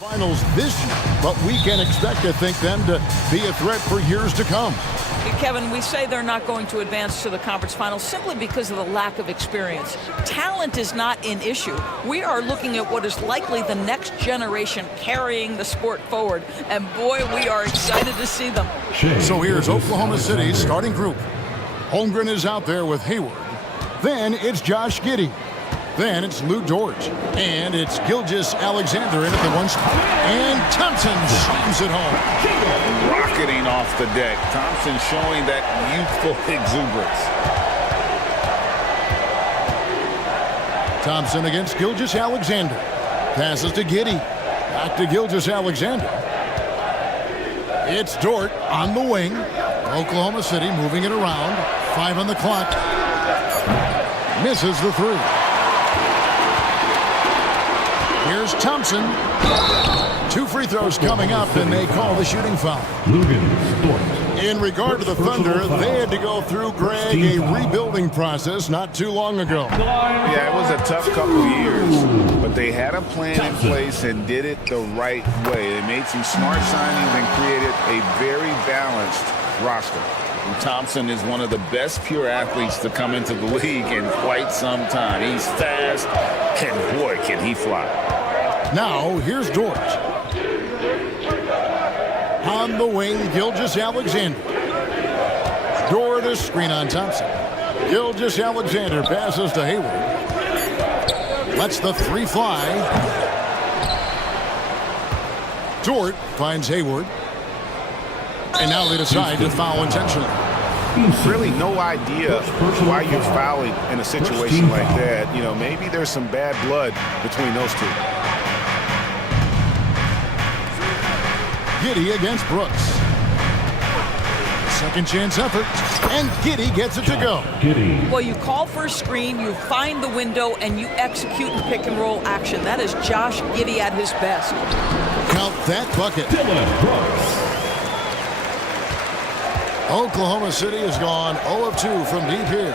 Finals this year, but we can expect to think them to be a threat for years to come. Kevin, we say they're not going to advance to the conference finals simply because of the lack of experience. Talent is not an issue. We are looking at what is likely the next generation carrying the sport forward, and boy, we are excited to see them. So here's Oklahoma City's starting group. Holmgren is out there with Hayward. Then it's Josh Giddey. Then it's Lou Dort. And it's Gilgeous Alexander in at the one spot. And Thompson slams it home. Rocketing off the deck. Thompson showing that youthful exuberance. Thompson against Gilgeous Alexander. Passes to Giddey. Back to Gilgeous Alexander. It's Dort on the wing. Oklahoma City moving it around. 5 on the clock. Misses the three. Here's Thompson. 2 free throws coming up, and they call the shooting foul. In regard to the Thunder, they had to go through, Greg, a rebuilding process not too long ago. Yeah, it was a tough couple of years, but they had a plan in place and did it the right way. They made some smart signings and created a very balanced roster. And Thompson is one of the best pure athletes to come into the league in quite some time. He's fast, and boy, can he fly. Now, here's Dort. On the wing, Gilgeous Alexander. Dort a screen on Thompson. Gilgeous Alexander passes to Hayward. Lets the three fly. Dort finds Hayward. And now they decide to foul intentionally. Really no idea why you're fouling in a situation like that. You know, maybe there's some bad blood between those two. Giddey against Brooks. Second chance effort. And Giddey gets it to go. Well, you call for a screen, you find the window, and you execute in pick and roll action. That is Josh Giddey at his best. Count that bucket. Oklahoma City has gone 0 of 2 from deep here.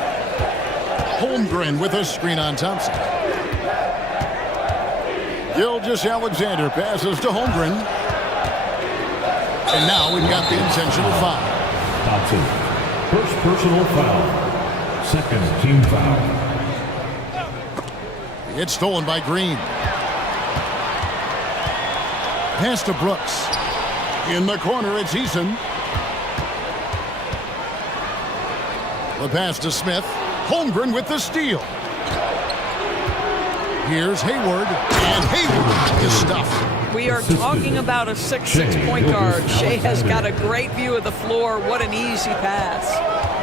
Holmgren with a screen on Thompson. Gilgeous Alexander passes to Holmgren. And now we've got the intentional foul. Thompson, first personal foul. Second team foul. It's stolen by Green. Pass to Brooks. In the corner, it's Eason. The pass to Smith. Holmgren with the steal. Here's Hayward. And Hayward is stuffed. We are talking about a 6'6" point guard. Shea has got a great view of the floor. What an easy pass.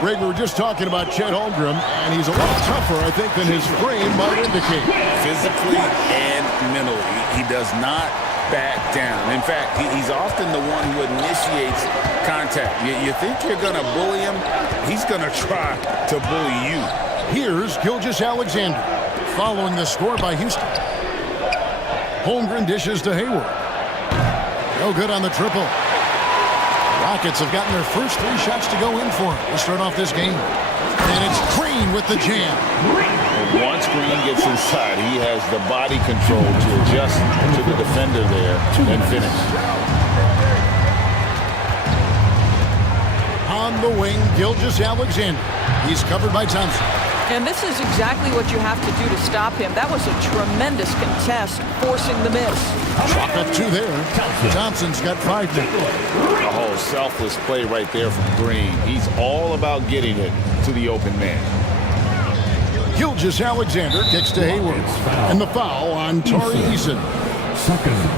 Greg, we were just talking about Chet Holmgren, and he's a lot tougher, I think, than his frame might indicate. Physically and mentally, he does not back down. In fact, he's often the one who initiates contact. You think you're going to bully him? He's going to try to bully you. Here's Gilgeous Alexander, following the score by Houston. Holmgren dishes to Hayward. No good on the triple. Rockets have gotten their first 3 shots to go in for him to start off this game. And it's Green with the jam. Once Green gets inside, he has the body control to adjust to the defender there and finish. On the wing, Gilgeous Alexander. He's covered by Thompson. And this is exactly what you have to do to stop him. That was a tremendous contest, forcing the miss. Chalk up 2 there. Thompson's got 5 now. Oh, selfless play right there from Green. He's all about getting it to the open man. Gilgeous Alexander kicks to Hayward. And the foul on Tari Eason.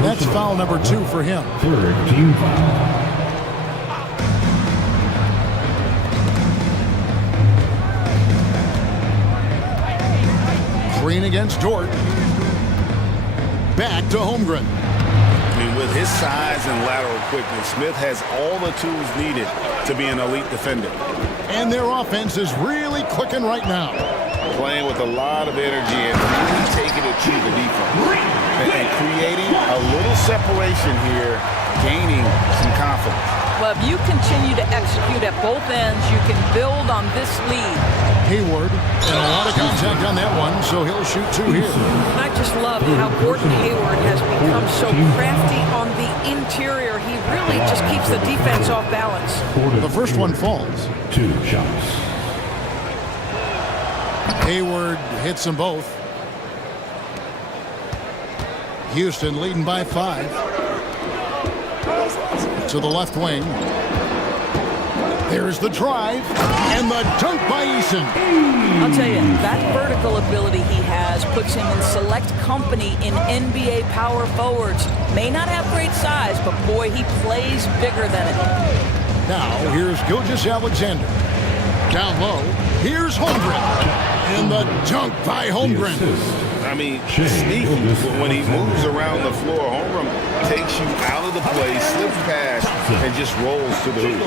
That's foul number 2 for him. Third team foul. Green against Dort. Back to Holmgren. I mean, with his size and lateral quickness, Smith has all the tools needed to be an elite defender. And their offense is really clicking right now. Playing with a lot of energy and really taking it to the defense. And creating a little separation here, gaining some confidence. Well, if you continue to execute at both ends, you can build on this lead. Hayward, and a lot of contact on that one, so he'll shoot 2 here. And I just love how Gordon Hayward has become so crafty interior, he really just keeps the defense off balance. The first one falls. 2 shots. Hayward hits them both. Houston leading by 5. To the left wing. There's the drive, and the dunk by Eason. I'll tell you, that vertical ability he has puts him in select company in NBA power forwards. May not have great size, but boy, he plays bigger than it. Now, here's Gilgeous-Alexander. Down low, here's Holmgren. And the dunk by Holmgren. I mean, sneaky. When he moves around the floor, Holmgren takes you out of the play, slips past, and just rolls to the hoop.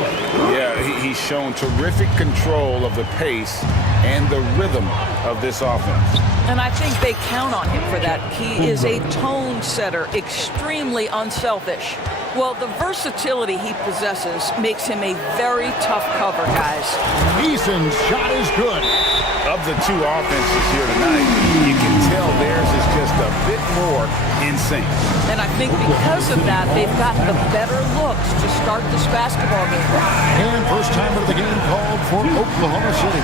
Yeah, he's shown terrific control of the pace and the rhythm of this offense. And I think they count on him for that. He is a tone setter, extremely unselfish. Well, the versatility he possesses makes him a very tough cover, guys. Eason's shot is good. Of the 2 offenses here tonight, you can tell theirs is just a bit more in sync. And I think because of that, they've got the better looks to start this basketball game. And first time of the game called for Oklahoma City.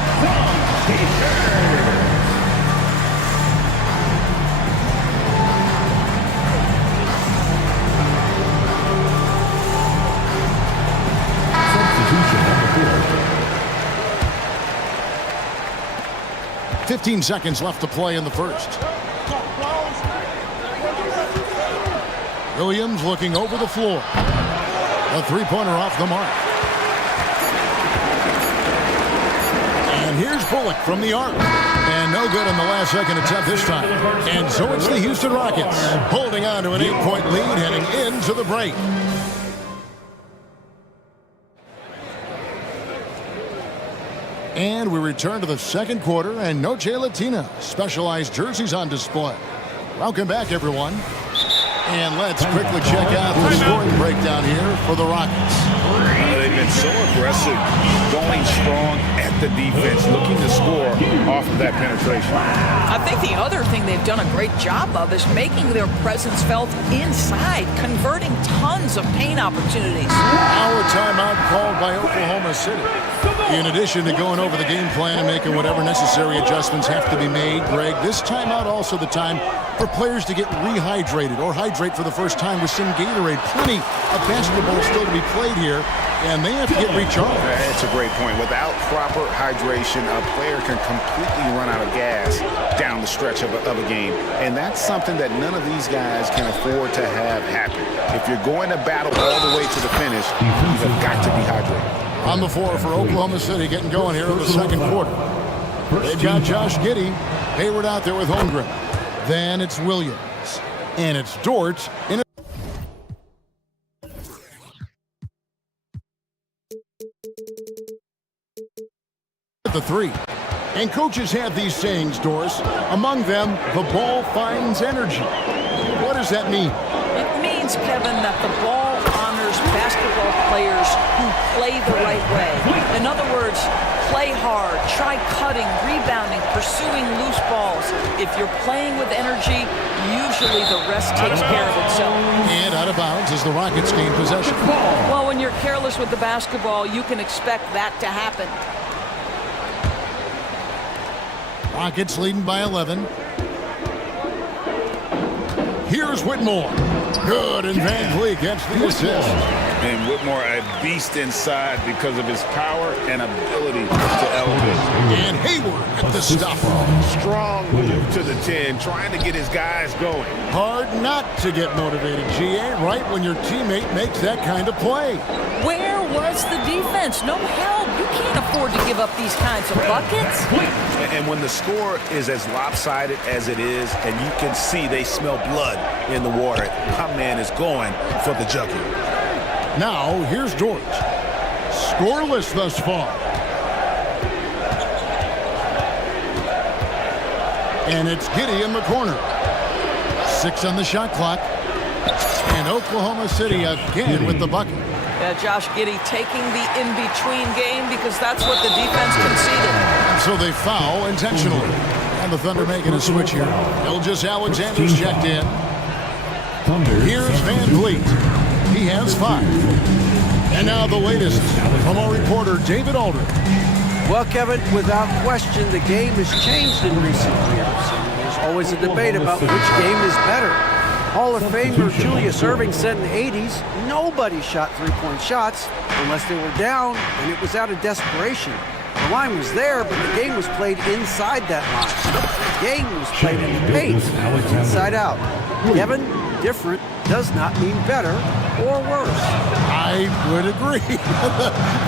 Substitution on the field. 15 seconds left to play in the first. Williams looking over the floor. A 3-pointer off the mark. And here's Bullock from the arc. And no good in the last second attempt this time. And so it's the Houston Rockets holding on to an 8-point lead heading into the break. And we return to the second quarter, and Noche Latina specialized jerseys on display. Welcome back, everyone. And let's quickly check out the scoring breakdown here for the Rockets. They've been so aggressive, going strong at the defense, looking to score off of that penetration. I think the other thing they've done a great job of is making their presence felt inside, converting tons of paint opportunities. Now a timeout called by Oklahoma City. In addition to going over the game plan and making whatever necessary adjustments have to be made, Greg, this timeout also the time for players to get rehydrated or hydrate for the first time with some Gatorade. Plenty of basketball still to be played here, and they have to get recharged. That's a great point. Without proper hydration, a player can completely run out of gas down the stretch of a game. And that's something that none of these guys can afford to have happen. If you're going to battle all the way to the finish, you've got to be hydrated. On the floor for Oklahoma City, getting going here in the second quarter. They've got Josh Giddey. Hayward out there with Holmgren. Then it's Williams. And it's Dort in the 3. And coaches have these sayings, Doris. Among them, the ball finds energy. What does that mean? It means, Kevin, that the ball honors basketball players who play the right way. In other words, play hard, try cutting, rebounding, pursuing loose balls. If you're playing with energy, usually the rest takes care of itself. And out of bounds as the Rockets gain possession. Well, when you're careless with the basketball, you can expect that to happen. Rockets leading by 11. Here's Whitmore. Good, and Van Vliet gets the assist. And Whitmore, a beast inside because of his power and ability to elevate. And Hayward at the stop. Strong move to the 10, trying to get his guys going. Hard not to get motivated, GA, right when your teammate makes that kind of play. Where was the defense? No help. You can't afford to give up these kinds of buckets. And when the score is as lopsided as it is, and you can see they smell blood in the water, my man is going for the jugular. Now, here's George. Scoreless thus far. And it's Giddey in the corner. 6 on the shot clock. And Oklahoma City again with the bucket. Yeah, Josh Giddey taking the in-between game because that's what the defense conceded. So they foul intentionally. And the Thunder making a switch here. Gilgeous-Alexander's checked in. Thunder. Here's Van Vliet. He has 5. And now the latest from our reporter, David Aldridge. Well, Kevin, without question, the game has changed in recent years. And there's always a debate about which game is better. Hall of Famer Julius Erving said in the 80s, nobody shot three-point shots unless they were down, and it was out of desperation. The line was there, but the game was played inside that line. The game was played in the paint, inside out. Kevin, different does not mean better or worse. I would agree.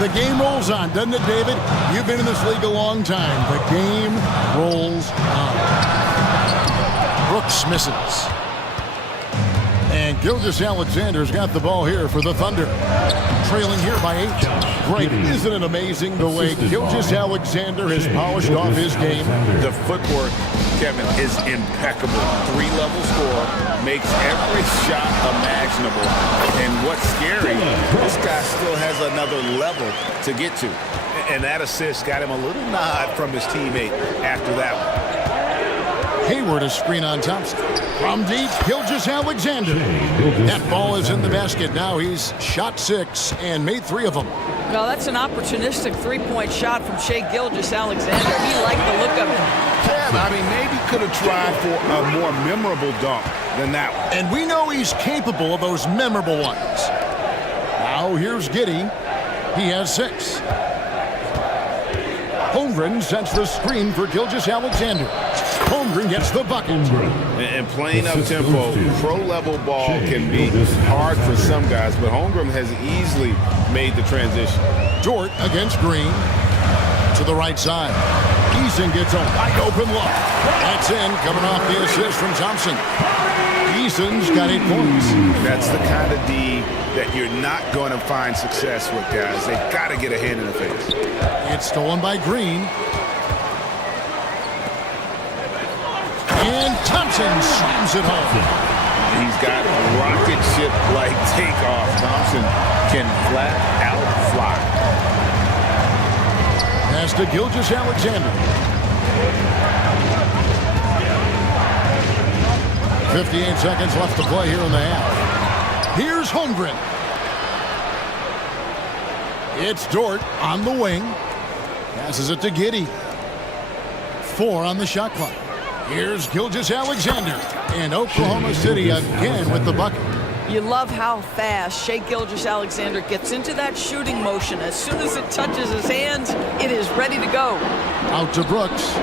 The game rolls on, doesn't it, David? You've been in this league a long time. The game rolls on. Brooks misses. And Gilgeous-Alexander's got the ball here for the Thunder. Trailing here by 8. Great. Isn't it amazing the way Gilgeous-Alexander has polished off his game? The footwork, Kevin, is impeccable. 3-level score, makes every shot imaginable. And what's scary, this guy still has another level to get to. And that assist got him a little nod from his teammate after that one. Hayward is screen on Thompson. From deep, Gilgeous-Alexander. That ball is in the basket. Now he's shot 6 and made 3 of them. Well, that's an opportunistic three-point shot from Shai Gilgeous-Alexander. He liked the look of it. Yeah, I mean, maybe could have tried for a more memorable dunk than that one. And we know he's capable of those memorable ones. Now here's Giddey. He has 6. Holmgren sets the screen for Gilgeous-Alexander. Holmgren gets the bucket. And playing up-tempo, pro-level ball can be hard for some guys, but Holmgren has easily made the transition. Dort against Green. To the right side. Eason gets a wide-open look. That's in, coming off the assist from Thompson. Eason's got 8 points. That's the kind of D that you're not going to find success with, guys. They've got to get a hand in the face. It's stolen by Green. And Thompson slams it home. He's got rocket ship-like takeoff. Thompson can flat out fly. Pass to Gilgeous-Alexander. 58 seconds left to play here in the half. Here's Holmgren. It's Dort on the wing. Passes it to Giddey. 4 on the shot clock. Here's Gilgeous-Alexander. And Oklahoma City again with the bucket. You love how fast Shai Gilgeous-Alexander gets into that shooting motion. As soon as it touches his hands, it is ready to go. Out to Brooks.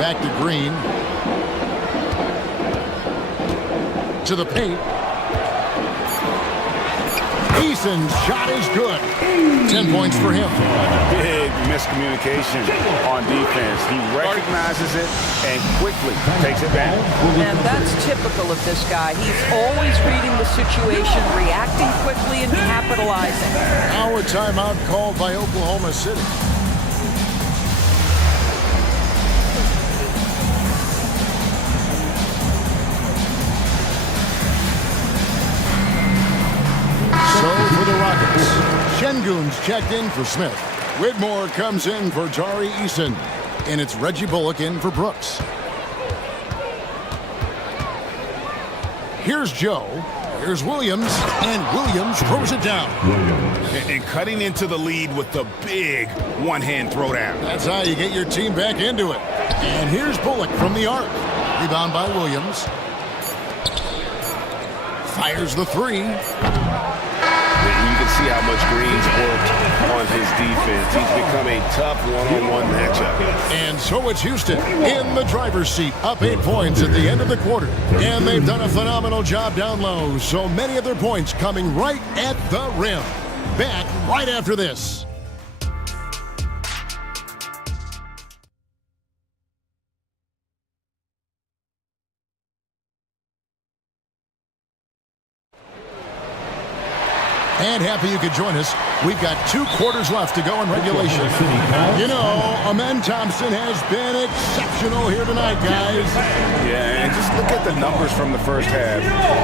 Back to Green. To the paint. Eason's shot is good. 10 points for him. Big miscommunication on defense. He recognizes it and quickly takes it back. And that's typical of this guy. He's always reading the situation, reacting quickly, and capitalizing. Now a timeout called by Oklahoma City. So for the Rockets, Şengün's checked in for Smith. Whitmore comes in for Tari Eason. And it's Reggie Bullock in for Brooks. Here's Joe. Here's Williams. And Williams throws it down. And cutting into the lead with the big one-hand throwdown. That's how you get your team back into it. And here's Bullock from the arc. Rebound by Williams. Fires the 3. You can see how much Green's worked on his defense. He's become a tough one-on-one matchup. And so it's Houston in the driver's seat, up 8 points at the end of the quarter. And they've done a phenomenal job down low. So many of their points coming right at the rim. Back right after this. And happy you could join us. We've got 2 quarters left to go in regulation. You know, Amen Thompson has been exceptional here tonight, guys. Yeah, and just look at the numbers from the first half.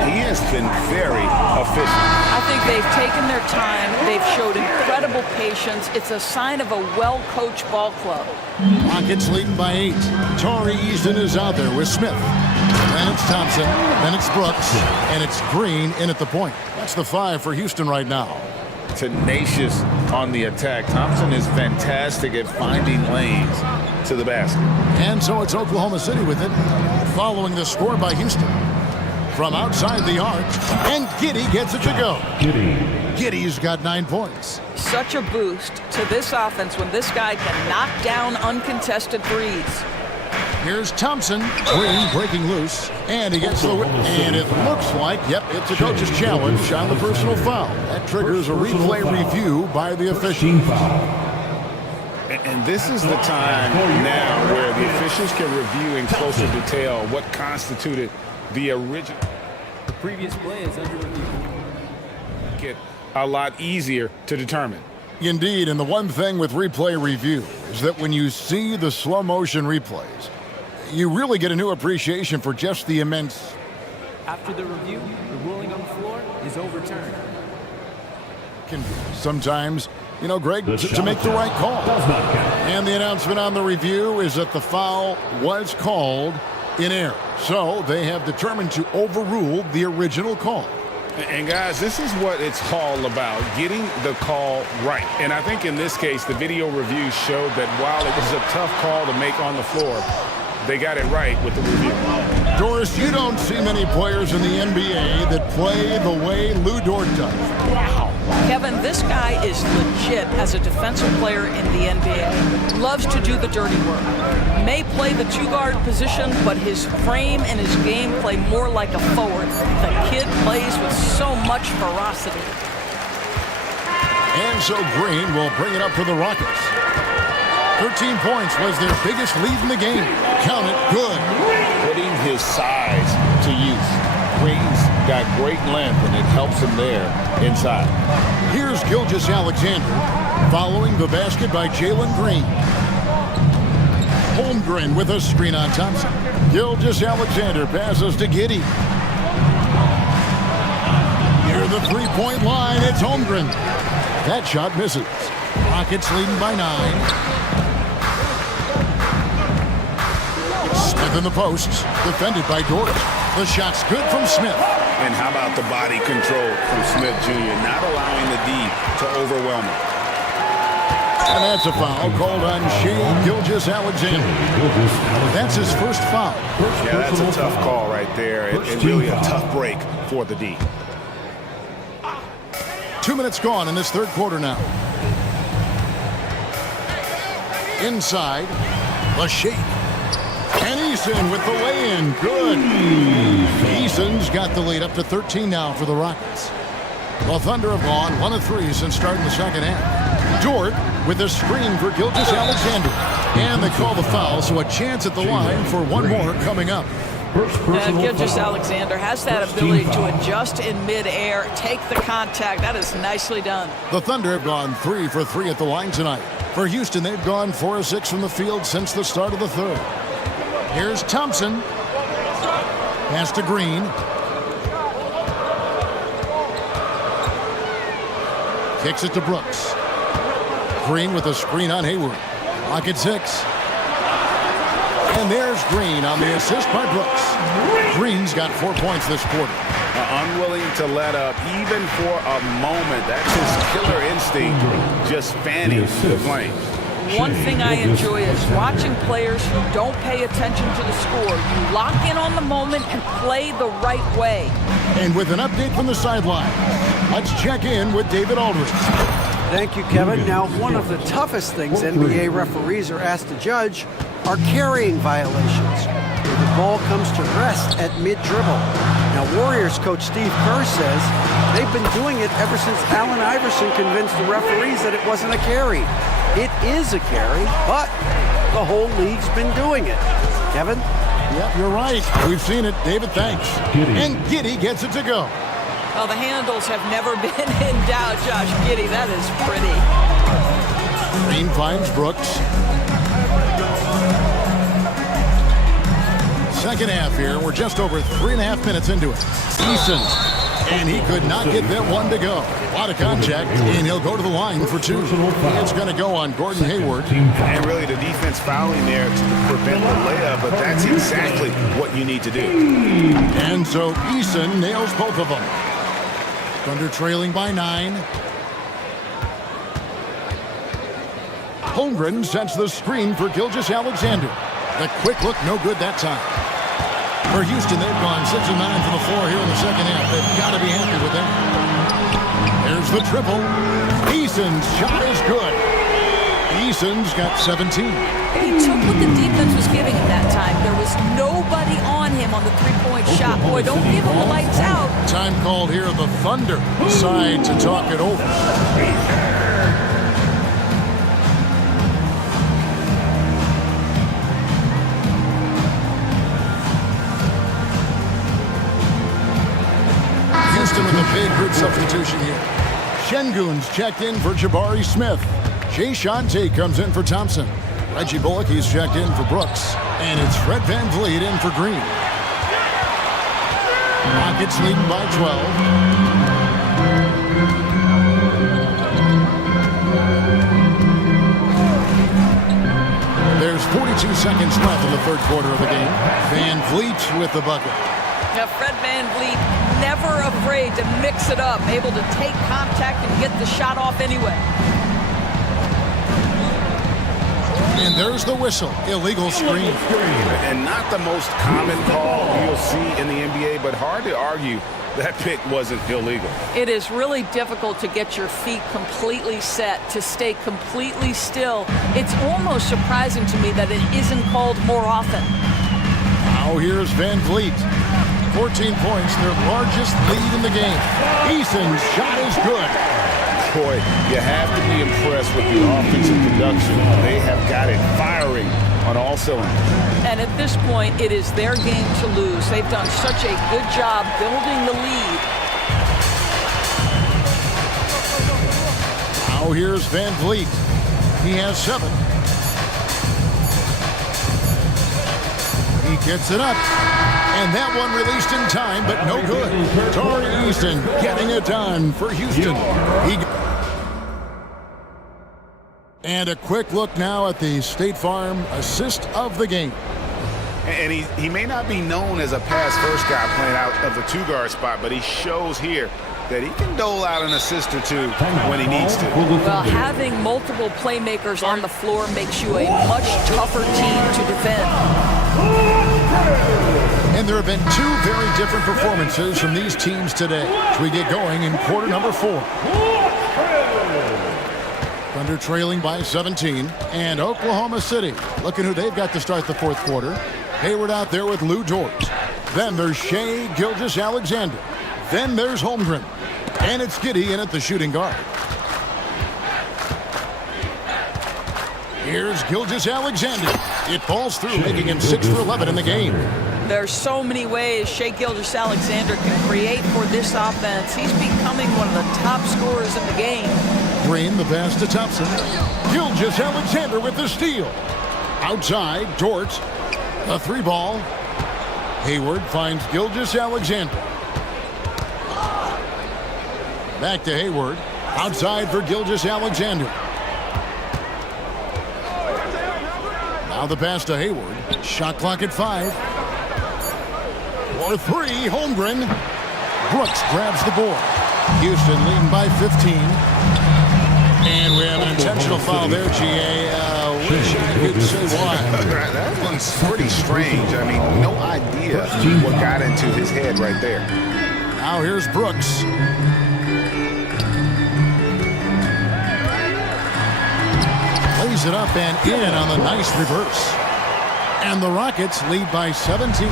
He has been very efficient. I think they've taken their time. They've showed incredible patience. It's a sign of a well-coached ball club. Rockets leading by 8. Torrey Easton is out there with Smith. Then it's Thompson. Then it's Brooks. And it's Green in at the point. That's the 5 for Houston right now. Tenacious on the attack. Thompson is fantastic at finding lanes to the basket. And so it's Oklahoma City with it, following the score by Houston. From outside the arc, and Giddey gets it to go. Giddey's got 9 points. Such a boost to this offense when this guy can knock down uncontested threes. Here's Thompson. Green breaking loose, and he gets the and it looks like, yep, it's a coach's challenge on the personal foul. That triggers a replay review by the official. And this is the time now where the officials can review in closer detail what constituted the original. The previous play is under review. Get a lot easier to determine. Indeed, and the one thing with replay review is that when you see the slow motion replays, you really get a new appreciation for just the immense. After the review, the ruling on the floor is overturned. Sometimes, you know, Greg, to make the right call. And the announcement on the review is that the foul was called in error. So they have determined to overrule the original call. And guys, this is what it's all about, getting the call right. And I think in this case, the video review showed that while it was a tough call to make on the floor, they got it right with the review. Doris, you don't see many players in the NBA that play the way Lou Dort does. Wow. Kevin, this guy is legit as a defensive player in the NBA. Loves to do the dirty work. May play the 2-guard position, but his frame and his game play more like a forward. The kid plays with so much ferocity. And so Green will bring it up for the Rockets. 13 points was their biggest lead in the game. Count it, good. Putting his size to use. Green's got great length, and it helps him there inside. Here's Gilgeous-Alexander following the basket by Jalen Green. Holmgren with a screen on Thompson. Gilgeous-Alexander passes to Giddey. Near the three-point line, it's Holmgren. That shot misses. Rockets leading by 9. Smith in the post, defended by Dort. The shot's good from Smith. And how about the body control from Smith Jr., not allowing the D to overwhelm him. And that's a foul called on Shea Gilgeous-Alexander. That's his first foul. Yeah, that's a tough call right there, and really a tough break for the D. 2 minutes gone in this third quarter now. Inside, the shake. And Eason with the lay-in. Good. Eason's got the lead up to 13 now for the Rockets. The Thunder have gone 1 of 3 since starting the second half. Dort with a screen for Gilgeous-Alexander. And they call the foul, so a chance at the line for one more coming up. Gilgeous-Alexander has that ability to adjust in midair, take the contact. That is nicely done. The Thunder have gone 3 for 3 at the line tonight. For Houston, they've gone 4 of 6 from the field since the start of the third. Here's Thompson. Pass to Green. Kicks it to Brooks. Green with a screen on Hayward. Rocket 6. And there's Green on the assist by Brooks. Green's got 4 points this quarter. Unwilling to let up even for a moment. That's his killer instinct, just fanning the flames. One thing I enjoy is watching players who don't pay attention to the score. You lock in on the moment and play the right way. And with an update from the sideline, let's check in with David Aldridge. Thank you, Kevin. Now, one of the toughest things NBA referees are asked to judge are carrying violations, where the ball comes to rest at mid-dribble. Now, Warriors coach Steve Kerr says they've been doing it ever since Allen Iverson convinced the referees that it wasn't a carry. It is a carry, but the whole league's been doing it. Kevin? Yep, you're right. We've seen it. David, thanks. And Giddey gets it to go. Well, the handles have never been in doubt, Josh Giddey. That is pretty. Green finds Brooks. Second half here. We're just over 3.5 minutes into it. Eason. And he could not get that one to go. A lot of contact, and he'll go to the line for two. It's going to go on Gordon Hayward. And really the defense fouling there to prevent the layup, but that's exactly what you need to do. And so Eason nails both of them. Thunder trailing by 9. Holmgren sets the screen for Gilgeous-Alexander. The quick look, no good that time. For Houston, they've gone 6 of 9 from the floor here in the second half. They've got to be happy with that. There's the triple. Eason's shot is good. Eason's got 17. He took what the defense was giving him that time. There was nobody on him on the three-point shot. Boy, don't give him the lights out. Time called here. The Thunder decide to talk it over. With a big group substitution here. Şengün's checked in for Jabari Smith. Jay Shante comes in for Thompson. Reggie Bullock, he's checked in for Brooks. And it's Fred VanVleet in for Green. Rockets leading by 12. There's 42 seconds left in the third quarter of the game. VanVleet with the bucket. Now, Fred VanVleet, never afraid to mix it up, able to take contact and get the shot off anyway. And there's the whistle. Illegal screen. And not the most common call you'll see in the NBA, but hard to argue that pick wasn't illegal. It is really difficult to get your feet completely set, to stay completely still. It's almost surprising to me that it isn't called more often. Now here's VanVleet. 14 points, their largest lead in the game. Eason's shot is good. Boy, you have to be impressed with the offensive production. They have got it firing on all cylinders. And at this point, it is their game to lose. They've done such a good job building the lead. Now here's VanVleet. He has 7. He gets it up. And that one released in time, but no good. Tari Eason getting it done for Houston. And a quick look now at the State Farm assist of the game. And he may not be known as a pass-first guy playing out of the two-guard spot, but he shows here that he can dole out an assist or two when he needs to. Well, having multiple playmakers on the floor makes you a much tougher team to defend. And there have been 2 very different performances from these teams today as we get going in quarter number 4. Thunder trailing by 17. And Oklahoma City looking who they've got to start the fourth quarter. Hayward out there with Lou Dort. Then there's Shai Gilgeous-Alexander. Then there's Holmgren. And it's Giddey in at the shooting guard. Here's Gilgeous-Alexander. It falls through, making him 6 for 11 in the game. There's so many ways Shai Gilgeous-Alexander can create for this offense. He's becoming one of the top scorers in the game. Green, the pass to Thompson. Gilgeous-Alexander with the steal. Outside, Dort. A 3-ball. Hayward finds Gilgeous-Alexander. Back to Hayward. Outside for Gilgeous-Alexander. Now the pass to Hayward. Shot clock at 5. For 3, Holmgren. Brooks grabs the board. Houston leading by 15. And we have an intentional foul there, GA. Wish I could say why. That one's pretty strange. I mean, no idea what got into his head right there. Now here's Brooks. Plays it up and in on the nice reverse. And the Rockets lead by 17.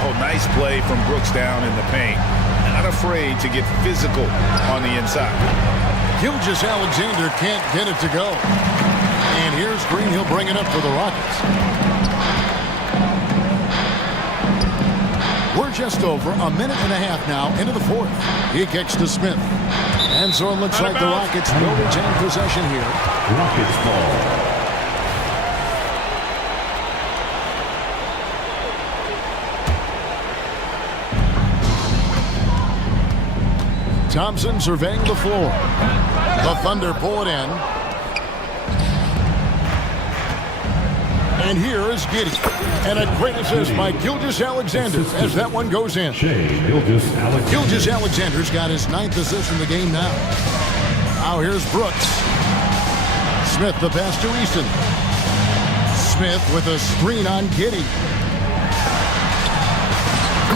Oh, nice play from Brooks down in the paint. Not afraid to get physical on the inside. Gilgeous-Alexander can't get it to go. And here's Green. He'll bring it up for the Rockets. We're just over a minute and a half now into the fourth. He kicks to Smith. And so it looks like the Rockets will retain possession here. Rockets ball. Thompson surveying the floor. The Thunder pull it in. And here is Giddey. And a great assist by Gilgeous-Alexander as that one goes in. Gilgeous-Alexander's got his 9th assist in the game now. Now here's Brooks. Smith the pass to Easton. Smith with a screen on Giddey.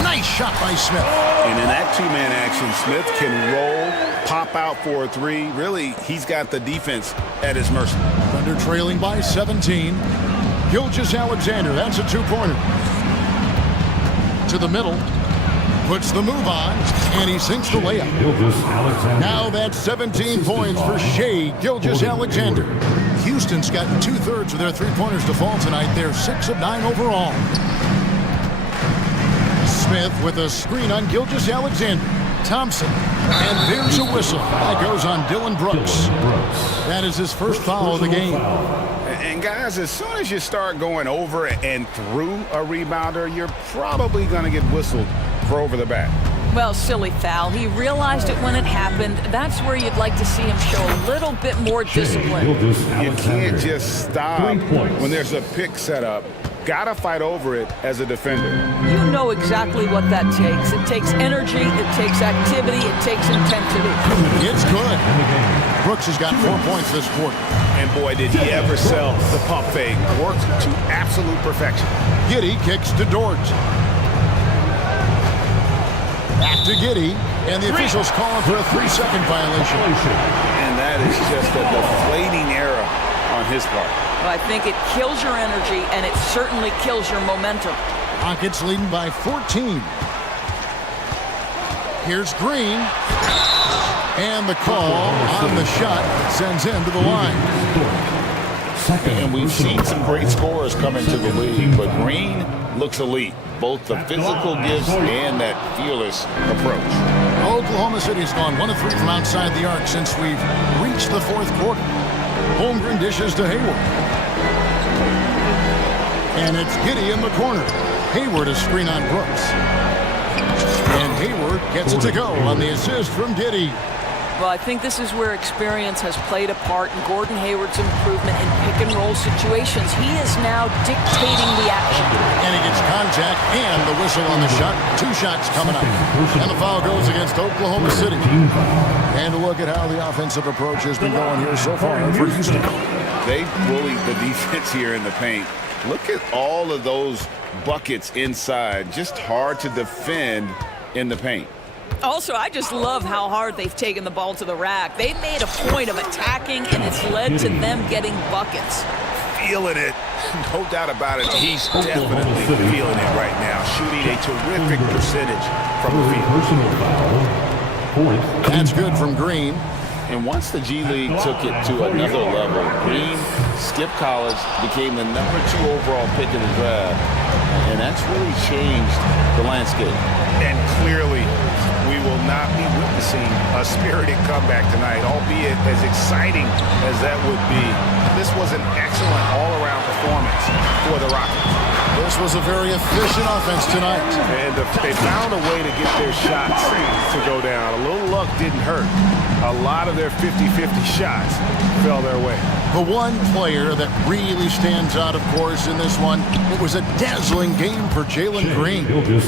Nice shot by Smith. And in that two-man action, Smith can roll, pop out for a three. Really, he's got the defense at his mercy. Thunder trailing by 17. Gilgeous-Alexander, that's a two-pointer. To the middle. Puts the move on, and he sinks the layup. Now that's 17 points for Shai Gilgeous-Alexander. Houston's gotten 2/3 of their three-pointers to fall tonight. They're 6 of 9 overall. Smith with a screen on Gilgeous-Alexander. Thompson. And there's a whistle. That goes on Dylan Brooks. That is his first foul of the game. And guys, as soon as you start going over and through a rebounder, you're probably going to get whistled for over the back. Well, silly foul. He realized it when it happened. That's where you'd like to see him show a little bit more discipline. You can't just stop when there's a pick set up. Gotta fight over it as a defender. You know exactly what that takes. It takes energy, it takes activity, it takes intensity. It's good. Brooks has got 4 points this quarter. And boy, did he ever sell the pump fake. Worked to absolute perfection. Giddey kicks to Dort. Back to Giddey, and the officials calling for a 3-second violation. And that is just a deflating error on his part. Well, I think it kills your energy, and it certainly kills your momentum. Rockets leading by 14. Here's Green. And the call on the shot sends him to the line. And we've seen some great scorers come into the league, but Green looks elite. Both the physical gifts and that fearless approach. Oklahoma City's gone 1 of 3 from outside the arc since we've reached the fourth quarter. Holmgren dishes to Hayward. And it's Giddey in the corner. Hayward is screen on Brooks. And Hayward gets it to go on the assist from Giddey. Well, I think this is where experience has played a part in Gordon Hayward's improvement in pick-and-roll situations. He is now dictating the action. And he gets contact and the whistle on the shot. 2 shots coming up. And the foul goes against Oklahoma City. And a look at how the offensive approach has been going here so far for Houston. They bullied the defense here in the paint. Look at all of those buckets inside. Just hard to defend in the paint. Also, I just love how hard they've taken the ball to the rack. They've made a point of attacking, and it's led to them getting buckets. Feeling it. No doubt about it. He's definitely feeling it right now. Shooting a terrific percentage from the field. That's good from Green. And once the G League took it to another level, Green skipped college, became the number 2 overall pick in the draft, and that's really changed the landscape. And clearly, we will not be witnessing a spirited comeback tonight, albeit as exciting as that would be. This was an excellent all-around performance for the Rockets. This was a very efficient offense tonight. And they found a way to get their shots to go down. A little luck didn't hurt. A lot of their 50-50 shots fell their way. The one player that really stands out, of course, in this one, it was a dazzling game for Jalen Green.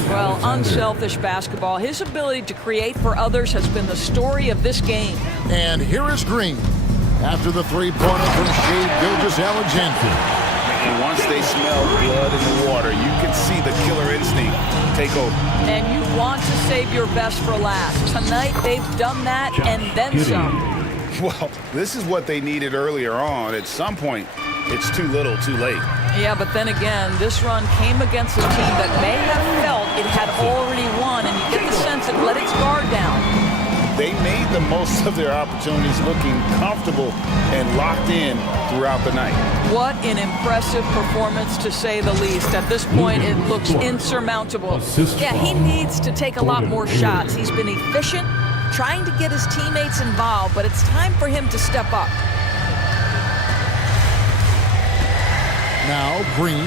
Well, unselfish basketball. His ability to create for others has been the story of this game. And here is Green after the 3-pointer from Shai Gilgeous-Alexander. And once they smell blood in the water, you can see the killer instinct take over. And you want to save your best for last. Tonight, they've done that and then some. Well, this is what they needed earlier on. At some point, it's too little, too late. Yeah, but then again, this run came against a team that may have felt it had already won, and you get the sense it let its guard down. they made the most of their opportunities, looking comfortable and locked in throughout the night. What an impressive performance, to say the least. At this point, it looks insurmountable. Yeah, he needs to take a lot more shots. He's been efficient, trying to get his teammates involved, but it's time for him to step up. Now Green.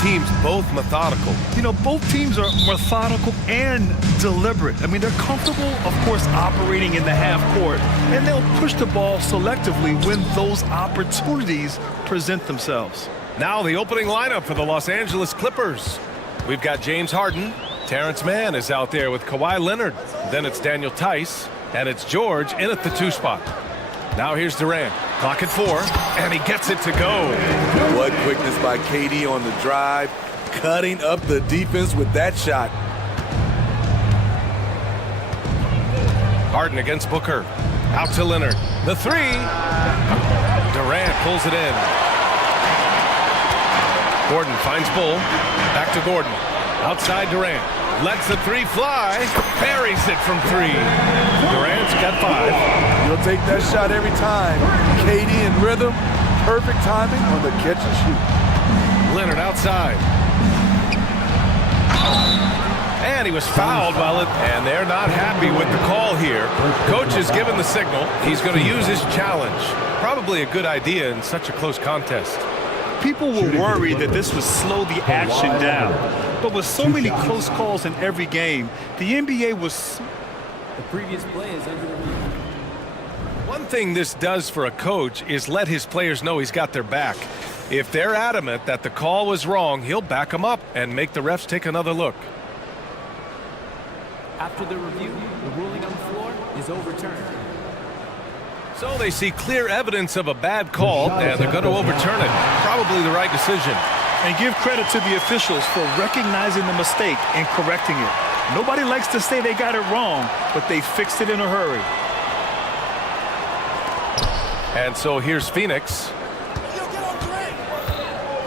teams both methodical. You know, both teams are methodical and deliberate. I mean, they're comfortable, of course, operating in the half court, and they'll push the ball selectively when those opportunities present themselves. Now the opening lineup for the Los Angeles Clippers. We've got James Harden. Terrence Mann is out there with Kawhi Leonard. Then it's Daniel Tice, and it's George in at the 2 spot. Now here's Durant. Clock at 4, and he gets it to go. What quickness by KD on the drive, cutting up the defense with that shot. Harden against Booker. Out to Leonard. The 3. Durant pulls it in. Gordon finds Bull. Back to Gordon. Outside Durant. Lets the 3 fly. Buries it from 3. Durant's got 5. You'll take that shot every time. KD in rhythm. Perfect timing on the catch and shoot. Leonard outside. And he was fouled while it... And they're not happy with the call here. Coach has given the signal. He's going to use his challenge. Probably a good idea in such a close contest. People were worried that this would slow the action down. But with so many close calls in every game, the NBA was... The previous play is under the review. One thing this does for a coach is let his players know he's got their back. If they're adamant that the call was wrong, he'll back them up and make the refs take another look. After the review, the ruling on the floor is overturned. So they see clear evidence of a bad call, and they're going to overturn it. Probably the right decision. And give credit to the officials for recognizing the mistake and correcting it. Nobody likes to say they got it wrong, but they fixed it in a hurry. And so here's Phoenix.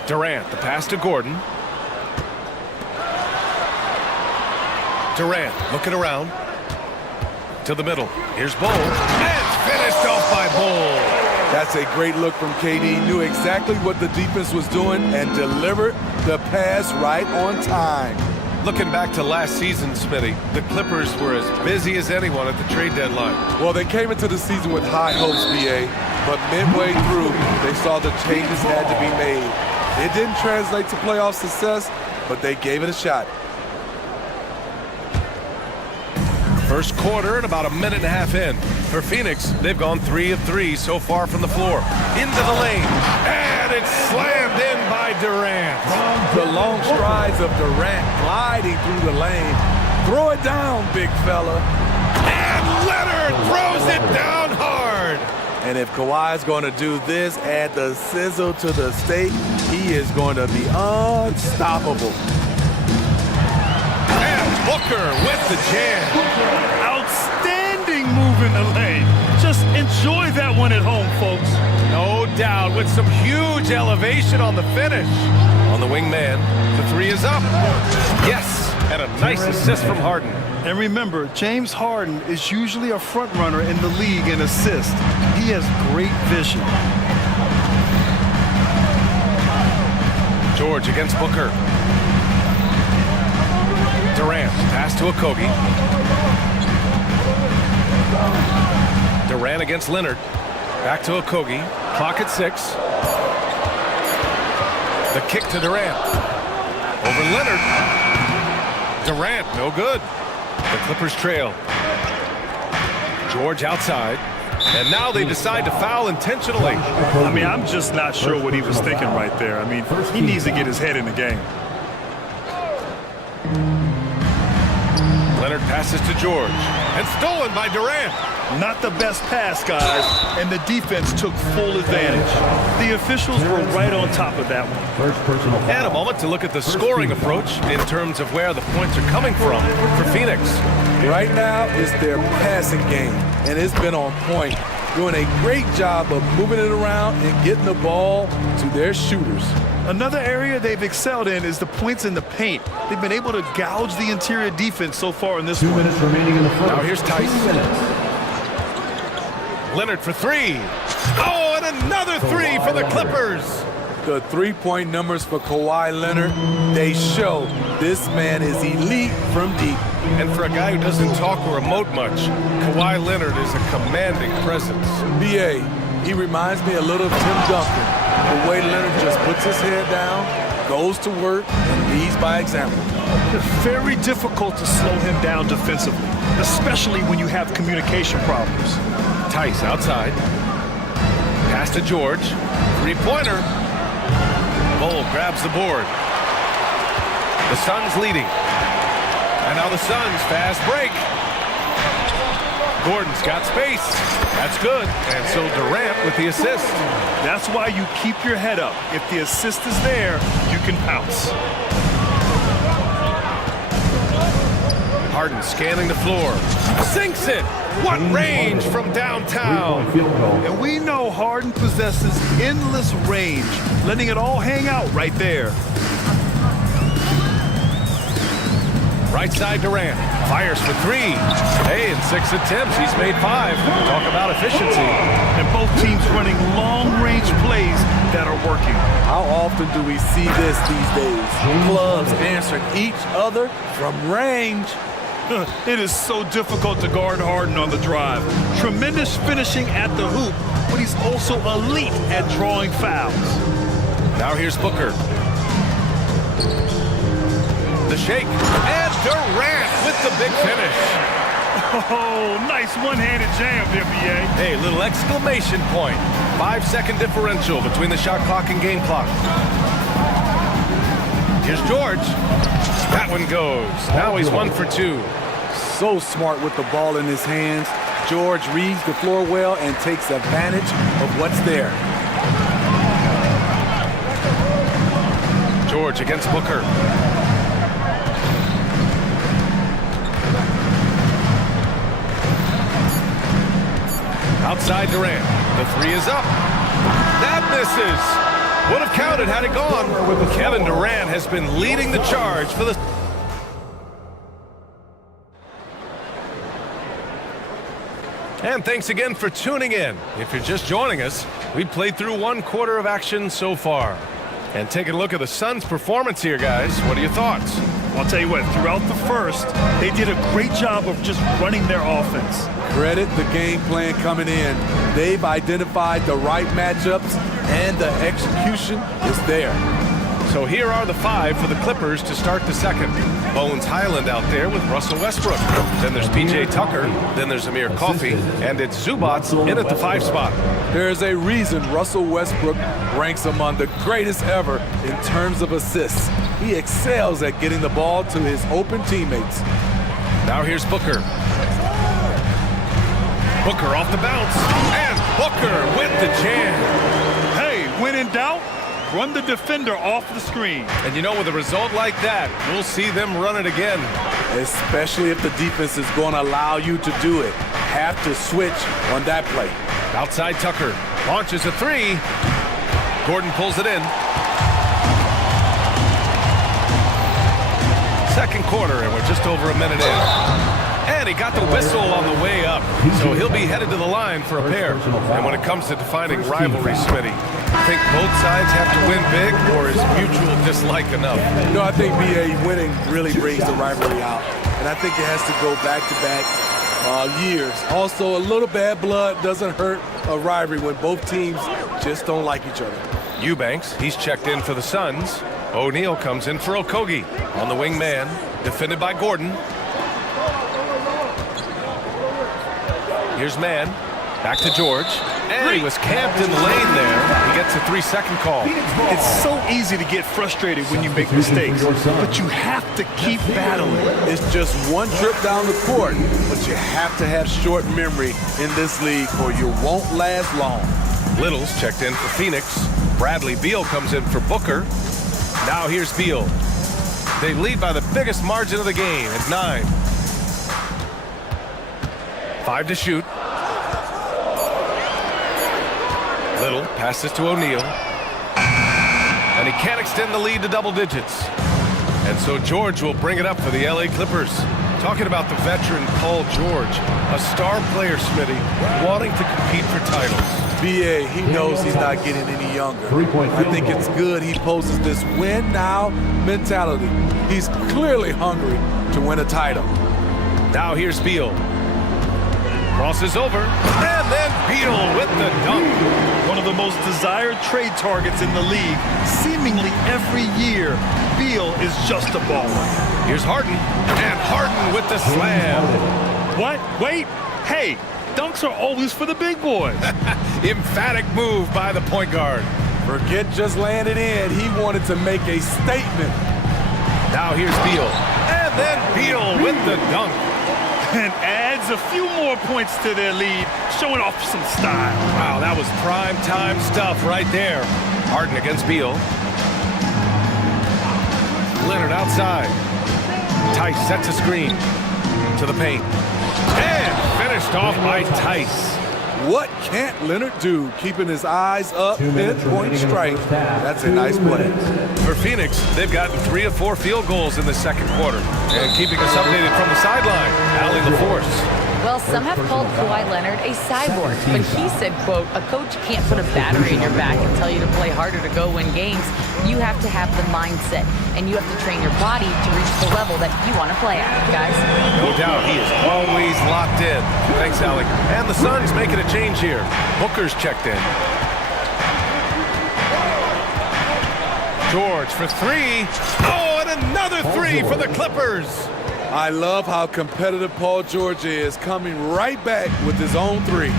Durant, the pass to Gordon. Durant looking around to the middle. Here's Bull. And it's finished off by Bull. That's a great look from KD. Knew exactly what the defense was doing and delivered the pass right on time. Looking back to last season, Smitty, the Clippers were as busy as anyone at the trade deadline. Well, they came into the season with high hopes, BA, but midway through, they saw the changes had to be made. It didn't translate to playoff success, but they gave it a shot. First quarter and about a minute and a half in. For Phoenix, they've gone 3 of 3 so far from the floor. Into the lane. And it's slammed in by Durant. The long strides of Durant gliding through the lane. Throw it down, big fella. And Leonard throws it down hard. And if Kawhi's going to do this, add the sizzle to the steak, he is going to be unstoppable. Booker with the jam. Outstanding move in the lane. Just enjoy that one at home, folks. No doubt, with some huge elevation on the finish. On the wingman, the 3 is up. Yes, and a nice assist from Harden. And remember, James Harden is usually a front runner in the league in assists. He has great vision. George against Booker. Durant, pass to Okogie. Durant against Leonard. Back to Okogie. Clock at 6. The kick to Durant. Over Leonard. Durant, no good. The Clippers trail. George outside. And now they decide to foul intentionally. I mean, I'm just not sure what he was thinking right there. I mean, he needs to get his head in the game. Leonard passes to George. And stolen by Durant. Not the best pass, guys, and the defense took full advantage. The officials were right on top of that one. And a moment to look at the scoring approach in terms of where the points are coming from for Phoenix. Right now, it's their passing game, and it's been on point. Doing a great job of moving it around and getting the ball to their shooters. Another area they've excelled in is the points in the paint. They've been able to gouge the interior defense so far in this 2 minutes remaining in the first. Now here's Tice. Leonard for 3. Oh, and another 3 for the Clippers. The three-point numbers for Kawhi Leonard, they show this man is elite from deep. And for a guy who doesn't talk or emote much, Kawhi Leonard is a commanding presence. BA, he reminds me a little of Tim Duncan. The way Leonard just puts his head down goes to work, and leads by example. It's very difficult to slow him down defensively, especially when you have communication problems. Tice outside. Pass to George. Three-pointer. Bull grabs the board. The Suns leading. And now the Suns fast break. Gordon's got space. That's good. And so Durant with the assist. That's why you keep your head up. If the assist is there, you can pounce. Harden scanning the floor. Sinks it. What range from downtown. And we know Harden possesses endless range, letting it all hang out right there. Right side Durant. Fires for three. Hey, in 6 attempts, he's made 5. Talk about efficiency. And both teams running long-range plays that are working. How often do we see this these days? Clubs answering each other from range. It is so difficult to guard Harden on the drive. Tremendous finishing at the hoop, but he's also elite at drawing fouls. Now here's Booker. The shake. And Durant with the big finish. Oh, nice one-handed jam, NBA. Hey, little exclamation point. 5-second differential between the shot clock and game clock. Here's George. That one goes. Now he's 1 for 2. So smart with the ball in his hands. George reads the floor well and takes advantage of what's there. George against Booker. Outside Durant. The 3 is up. That misses. Would have counted had it gone. Kevin Durant has been leading the charge for the... And thanks again for tuning in. If you're just joining us, we've played through 1 quarter of action so far. And taking a look at the Suns' performance here, guys. What are your thoughts? I'll tell you what, throughout the first, they did a great job of just running their offense. Credit the game plan coming in. They've identified the right matchups, and the execution is there. So here are the 5 for the Clippers to start the second. Bones Highland out there with Russell Westbrook. Then there's P.J. Tucker. Then there's Amir Coffey. And it's Zubats in at the 5 spot. There's a reason Russell Westbrook ranks among the greatest ever in terms of assists. He excels at getting the ball to his open teammates. Now here's Booker. Booker off the bounce. And Booker with the jam. Hey, when in doubt, run the defender off the screen. And you know, with a result like that, we'll see them run it again. Especially if the defense is going to allow you to do it. Have to switch on that play. Outside Tucker. Launches a 3. Gordon pulls it in. Second quarter, and we're just over a minute in. And he got the whistle on the way up. So he'll be headed to the line for a pair. And when it comes to defining rivalry, Smitty, think both sides have to win big, or is mutual dislike enough? No, I think BA winning really brings the rivalry out. And I think it has to go back-to-back years. Also, a little bad blood doesn't hurt a rivalry when both teams just don't like each other. Eubanks, he's checked in for the Suns. O'Neal comes in for Okogie. On the wing man, defended by Gordon. Here's Mann. Back to George. And he was camped in the lane there. He gets a 3-second call. It's so easy to get frustrated when you make mistakes, but you have to keep battling. It's just one trip down the court, but you have to have short memory in this league or you won't last long. Little's checked in for Phoenix. Bradley Beal comes in for Booker. Now here's Beal. They lead by the biggest margin of the game at 9. 5 to shoot. Little passes to O'Neal. And he can't extend the lead to double digits. And so George will bring it up for the LA Clippers. Talking about the veteran Paul George, a star player, Smitty, wanting to compete for titles. BA, he knows he's not getting any younger. I think it's good he poses this win now mentality. He's clearly hungry to win a title. Now here's Beal. Crosses over, and then Beal with the dunk. One of the most desired trade targets in the league. Seemingly every year, Beal is just a baller. Here's Harden, and Harden with the slam. What? Wait. Hey, dunks are always for the big boys. Emphatic move by the point guard. Forget just laying it in. He wanted to make a statement. Now here's Beal, and then Beal with the dunk. And adds a few more points to their lead, showing off some style. Wow, that was prime time stuff right there. Harden against Beal. Leonard outside. Tice sets a screen to the paint. And finished off by Tice. What can't Leonard do? Keeping his eyes up, pinpoint strike. That's a nice play. For Phoenix, they've gotten 3 of 4 field goals in the second quarter. And keeping us updated from the sideline, Allie LaForce. Well, some have called Kawhi Leonard a cyborg, but he said, quote, a coach can't put a battery in your back and tell you to play harder to go win games. You have to have the mindset, and you have to train your body to reach the level that you want to play at, guys. No doubt, he is always locked in. Thanks, Allie. And the Suns making a change here. Booker's checked in. George for 3. Oh, and another 3 for the Clippers. I love how competitive Paul George is, coming right back with his own 3.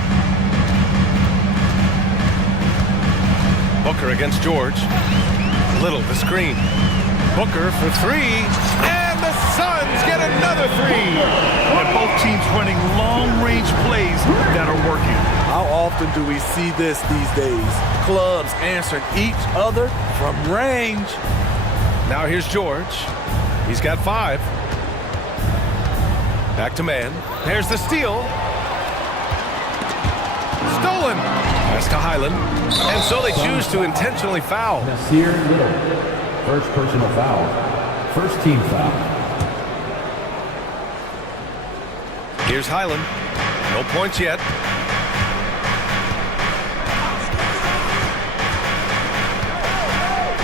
Booker against George. Little the screen. Booker for 3. And the Suns get another 3. And both teams running long-range plays that are working. How often do we see this these days? Clubs answering each other from range. Now here's George. He's got 5. Back to man. There's the steal. Stolen. Pass to Highland. And so they choose to intentionally foul. Nasir Little. First personal foul. First team foul. Here's Highland. No points yet.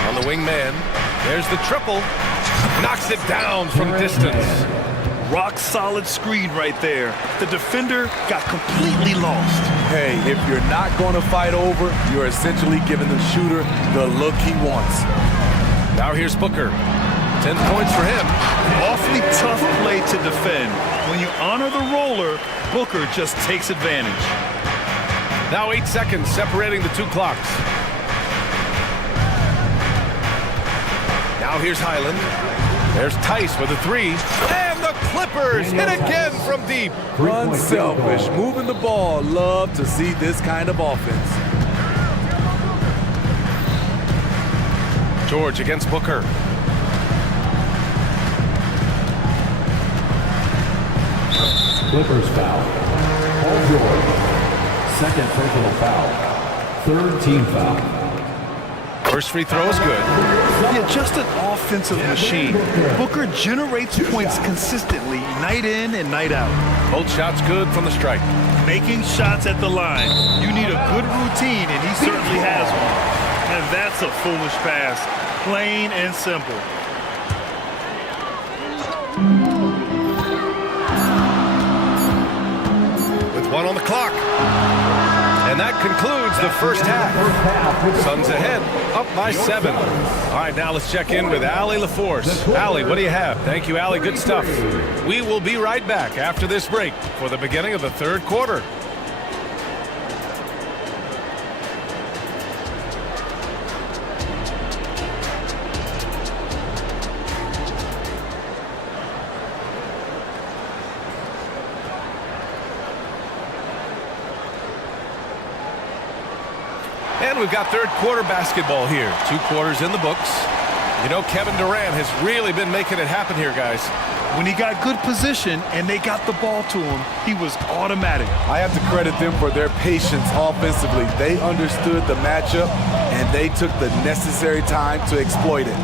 On the wing man. There's the triple. Knocks it down from distance. Rock solid screen right there. The defender got completely lost. Hey, if you're not going to fight over, you're essentially giving the shooter the look he wants. Now here's Booker. 10 points for him. Awfully tough play to defend. When you honor the roller, Booker just takes advantage. Now 8 seconds separating the 2 clocks. Now here's Highland. There's Tice with a 3. And the Clippers hit again from deep. Unselfish, moving the ball. Love to see this kind of offense. George against Booker. Clippers foul. Paul George. Second personal foul. Third team foul. First free throw is good. Yeah, just an offensive machine. Booker generates points consistently, night in and night out. Both shots good from the strike. Making shots at the line. You need a good routine, and he certainly has one. And that's a foolish pass. Plain and simple. With 1 on the clock. And that concludes the first half. Suns ahead, up by 7. All right, now let's check in with Allie LaForce. Allie, what do you have? Thank you, Allie. Good stuff. We will be right back after this break for the beginning of the third quarter. And we've got third quarter basketball here. 2 quarters in the books. You know, Kevin Durant has really been making it happen here, guys. When he got good position and they got the ball to him, he was automatic. I have to credit them for their patience offensively. They understood the matchup, and they took the necessary time to exploit it.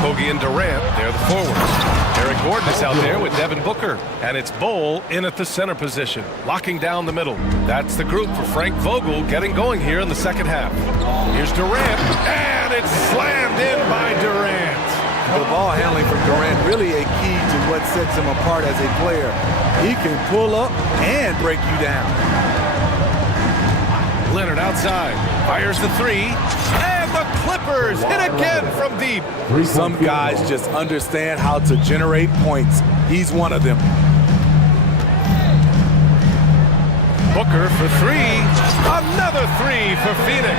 Kogi and Durant, they're the forwards. Eric Gordon is out there with Devin Booker. And it's Bol in at the center position, locking down the middle. That's the group for Frank Vogel getting going here in the second half. Here's Durant, and it's slammed in by Durant. The ball handling from Durant really a key to what sets him apart as a player. He can pull up and break you down. Leonard outside, fires the three, and the Clippers hit again from deep. Some guys just understand how to generate points. He's one of them. Booker for three, another three for Phoenix.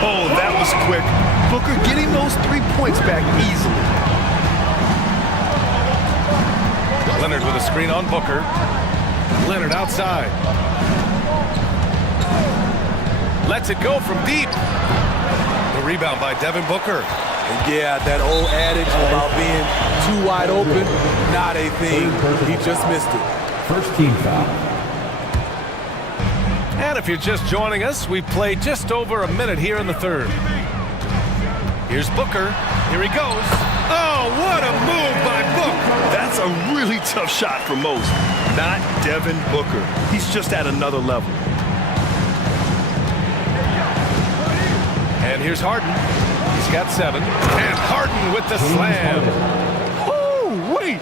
Oh, that was quick. Booker getting those 3 points back easily. Leonard with a screen on Booker. Leonard outside. Lets it go from deep. The rebound by Devin Booker. And yeah, that old adage about being too wide open, not a thing. He just missed it. First team foul. And if you're just joining us, we've played just over a minute here in the third. Here's Booker. Here he goes. Oh, what a move by Booker. That's a really tough shot for most. Not Devin Booker. He's just at another level. And here's Harden. He's got 7. And Harden with the slam. Oh, wait.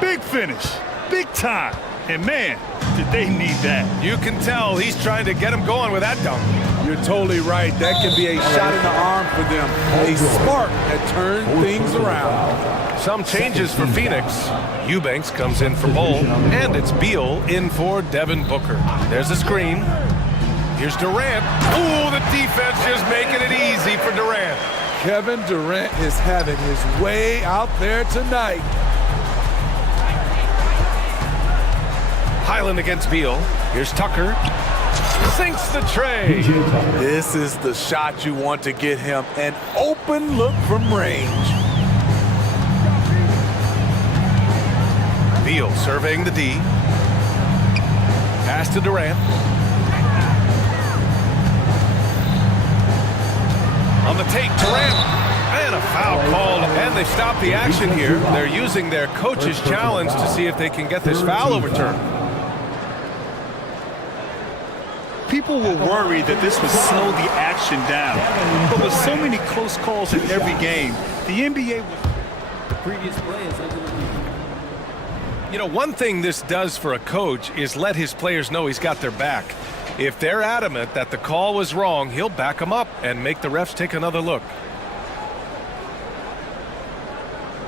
Big finish. Big time. And man, did they need that. You can tell he's trying to get him going with that dunk. You're totally right. That can be a shot in the arm for them. A spark that turns things around. Some changes for Phoenix. Eubanks comes in for Bull. And it's Beal in for Devin Booker. There's a screen. Here's Durant. Ooh, the defense just making it easy for Durant. Kevin Durant is having his way out there tonight. Highland against Beal. Here's Tucker. Sinks the tray. This is the shot you want to get him. An open look from range. Beal surveying the D. Pass to Durant. On the take, Durant. And a foul called, and they stop the action here. They're using their coach's challenge to see if they can get this foul overturned. People were worried that this would slow the action down. But with so many close calls in every game, the NBA was... The previous play is under review. You know, one thing this does for a coach is let his players know he's got their back. If they're adamant that the call was wrong, he'll back them up and make the refs take another look.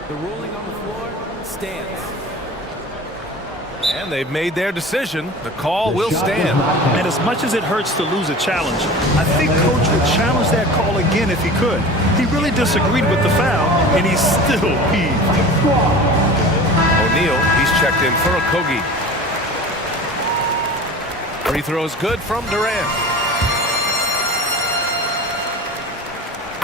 The ruling on the floor stands. And they've made their decision. The call will stand. And as much as it hurts to lose a challenge, I think Coach would challenge that call again if he could. He really disagreed with the foul, and he's still peeved. O'Neal, he's checked in for Okogie. Free throws good from Durant.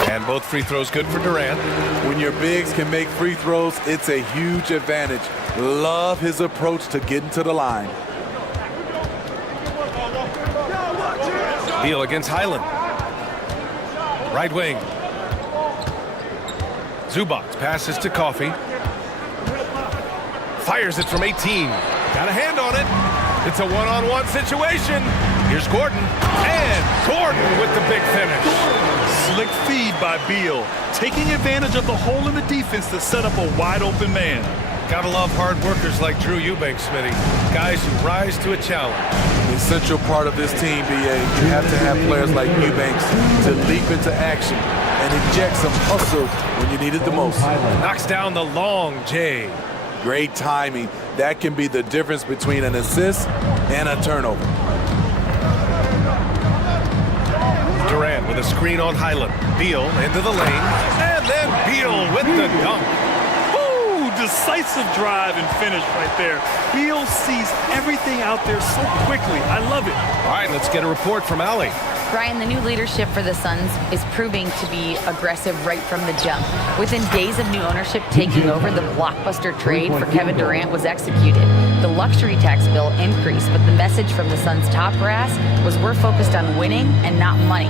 And both free throws good for Durant. When your bigs can make free throws, it's a huge advantage. Love his approach to getting to the line. Beal against Highland. Right wing. Zubac passes to Coffey. Fires it from 18. Got a hand on it. It's a one-on-one situation. Here's Gordon. And Gordon with the big finish. Slick feed by Beal, taking advantage of the hole in the defense to set up a wide-open man. Gotta love hard workers like Drew Eubanks, Smitty. Guys who rise to a challenge. The essential part of this team, BA, you have to have players like Eubanks to leap into action and inject some hustle when you need it the most. Knocks down the long J. Great timing. That can be the difference between an assist and a turnover. Durant with a screen on Highland. Beal into the lane. And then Beal with the dunk. Decisive drive and finish right there. Beal sees everything out there so quickly. I love it. All right, let's get a report from Allie. Brian, the new leadership for the Suns is proving to be aggressive right from the jump. Within days of new ownership taking over, the blockbuster trade for Kevin Durant was executed. The luxury tax bill increased, but the message from the Suns' top brass was we're focused on winning and not money.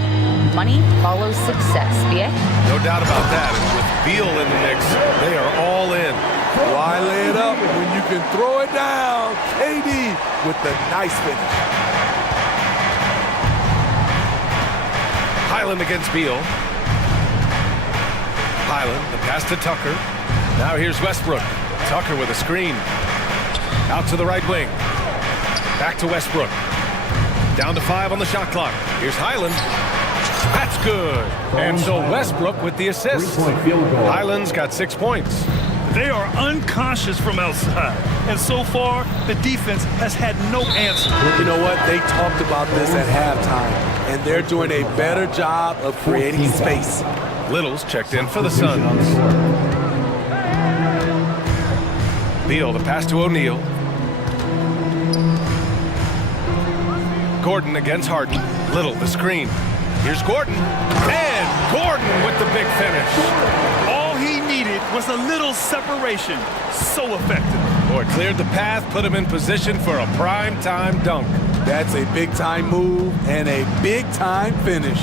Money follows success, BA? No doubt about that. And with Beal in the mix, they are all in. Why lay it up when you can throw it down? KD with the nice finish. Highland against Beal. Highland, the pass to Tucker. Now here's Westbrook. Tucker with a screen. Out to the right wing. Back to Westbrook. Down to 5 on the shot clock. Here's Highland. That's good. And so Westbrook with the assist. Highland's got 6 points. They are unconscious from outside. And so far, the defense has had no answer. You know what? They talked about this at halftime, and they're doing a better job of creating space. Little's checked in for the Suns. Beal, the pass to O'Neal. Gordon against Harden. Little, the screen. Here's Gordon. And Gordon with the big finish. All he needed was a little separation. So effective. Boy, cleared the path, put him in position for a prime-time dunk. That's a big-time move and a big-time finish.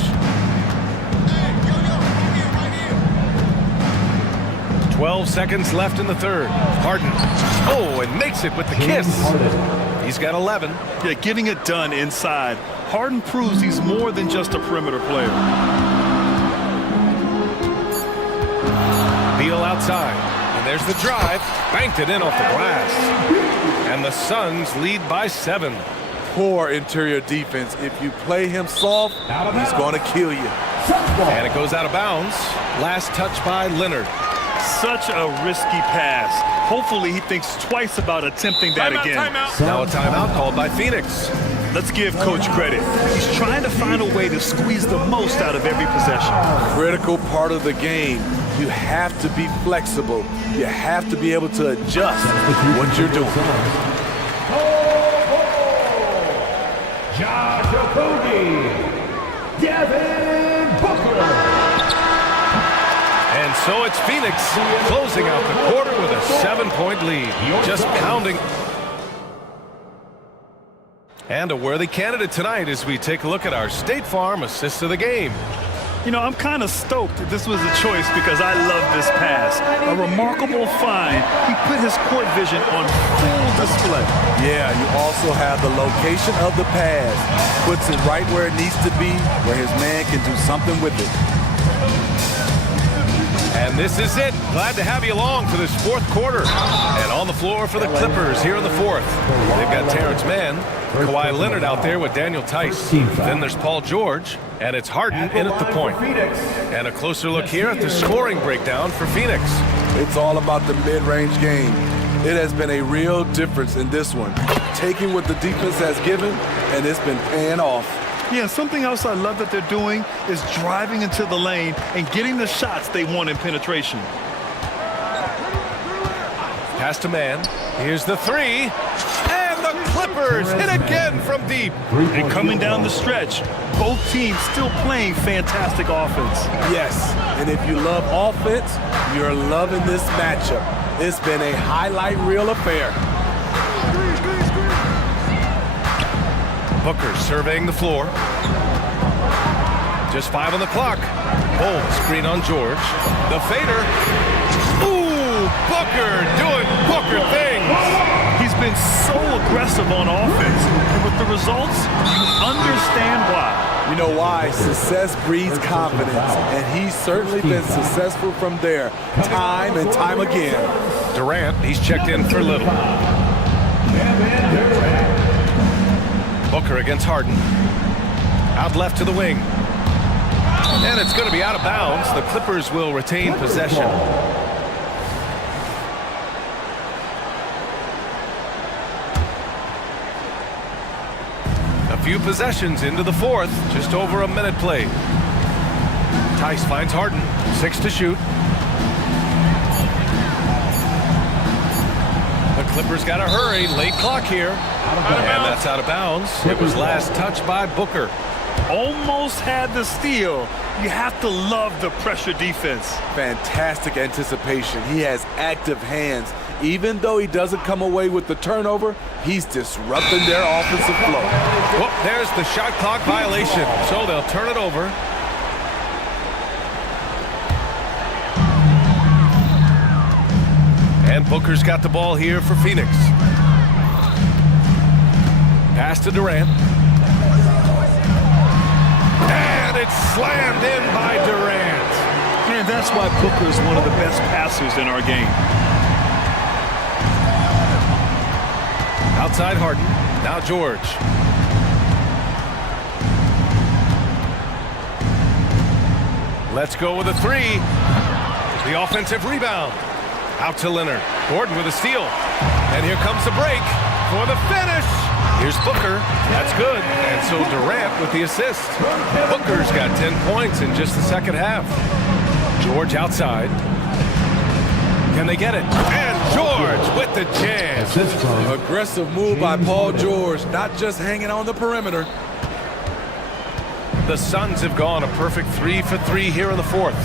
12 seconds left in the third. Harden. Oh, and makes it with the kiss. He's got 11. Yeah, getting it done inside. Harden proves he's more than just a perimeter player. Beal outside. And there's the drive. Banked it in off the glass. And the Suns lead by 7. Poor interior defense. If you play him soft, he's going to kill you. And it goes out of bounds. Last touch by Leonard. Such a risky pass. Hopefully he thinks twice about attempting that again. Now a timeout called by Phoenix. Let's give Coach credit. He's trying to find a way to squeeze the most out of every possession. Critical part of the game. You have to be flexible. You have to be able to adjust what you're doing. And so it's Phoenix closing out the quarter with a 7-point lead. Just pounding. And a worthy candidate tonight as we take a look at our State Farm assist of the game. You know, I'm kind of stoked that this was a choice because I love this pass. A remarkable find. He put his court vision on full display. Yeah, you also have the location of the pass. Puts it right where it needs to be, where his man can do something with it. And this is it. Glad to have you along for this fourth quarter. And on the floor for the Clippers here in the fourth. They've got Terrence Mann, Kawhi Leonard out there with Daniel Tice. Then there's Paul George, and it's Harden in at the point. And a closer look here at the scoring breakdown for Phoenix. It's all about the mid-range game. It has been a real difference in this one. Taking what the defense has given, and it's been paying off. Yeah, something else I love that they're doing is driving into the lane and getting the shots they want in penetration. Pass to Mann. Here's the three. And the Clippers hit again from deep. And coming down the stretch, both teams still playing fantastic offense. Yes, and if you love offense, you're loving this matchup. It's been a highlight reel affair. Booker surveying the floor. Just 5 on the clock. Bold screen on George. The fader. Ooh, Booker doing Booker things. He's been so aggressive on offense. And with the results, you understand why. You know why? Success breeds confidence. And he's certainly been successful from there, time and time again. Durant, he's checked in for Little. Booker against Harden. Out left to the wing. And it's going to be out of bounds. The Clippers will retain possession. A few possessions into the fourth. Just over a minute played. Tice finds Harden. 6 to shoot. The Clippers got to hurry. Late clock here. And that's out of bounds. It was last touched by Booker. Almost had the steal. You have to love the pressure defense. Fantastic anticipation. He has active hands. Even though he doesn't come away with the turnover, he's disrupting their offensive flow. Well, there's the shot clock violation. So they'll turn it over. And Booker's got the ball here for Phoenix. Pass to Durant. And it's slammed in by Durant. Man, And that's why Booker is one of the best passers in our game. Outside Harden. Now George. Let's go with a three. The offensive rebound. Out to Leonard. Gordon with a steal. And here comes the break for the finish. Here's Booker. That's good. And so Durant with the assist. Booker's got 10 points in just the second half. George outside. Can they get it? And George with the jam. Aggressive move by Paul George, not just hanging on the perimeter. The Suns have gone a perfect 3 for 3 here in the fourth.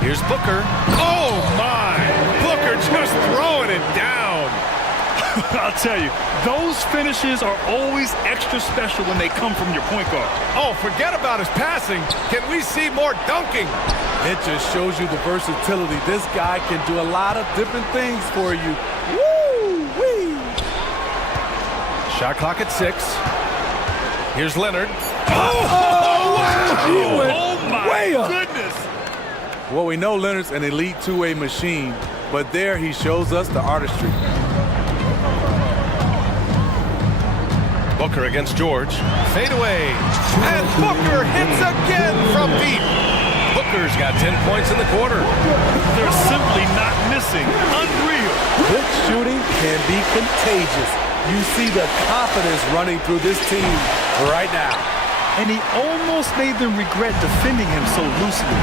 Here's Booker. Oh, my! Booker just throwing it down. I'll tell you, those finishes are always extra special when they come from your point guard. Oh, forget about his passing. Can we see more dunking? It just shows you the versatility. This guy can do a lot of different things for you. Woo-wee! Shot clock at 6. Here's Leonard. Oh, wow! He went Oh, my way up. goodness! Well, we know Leonard's an elite two-way machine, but there he shows us the artistry. Booker against George. Fade away. And Booker hits again from deep. Booker's got 10 points in the quarter. They're simply not missing. Unreal. Good shooting can be contagious. You see the confidence running through this team right now. And he almost made them regret defending him so loosely.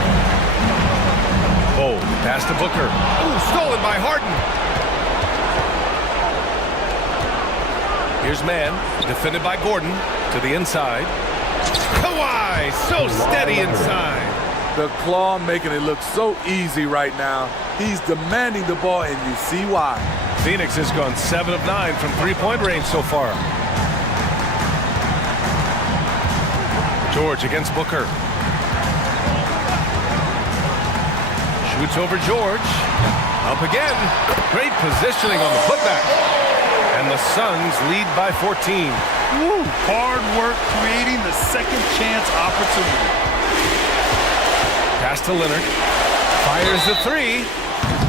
Oh, pass to Booker. Oh, stolen by Harden. Here's man, defended by Gordon, to the inside. Kawhi, so steady inside. The claw making it look so easy right now. He's demanding the ball, and you see why. Phoenix has gone 7 of 9 from three-point range so far. George against Booker. Shoots over George. Up again. Great positioning on the putback. And the Suns lead by 14. Woo. Hard work creating the second chance opportunity. Pass to Leonard. Fires the three.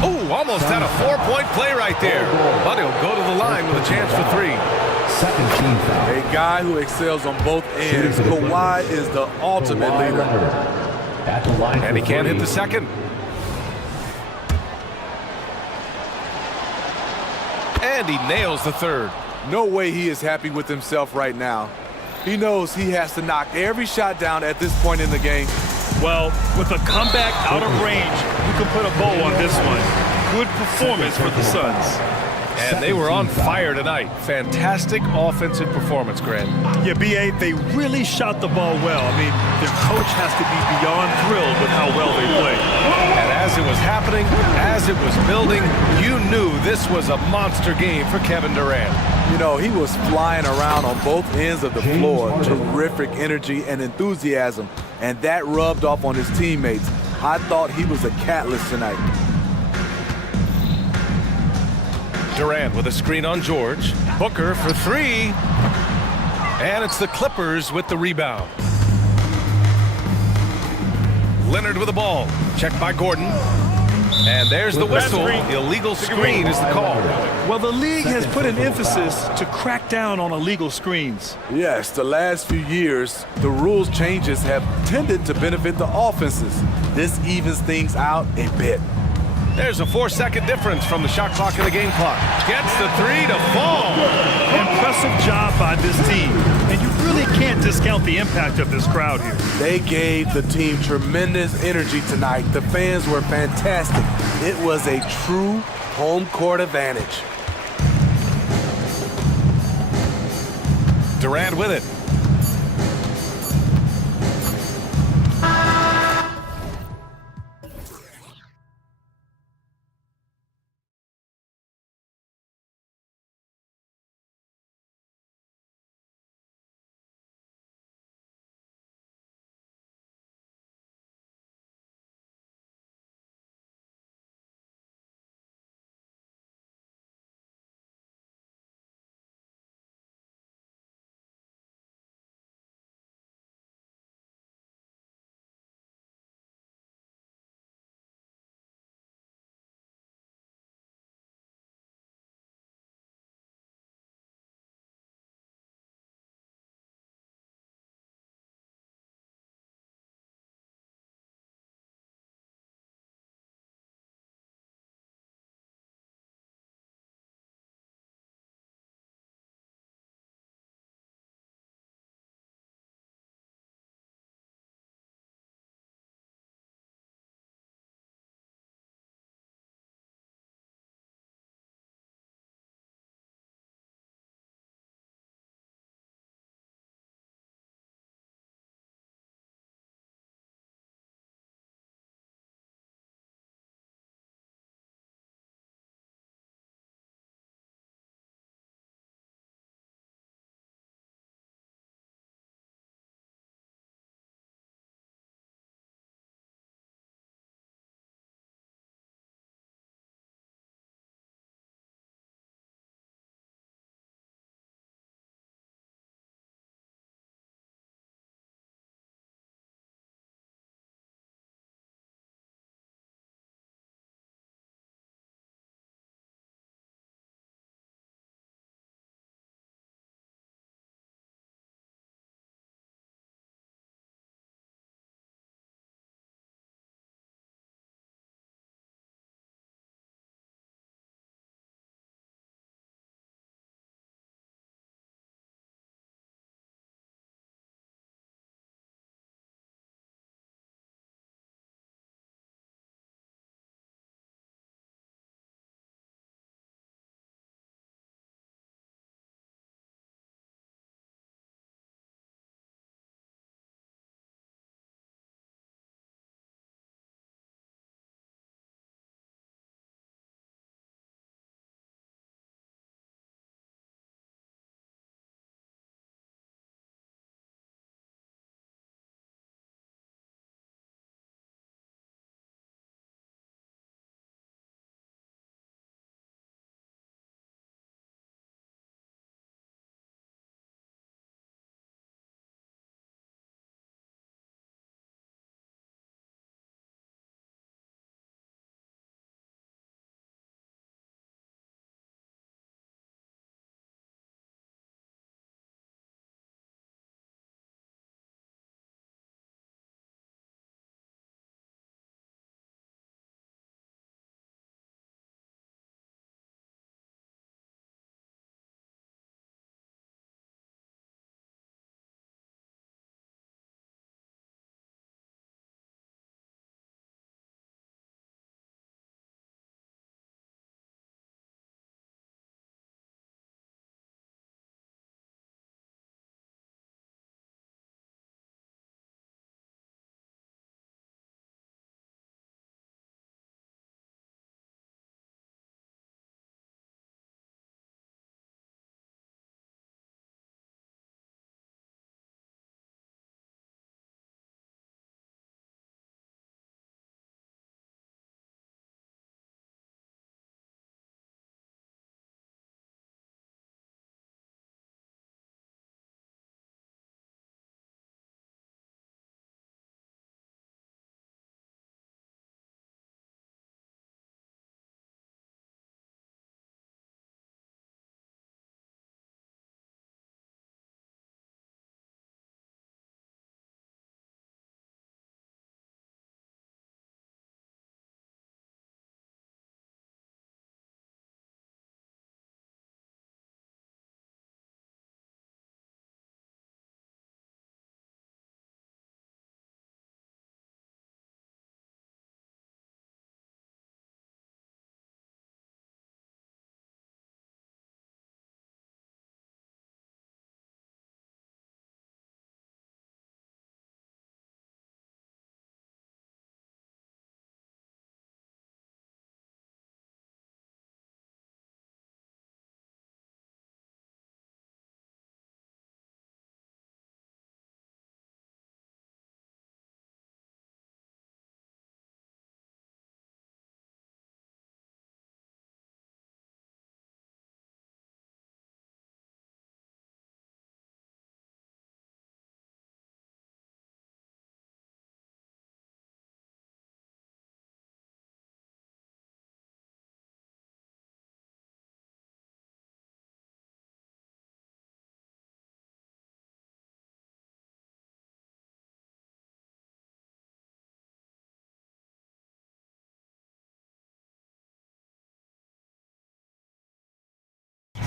Oh, almost had a 4-point play right there. But he'll go to the line with a chance for 3. Second team foul. A guy who excels on both ends. Kawhi is the ultimate leader. At the line And he can't hit the second. And he nails the third. No way he is happy with himself right now. He knows he has to knock every shot down at this point in the game. Well, with a comeback out of range, you can put a bow on this one. Good performance for the Suns. And they were on fire tonight. Fantastic offensive performance, Grant. Yeah, B.A., they really shot the ball well. I mean, their coach has to be beyond thrilled with how well they played. And as it was happening, as it was building, you knew this was a monster game for Kevin Durant. You know, he was flying around on both ends of the floor. Terrific energy and enthusiasm. And that rubbed off on his teammates. I thought he was a catalyst tonight. Durant with a screen on George. Booker for 3. And it's the Clippers with the rebound. Leonard with the ball. Checked by Gordon. And there's the whistle. Illegal screen is the call. Well, the league has put an emphasis to crack down on illegal screens. Yes, the last few years, the rules changes have tended to benefit the offenses. This evens things out a bit. There's a 4-second difference from the shot clock and the game clock. Gets the 3 to fall. Impressive job by this team. And you really can't discount the impact of this crowd here. They gave the team tremendous energy tonight. The fans were fantastic. It was a true home court advantage. Durant with it.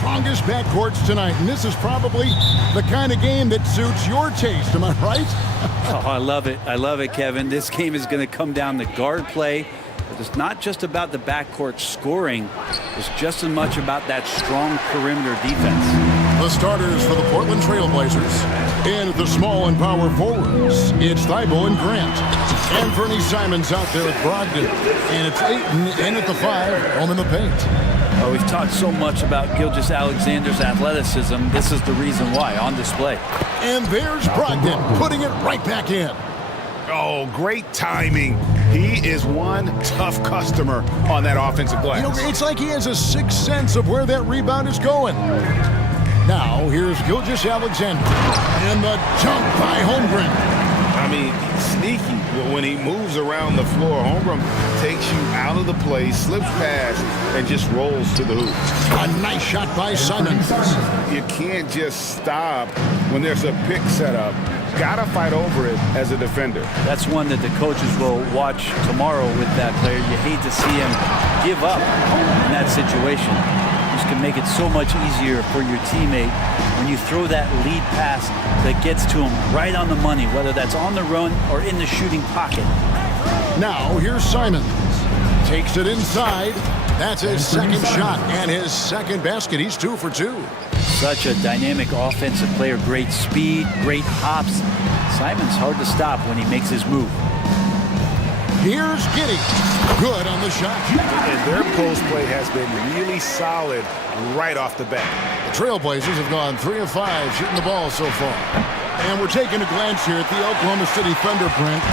strongest backcourts tonight, and this is probably the kind of game that suits your taste. Am I right? Oh, I love it. I love it, Kevin. This game is going to come down to guard play. It's not just about the backcourt scoring. It's just as much about that strong perimeter defense. The starters for the Portland Trailblazers. And the small and power forwards, it's Thibault and Grant. And Fernie Simons out there at Brogdon. And it's Ayton in at the 5, home in the paint. Oh, we've talked so much about Gilgeous-Alexander's athleticism. This is the reason why, on display. And there's Brogdon putting it right back in. Oh, great timing. He is one tough customer on that offensive glass. You know, it's like he has a sixth sense of where that rebound is going. Now, here's Gilgeous-Alexander. And the dunk by Holmgren. I mean, sneaky. When he moves around the floor, Holmgren takes you out of the play, slips past, and just rolls to the hoop. A nice shot by Simons. You can't just stop when there's a pick set up. Gotta fight over it as a defender. That's one that the coaches will watch tomorrow with that player. You hate to see him give up in that situation. This can make it so much easier for your teammate when you throw that lead pass that gets to him right on the money, whether that's on the run or in the shooting pocket. Now, here's Simons. Takes it inside. That's his second shot and his second basket. He's 2 for 2. Such a dynamic offensive player. Great speed, great hops. Simons hard to stop when he makes his move. Here's Giddey. Good on the shot. And their post play has been really solid right off the bat. The Trailblazers have gone 3 of 5 shooting the ball so far. And we're taking a glance here at the Oklahoma City Thunder, Brent.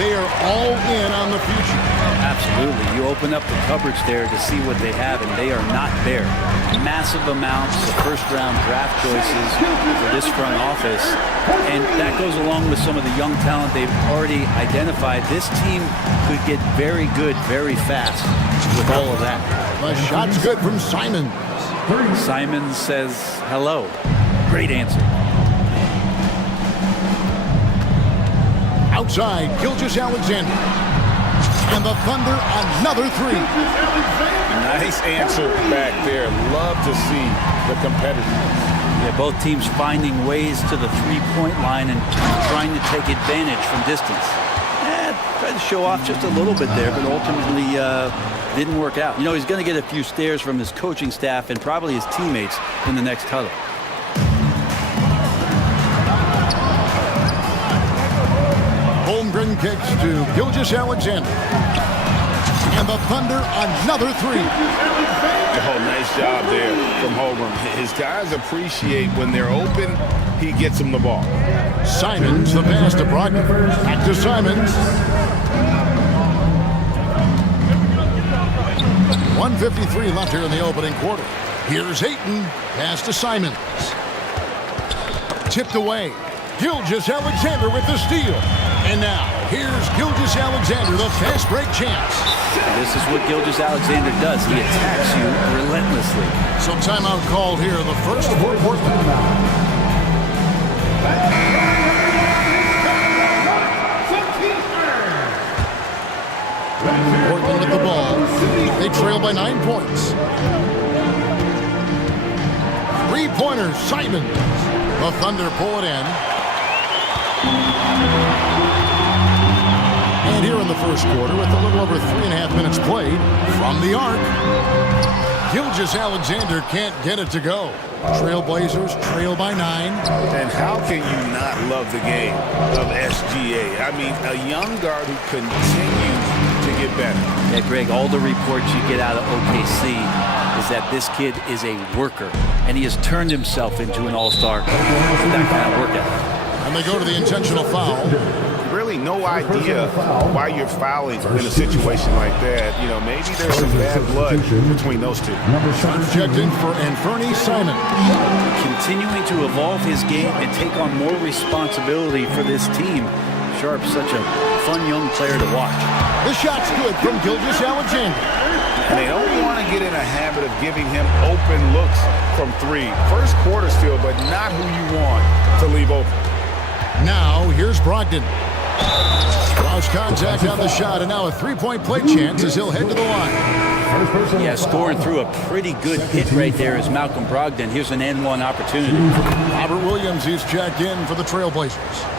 They are all in on the future. Absolutely. You open up the coverage there to see what they have, and they are not there. Massive amounts of first-round draft choices for this front office. And that goes along with some of the young talent they've already identified. This team could get very good very fast with all of that. The shot's good from Simons. Simons says hello. Great answer. Outside, Gilgeous-Alexander. And the Thunder, another 3. Nice answer back there. Love to see the competitiveness. Yeah, both teams finding ways to the three-point line and trying to take advantage from distance. Tried to show off just a little bit there, but ultimately didn't work out. You know, he's going to get a few stares from his coaching staff and probably his teammates in the next huddle. Holmgren kicks to Gilgeous-Alexander. And the Thunder, another 3. Oh, nice job there from Holmgren. His guys appreciate when they're open, he gets them the ball. Simons, the pass to Brogdon. Back to Simons. 1:53 left here in the opening quarter. Here's Ayton. Pass to Simons. Tipped away. Gilgeous-Alexander with the steal. And now, here's Gilgeous-Alexander, the fast break champs. This is what Gilgeous-Alexander does. He attacks you relentlessly. So timeout called here, the first for Portland. Portland with the ball. They trail by 9 points. 3-pointers, Simons. The Thunder pull it in. And here in the first quarter, with a little over 3.5 minutes played, from the arc, Gilgeous-Alexander can't get it to go. Trailblazers trail by 9. And how can you not love the game of SGA? I mean, a young guard who continues to get better. Yeah, Greg, all the reports you get out of OKC is that this kid is a worker, and he has turned himself into an all-star with that kind of work ethic. And they go to the intentional foul. Really no idea why you're fouling in a situation like that. You know, maybe there's some bad blood between those two. Projecting for Fernie Simons. Continuing to evolve his game and take on more responsibility for this team. Sharp's such a fun young player to watch. The shot's good from Gilgeous-Alexander. And they don't want to get in a habit of giving him open looks from 3. First quarter still, but not who you want to leave open. Now, here's Brogdon. Lost contact on the shot, and now a three-point play chance as he'll head to the line. Yeah, scoring through a pretty good hit right there is Malcolm Brogdon. Here's an N1 opportunity. Robert Williams is checked in for the Trailblazers.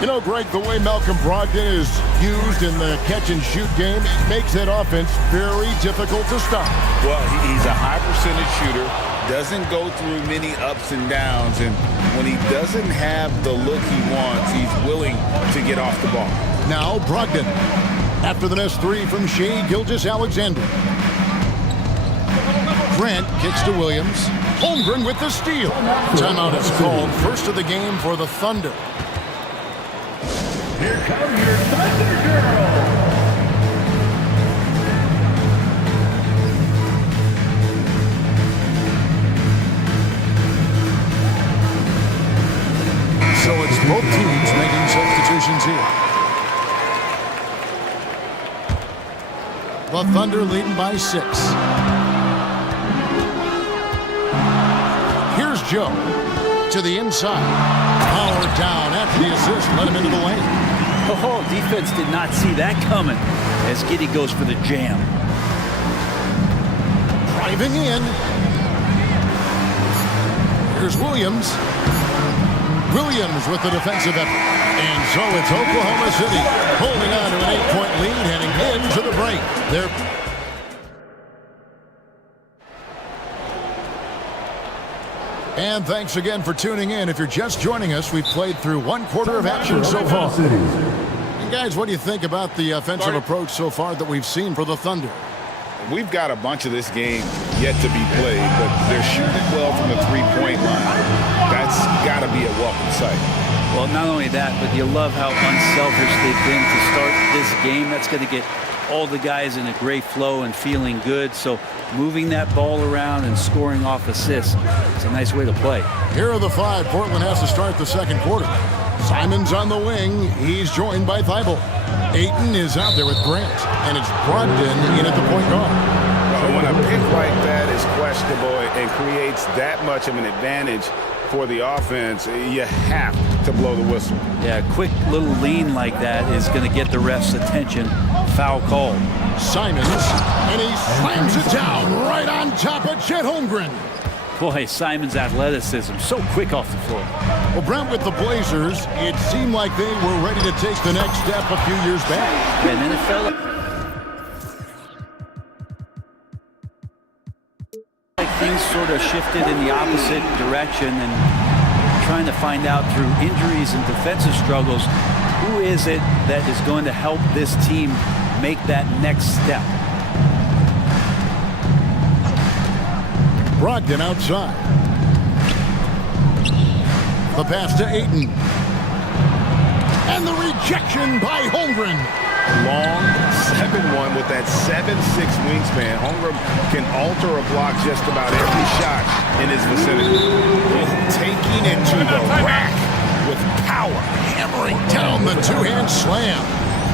You know, Greg, the way Malcolm Brogdon is used in the catch-and-shoot game, it makes that offense very difficult to stop. Well, he's a high-percentage shooter, doesn't go through many ups and downs, and when he doesn't have the look he wants, he's willing to get off the ball. Now Brogdon. After the missed three from Shea Gilgeous-Alexander. Grant kicks to Williams. Holmgren with the steal. Timeout is called. First of the game for the Thunder. Here come your Thunder Girls. So it's both teams making substitutions here. The Thunder leading by 6. Here's Joe to the inside. Powered down after the assist, let him into the lane. Oh, defense did not see that coming as Giddey goes for the jam. Driving in. Here's Williams. Williams with the defensive effort. And so it's Oklahoma City holding on to an 8-point lead heading into the break. And thanks again for tuning in. If you're just joining us, we've played through one quarter of action so far. And guys, what do you think about the offensive approach so far that we've seen for the Thunder? We've got a bunch of this game yet to be played, but they're shooting it well from the three-point line. That's got to be a welcome sight. Well, not only that, but you love how unselfish they've been to start this game. That's going to get all the guys in a great flow and feeling good. So moving that ball around and scoring off assists is a nice way to play. Here are the 5. Portland has to start the second quarter. Simon's on the wing. He's joined by Thibault. Ayton is out there with Grant, and it's Brogdon in at the point guard. Well, when a pick like that is questionable and creates that much of an advantage for the offense, you have to blow the whistle. Yeah, a quick little lean like that is going to get the ref's attention. Foul called. Simons, and he slams it down right on top of Chet Holmgren. Boy, Simon's athleticism, so quick off the floor. Well, Brent, with the Blazers, it seemed like they were ready to take the next step a few years back. And then it fell. Like things sort of shifted in the opposite direction, and trying to find out through injuries and defensive struggles, who is it that is going to help this team make that next step? Brogdon outside. The pass to Ayton. And the rejection by Holmgren. Long 7-1 with that 7'6" wingspan. Holmgren can alter a block just about every shot in his vicinity. Taking it to the rack with power. Hammering down the two-hand slam.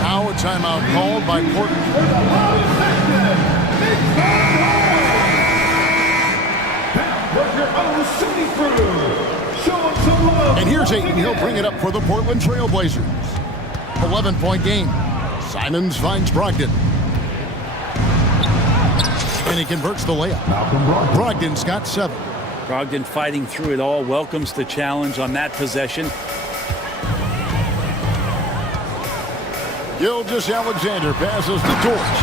Now a timeout called by Portland. And here's Ayton. He'll bring it up for the Portland Trailblazers. 11-point game. Simons finds Brogdon. And he converts the layup. Brogdon's got 7. Brogdon fighting through it all. Welcomes the challenge on that possession. Gilgeous-Alexander passes to George.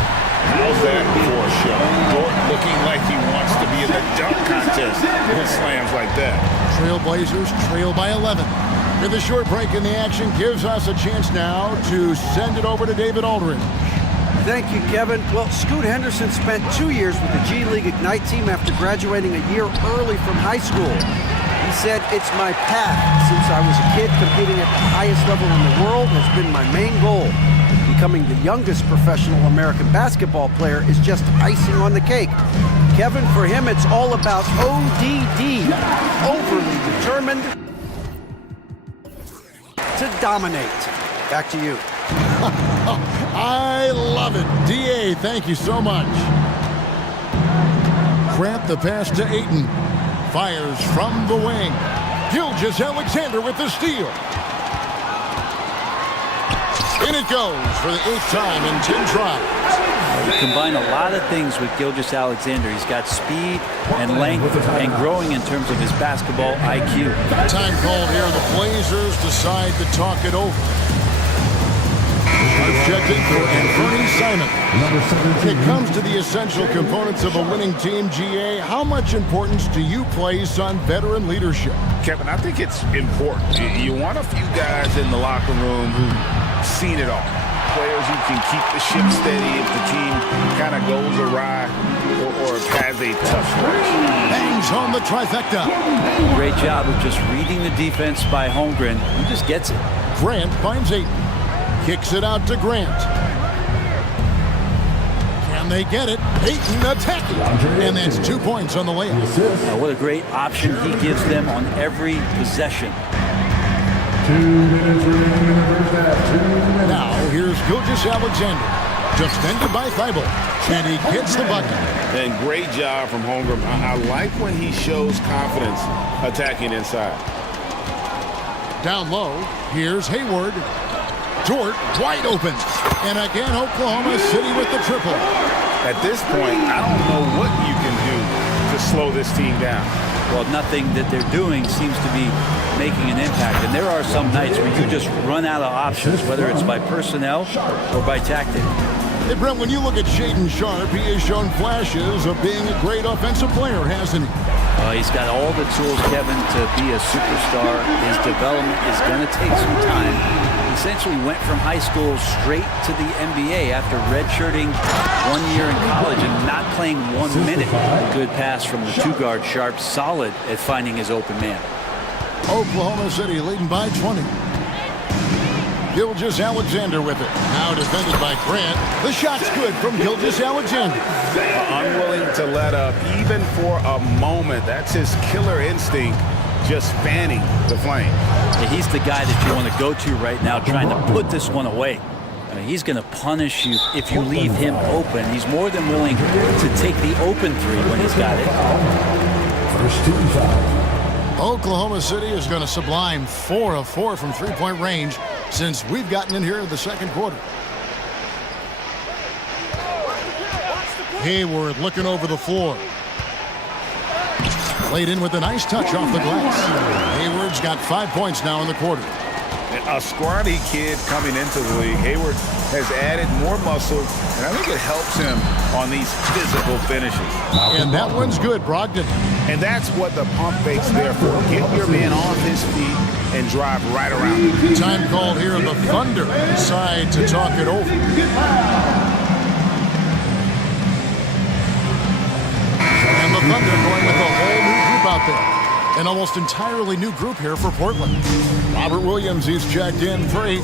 How's that for a show? Dort looking like he wants to be in the dunk contest with slams like that. Trailblazers trail by 11. And the short break in the action gives us a chance now to send it over to David Aldridge. Thank you, Kevin. Well, Scoot Henderson spent 2 years with the G League Ignite team after graduating a year early from high school. He said, "It's my path. Since I was a kid, competing at the highest level in the world has been my main goal. Becoming the youngest professional American basketball player is just icing on the cake." Kevin, for him, it's all about ODD, overly determined to dominate. Back to you. I love it. D.A., thank you so much. Grant the pass to Ayton. Fires from the wing. In it goes for the 8th time in 10 tries. He combined a lot of things with Gilgeous-Alexander. He's got speed and length and growing in terms of his basketball IQ. Time called here. The Blazers decide to talk it over. Objected for Anthony Simon. When it comes to the essential components of a winning team, GA, how much importance do you place on veteran leadership? Kevin, I think it's important. You want a few guys in the locker room who've seen it all. Players who can keep the ship steady if the team kind of goes awry or has a tough stretch. Bangs on the trifecta. Great job of just reading the defense by Holmgren. He just gets it. Grant finds Ayton. Kicks it out to Grant. Can they get it? Ayton attacking. And that's 2 points on the layup. What a great option he gives them on every possession. 2 minutes remaining in the first half. 2 minutes. Now, here's Gilgeous-Alexander. Defended by Thibault. And he gets the bucket. And great job from Holmgren. I like when he shows confidence attacking inside. Down low, here's Hayward. Dort wide open. And again, Oklahoma City with the triple. At this point, I don't know what you can do to slow this team down. Well, nothing that they're doing seems to be making an impact. And there are some nights where you just run out of options, whether it's by personnel or by tactic. Hey, Brent, when you look at Shaedon Sharpe, he has shown flashes of being a great offensive player, hasn't he? He's got all the tools, Kevin, to be a superstar. His development is going to take some time. He essentially went from high school straight to the NBA after redshirting 1 year in college and not playing 1 minute. Good pass from the two-guard Sharpe, solid at finding his open man. Oklahoma City leading by 20. Gilgeous-Alexander with it. Now defended by Grant. The shot's good from Gilgeous-Alexander. Unwilling to let up even for a moment. That's his killer instinct, just fanning the flame. Yeah, he's the guy that you want to go to right now, trying to put this one away. I mean, he's going to punish you if you leave him open. He's more than willing to take the open three when he's got it. First team foul. Oklahoma City is going to sublime 4 of 4 from three-point range since we've gotten in here in the second quarter. Hayward looking over the floor. Played in with a nice touch off the glass. Hayward's got 5 points now in the quarter. A scrawny kid coming into the league. Hayward has added more muscle, and I think it helps him on these physical finishes. And that one's good, Brogdon. And that's what the pump fake's there for. Get your man off his feet and drive right around him. Time called here. The Thunder decide to talk it over. And the Thunder going with a whole new group out there. An almost entirely new group here for Portland. Robert Williams, he's checked in for 8.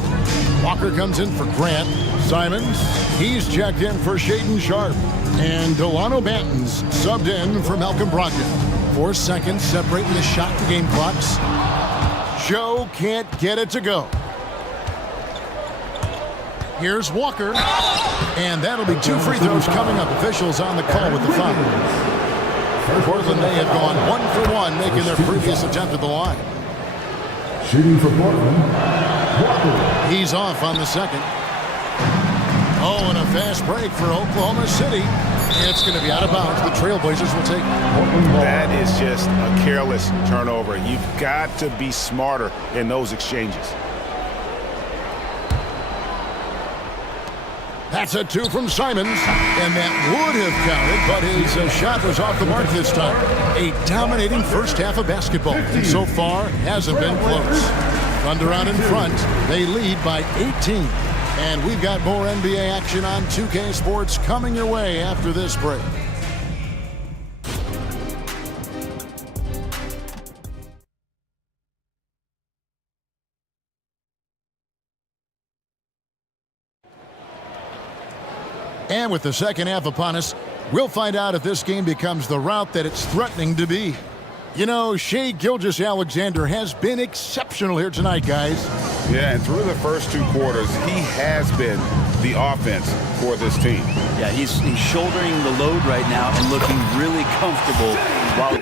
Walker comes in for Grant. Simons, he's checked in for Shaedon Sharpe. And Delano Banton's subbed in for Malcolm Brogdon. 4 seconds separating the shot and game clocks. Joe can't get it to go. Here's Walker. And that'll be 2 free throws coming up. Officials on the call with the foul. Portland, they have gone 1 for 1, making their previous attempt at the line. Shooting for Portland. He's off on the second. Oh, and a fast break for Oklahoma City. It's going to be out of bounds. The Trailblazers will take it. That is just a careless turnover. You've got to be smarter in those exchanges. That's a 2 from Simons, and that would have counted, but his shot was off the mark this time. A dominating first half of basketball, and so far hasn't been close. Thunder out in front. They lead by 18. And we've got more NBA action on 2K Sports coming your way after this break. And with the second half upon us, we'll find out if this game becomes the route that it's threatening to be. You know, Shai Gilgeous-Alexander has been exceptional here tonight, guys. Yeah, and through the first 2 quarters, he has been the offense for this team. Yeah, he's shouldering the load right now and looking really comfortable while...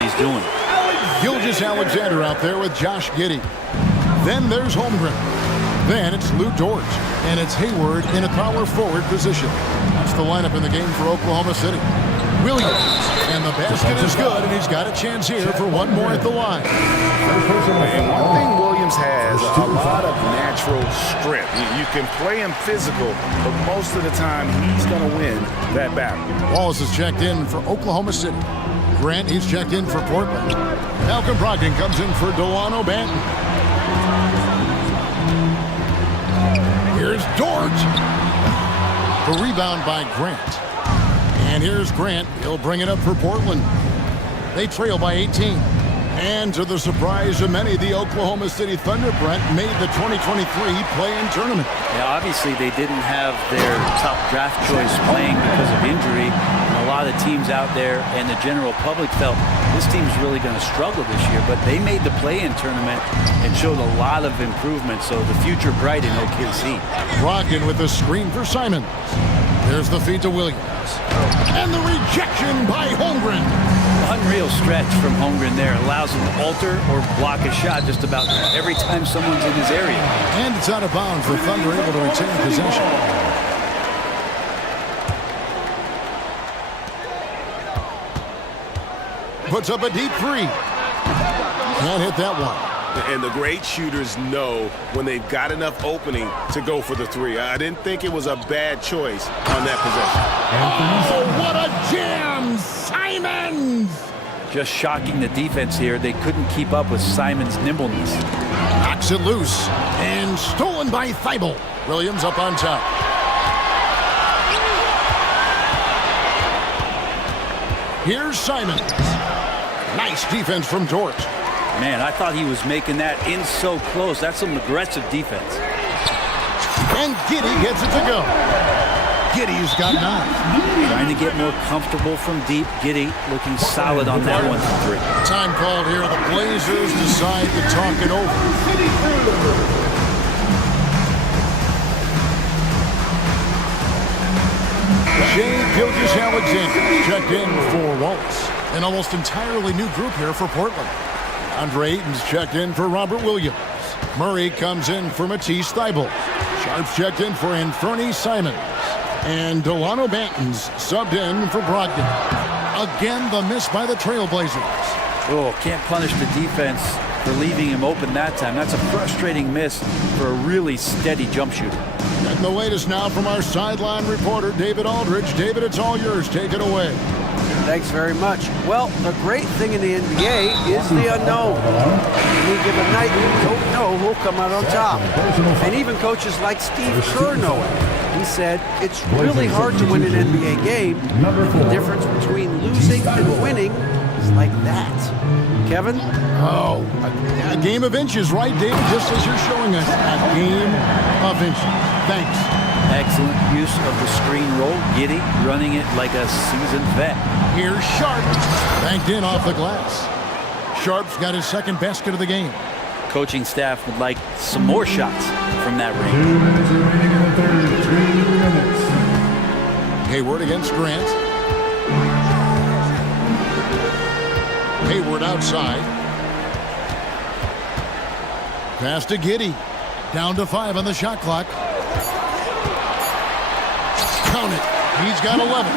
He's doing. Gilgeous-Alexander out there with Josh Giddey. Then there's Holmgren. Then it's Lou Dort. And it's Hayward in a power forward position. That's the lineup in the game for Oklahoma City. Williams. And the basket is good, and he's got a chance here for one more at the line. And one thing Williams has, a lot of natural strength. You can play him physical, but most of the time he's going to win that battle. Wallace is checked in for Oklahoma City. Grant, he's checked in for Portland. Malcolm Brogdon comes in for Delano Banton. Here's Dort. The rebound by Grant. And here's Grant. He'll bring it up for Portland. They trail by 18. And to the surprise of many, the Oklahoma City Thunder, Brent, made the 2023 play-in tournament. Yeah, obviously they didn't have their top draft choice playing because of injury. And a lot of teams out there and the general public felt this team's really going to struggle this year. But they made the play-in tournament and showed a lot of improvement. So the future bright in OKC. Brogdon with the screen for Simons. There's the feed to Williams. And the rejection by Holmgren. Unreal stretch from Holmgren there. Allows him to alter or block a shot just about every time someone's in his area. And it's out of bounds. The Thunder able to retain possession. Puts up a deep three. Can't hit that one. And the great shooters know when they've got enough opening to go for the three. I didn't think it was a bad choice on that possession. Oh, what a jam! Simons! Just shocking the defense here. They couldn't keep up with Simons' nimbleness. Knocks it loose. And stolen by Thibault. Williams up on top. Here's Simons. Nice defense from Dort. Man, I thought he was making that in so close. That's some aggressive defense. And Giddey gets it to go. Giddey's got 9. Trying to get more comfortable from deep. Giddey looking solid on that one from 3. Time called here. The Blazers decide to talk it over. Shai Gilgeous-Alexander checked in for Wallace. An almost entirely new group here for Portland. Andre Ayton's checked in for Robert Williams. Murray comes in for Matisse Thybulle. Sharp's checked in for Anthony Simons. And Delano Banton's subbed in for Brogdon. Again, the miss by the Trailblazers. Oh, can't punish the defense for leaving him open that time. That's a frustrating miss for a really steady jump shooter. And the latest now from our sideline reporter, David Aldridge. David, it's all yours. Take it away. Thanks very much. Well, the great thing in the NBA is the unknown. Any given night, you don't know who'll come out on top. And even coaches like Steve Kerr know it. He said, it's really hard to win an NBA game. The difference between losing and winning is like that. Kevin? Oh, a game of inches, right, David? Just as you're showing us. A game of inches. Thanks. Excellent use of the screen roll. Giddey running it like a seasoned vet. Here's Sharp. Banked in off the glass. Sharp's got his second basket of the game. Coaching staff would like some more shots from that ring. 2 minutes remaining in the third. 3 minutes. Hayward against Grant. Hayward outside. Pass to Giddey. Down to 5 on the shot clock. Count it. He's got 11.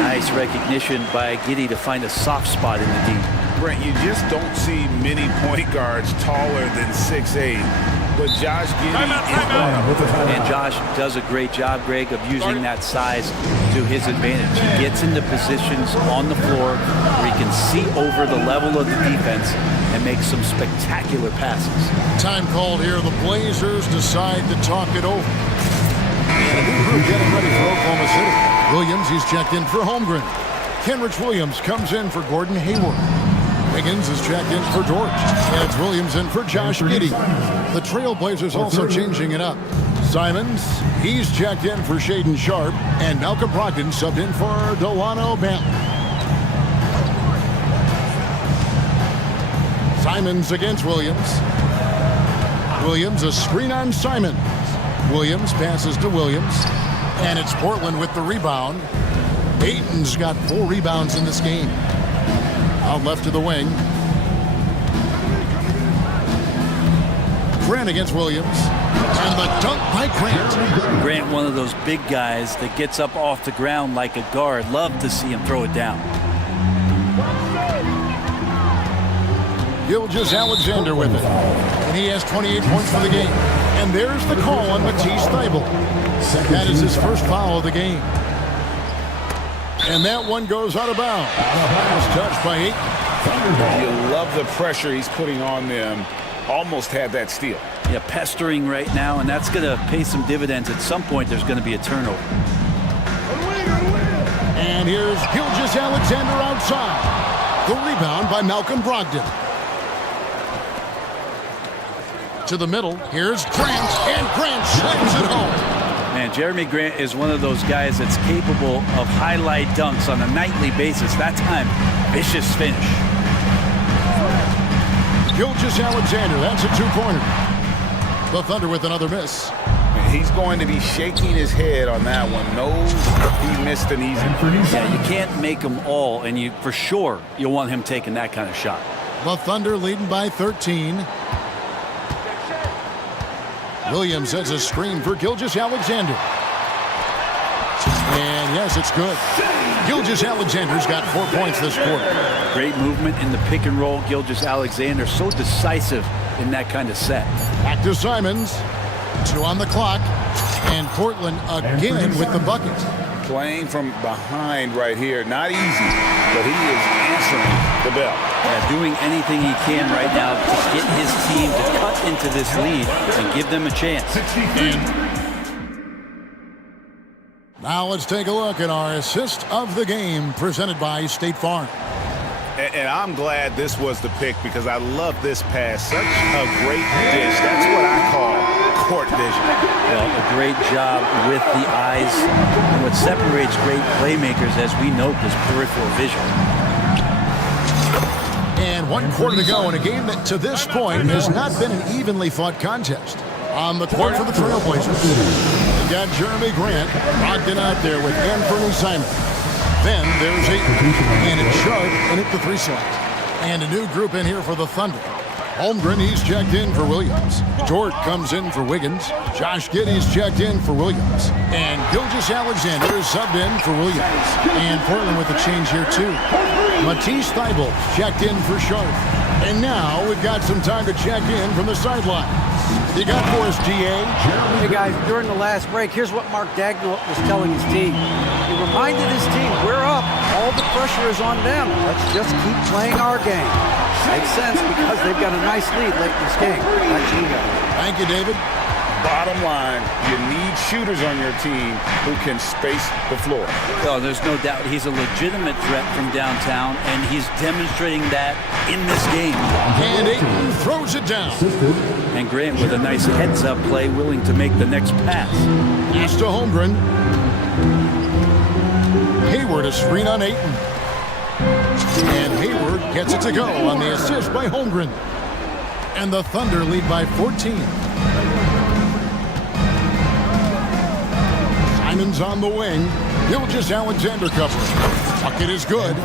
Nice recognition by Giddey to find a soft spot in the D. Brent, you just don't see many point guards taller than 6'8", but Josh Giddey is one of them. And Josh does a great job, Greg, of using that size to his advantage. He gets into positions on the floor where he can see over the level of the defense and make some spectacular passes. Time called here. The Blazers decide to talk it over. And a new group getting ready for Oklahoma City. Williams, he's checked in for Holmgren. Kenrich Williams comes in for Gordon Hayward. Wiggins is checked in for Dort. And it's Williams in for Josh Giddey. The Trailblazers also changing it up. Simons, he's checked in for Shaedon Sharp. And Malcolm Brogdon subbed in for Delano Banton. Simons against Williams. Williams, a screen on Simons. Williams passes to Williams. And it's Portland with the rebound. Ayton's got 4 rebounds in this game. Out left to the wing. Grant against Williams. And the dunk by Grant. Grant, one of those big guys that gets up off the ground like a guard. Love to see him throw it down. Gilgeous-Alexander with it. And he has 28 points for the game. And there's the call on Matisse Thybulle. That is his first foul of the game. And that one goes out of bounds. Last touch by Ayton. You love the pressure he's putting on them. Almost had that steal. Yeah, pestering right now, and that's going to pay some dividends. At some point, there's going to be a turnover. And here's Gilgeous-Alexander outside. The rebound by Malcolm Brogdon. To the middle, here's Grant, and Grant slams it home. Man, Jeremy Grant is one of those guys that's capable of highlight dunks on a nightly basis. That time, vicious finish. Gilgeous-Alexander, that's a two-pointer. The Thunder with another miss. He's going to be shaking his head on that one. Knows he missed an easy. Yeah, you can't make them all, and you for sure you'll want him taking that kind of shot. The Thunder leading by 13. Williams sets a screen for Gilgeous-Alexander. And yes, it's good. Gilgeous-Alexander's got 4 points this quarter. Great movement in the pick and roll. Gilgeous-Alexander so decisive in that kind of set. Back to Simons. 2 on the clock. And Portland again with the bucket. Playing from behind right here. Not easy, but he is answering the bell. Yeah, doing anything he can right now to get his team to cut into this lead and give them a chance. Now let's take a look at our assist of the game presented by State Farm. And I'm glad this was the pick because I love this pass. Such a great dish. That's what I call court vision. Well, a great job with the eyes. And what separates great playmakers, as we note, is peripheral vision. And 1 quarter to go in a game that to this point has not been an evenly fought contest. On the court for the Trailblazers, we got Jeremy Grant locked in out there with Anthony Simon. Then there's Ayton, and it's Sharp in at the 3 slot. And a new group in here for the Thunder. Holmgren, he's checked in for Williams. Dort comes in for Wiggins. Josh Giddey's checked in for Williams. And Gilgeous-Alexander is subbed in for Williams. And Portland with a change here too. Matisse Thybulle checked in for Sharp. And now we've got some time to check in from the sideline. You got for us, GA. Hey guys, during the last break, here's what Mark Dagnall was telling his team. He reminded his team, we're up. All the pressure is on them. Let's just keep playing our game. Makes sense because they've got a nice lead late in this game. Back to you guys. Thank you, David. Bottom line, you need shooters on your team who can space the floor. Oh, there's no doubt he's a legitimate threat from downtown, and he's demonstrating that in this game. And Ayton throws it down. And Grant with a nice heads-up play, willing to make the next pass. Pass to Holmgren. Hayward a screen on Ayton. And Hayward gets it to go on the assist by Holmgren. And the Thunder lead by 14. Simons on the wing. Gilgeous-Alexander covering. Bucket is good.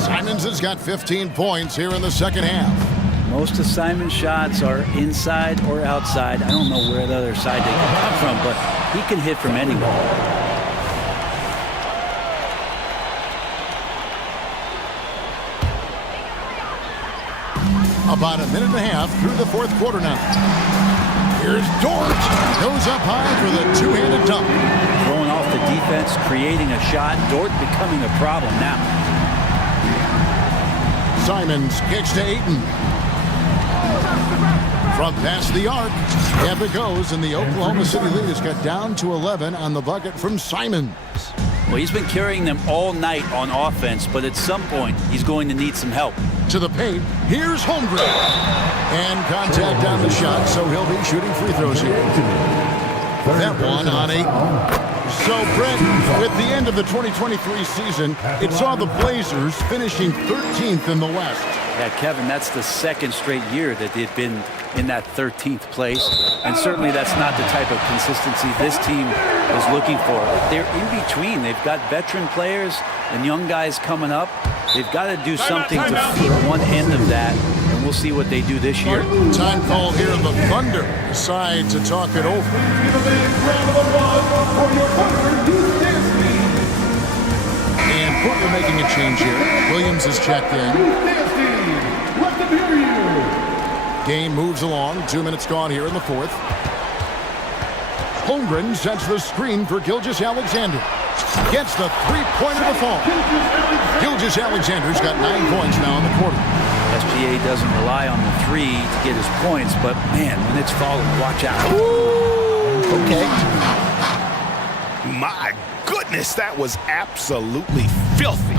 Simons has got 15 points here in the second half. Most of Simon's shots are inside or outside. I don't know where the other side they can come from, but he can hit from anywhere. About a minute and a half through the 4th quarter now. Here's Dort. Goes up high for the two-handed dunk. Throwing off the defense, creating a shot. Dort becoming a problem now. Simons kicks to Ayton. From past the arc, up it goes, and the Oklahoma City lead has got down to 11 on the bucket from Simons. Well, he's been carrying them all night on offense, but at some point, he's going to need some help. To the paint, here's Holmgren. And contact on the shot, so he'll be shooting free throws here. That one on Ayton. So, Brent, with the end of the 2023 season, it saw the Blazers finishing 13th in the West. Yeah, Kevin, that's the second straight year that they've been in that 13th place. And certainly that's not the type of consistency this team is looking for. They're in between. They've got veteran players and young guys coming up. They've got to do something to feed one end of that, and we'll see what they do this year. Time call here. The Thunder decide to talk it over. And Portland making a change here. Williams is checked in. Game moves along. 2 minutes gone here in the fourth. Holmgren sets the screen for Gilgeous-Alexander. Gets the three-pointer to fall. Gilgeous-Alexander's got 9 points now in the quarter. SGA doesn't rely on the three to get his points, but man, when it's falling, watch out. Okay. My goodness, that was absolutely filthy.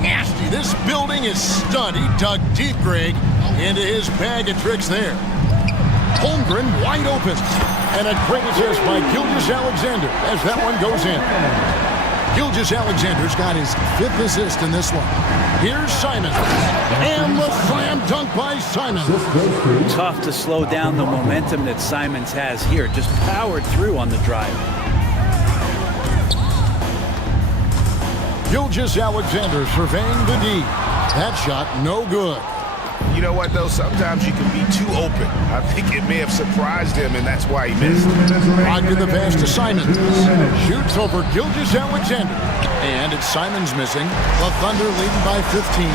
Nasty. This building is stud. He dug deep, Greg, into his bag of tricks there. Holmgren wide open. And a great assist by Gilgeous-Alexander as that one goes in. Gilgeous-Alexander's got his 5th assist in this one. Here's Simons. And the slam dunk by Simons. Tough to slow down the momentum that Simons has here. Just powered through on the drive. Gilgeous-Alexander surveying the D. That shot no good. You know what, though? Sometimes you can be too open. I think it may have surprised him, and that's why he missed. Rogers the pass to Simons. Shoots over Gilgeous-Alexander. And it's Simons missing. The Thunder leading by 15.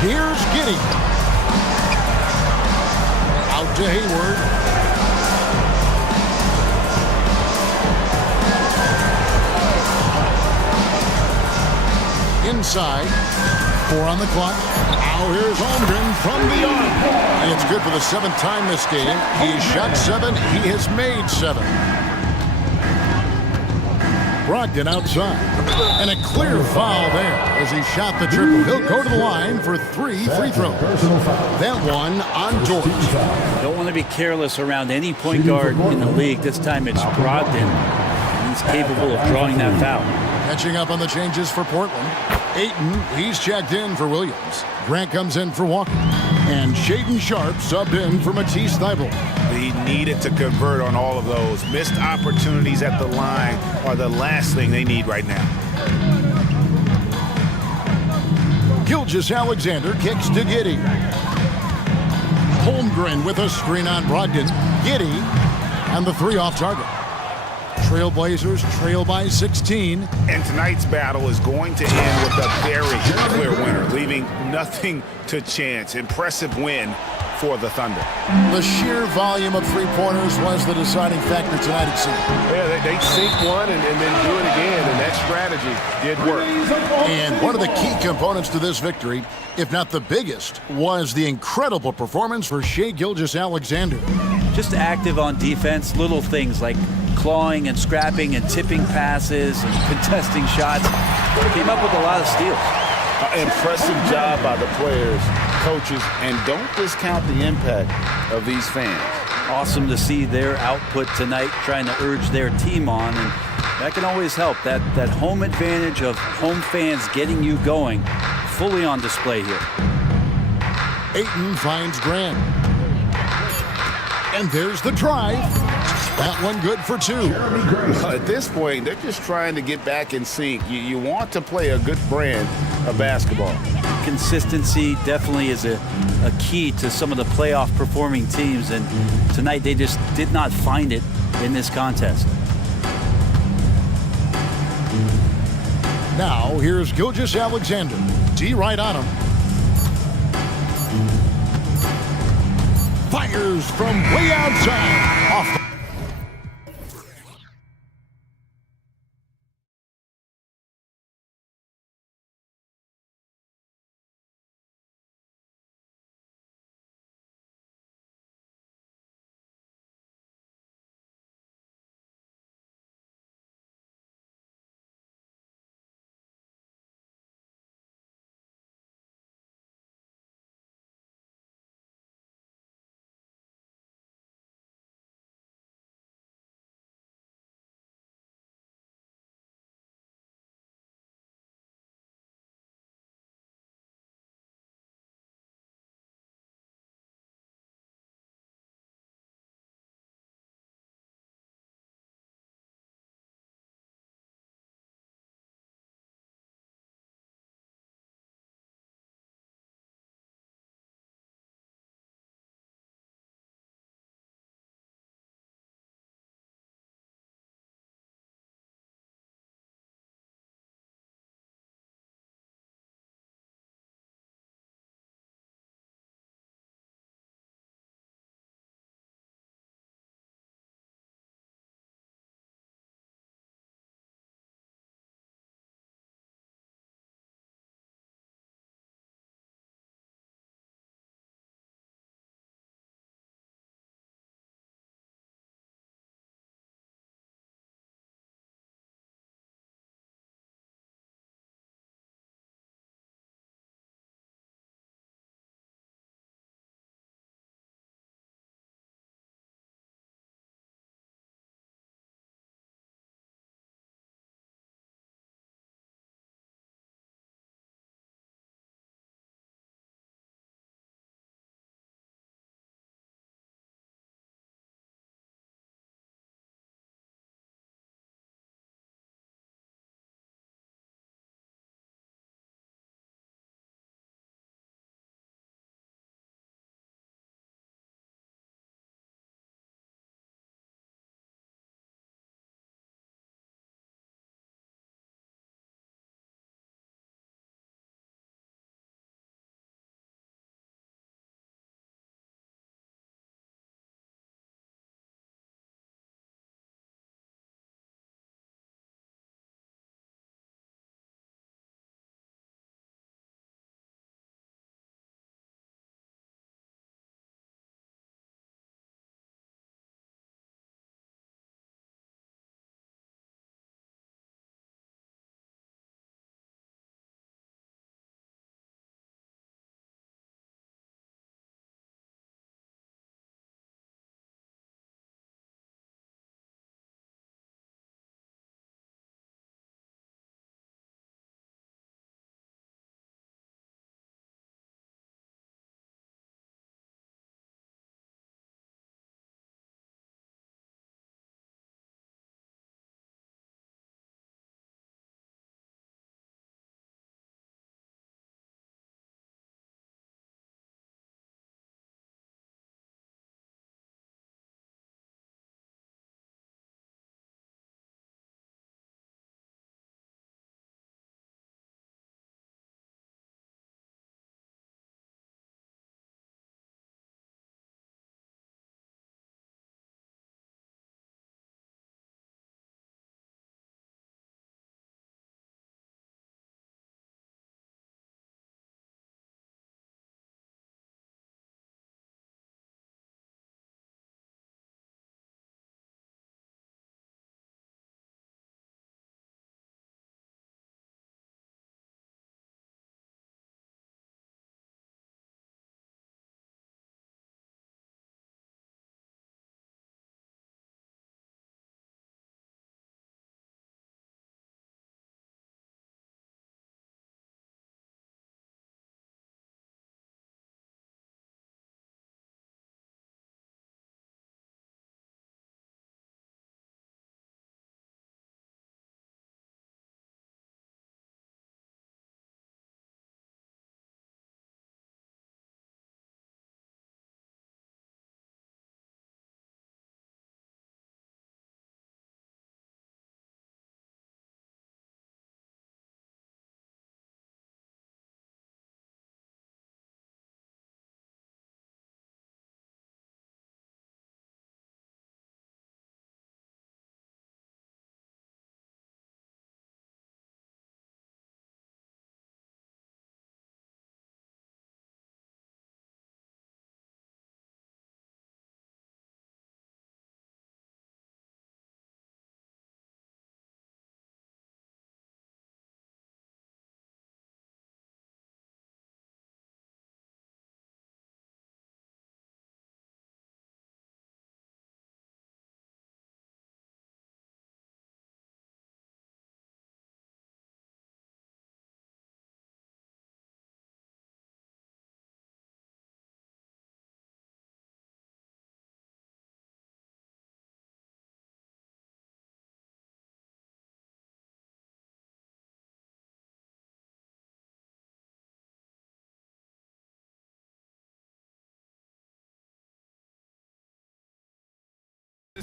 Here's Giddey. Out to Hayward. Inside. 4 on the clock. Now here's Holmgren from the arc. And it's good for the 7th time this game. He's shot 7. He has made 7. Brogdon outside. And a clear foul there as he shot the triple. He'll go to the line for 3 free throws. That one on George. Don't want to be careless around any point guard in the league. This time it's Brogdon. He's capable of drawing that foul. Catching up on the changes for Portland. Ayton, he's checked in for Williams. Grant comes in for Walker. And Shaden Sharp subbed in for Matisse Thybulle. He needed to convert on all of those. Missed opportunities at the line are the last thing they need right now. Gilgeous-Alexander kicks to Giddey. Holmgren with a screen on Brogdon. Giddey and the 3 off target. Trailblazers trail by 16. And tonight's battle is going to end with a very clear winner, leaving nothing to chance. Impressive win for the Thunder. The sheer volume of 3-pointers was the deciding factor tonight, it seemed. Yeah, they sink one and then do it again, and that strategy did work. And one of the key components to this victory, if not the biggest, was the incredible performance for Shai Gilgeous-Alexander. Just active on defense, little things like clawing and scrapping and tipping passes and contesting shots. Came up with a lot of steals. Impressive job by the players, coaches, and don't discount the impact of these fans. Awesome to see their output tonight, trying to urge their team on, and that can always help. That home advantage of home fans getting you going, fully on display here. Ayton finds Grant. And there's the drive. That one good for 2. At this point, they're just trying to get back in sync. You want to play a good brand of basketball. Consistency definitely is a key to some of the playoff performing teams, and tonight they just did not find it in this contest. Now here's Gilgeous-Alexander. D right on him. Fires from way outside. Off the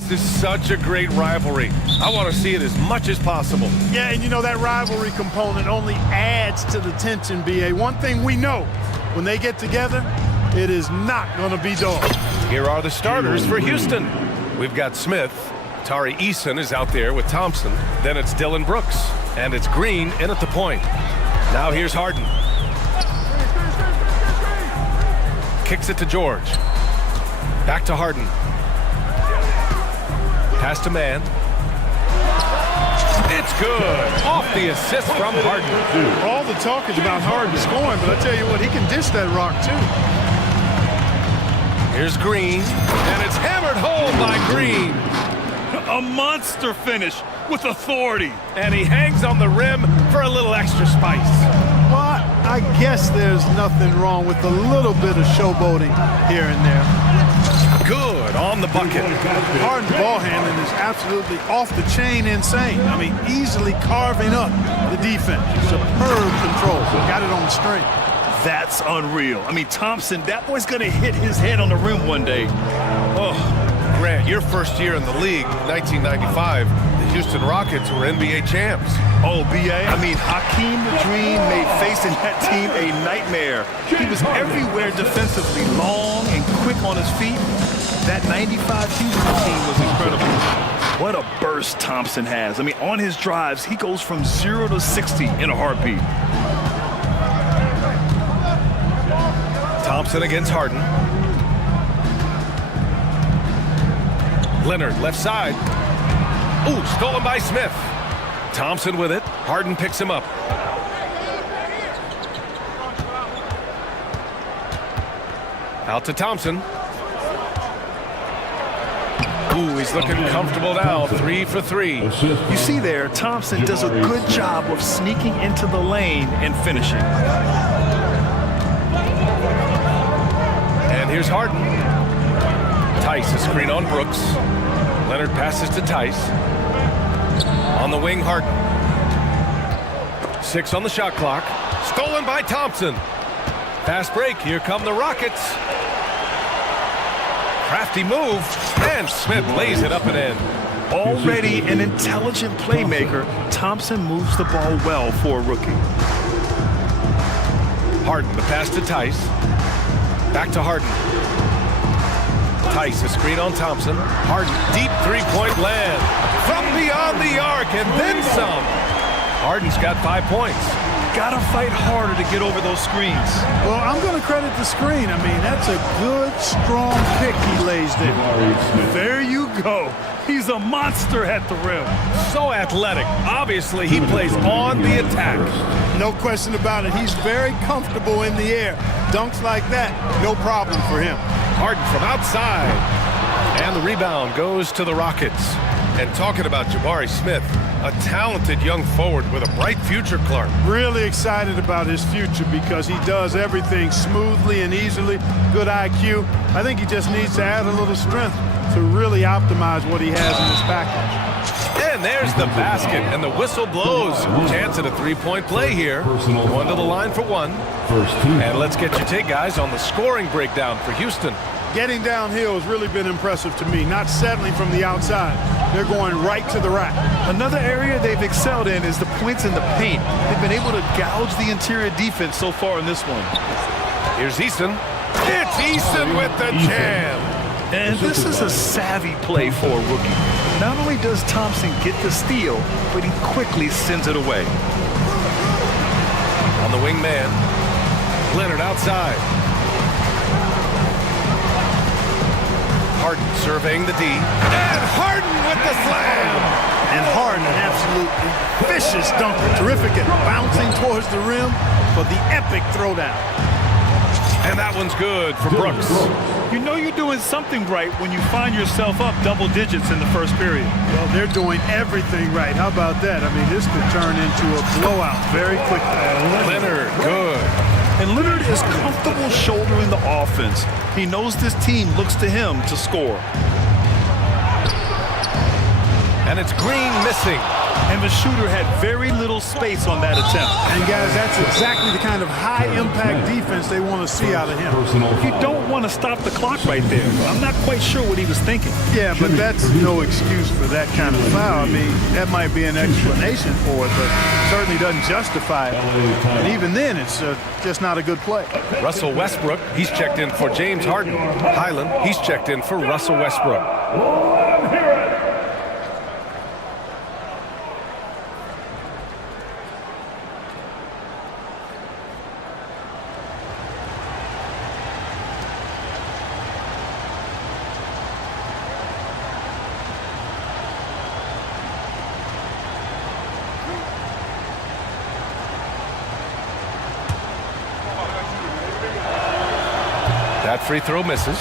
This is such a great rivalry. I want to see it as much as possible. Yeah, and you know, that rivalry component only adds to the tension, B.A. One thing we know, when they get together, it is not going to be dull. Here are the starters for Houston. We've got Smith. Tari Eason is out there with Thompson. Then it's Dylan Brooks. And it's Green in at the point. Now here's Harden. Kicks it to George. Back to Harden. Pass to Mann. It's good. Off the assist from Harden. All the talk is about Harden scoring, but I tell you what, he can dish that rock too. Here's Green, and it's hammered home by Green. A monster finish with authority. And he hangs on the rim for a little extra spice. Well, I guess there's nothing wrong with a little bit of showboating here and there. Good on the bucket. Harden's ball handling is absolutely off the chain insane. I mean, easily carving up the defense. Superb control. Got it on the string. That's unreal. I mean, Thompson, that boy's going to hit his head on the rim one day. Oh, Grant, your first year in the league, 1995, the Houston Rockets were NBA champs. Oh, B.A., I mean, Hakeem the Dream made facing that team a nightmare. He was everywhere defensively, long and quick on his feet. That 95 Houston team was incredible. What a burst Thompson has. I mean, on his drives, he goes from 0 to 60 in a heartbeat. Thompson against Harden. Leonard, left side. Ooh, stolen by Smith. Thompson with it. Harden picks him up. Out to Thompson. Ooh, he's looking comfortable now. 3 for 3. You see there, Thompson does a good job of sneaking into the lane and finishing. And here's Harden. Tice, a screen on Brooks. Leonard passes to Tice. On the wing, Harden. 6 on the shot clock. Stolen by Thompson. Fast break. Here come the Rockets. Crafty move. And Smith lays it up and in. Already an intelligent playmaker, Thompson moves the ball well for a rookie. Harden, the pass to Tice. Back to Harden. Tice, a screen on Thompson. Harden, deep three-point land. From beyond the arc, and then some. Harden's got 5 points. Gotta fight harder to get over those screens. Well, I'm going to credit the screen. I mean, that's a good, strong pick he lays there. There you go. He's a monster at the rim. So athletic. Obviously, he plays on the attack. No question about it. He's very comfortable in the air. Dunks like that, no problem for him. Harden from outside. And the rebound goes to the Rockets. And talking about Jabari Smith, a talented young forward with a bright future, Clark. Really excited about his future because he does everything smoothly and easily. Good IQ. I think he just needs to add a little strength to really optimize what he has in his package. And there's the basket, and the whistle blows. Chance at a three-point play here. One to the line for one. And let's get your take, guys, on the scoring breakdown for Houston. Getting downhill has really been impressive to me, not settling from the outside. They're going right to the rack. Another area they've excelled in is the points in the paint. They've been able to gouge the interior defense so far in this one. Here's Eason. It's Eason with the jam. And this is a savvy play for a rookie. Not only does Thompson get the steal, but he quickly sends it away. On the wing man, Leonard outside. Harden surveying the D. And Harden with the slam! And Harden, an absolutely vicious dunker. Terrific at bouncing towards the rim for the epic throwdown. And that one's good for Brooks. You know you're doing something right when you find yourself up double digits in the first period. Well, they're doing everything right. How about that? I mean, this could turn into a blowout very quickly. Leonard, good. And Leonard is comfortable shouldering the offense. He knows this team looks to him to score. And it's Green missing. and the shooter had very little space on that attempt. And guys, that's exactly the kind of high-impact defense they want to see out of him. You don't want to stop the clock right there. I'm not quite sure what he was thinking. Yeah, but that's no excuse for that kind of foul. I mean, that might be an explanation for it, but certainly doesn't justify it. And even then, it's just not a good play. Russell Westbrook, he's checked in for James Harden. Highland, he's checked in for Russell Westbrook. That free throw misses.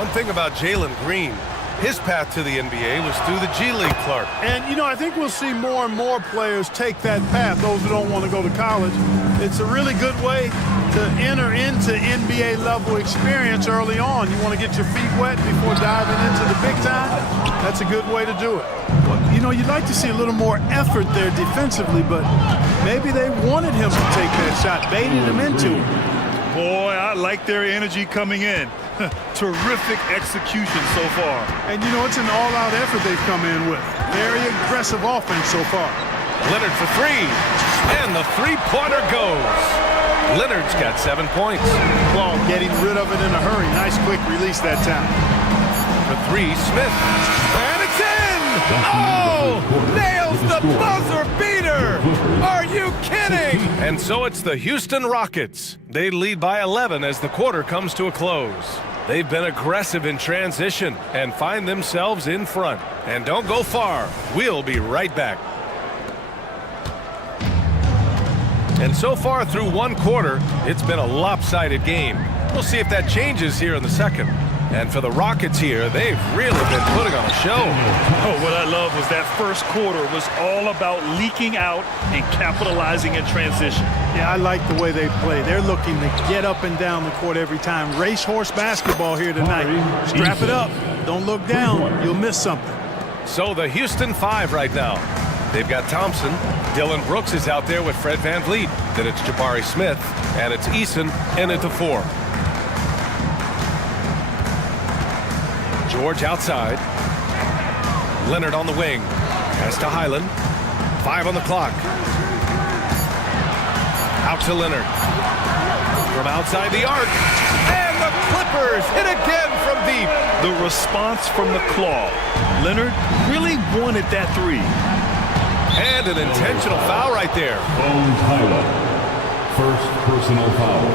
One thing about Jalen Green, his path to the NBA was through the G League, Clark. And, you know, I think we'll see more and more players take that path, those who don't want to go to college. It's a really good way to enter into NBA-level experience early on. You want to get your feet wet before diving into the big time? That's a good way to do it. Well, you know, you'd like to see a little more effort there defensively, but maybe they wanted him to take that shot, baited him into it. Boy, I like their energy coming in. Terrific execution so far. And, you know, it's an all-out effort they've come in with. Very aggressive offense so far. Leonard for three, and the three-pointer goes. Leonard's got 7 points. Claw getting rid of it in a hurry. Nice quick release that time. For three, Smith. And it's in! Oh! Nails the buzzer beater! Are you kidding? And so it's the Houston Rockets. They lead by 11 as the quarter comes to a close. They've been aggressive in transition and find themselves in front. And don't go far. We'll be right back. And so far through one quarter, it's been a lopsided game. We'll see if that changes here in the second. And for the Rockets here, they've really been putting on a show. Oh, what I love was that first quarter was all about leaking out and capitalizing in transition. Yeah, I like the way they play. They're looking to get up and down the court every time. Racehorse basketball here tonight. Strap it up. Don't look down. You'll miss something. So the Houston Five right now. They've got Thompson. Dylan Brooks is out there with Fred VanVleet. Then it's Jabari Smith. And it's Eason in at the four. George outside. Leonard on the wing. Pass to Highland. 5 on the clock. Out to Leonard. From outside the arc. And the Clippers hit again from deep. The response from the claw. Leonard really wanted that three. And an intentional foul right there. Bones Highland. First personal foul.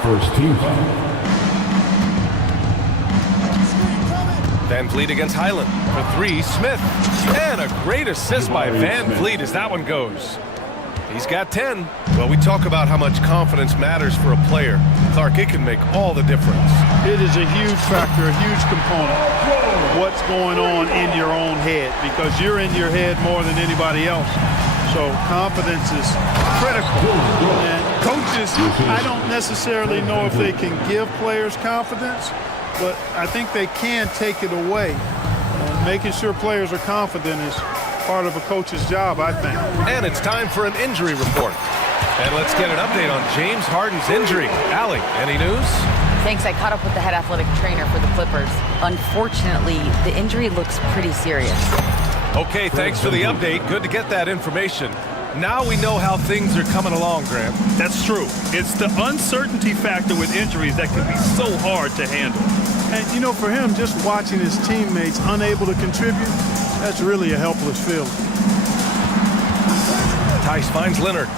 First team foul. VanVleet against Highland. For three, Smith. And a great assist by VanVleet as that one goes. He's got 10. Well, we talk about how much confidence matters for a player. Clark, it can make all the difference. It is a huge factor, a huge component of what's going on in your own head, because you're in your head more than anybody else. So confidence is critical. And coaches, I don't necessarily know if they can give players confidence, but I think they can take it away. Making sure players are confident is part of a coach's job, I think. And it's time for an injury report. And let's get an update on James Harden's injury. Allie, any news? Thanks. I caught up with the head athletic trainer for the Clippers. Unfortunately, the injury looks pretty serious. Okay, thanks for the update. Good to get that information. Now we know how things are coming along, Graham. That's true. It's the uncertainty factor with injuries that can be so hard to handle. And, you know, for him, just watching his teammates unable to contribute, that's really a helpless feeling. Tice finds Leonard.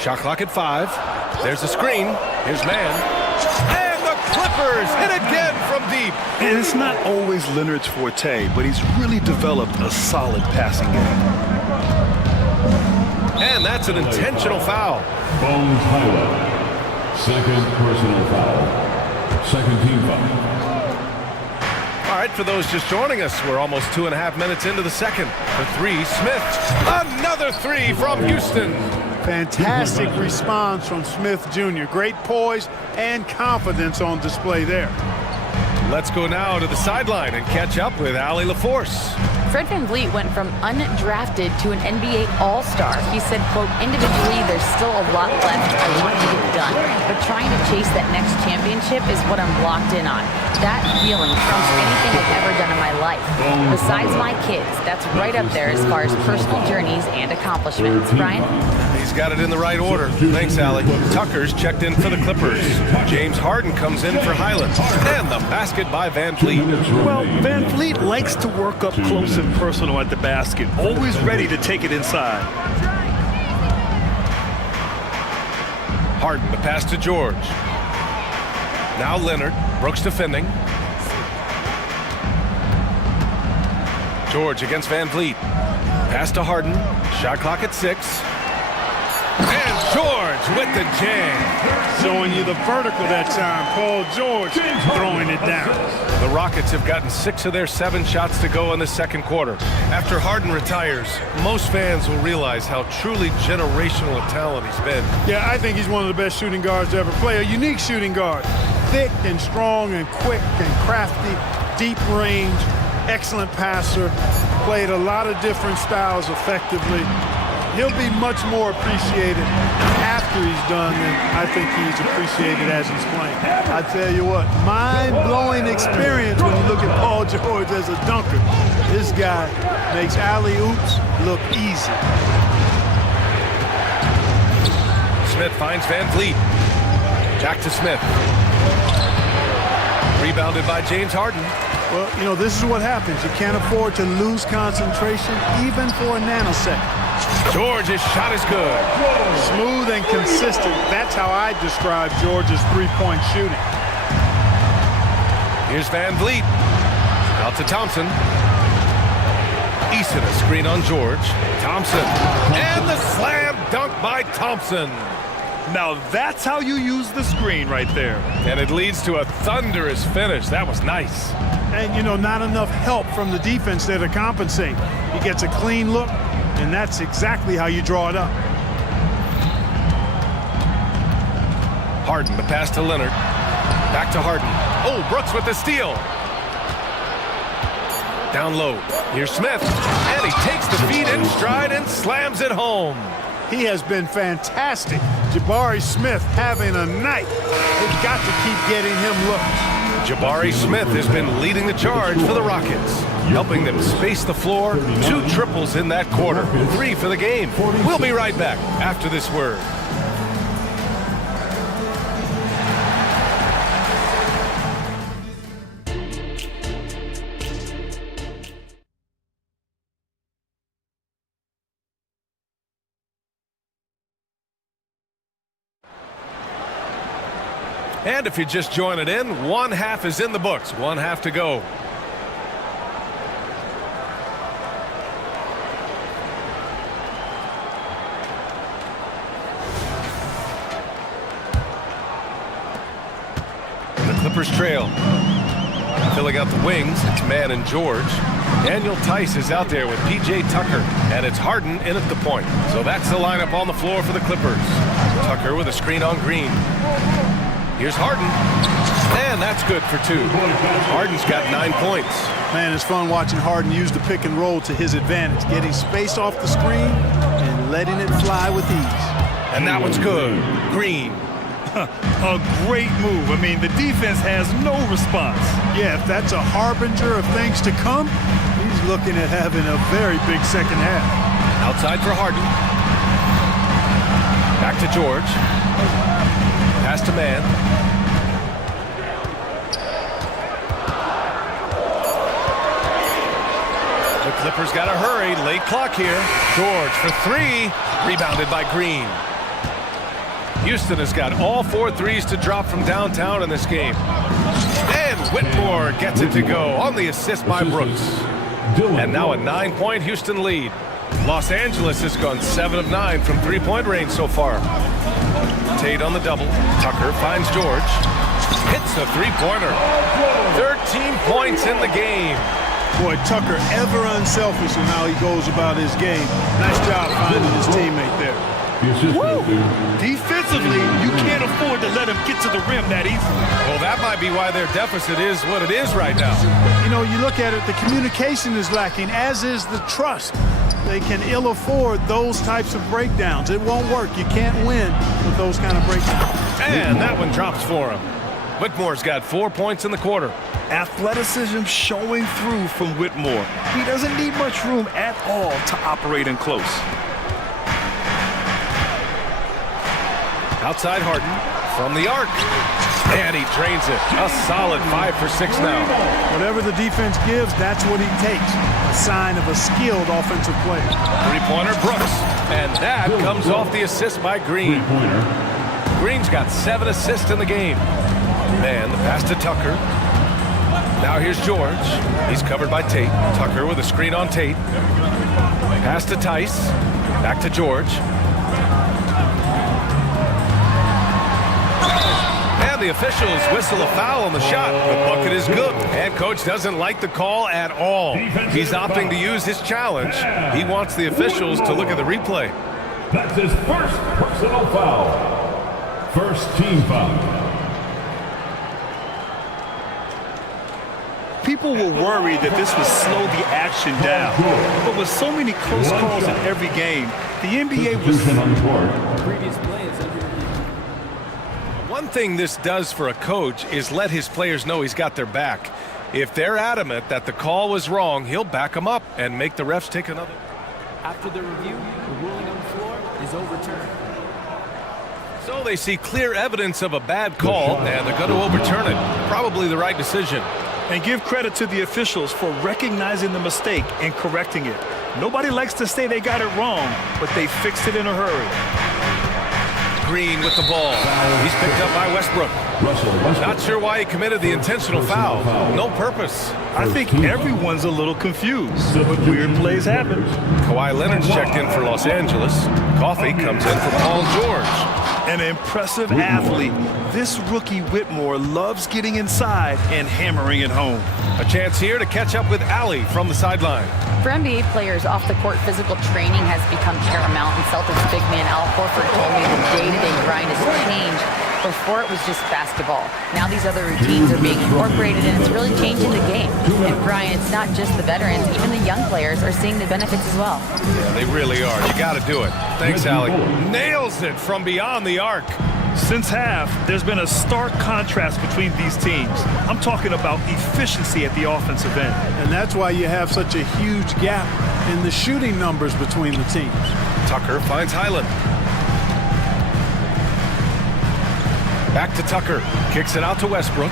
Shot clock at 5. There's a screen. Here's man. And the Clippers hit again from deep. And it's not always Leonard's forte, but he's really developed a solid passing game. And that's an intentional foul. Bones Highland. Second personal foul. Second team foul. All right, for those just joining us, we're almost 2.5 minutes into the second. For three, Smith. Another three from Houston. Fantastic response from Smith Jr. Great poise and confidence on display there. Let's go now to the sideline and catch up with Allie LaForce. Fred VanVleet went from undrafted to an NBA All-Star. He said, quote, individually, there's still a lot left I want to get done, but trying to chase that next championship is what I'm locked in on. That feeling trumps anything I've ever done in my life. Besides my kids, that's right up there as far as personal journeys and accomplishments. Brian? He's got it in the right order. Thanks, Allie. Tucker's checked in for the Clippers. James Harden comes in for Highlands. And the basket by VanVleet. Well, VanVleet likes to work up close and personal at the basket, always ready to take it inside. Harden, the pass to George. Now Leonard. Brooks defending. George against VanVleet. Pass to Harden. Shot clock at 6. And George with the jam. Showing you the vertical that time. Paul George throwing it down. The Rockets have gotten 6 of their 7 shots to go in the second quarter. After Harden retires, most fans will realize how truly generational a talent he's been. Yeah, I think he's one of the best shooting guards to ever play. A unique shooting guard. Thick and strong and quick and crafty, deep range, excellent passer. Played a lot of different styles effectively. He'll be much more appreciated after he's done than I think he's appreciated as he's playing. I tell you what, mind-blowing experience when you look at Paul George as a dunker. This guy makes alley-oops look easy. Smith finds VanVleet. Back to Smith. Rebounded by James Harden. Well, you know, this is what happens. You can't afford to lose concentration even for a nanosecond. George's shot is good. Smooth and consistent. That's how I describe George's three-point shooting. Here's VanVleet. Out to Thompson. Easton a screen on George. Thompson. And the slam dunk by Thompson. Now that's how you use the screen right there. And it leads to a thunderous finish. That was nice. And, you know, not enough help from the defense there to compensate. He gets a clean look, and that's exactly how you draw it up. Harden, the pass to Leonard. Back to Harden. Oh, Brooks with the steal. Down low. Here's Smith. And he takes the feed in stride and slams it home. He has been fantastic. Jabari Smith having a night. They've got to keep getting him looks. Jabari Smith has been leading the charge for the Rockets, helping them space the floor. 2 triples in that quarter, 3 for the game. We'll be right back after this word. And if you just join it in, 1 half is in the books, 1 half to go. The Clippers trail. Filling out the wings, it's Mann and George. Daniel Tice is out there with P.J. Tucker, and it's Harden in at the point. So that's the lineup on the floor for the Clippers. Tucker with a screen on Green. Here's Harden, and that's good for 2. Harden's got 9 points. Man, it's fun watching Harden use the pick and roll to his advantage, getting space off the screen and letting it fly with ease. And that one's good. Green. A great move. I mean, the defense has no response. Yeah, if that's a harbinger of things to come, he's looking at having a very big second half. Outside for Harden. Back to George. Pass to Mann. The Clippers got to hurry. Late clock here. George for 3. Rebounded by Green. Houston has got all 4 threes to drop from downtown in this game. And Whitmore gets it to go on the assist by Brooks. And now a 9-point Houston lead. Los Angeles has gone 7 of 9 from 3-point range so far. Tate on the double. Tucker finds George. Hits a 3-pointer. 13 points in the game. Boy, Tucker ever unselfish in how he goes about his game. Nice job finding his teammate there. Woo! Defensively, you can't afford afford to let him get to the rim that easily. Well, that might be why their deficit is what it is right now. You know, you look at it, the communication is lacking, as is the trust. They can ill afford those types of breakdowns. It won't work. You can't win with those kind of breakdowns. And that one drops for him. Whitmore's got 4 points in the quarter. Athleticism showing through from Whitmore. He doesn't need much room at all to operate in close. Outside Harden from the arc. And he drains it. A solid 5 for 6 now. Whatever the defense gives, that's what he takes. A sign of a skilled offensive player. Three-pointer Brooks. And that comes off the assist by Green. Green's got 7 assists in the game. Man, the pass to Tucker. Now here's George. He's covered by Tate. Tucker with a screen on Tate. Pass to Tice. Back to George. And the officials whistle a foul on the shot. The bucket is good. And coach doesn't like the call at all. He's opting to use his challenge. He wants the officials to look at the replay. That's his first personal foul. First team foul. People were worried that this would slow the action down. But with so many close calls in every game, the NBA was... Previous play is under review. One thing this does for a coach is let his players know he's got their back. If they're adamant that the call was wrong, he'll back them up and make the refs take another. After the review, the ruling on the floor is overturned. So they see clear evidence of a bad call, and they're going to overturn it. Probably the right decision. And give credit to the officials for recognizing the mistake and correcting it. Nobody likes to say they got it wrong, but they fixed it in a hurry. Green with the ball. He's picked up by Westbrook. Not sure why he committed the intentional foul. No purpose. I think everyone's a little confused, but weird plays happen. Kawhi Leonard's checked in for Los Angeles. Coffey comes in for Paul George. An impressive athlete. This rookie Whitmore loves getting inside and hammering it home. A chance here to catch up with Allie from the sideline. For NBA players, off-the-court physical training has become paramount, and Celtics big man Al Horford told me the day-to-day grind has changed. Before it was just basketball. Now these other routines are being incorporated, and it's really changing the game. And Brian, it's not just the veterans, even the young players are seeing the benefits as well. Yeah, they really are. You got to do it. Thanks, Allie. Nails it from beyond the arc. Since half, there's been a stark contrast between these teams. I'm talking about efficiency at the offensive end. And that's why you have such a huge gap in the shooting numbers between the teams. Tucker finds Highland. Back to Tucker. Kicks it out to Westbrook.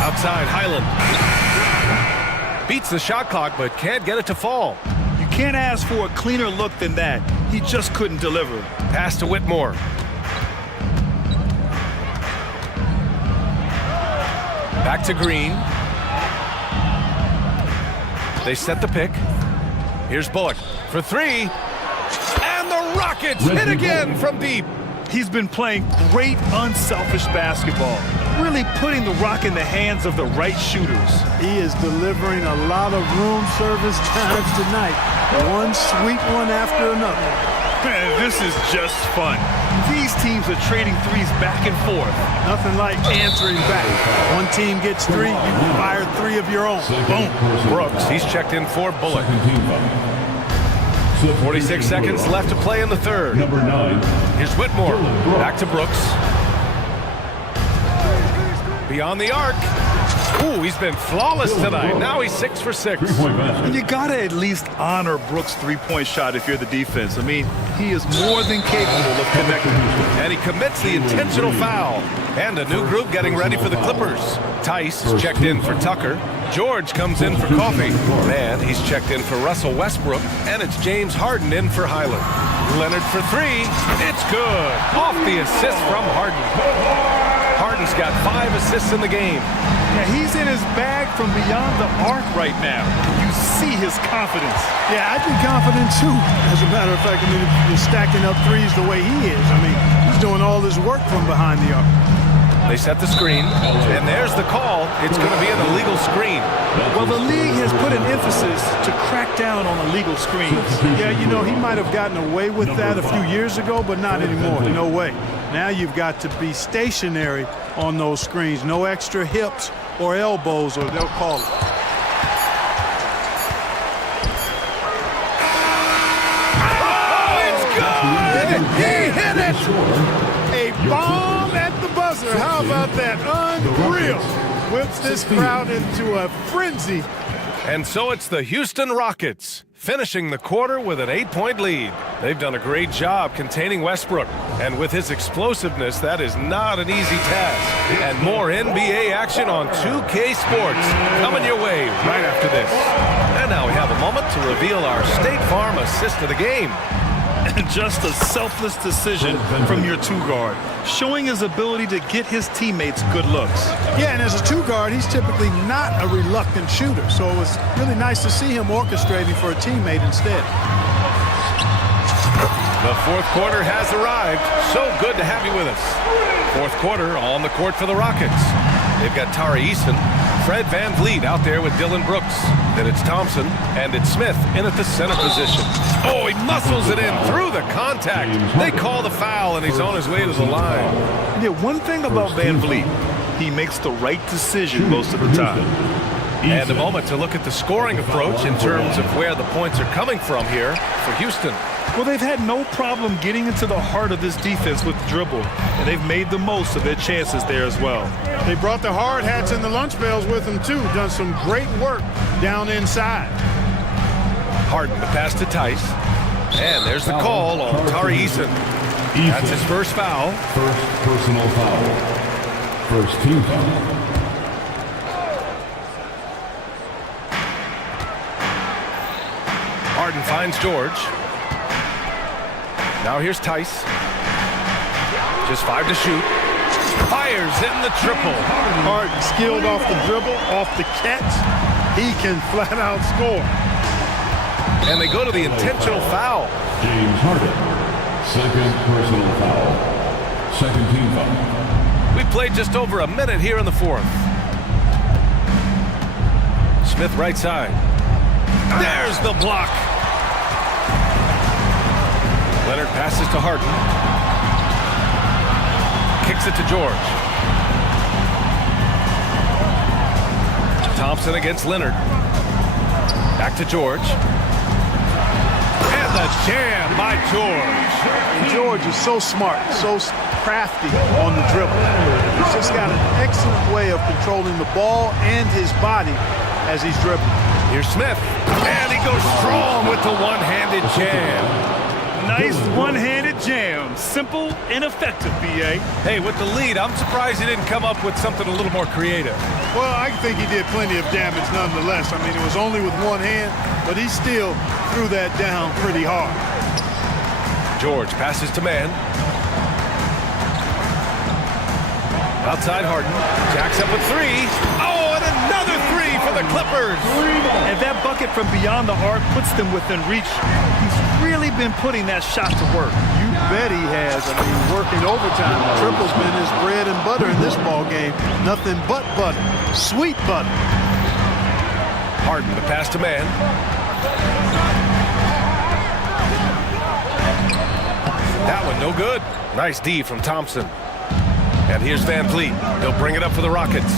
Outside, Highland. Beats the shot clock, but can't get it to fall. You can't ask for a cleaner look than that. He just couldn't deliver. Pass to Whitmore. Back to Green. They set the pick. Here's Bullock for three. And the Rockets hit again from deep. He's been playing great, unselfish basketball. Really putting the rock in the hands of the right shooters. He is delivering a lot of room service times tonight. One sweet one after another. Man, this is just fun. These teams are trading threes back and forth. Nothing like answering back. One team gets three, you fire three of your own. Boom. Brooks, he's checked in for Bullock. 46 seconds left to play in the third. Number 9. Here's Whitmore. Back to Brooks. Beyond the arc. Ooh, he's been flawless tonight. Now he's 6 for 6. And you got to at least honor Brooks' three-point shot if you're the defense. I mean, he is more than capable of connecting. And he commits the intentional foul. And a new group getting ready for the Clippers. Tice is checked in for Tucker. George comes in for Coffey. Man, he's checked in for Russell Westbrook. And it's James Harden in for Highland. Leonard for three. It's good. Off the assist from Harden. Harden's got 5 assists in the game. Yeah, he's in his bag from beyond the arc right now. You see his confidence. Yeah, I'd be confident too. As a matter of fact, I mean, if you're stacking up threes the way he is, I mean, he's doing all this work from behind the arc. They set the screen, and there's the call. It's going to be an illegal screen. Well, the league has put an emphasis to crack down on illegal screens. Yeah, you know, he might have gotten away with that a few years ago, but not anymore. No way. Now you've got to be stationary on those screens. No extra hips or elbows, or they'll call it. He hit it! A bomb at the buzzer. How about that? Unreal. Whips this crowd into a frenzy. And so it's the Houston Rockets, finishing the quarter with an 8-point lead. They've done a great job containing Westbrook. And with his explosiveness, that is not an easy task. And more NBA action on 2K Sports coming your way right after this. And now we have a moment to reveal our State Farm assist of the game. And just a selfless decision from your two-guard, showing his ability to get his teammates good looks. Yeah, and as a two-guard, he's typically not a reluctant shooter, so it was really nice to see him orchestrating for a teammate instead. The fourth quarter has arrived. So good to have you with us. Fourth quarter on the court for the Rockets. They've got Tari Eason, Fred VanVleet out there with Dylan Brooks. Then it's Thompson, and it's Smith in at the center position. Oh, he muscles it in through the contact. They call the foul, and he's on his way to the line. Yeah, one thing about VanVleet, he makes the right decision most of the time. And a moment to look at the scoring approach in terms of where the points are coming from here for Houston. Well, they've had no problem getting into the heart of this defense with the dribble, and they've made the most of their chances there as well. They brought the hard hats and the lunch bells with them, too. Done some great work down inside. Harden the pass to Tice. And there's the call on Tari Eason. That's his first foul. First personal foul. First team foul. Harden finds George. Now here's Tice. Just 5 to shoot. Fires in the triple. Harden skilled off the dribble, off the catch. He can flat out score. And they go to the intentional foul. James Harden. Second personal foul. Second team foul. We played just over a minute here in the fourth. Smith right side. There's the block. Leonard passes to Harden. Kicks it to George. Thompson against Leonard. Back to George. And the jam by George. And George is so smart, so crafty on the dribble. He's just got an excellent way of controlling the ball and his body as he's dribbling. Here's Smith. And he goes strong with the one-handed jam. Nice one-handed jam. Simple and effective, B.A. Hey, with the lead, I'm surprised he didn't come up with something a little more creative. Well, I think he did plenty of damage nonetheless. I mean, it was only with one hand, but he still threw that down pretty hard. George passes to man. Outside Harden. Jacks up with 3. Oh, and another 3 for the Clippers. And that bucket from beyond the arc puts them within reach. He's really been putting that shot to work. You bet he has. I mean, working overtime. Triple's been his bread and butter in this ball game. Nothing but butter. Sweet butter. Harden the pass to man. That one no good. Nice D from Thompson. And here's VanVleet. He'll bring it up for the Rockets.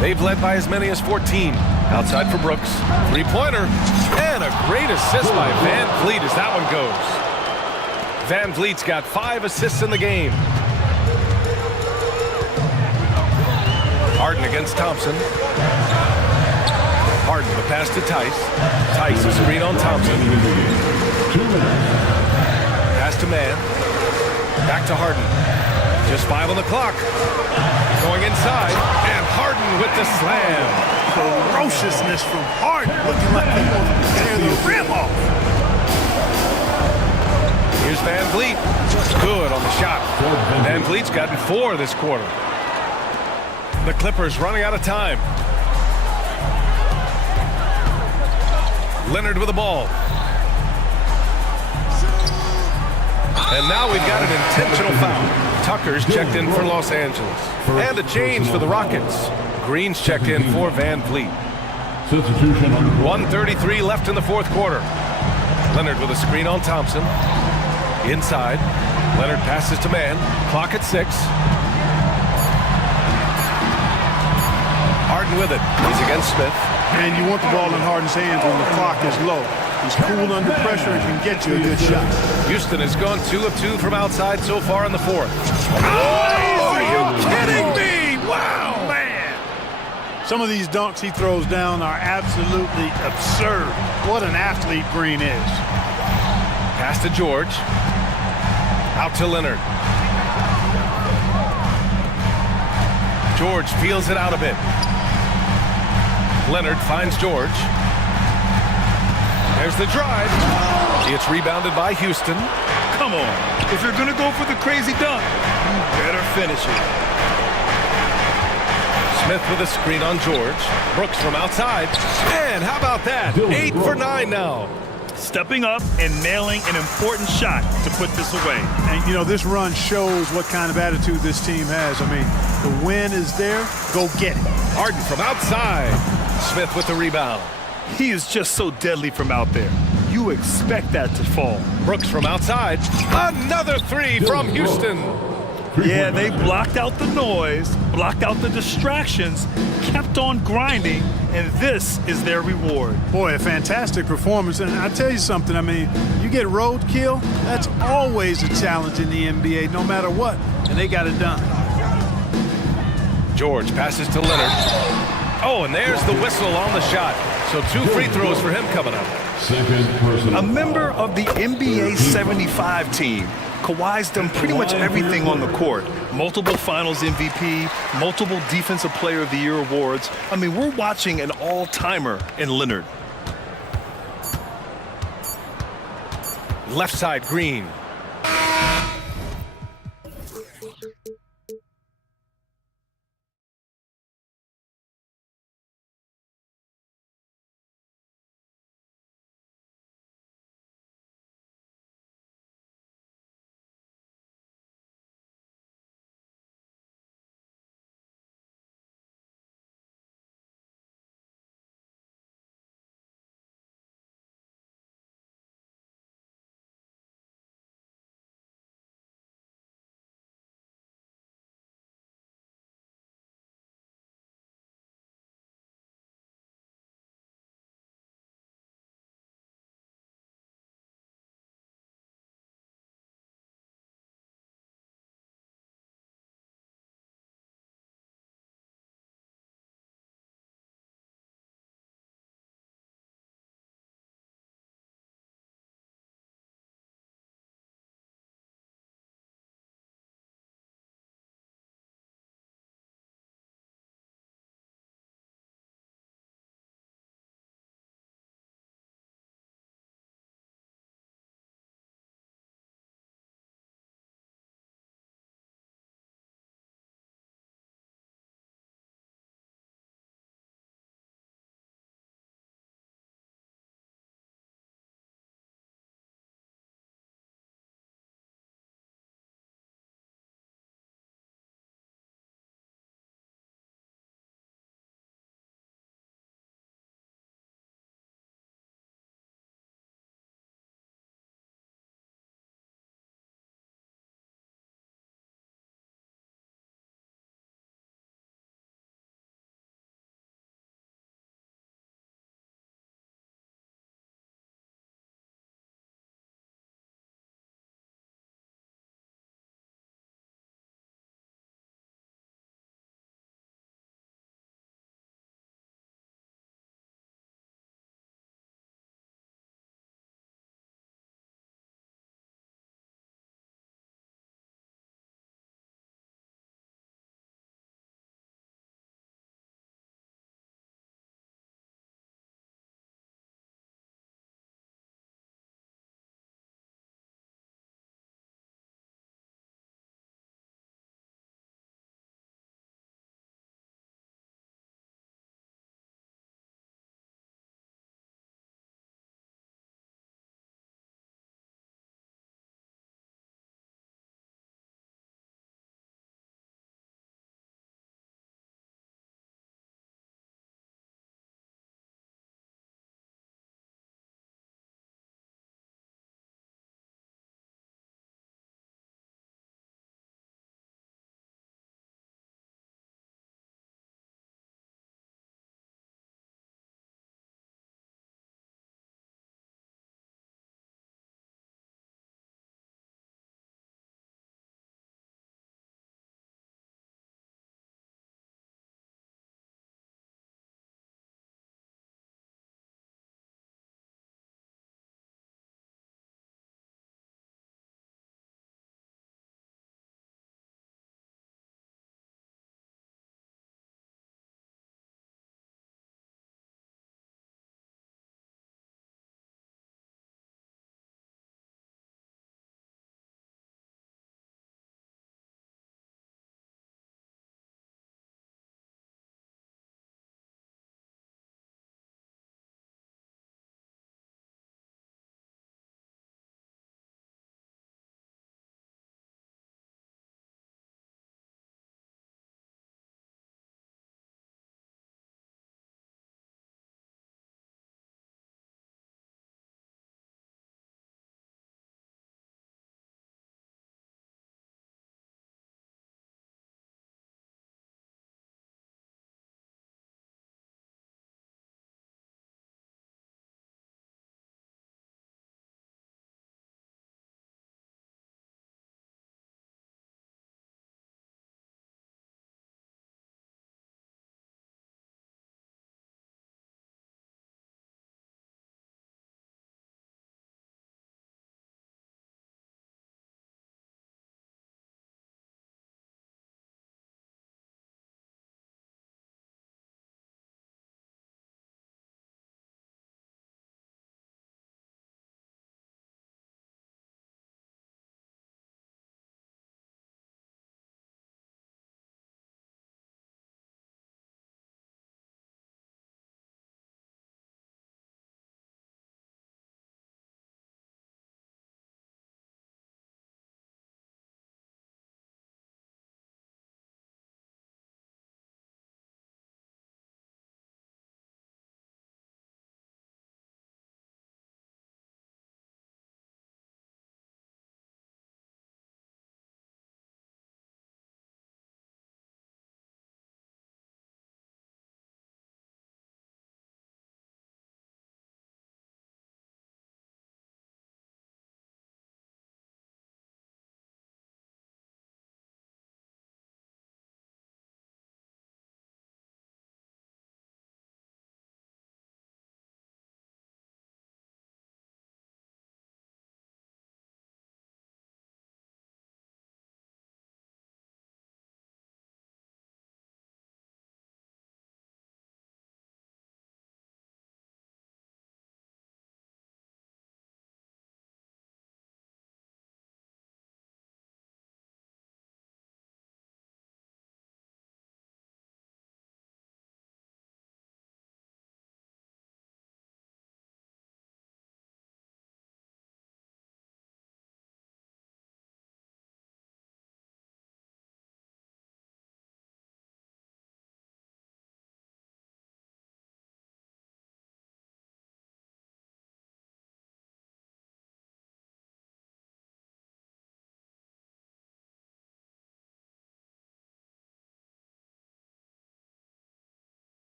They've led by as many as 14. Outside for Brooks. Three-pointer. And a great assist by VanVleet as that one goes. VanVleet's got 5 assists in the game. Harden against Thompson. Harden the pass to Tice. Tice a screen on Thompson. Pass to man. Back to Harden. Just 5 on the clock. Going inside. And Harden with the slam. Ferociousness from Harden. Looking like he wants to tear the rim off. Here's VanVleet. Good on the shot. VanVleet's gotten 4 this quarter. The Clippers running out of time. Leonard with the ball. And now we've got an intentional foul. Tucker's checked in for Los Angeles. And a change for the Rockets. Green's checked in for Van Vliet. 1:33 left in the fourth quarter. Leonard with a screen on Thompson. Inside. Leonard passes to Mann. Clock at 6. Harden with it. He's against Smith. And you want the ball in Harden's hands when the clock is low. He's cool under pressure and can get you a good shot. Houston has gone 2 of 2 from outside so far in the fourth. Oh, are you kidding me? Wow, man. Some of these dunks he throws down are absolutely absurd. What an athlete Green is. Pass to George. Out to Leonard. George feels it out a bit. Leonard finds George. There's the drive. It's rebounded by Houston. Come on. If you're going to go for the crazy dunk, you better finish it. Smith with a screen on George. Brooks from outside. And how about that? 8 for 9 now. Stepping up and nailing an important shot to put this away. And, you know, this run shows what kind of attitude this team has. I mean, the win is there. Go get it. Harden from outside. Smith with the rebound. He is just so deadly from out there. You expect that to fall. Brooks from outside. Another 3 from Houston. Yeah, they blocked out the noise, blocked out the distractions, kept on grinding, and this is their reward. Boy, a fantastic performance. And I tell you something, I mean, you get roadkill, that's always a challenge in the NBA, no matter what. And they got it done. George passes to Leonard. Oh, and there's the whistle on the shot. So 2 free throws for him coming up. A member of the NBA 75 team. Kawhi's done pretty much everything on the court. Multiple finals MVP, multiple Defensive Player of the Year awards. I mean, we're watching an all-timer in Leonard. Left side, Green.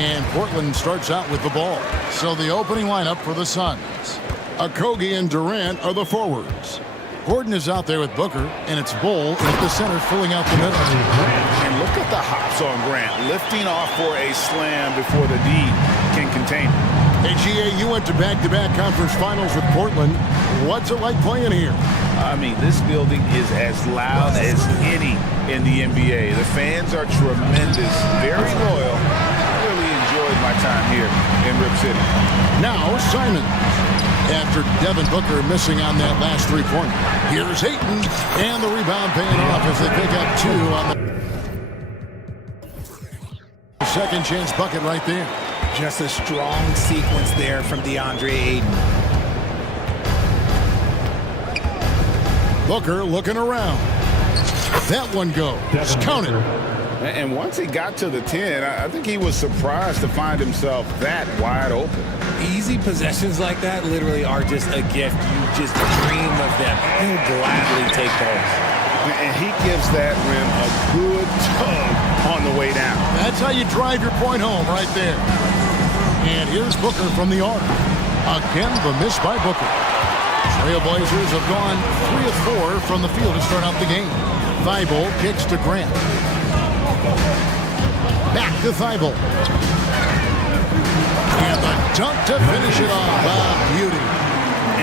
And Portland starts out with the ball. So the opening lineup for the Suns. Okogie and Durant are the forwards. Gordon is out there with Booker, and it's Bull at the center filling out the middle. And look at the hops on Grant, lifting off for a slam before the D can contain him. Hey, GA, you went to back-to-back conference finals with Portland. What's it like playing here? I mean, this building is as loud as any in the NBA. The fans are tremendous, very loyal. I really enjoyed my time here in Rip City. Now, Simon. After Devin Booker missing on that last three-pointer. Here's Ayton, and the rebound paying off as they pick up two on the second chance bucket right there. Just a strong sequence there from DeAndre Ayton. Booker looking around. That one goes. Count it. And once he got to the 10, I think he was surprised to find himself that wide open. Easy possessions like that literally are just a gift. You just dream of them. He'll gladly take those. And he gives that rim a good tug on the way down. That's how you drive your point home right there. And here's Booker from the arc. Again, the miss by Booker. Trailblazers have gone 3 of 4 from the field to start out the game. Thibault kicks to Grant. Back to Thibault. And the dunk to finish it off. Beauty.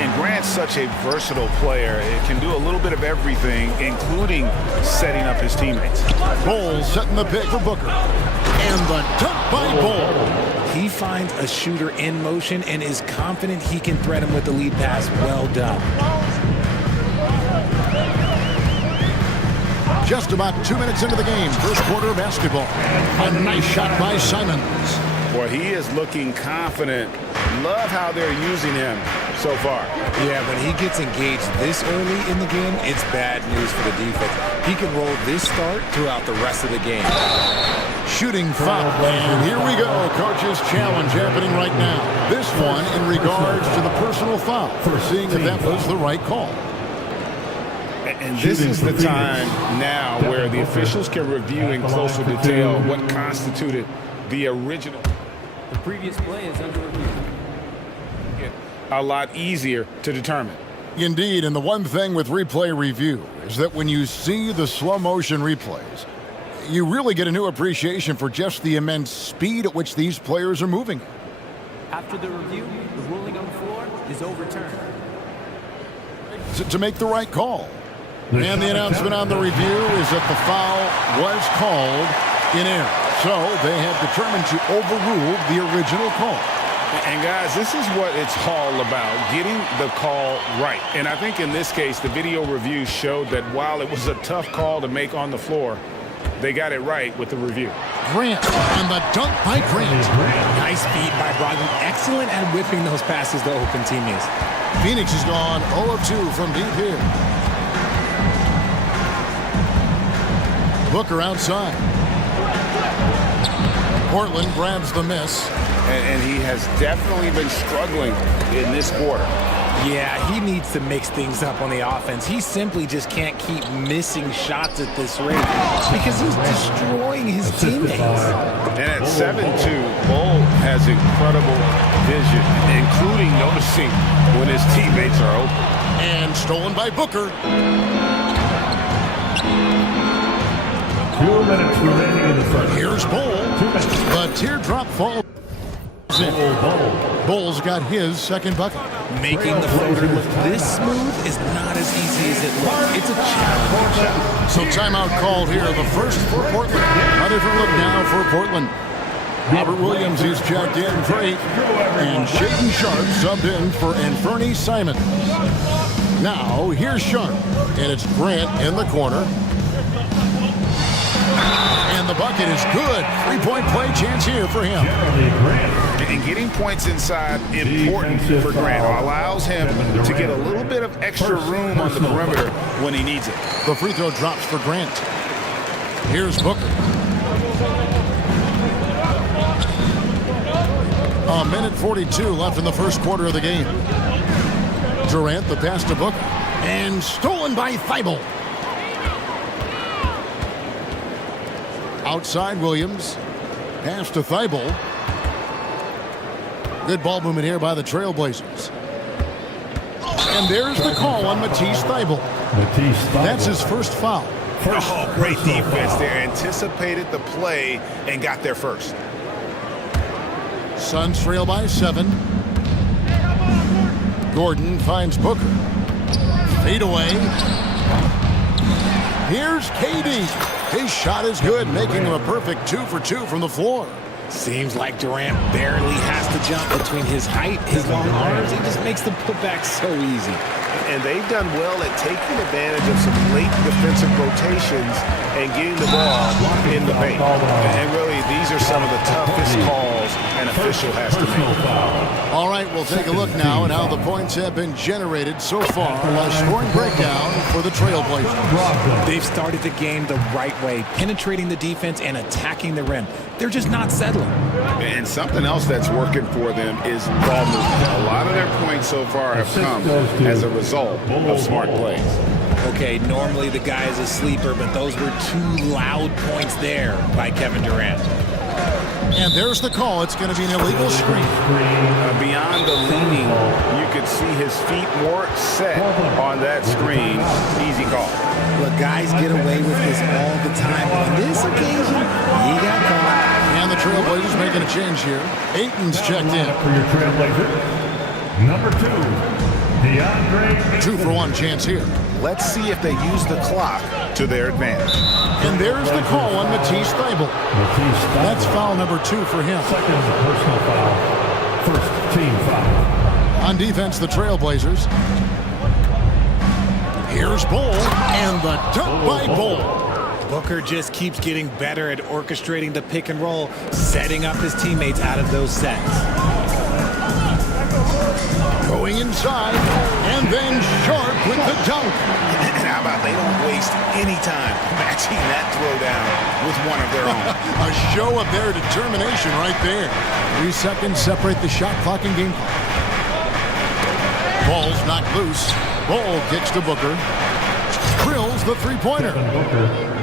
And Grant's such a versatile player. It can do a little bit of everything, including setting up his teammates. Bull setting the pick for Booker. And the dunk by Bull. He finds a shooter in motion and is confident he can thread him with the lead pass. Well done. Just about 2 minutes into the game, first quarter of basketball. A nice shot by Simons. Boy, he is looking confident. Love how they're using him so far. Yeah, when he gets engaged this early in the game, it's bad news for the defense. He can roll this start throughout the rest of the game. Shooting foul, and here we go. Coach's challenge happening right now. This one in regards to the personal foul, for seeing if that was the right call. And this is the time now where the officials can review in closer detail what constituted the original. The previous play is under review. A lot easier to determine. Indeed, and the one thing with replay review is that when you see the slow motion replays, you really get a new appreciation for just the immense speed at which these players are moving. After the review, the ruling on the floor is overturned. To make the right call. And the announcement on the review is that the foul was called in error. So they have determined to overrule the original call. And guys, this is what it's all about, getting the call right. And I think in this case, the video review showed that while it was a tough call to make on the floor, they got it right with the review. Grant on the dunk by Grant. Nice feed by Brogdon. Excellent at whipping those passes to open teammates. Phoenix has gone 0 of 2 from deep here. Booker outside. Portland grabs the miss. And he has definitely been struggling in this quarter. Yeah, he needs to mix things up on the offense. He simply just can't keep missing shots at this rate because he's destroying his teammates. And at 7'2", Bull has incredible vision, including noticing when his teammates are open. And stolen by Booker. 2 minutes remaining in the first. Here's Bull. The teardrop falls in. Bull's got his second bucket. Making the floater look this smooth is not as easy as it looks. It's a challenge. So timeout called here. The first for Portland. A different look now for Portland. Robert Williams is checked in for 8. And Shaden Sharp subbed in for Anthony Simon. Now here's Sharp. And it's Grant in the corner. And the bucket is good. 3-point play chance here for him. And getting points inside important for Grant. Allows him to get a little bit of extra room on the perimeter when he needs it. The free throw drops for Grant. Here's Booker. A minute 42 left in the first quarter of the game. Durant, the pass to Booker. And stolen by Thibault. Outside Williams. Pass to Thibault. Good ball movement here by the Trailblazers. And there's the call on Matisse Thibault. That's his first foul. Oh, great defense there. Anticipated the play and got there first. Suns trail by 7. Gordon finds Booker. Fade away. Here's KD. His shot is good, making him a perfect 2 for 2 from the floor. Seems like Durant barely has to jump between his height, his long arms. He just makes the putback so easy. And they've done well at taking advantage of some late defensive rotations and getting the ball in the paint. And really, these are some of the toughest calls an official has to make. All right, we'll take a look now at how the points have been generated so far. A scoring breakdown for the Trailblazers. They've started the game the right way, penetrating the defense and attacking the rim. They're just not settling. And something else that's working for them is ball movement. A lot of their points so far have come as a result of smart plays. Okay, normally the guy is a sleeper, but those were 2 loud points there by Kevin Durant. And there's the call. It's going to be an illegal screen. Beyond the leaning, you could see his feet more set on that screen. Easy call. Look, guys get away with this all the time. On this occasion, he got caught. And the Trailblazers making a change here. Ayton's checked in. For your Trailblazer, number 2, DeAndre. 2 for 1 chance here. Let's see if they use the clock to their advantage. And there's the call on Matisse Thibault. That's foul number 2 for him. Second personal foul. First team foul. On defense, the Trailblazers. Here's Bull, and the dunk by Bull. Booker just keeps getting better at orchestrating the pick and roll, setting up his teammates out of those sets. Going inside, and then Sharp with the dunk. And how about they don't waste any time matching that throwdown with one of their own. A show of their determination right there. 3 seconds separate the shot clock and game clock. Ball's knocked loose. Ball kicks to Booker. Drills the three-pointer.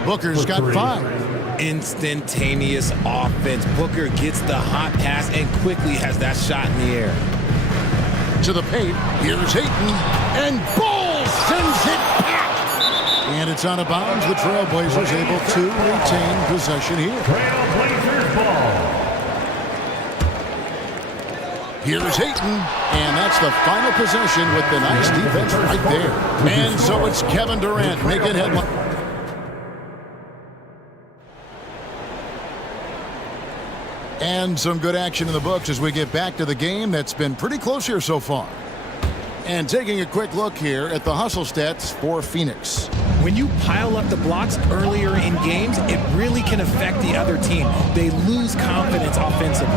Booker's got 5. Instantaneous offense. Booker gets the hot pass and quickly has that shot in the air. To the paint, here's Ayton, and Ball sends it back. And it's out of bounds. The Trailblazers able to retain possession here. Trailblazers ball. Here's Ayton, and that's the final possession with the nice defense right there. And so it's Kevin Durant making headline. And some good action in the books as we get back to the game that's been pretty close here so far. And taking a quick look here at the hustle stats for Phoenix. When you pile up the blocks earlier in games, it really can affect the other team. They lose confidence offensively.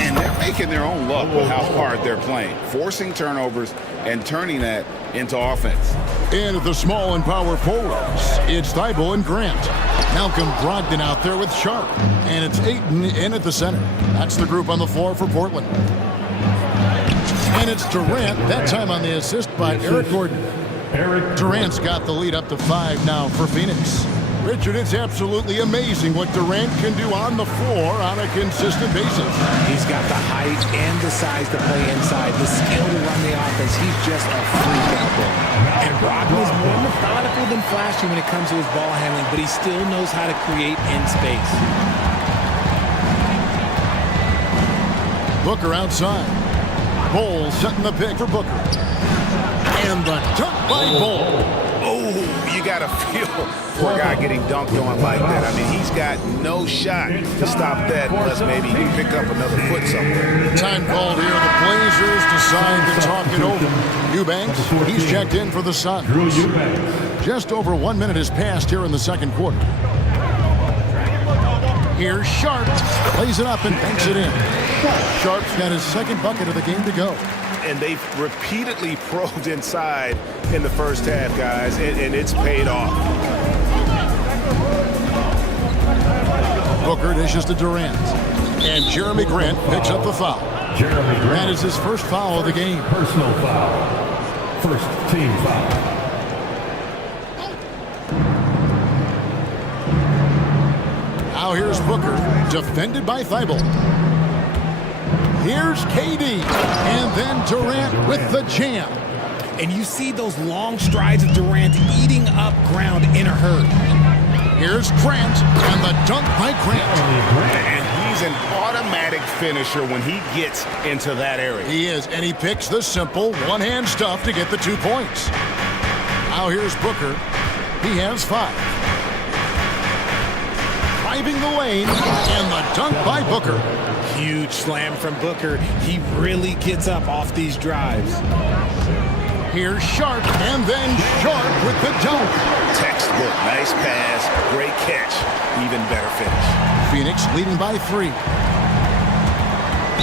And they're making their own luck with how hard they're playing, forcing turnovers and turning that into offense. And at the small and power forwards, it's Thibault and Grant. Malcolm Brogdon out there with Sharp. And it's Ayton in at the center. That's the group on the floor for Portland. And it's Durant, that time on the assist by Eric Gordon. Durant's got the lead up to 5 now for Phoenix. Richard, it's absolutely amazing what Durant can do on the floor on a consistent basis. He's got the height and the size to play inside, the skill to run the offense. He's just a freak out there. And Brogdon is more methodical than flashy when it comes to his ball handling, but he still knows how to create in space. Booker outside. Bull setting the pick for Booker. And the dunk by Bull. Oh, you got to feel for a guy getting dunked on like that. I mean, he's got no shot to stop that unless maybe he pick up another foot somewhere. Time called here. The Blazers decide to talk it over. Eubanks, he's checked in for the Suns. Just over 1 minute has passed here in the second quarter. Here's Sharp. Plays it up and banks it in. Sharp's got his second bucket of the game to go. And they've repeatedly probed inside in the first half, guys, and it's paid off. Booker dishes to Durant. And Jeremy Grant picks up the foul. Jeremy Grant. That is his first foul of the game. Personal foul. First team foul. Now here's Booker, defended by Thibault. Here's KD, and then Durant with the jam. And you see those long strides of Durant eating up ground in a hurry. Here's Grant, and the dunk by Grant. And he's an automatic finisher when he gets into that area. He is, and he picks the simple one-hand stuff to get the 2 points. Now here's Booker. He has 5. Driving the lane, and the dunk by Booker. Huge slam from Booker. He really gets up off these drives. Here's Sharp, and then Sharp with the dunk. Textbook, nice pass, great catch, even better finish. Phoenix leading by 3.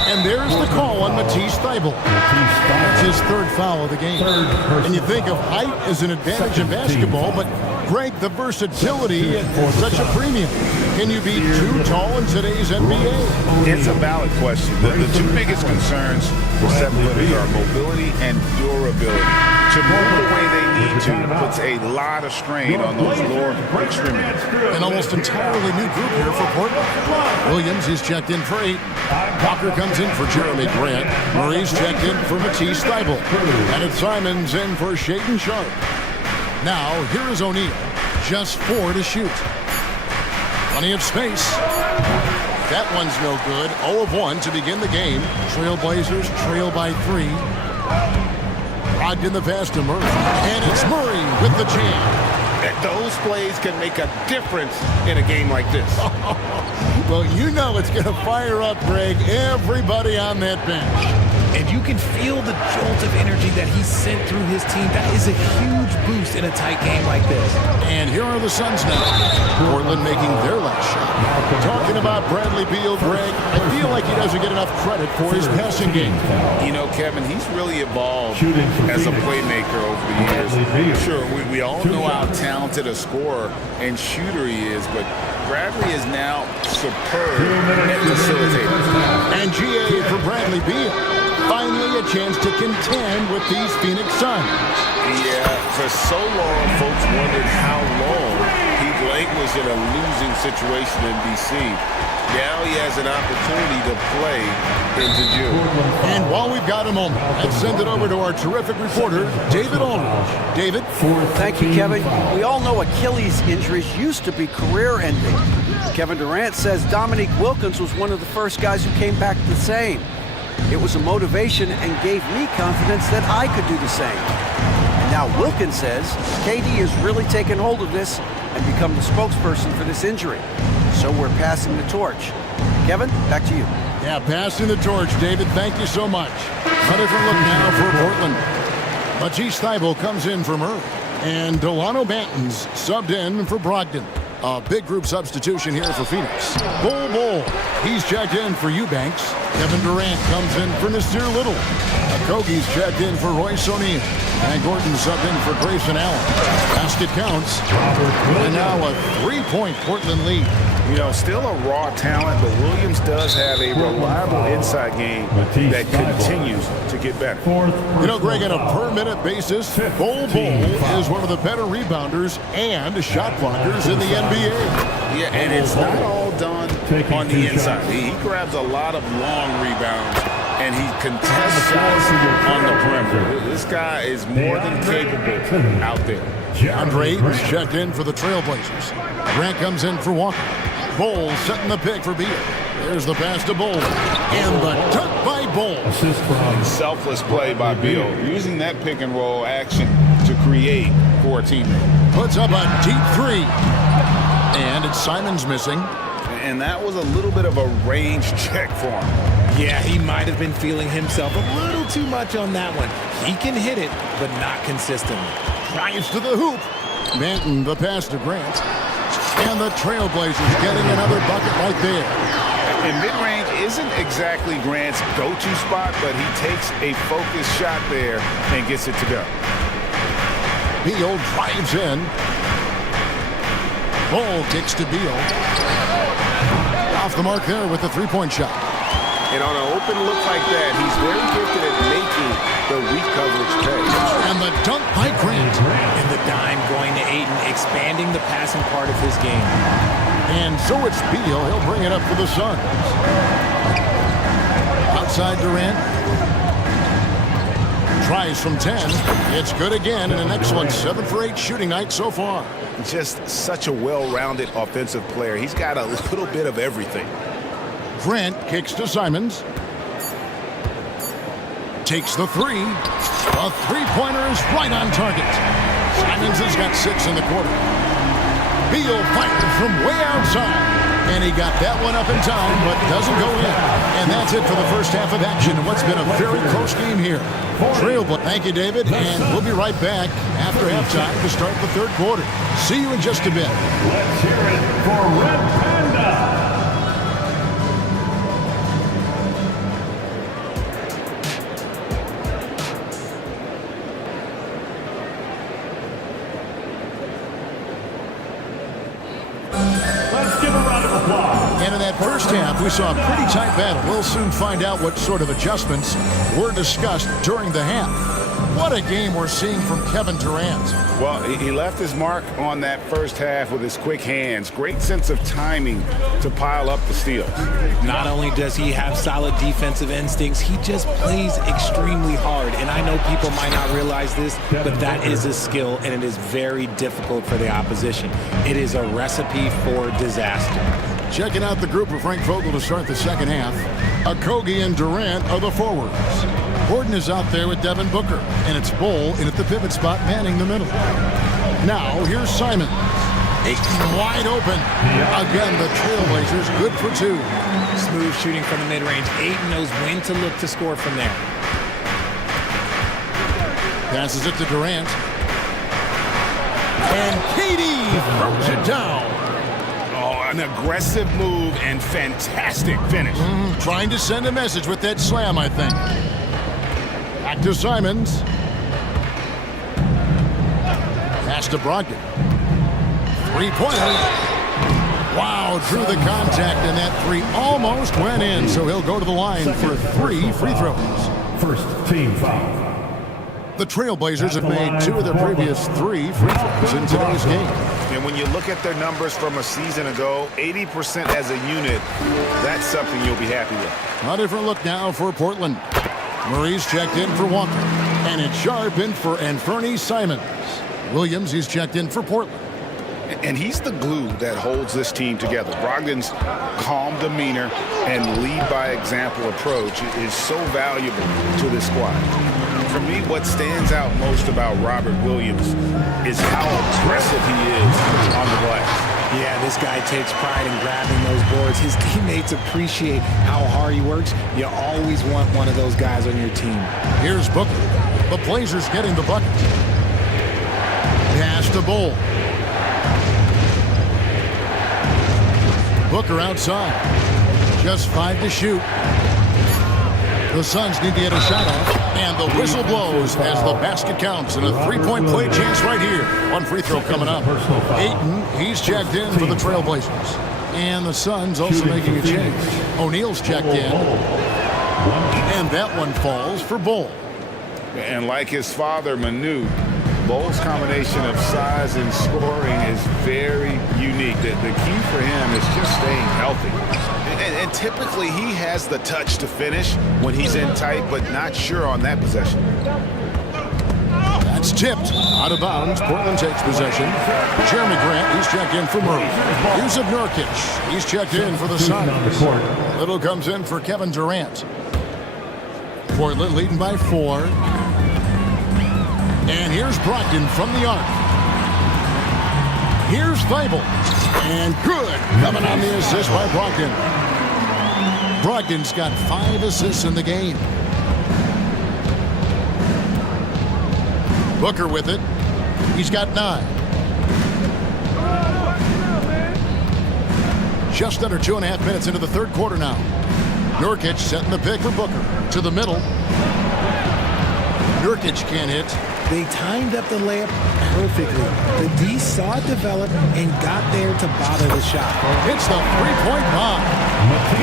And there's the call on Matisse Thybulle. That's his 3rd foul of the game. And you think of height as an advantage in basketball, but Greg, the versatility at such a premium. Can you be too tall in today's NBA? It's a valid question. The 2 biggest concerns for Steph Curry are mobility and durability. To move the way they need to puts a lot of strain on those lower extremities. An almost entirely new group here for Portland. Williams is checked in for 8. Walker comes in for Jeremy Grant. Murray's checked in for Matisse Thybulle. And it's Simons in for Shaedon Sharp. Now, here is O'Neal. Just 4 to shoot. Plenty of space. That one's no good. 0 of 1 to begin the game. Trailblazers trail by 3. Brogdon the pass to Murray. And it's Murray with the jam. Those plays can make a difference in a game like this. Well, you know it's going to fire up, Greg, everybody on that bench. And you can feel the jolt of energy that he sent through his team. That is a huge boost in a tight game like this. And here are the Suns now. Portland making their last shot. Talking about Bradley Beal, Greg, I feel like he doesn't get enough credit for his passing game. You know, Kevin, he's really evolved as a playmaker over the years. Sure, we all know how talented a scorer and shooter he is, but Bradley is now superb at facilitating. And GA for Bradley Beal. Finally a chance to contend with these Phoenix Suns. Yeah, for so long, folks wondered how long he'd languished in a losing situation in D.C. Now he has an opportunity to play into June. And while we've got a moment, let's send it over to our terrific reporter, David Aldridge. David? Thank you, Kevin. We all know Achilles injuries used to be career-ending. Kevin Durant says Dominique Wilkins was one of the first guys who came back the same. It was a motivation and gave me confidence that I could do the same. And now Wilkins says KD has really taken hold of this and become the spokesperson for this injury. So we're passing the torch. Kevin, back to you. Yeah, passing the torch, David. Thank you so much. A different look now for Portland. Matisse Thybulle comes in for Murray. And Delano Banton's subbed in for Brogdon. A big group substitution here for Phoenix. Bull. He's checked in for Eubanks. Kevin Durant comes in for Nasir Little. Okogie's checked in for Royce O'Neal. And Gordon subbed in for Grayson Allen. Basket counts. And now a 3-point Portland lead. You know, still a raw talent, but Williams does have a reliable inside game that continues to get better. You know, Greg, on a per-minute basis, Bull is one of the better rebounders and shot blockers in the NBA. Yeah, and it's not all done on the inside. He grabs a lot of long rebounds, and he contests shots on the perimeter. This guy is more than capable out there. Andre was checked in for the Trailblazers. Grant comes in for Walker. Bull setting the pick for Beal. There's the pass to Bull. And the dunk by Bull. Selfless play by Beal, using that pick and roll action to create for a teammate. Puts up a deep 3. And it's Simons missing. And that was a little bit of a range check for him. Yeah, he might have been feeling himself a little too much on that one. He can hit it, but not consistently. Drives to the hoop. Banton the pass to Grant. And the Trailblazers getting another bucket right there. And mid-range isn't exactly Grant's go-to spot, but he takes a focused shot there and gets it to go. Beal drives in. Bull kicks to Beal. Off the mark there with the 3-point shot. And on an open look like that, he's very gifted at making the weak coverage pay. And the dunk by Grant. And the dime going to Ayton, expanding the passing part of his game. And so it's Beal. He'll bring it up for the Suns. Outside Durant. Tries from 10. It's good again, and an excellent 7 for 8 shooting night so far. Just such a well-rounded offensive player. He's got a little bit of everything. Grant kicks to Simons. Takes the three. A three-pointer is right on target. Simons has got 6 in the quarter. Beal fired from way outside. And he got that one up in time, but doesn't go in. And that's it for the first half of action in what's been a very close game here. Thank you, David, and we'll be right back after halftime to start the third quarter. See you in just a bit. Let's hear it for Red Panda. And in that first half, we saw a pretty tight battle. We'll soon find out what sort of adjustments were discussed during the half. What a game we're seeing from Kevin Durant. Well, he left his mark on that first half with his quick hands. Great sense of timing to pile up the steals. Not only does he have solid defensive instincts, he just plays extremely hard. And I know people might not realize this, but that is a skill, and it is very difficult for the opposition. It is a recipe for disaster. Checking out the group of Frank Vogel to start the second half. Okogie and Durant are the forwards. Gordon is out there with Devin Booker, and it's Bol in at the pivot spot manning the middle. Now, here's Simon. Ayton wide open. Again, the Trailblazers good for 2. Smooth shooting from the mid-range. Ayton knows when to look to score from there. Passes it to Durant. And KD throws it down. An aggressive move and fantastic finish. Trying to send a message with that slam, I think. Back to Simons. Pass to Brogdon. Three-pointer. Wow, drew the contact, and that three almost went in, so he'll go to the line for 3 free throws. First team foul. The Trailblazers have made 2 of their previous 3 free throws in today's game. And when you look at their numbers from a season ago, 80% as a unit, that's something you'll be happy with. A different look now for Portland. Murray's checked in for Walker. And it's Sharp in for Anferny Simons. Williams, he's checked in for Portland. And he's the glue that holds this team together. Brogdon's calm demeanor and lead-by-example approach is so valuable to this squad. For me, what stands out most about Robert Williams is how aggressive he is on the glass. Yeah, this guy takes pride in grabbing those boards. His teammates appreciate how hard he works. You always want one of those guys on your team. Here's Booker. The Blazers getting the bucket. Pass to Bol. Booker outside. Just 5 to shoot. The Suns need to get a shot off, and the whistle blows as the basket counts, and a 3-point play chance right here. 1 free throw coming up. Ayton, he's checked in for the Trailblazers. And the Suns also making a change. O'Neal's checked in. And that one falls for Bol. And like his father, Manu, Bol's combination of size and scoring is very unique. The key for him is just staying healthy. And typically he has the touch to finish when he's in tight, but not sure on that possession. That's tipped out of bounds. Portland takes possession. Jeremy Grant, he's checked in for Murray. Yusuf Nurkic, he's checked in for the Suns. Little comes in for Kevin Durant. Portland leading by 4. And here's Brogdon from the arc. Here's Thibault. And good. Coming on the assist by Brogdon. Brogdon's got 5 assists in the game. Booker with it. He's got 9. Just under 2.5 minutes into the third quarter now. Nurkic setting the pick for Booker. To the middle. Nurkic can't hit. They timed up the layup perfectly. The D saw it develop and got there to bother the shot. It's the 3-point bomb.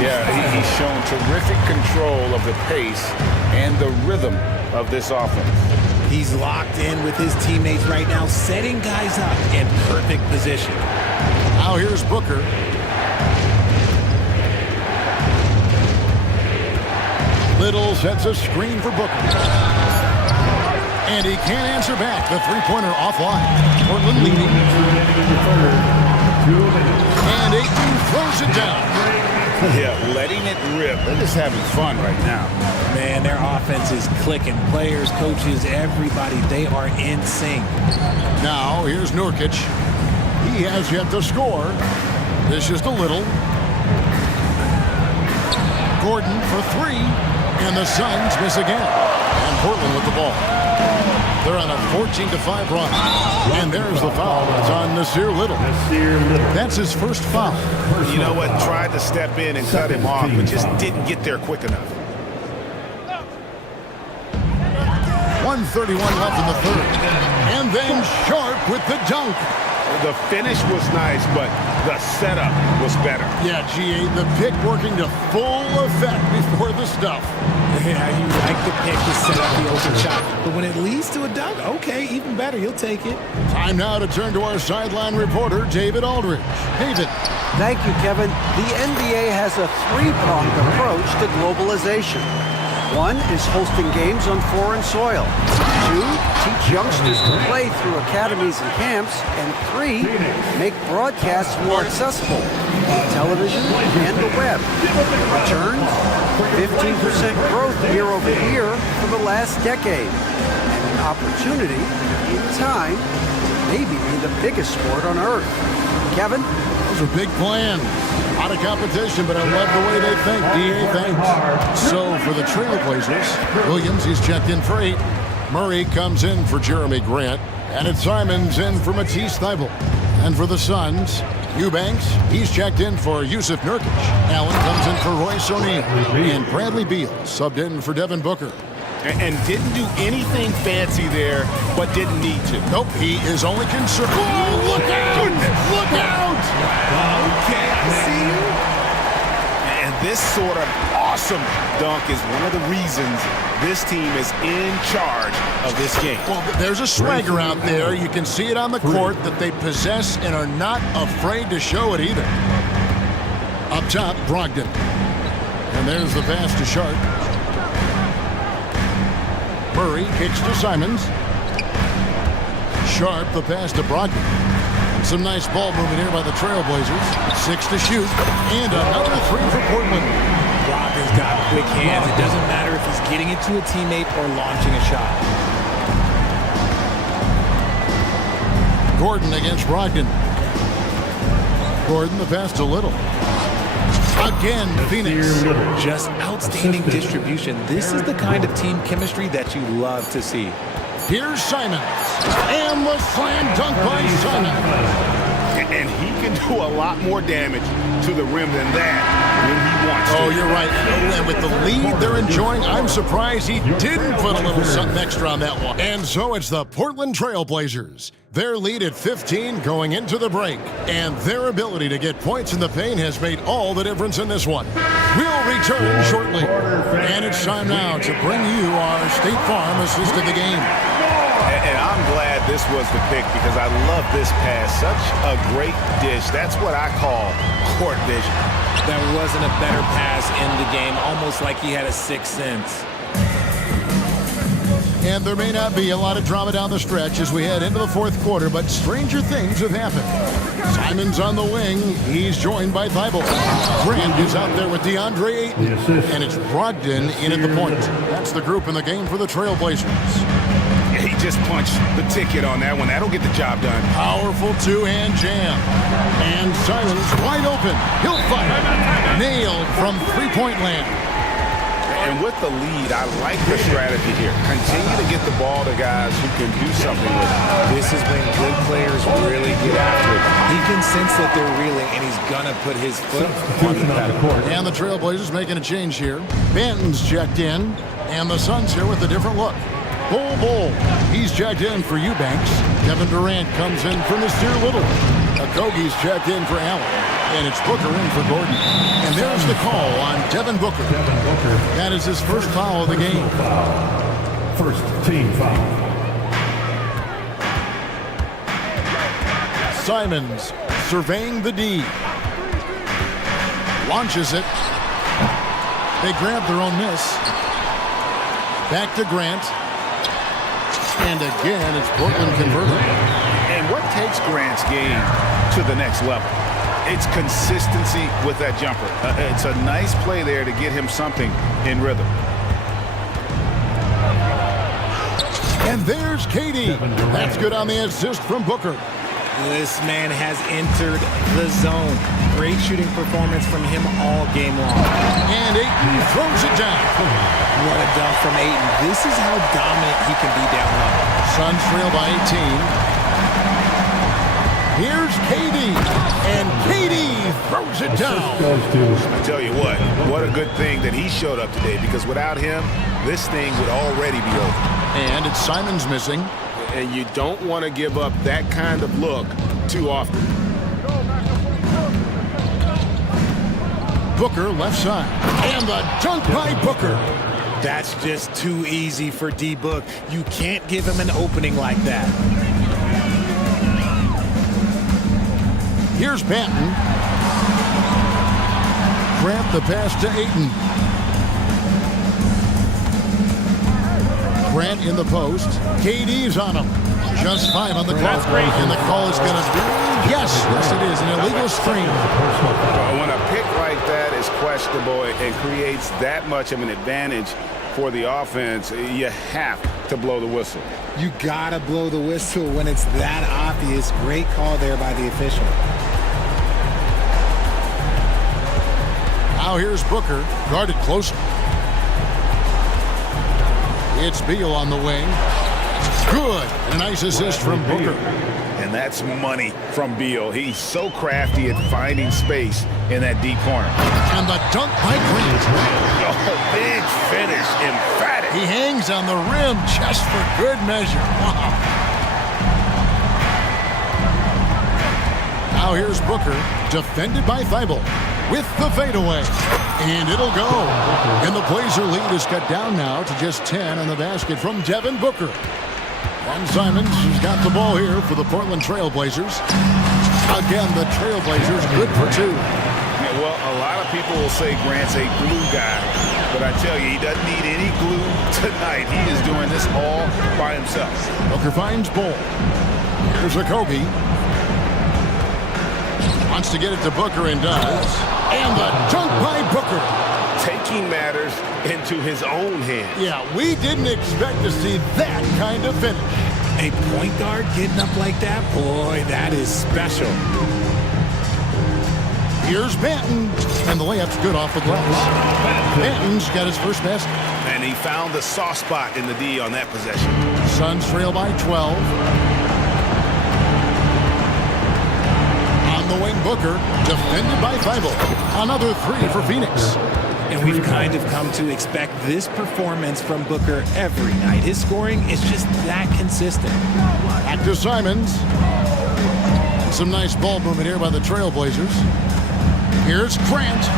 Yeah, he's shown terrific control of the pace and the rhythm of this offense. He's locked in with his teammates right now, setting guys up in perfect position. Now here's Booker. Little sets a screen for Booker. And he can't answer back. The three-pointer offline. Portland leading. And Ayton throws it down. Yeah, letting it rip. They're just having fun right now. Man, their offense is clicking. Players, coaches, everybody, they are in sync. Now, here's Nurkic. He has yet to score. This is to Little. Gordon for three. And the Suns miss again. And Portland with the ball. They're on a 14-5 run. And there's the foul. It's on Nasir Little. That's his first foul. You know what? Tried to step in and cut him off, but just didn't get there quick enough. 1:31 left in the third. And then Sharp with the dunk. The finish was nice, but the setup was better. Yeah, GA, the pick working to full effect before the stuff. Yeah, you like the pick to set up the open shot. But when it leads to a dunk, okay, even better. You'll take it. Time now to turn to our sideline reporter, David Aldridge. David. Thank you, Kevin. The NBA has a three-pronged approach to globalization. One is hosting games on foreign soil. Two, teach youngsters to play through academies and camps. And three, make broadcasts more accessible. Television and the web. Returns, 15% growth year over year for the last decade. And an opportunity, in time, maybe be the biggest sport on earth. Kevin? Those are big plans. A lot of competition, but I love the way they think. DA thinks. So for the Trailblazers, Williams, he's checked in for 8. Murray comes in for Jeremy Grant. And it's Simons in for Matisse Thybulle. And for the Suns, Eubanks, he's checked in for Yusuf Nurkic. Allen comes in for Royce O'Neal. And Bradley Beal subbed in for Devin Booker. And didn't do anything fancy there, but didn't need to. Nope, he is only concerned. Oh, look out! Look out! Okay, I see you. And this sort of awesome dunk is one of the reasons this team is in charge of this game. Well, there's a swagger out there. You can see it on the court that they possess and are not afraid to show it either. Up top, Brogdon. And there's the pass to Sharp. Murray kicks to Simons. Sharp, the pass to Brogdon. And some nice ball movement here by the Trailblazers. 6 to shoot. And another 3 for Portland. Brogdon's got quick hands. It doesn't matter if he's getting it to a teammate or launching a shot. Gordon against Brogdon. Gordon, the pass to Little. Again, Phoenix. Just outstanding distribution. This is the kind of team chemistry that you love to see. Here's Simons. And the slam dunk by Simons. And he can do a lot more damage to the rim than that when he wants to. Oh, you're right. And with the lead they're enjoying, I'm surprised he didn't put a little something extra on that one. And so it's the Portland Trailblazers. Their lead at 15 going into the break. And their ability to get points in the paint has made all the difference in this one. We'll return shortly. And it's time now to bring you our State Farm assist of the game. And I'm glad this was the pick because I love this pass. Such a great dish. That's what I call court vision. There wasn't a better pass in the game, almost like he had a sixth sense. And there may not be a lot of drama down the stretch as we head into the fourth quarter, but stranger things have happened. Simons on the wing. He's joined by Thybulle. Grant is out there with DeAndre Ayton. And it's Brogdon in at the point. That's the group in the game for the Trailblazers. He just punched the ticket on that one. That'll get the job done. Powerful two-hand jam. And Simons wide open. He'll fire. Nailed from three-point land. And with the lead, I like the strategy here. Continue to get the ball to guys who can do something with it. This is when good players really get after it. He can sense that they're reeling, and he's going to put his foot on the pedal. And the Trailblazers making a change here. Benton's checked in, and the Suns here with a different look. Bull. He's checked in for Eubanks. Kevin Durant comes in for Nasir Little. Okogie's checked in for Allen. And it's Booker in for Gordon. And there's the call on Devin Booker. That is his first foul of the game. First team foul. Simons surveying the D. Launches it. They grab their own miss. Back to Grant. And again, it's Portland converted. And what takes Grant's game to the next level? It's consistency with that jumper. It's a nice play there to get him something in rhythm. And there's Katie. That's good on the assist from Booker. This man has entered the zone. Great shooting performance from him all game long. And Ayton throws it down. What a dunk from Ayton. This is how dominant he can be down low. Suns trail by 18. Here's Katie. And Katie throws it down. I tell you what a good thing that he showed up today, because without him, this thing would already be over. And it's Simons missing. And you don't want to give up that kind of look too often. Booker left side. And the dunk by Booker. That's just too easy for D-Book. You can't give him an opening like that. Here's Banton. Grant the pass to Ayton. Grant in the post. KD's on him. Just 5 on the clock. That's great. And the call is going to be, yes, it is, an illegal screen. When a pick like that is questionable and creates that much of an advantage for the offense, you have to blow the whistle. You gotta blow the whistle when it's that obvious. Great call there by the official. Now here's Booker, guarded closely. It's Beal on the wing. Good. And a nice assist from Booker. And that's money from Beal. He's so crafty at finding space in that deep corner. And the dunk by Grant. Oh, big finish, emphatic. He hangs on the rim just for good measure. Wow. Now here's Booker, defended by Thibault, with the fadeaway. And it'll go. And the Blazer lead is cut down now to just 10 on the basket from Devin Booker. And Simons has got the ball here for the Portland Trail Blazers. Again, the Trail Blazers good for 2. Yeah, well, a lot of people will say Grant's a glue guy, but I tell you, he doesn't need any glue tonight. He is doing this all by himself. Booker finds Bull. Here's a Kobe. Wants to get it to Booker and does. And the dunk by Booker. Taking matters into his own hands. Yeah, we didn't expect to see that kind of finish. A point guard getting up like that? Boy, that is special. Here's Banton. And the layup's good off the glass. Banton's got his first basket. And he found the soft spot in the D on that possession. Suns trail by 12. On the wing, Booker, defended by Thibault. Another 3 for Phoenix. And we've kind of come to expect this performance from Booker every night. His scoring is just that consistent. Back to Simons. Some nice ball movement here by the Trailblazers. Here's Grant.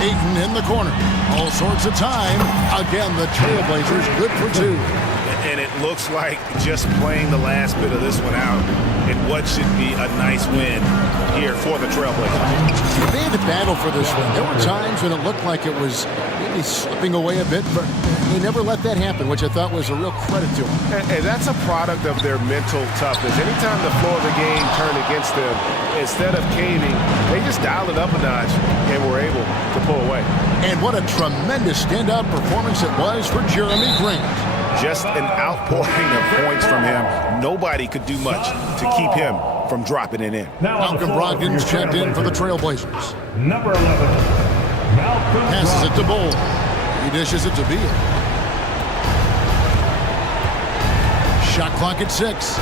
Ayton in the corner. All sorts of time. Again, the Trailblazers good for 2. And it looks like just playing the last bit of this one out in what should be a nice win here for the Trailblazers. They had to battle for this one. There were times when it looked like it was maybe slipping away a bit, but they never let that happen, which I thought was a real credit to them. And that's a product of their mental toughness. Anytime the floor of the game turned against them, instead of caving, they just dialed it up a notch and were able to pull away. And what a tremendous standout performance it was for Jeremy Grant. Just an outpouring of points from him. Nobody could do much to keep him from dropping it in. Malcolm Brogdon's checked in for the Trailblazers. Number 11, Malcolm passes it to Bull. He dishes it to Beal. Shot clock at 6.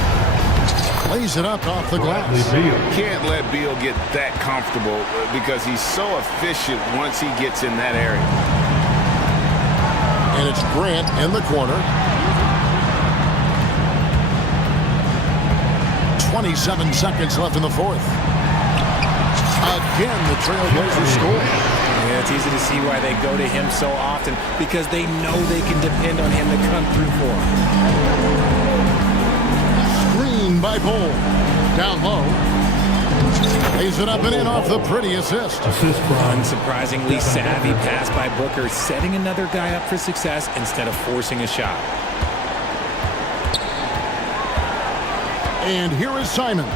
Lays it up off the glass. Can't let Beal get that comfortable because he's so efficient once he gets in that area. And it's Grant in the corner. 27 seconds left in the fourth. Again, the Trailblazers score. Yeah, it's easy to see why they go to him so often, because they know they can depend on him to come through for them. Screen by Bull. Down low. Lays it up and in off the pretty assist. Unsurprisingly savvy pass by Booker, setting another guy up for success instead of forcing a shot. And here is Simon.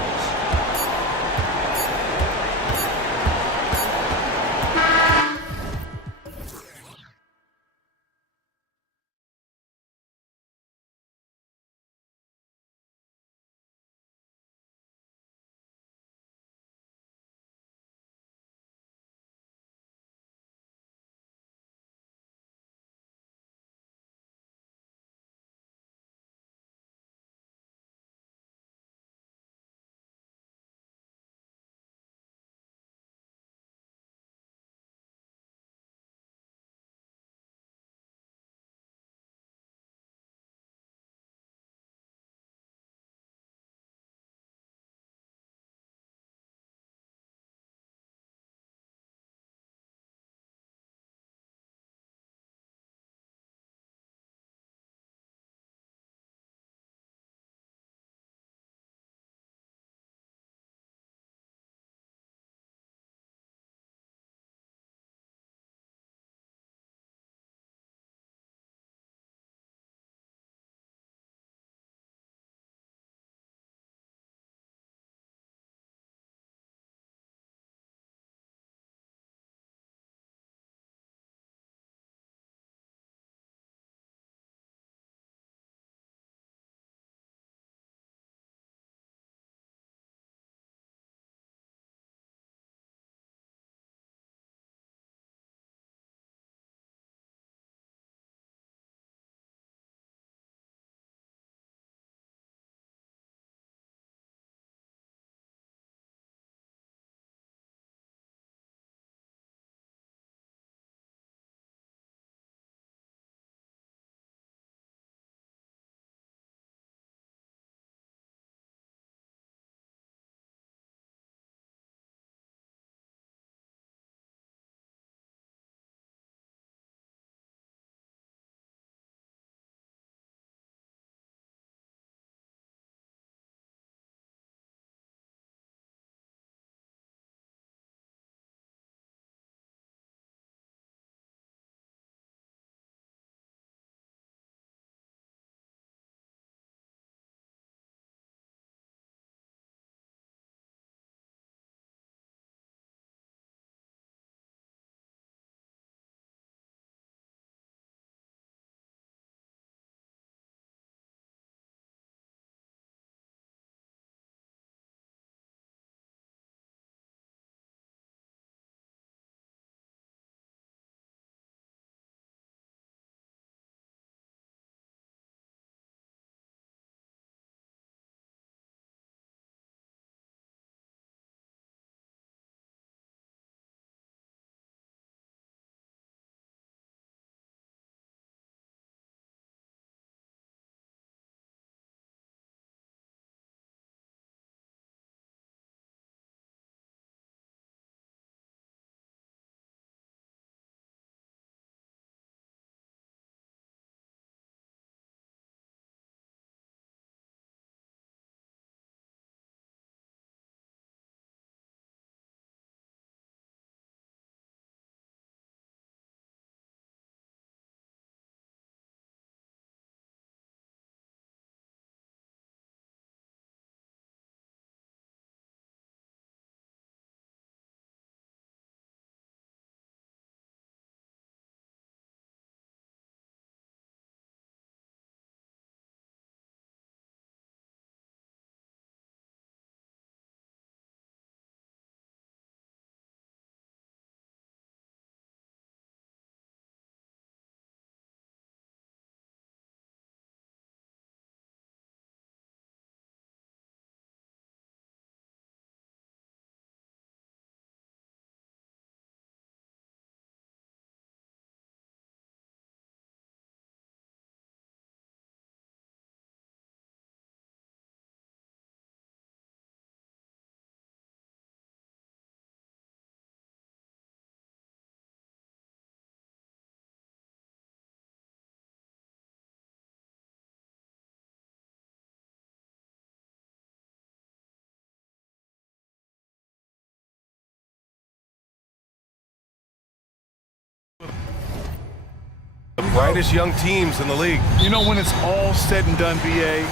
The brightest young teams in the league. You know, when it's all said and done, BA,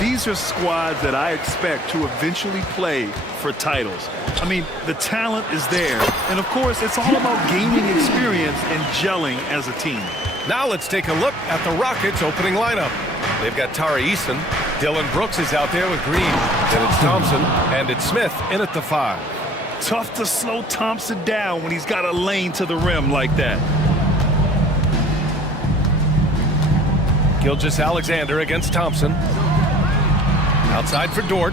these are squads that I expect to eventually play for titles. I mean, the talent is there. And, of course, it's all about gaining experience and gelling as a team. Now let's take a look at the Rockets' opening lineup. They've got Tari Eason. Dylan Brooks is out there with Green. Then it's Thompson, and it's Smith in at the 5. Tough to slow Thompson down when he's got a lane to the rim like that. Gilgeous-Alexander against Thompson. Outside for Dort.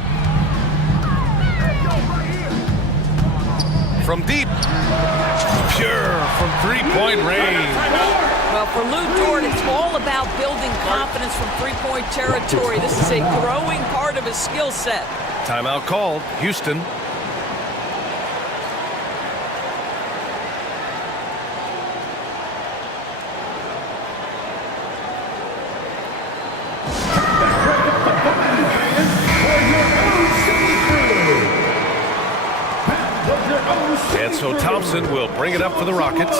From deep. Pure from three-point range. Well, for Lou Dort, it's all about building confidence from three-point territory. This is a growing part of his skill set. Timeout called. Houston. And so Thompson will bring it up for the Rockets.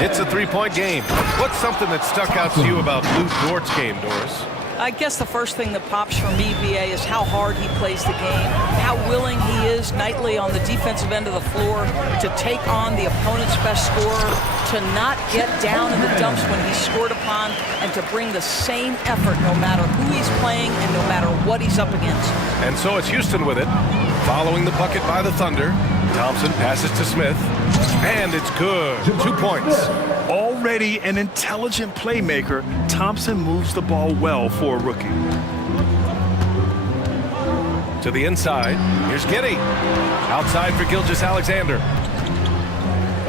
It's a three-point game. What's something that stuck out to you about Lou Dort's game, Doris? I guess the first thing that pops for me, BA, is how hard he plays the game, how willing he is nightly on the defensive end of the floor to take on the opponent's best scorer, to not get down in the dumps when he's scored upon, and to bring the same effort no matter who he's playing and no matter what he's up against. And so it's Houston with it. Following the bucket by the Thunder, Thompson passes to Smith, and it's good. 2 points. Already an intelligent playmaker, Thompson moves the ball well for a rookie. To the inside, here's Giddey. Outside for Gilgeous-Alexander.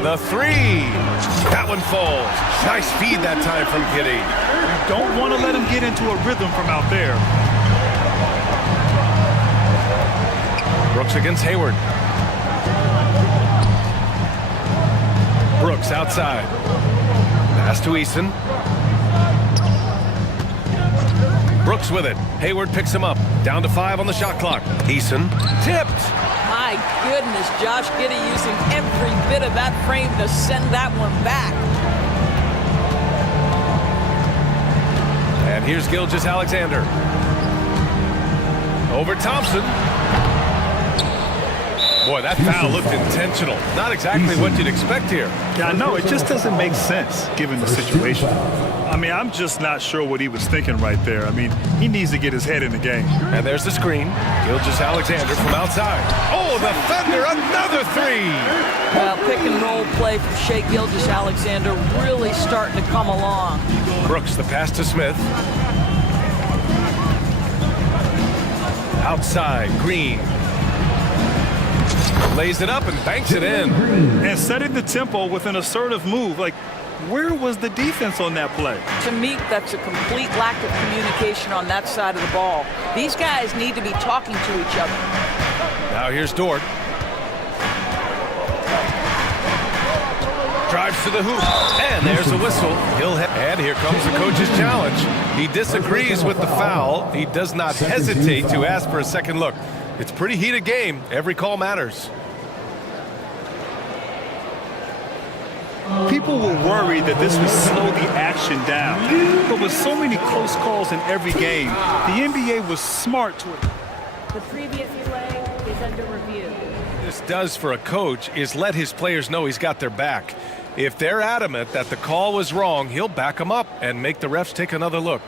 The 3. That one falls. Nice feed that time from Giddey. You don't want to let him get into a rhythm from out there. Brooks against Hayward. Brooks outside. Pass to Eason. Brooks with it. Hayward picks him up. Down to 5 on the shot clock. Eason tipped. My goodness, Josh Giddey using every bit of that frame to send that one back. And here's Gilgeous-Alexander. Over Thompson. Boy, that foul looked intentional. Not exactly what you'd expect here. Yeah, I know. It just doesn't make sense given the situation. I mean, I'm just not sure what he was thinking right there. I mean, he needs to get his head in the game. And there's the screen. Gilgeous-Alexander from outside. Oh, the Thunder, another 3. Well, pick and roll play from Shai Gilgeous-Alexander really starting to come along. Brooks, the pass to Smith. Outside, Green. Lays it up and banks it in. And setting the tempo with an assertive move. Like, where was the defense on that play? To me, that's a complete lack of communication on that side of the ball. These guys need to be talking to each other. Now here's Dort. Drives to the hoop. And there's the whistle. And here comes the coach's challenge. He disagrees with the foul. He does not hesitate to ask for a second look. It's a pretty heated game. Every call matters. People were worried that this would slow the action down. But with so many close calls in every game, the NBA was smart to it. The previous play is under review. This does for a coach is let his players know he's got their back. If they're adamant that the call was wrong, he'll back them up and make the refs take another look.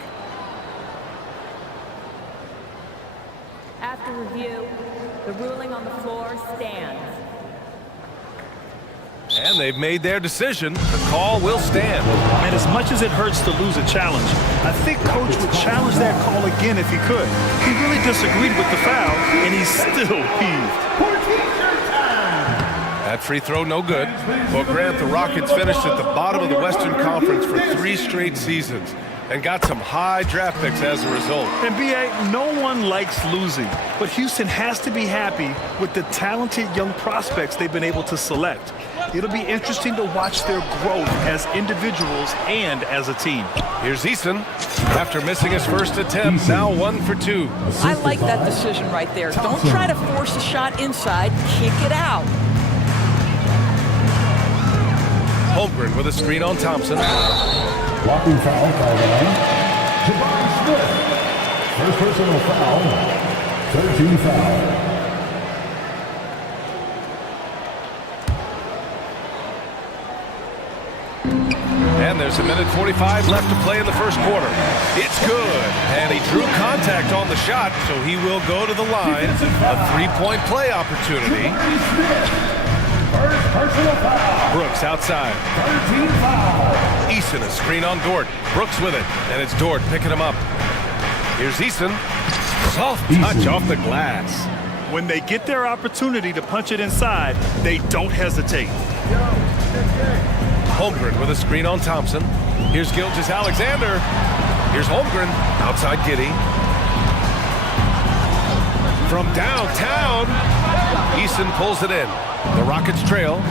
After review, the ruling on the floor stands. And they've made their decision. The call will stand. And as much as it hurts to lose a challenge, I think Coach would challenge that call again if he could. He really disagreed with the foul, and he's still peeved. That free throw, no good. Well, Grant, the Rockets finished at the bottom of the Western Conference for 3 straight seasons and got some high draft picks as a result. And BA, no one likes losing, but Houston has to be happy with the talented young prospects they've been able to select. It'll be interesting to watch their growth as individuals and as a team. Here's Eason. After missing his first attempt, now 1 for 2. I like that decision right there. Don't try to force a shot inside. Kick it out. Holmgren with a screen on Thompson. Blocking foul called on Jabari Smith. First personal foul. 13 foul. And there's a minute 45 left to play in the first quarter. It's good. And he drew contact on the shot, so he will go to the line. A three-point play opportunity. First personal foul. Brooks outside. 13 foul. Eason, a screen on Dort. Brooks with it, and it's Dort picking him up. Here's Eason. Soft touch off the glass. When they get their opportunity to punch it inside, they don't hesitate. Holmgren with a screen on Thompson. Here's Gilgeous-Alexander. Here's Holmgren. Outside Giddey. From downtown, Eason pulls it in. The Rockets trail.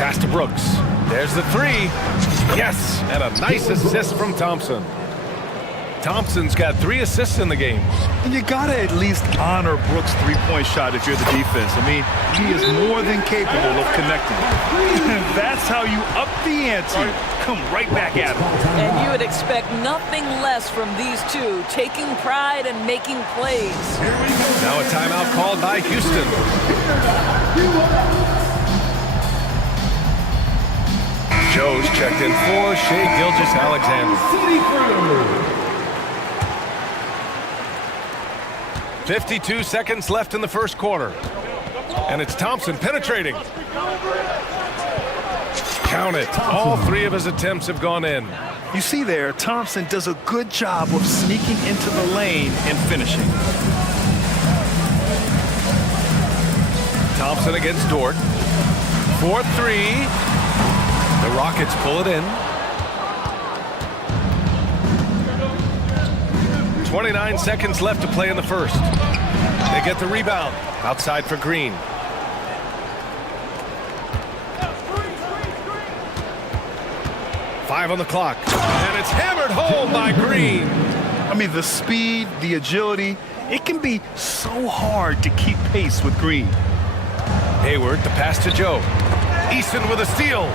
Pass to Brooks. There's the three. Yes, and a nice assist from Thompson. Thompson's got 3 assists in the game. And you gotta at least honor Brooks' three-point shot if you're the defense. I mean, he is more than capable of connecting. That's how you up the ante. Come right back at him. And you would expect nothing less from these two, taking pride and making plays. Now a timeout called by Houston. Joe's checked in for Shai Gilgeous-Alexander. 52 seconds left in the first quarter. And it's Thompson penetrating. Count it. All 3 of his attempts have gone in. You see there, Thompson does a good job of sneaking into the lane and finishing. Thompson against Dort. 4-3. The Rockets pull it in. 29 seconds left to play in the first. They get the rebound. Outside for Green. Five on the clock. And it's hammered home by Green. I mean, the speed, the agility, it can be so hard to keep pace with Green. Hayward, the pass to Joe. Eason with a steal.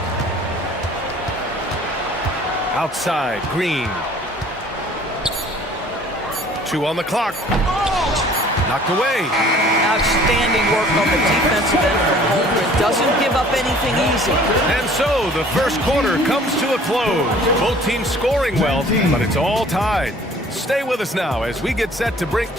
Outside, Green. 2 on the clock. Knocked away. Outstanding work on the defensive end from Holmgren. Doesn't give up anything easy. And so the first quarter comes to a close. Both teams scoring well, but it's all tied. Stay with us now as we get set to bring...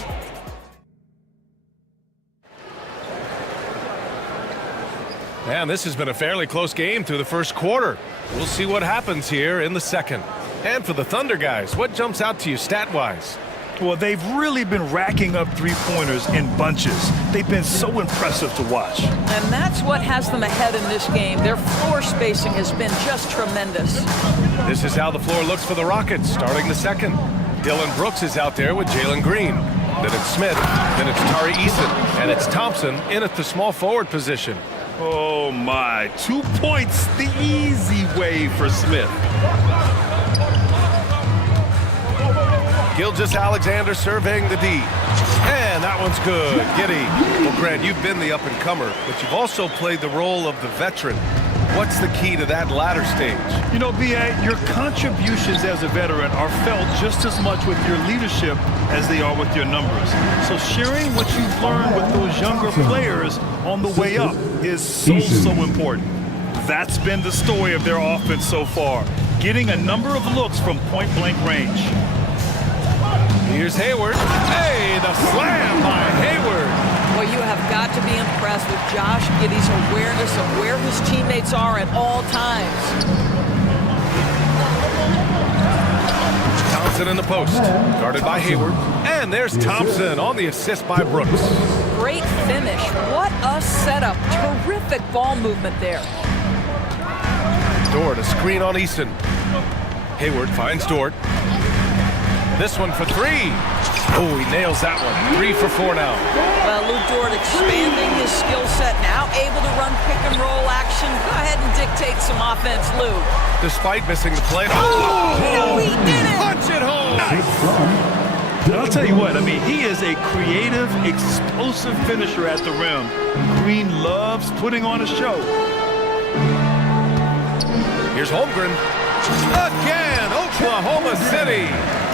And this has been a fairly close game through the first quarter. We'll see what happens here in the second. And for the Thunder guys, what jumps out to you stat-wise? Well, they've really been racking up three-pointers in bunches. They've been so impressive to watch. And that's what has them ahead in this game. Their floor spacing has been just tremendous. This is how the floor looks for the Rockets starting the second. Dylan Brooks is out there with Jalen Green. Then it's Smith. Then it's Tari Eason. And it's Thompson in at the small forward position. Oh, my. 2 points the easy way for Smith. Gilgeous-Alexander surveying the D. And that one's good. Giddey. Well, Grant, you've been the up-and-comer, but you've also played the role of the veteran. What's the key to that latter stage? You know, B.A., your contributions as a veteran are felt just as much with your leadership as they are with your numbers. So sharing what you've learned with those younger players on the way up is so important. That's been the story of their offense so far, getting a number of looks from point-blank range. Here's Hayward. Hey, the slam by Hayward. Well, you have got to be impressed with Josh Giddey's awareness of where his teammates are at all times. Thompson in the post, guarded by Hayward. And there's Thompson on the assist by Brooks. Great finish. What a setup. Terrific ball movement there. Dort, a screen on Eason. Hayward finds Dort. This one for 3. Oh, he nails that one. 3 for 4 now. Well, Lou Dort expanding his skill set, now able to run pick-and-roll action. Go ahead and dictate some offense, Lou. Despite missing the play. Oh, he did it! Punch it home! I'll tell you what, I mean, he is a creative, explosive finisher at the rim. Green loves putting on a show. Here's Holmgren. Again, Oklahoma City.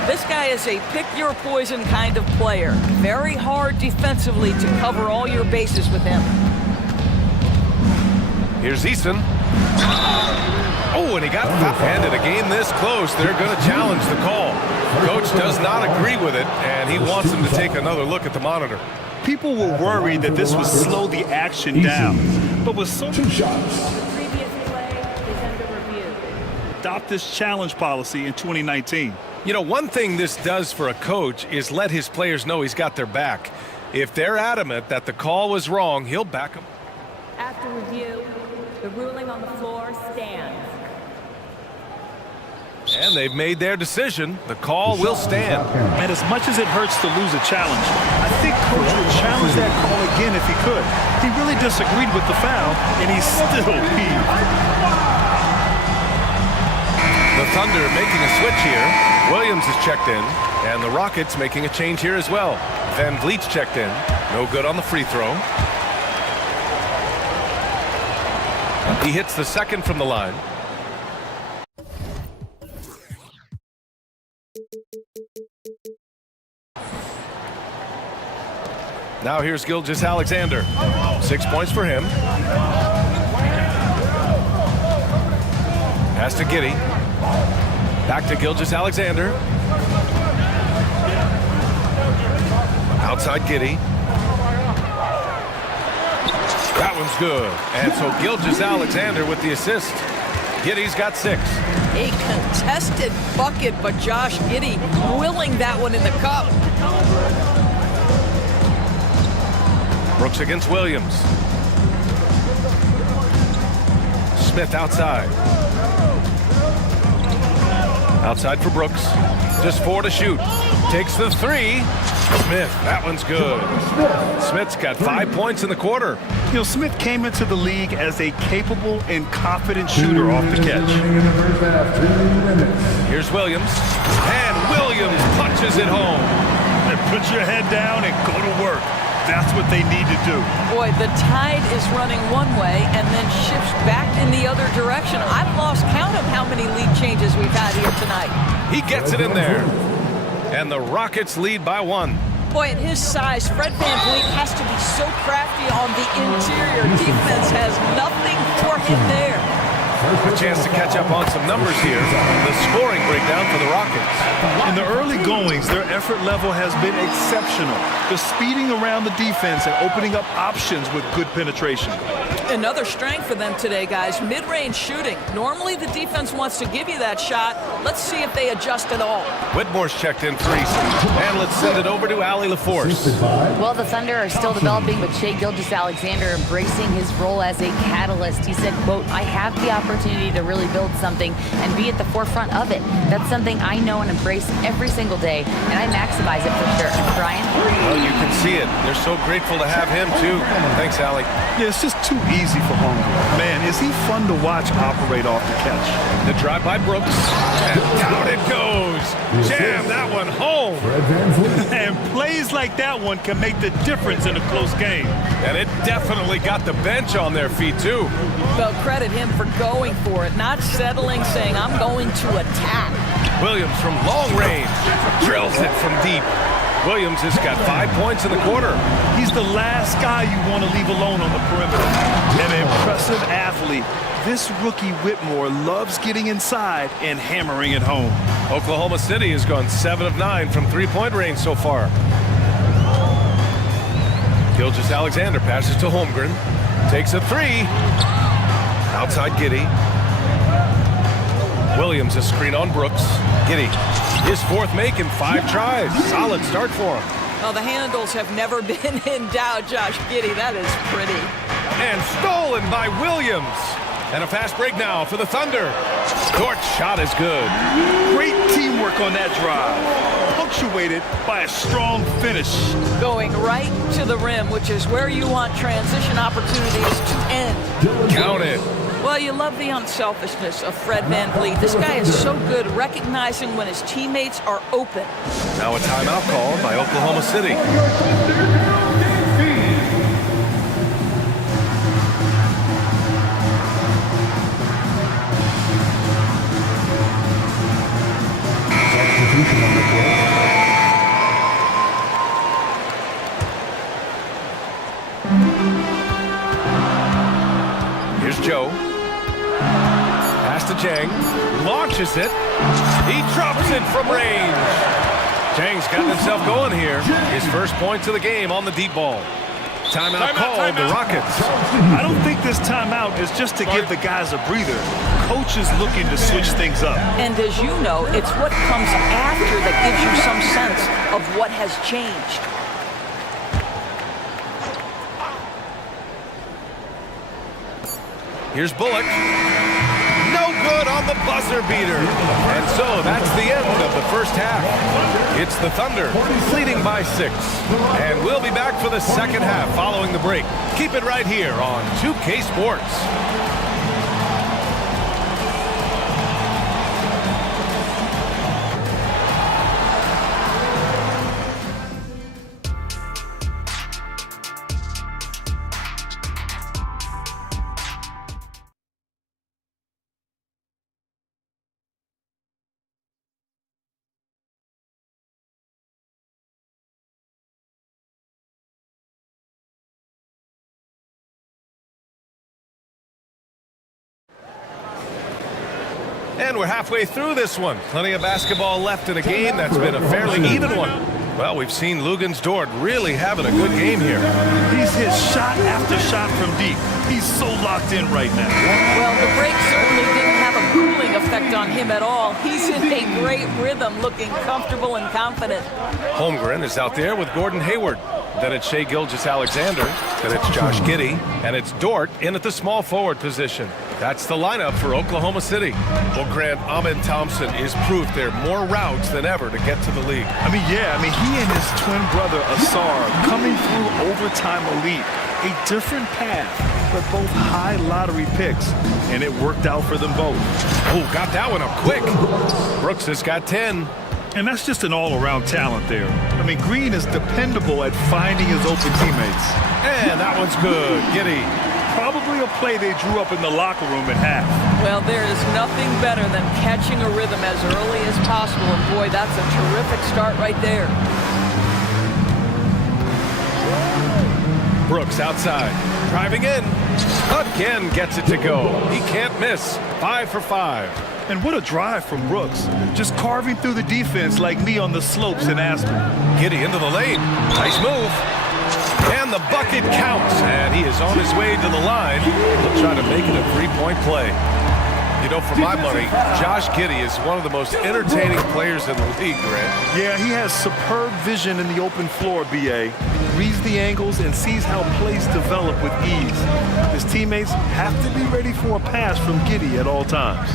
This guy is a pick-your-poison kind of player. Very hard defensively to cover all your bases with him. Here's Easton. Oh, and he got foul-handed. A game this close, they're going to challenge the call. Coach does not agree with it, and he wants him to take another look at the monitor. People were worried that this would slow the action down. But with so many shots, adopt this challenge policy in 2019. You know, one thing this does for a coach is let his players know he's got their back. If they're adamant that the call was wrong, he'll back them. After review, the ruling on the floor stands. And they've made their decision. The call will stand. And as much as it hurts to lose a challenge, I think Coach would challenge that call again if he could. He really disagreed with the foul, and he's still peeved. The Thunder making a switch here. Williams is checked in, and the Rockets making a change here as well. Van Vliet's checked in. No good on the free throw. He hits the second from the line. Now here's Gilgeous-Alexander. 6 points for him. Pass to Giddey. Back to Gilgeous-Alexander. Outside Giddey. That one's good. And so Gilgeous-Alexander with the assist. Giddey's got 6. A contested bucket, but Josh Giddey willing that one in the cup. Brooks against Williams. Smith outside. Outside for Brooks. Just 4 to shoot. Takes the 3. Smith, that one's good. Smith's got 5 points in the quarter. You know, Smith came into the league as a capable and confident shooter off the catch. Here's Williams. And Williams punches it home. And put your head down and go to work. That's what they need to do. Boy, the tide is running one way and then shifts back in the other direction. I've lost count of how many lead changes we've had here tonight. He gets it in there. And the Rockets lead by 1. Boy, at his size, Fred VanVleet has to be so crafty on the interior. Defense has nothing for him there. A chance to catch up on some numbers here. The scoring breakdown for the Rockets. In the early goings, their effort level has been exceptional. The speeding around the defense and opening up options with good penetration. Another strength for them today, guys. Mid-range shooting. Normally the defense wants to give you that shot. Let's see if they adjust at all. Whitmore's checked in for Easton. And let's send it over to Allie LaForce. Well, the Thunder are still developing, but Shai Gilgeous-Alexander embracing his role as a catalyst. He said, quote, I have the opportunity to really build something and be at the forefront of it. That's something I know and embrace every single day, and I maximize it for sure. Brian? Well, you can see it. They're so grateful to have him, too. Thanks, Allie. Yeah, it's just too easy for Holmgren. Man, is he fun to watch operate off the catch. The drive by Brooks. And down it goes. Jam that one home. And plays like that one can make the difference in a close game. And it definitely got the bench on their feet, too. Well, credit him for going for it, not settling, saying, I'm going to attack. Williams from long range. Drills it from deep. Williams has got 5 points in the quarter. He's the last guy you want to leave alone on the perimeter. An impressive athlete. This rookie Whitmore loves getting inside and hammering it home. Oklahoma City has gone 7 of 9 from three-point range so far. Gilgeous-Alexander passes to Holmgren. Takes a 3. Outside Giddey. Williams a screen on Brooks. Giddey, his 4th make in 5 tries. Solid start for him. Well, the handles have never been in doubt, Josh Giddey. That is pretty. And stolen by Williams. And a fast break now for the Thunder. Short shot is good. Great teamwork on that drive. Punctuated by a strong finish. Going right to the rim, which is where you want transition opportunities to end. Count it. Well, you love the unselfishness of Fred VanVleet. This guy is so good recognizing when his teammates are open. Now a timeout called by Oklahoma City. to Jang. Launches it. He drops it from range. Jang's got himself going here. His first points of the game on the deep ball. Timeout called, the Rockets. I don't think this timeout is just to give the guys a breather. Coach is looking to switch things up. And as you know, it's what comes after that gives you some sense of what has changed. Here's Bullock. No good on the buzzer beater. And so that's the end of the first half. It's the Thunder leading by 6. And we'll be back for the second half following the break. Keep it right here on 2K Sports. And we're halfway through this one. Plenty of basketball left in a game that's been a fairly even one. Well, we've seen Lugens Dort really having a good game here. He's hit shot after shot from deep. He's so locked in right now. Well, the break certainly didn't have a cooling effect on him at all. He's in a great rhythm, looking comfortable and confident. Holmgren is out there with Gordon Hayward. Then it's Shai Gilgeous-Alexander. Then it's Josh Giddey. And it's Dort in at the small forward position. That's the lineup for Oklahoma City. Well, Grant, Amen Thompson is proof there are more routes than ever to get to the league. He and his twin brother, Asar, coming through overtime elite. A different path, but both high lottery picks. And it worked out for them both. Oh, got that one up quick. Brooks has got 10. And that's just an all-around talent there. Green is dependable at finding his open teammates. And that one's good. Giddey. Probably a play they drew up in the locker room at half. Well, there is nothing better than catching a rhythm as early as possible. And boy, that's a terrific start right there. Brooks outside. Driving in. Again gets it to go. He can't miss. 5 for 5. And what a drive from Brooks. Just carving through the defense like me on the slopes in Aspen. Giddey into the lane. Nice move. And the bucket counts. And he is on his way to the line. He'll try to make it a three-point play. For my money, Josh Giddey is one of the most entertaining players in the league, Grant. Yeah, he has superb vision in the open floor, B.A. Reads the angles and sees how plays develop with ease. His teammates have to be ready for a pass from Giddey at all times.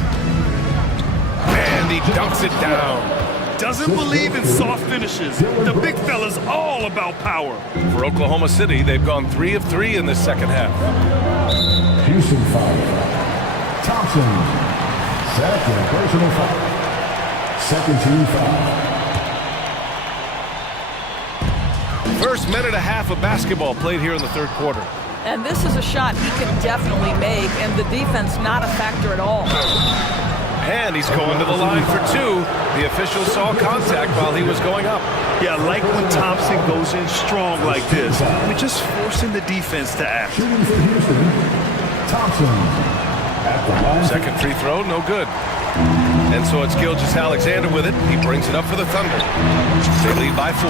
And he dunks it down. Doesn't believe in soft finishes. The big fella's all about power. For Oklahoma City, they've gone 3 of 3 in this second half. Houston foul. Thompson. Second personal foul. Second team foul. First minute and a half of basketball played here in the third quarter. And this is a shot he can definitely make, and the defense not a factor at all. And he's going to the line for 2. The official saw contact while he was going up. Yeah, I like when Thompson goes in strong like this. Just forcing the defense to act. Shooting for Houston, Thompson. Second free throw, no good. And so it's Gilgeous-Alexander with it. He brings it up for the Thunder. They lead by 4.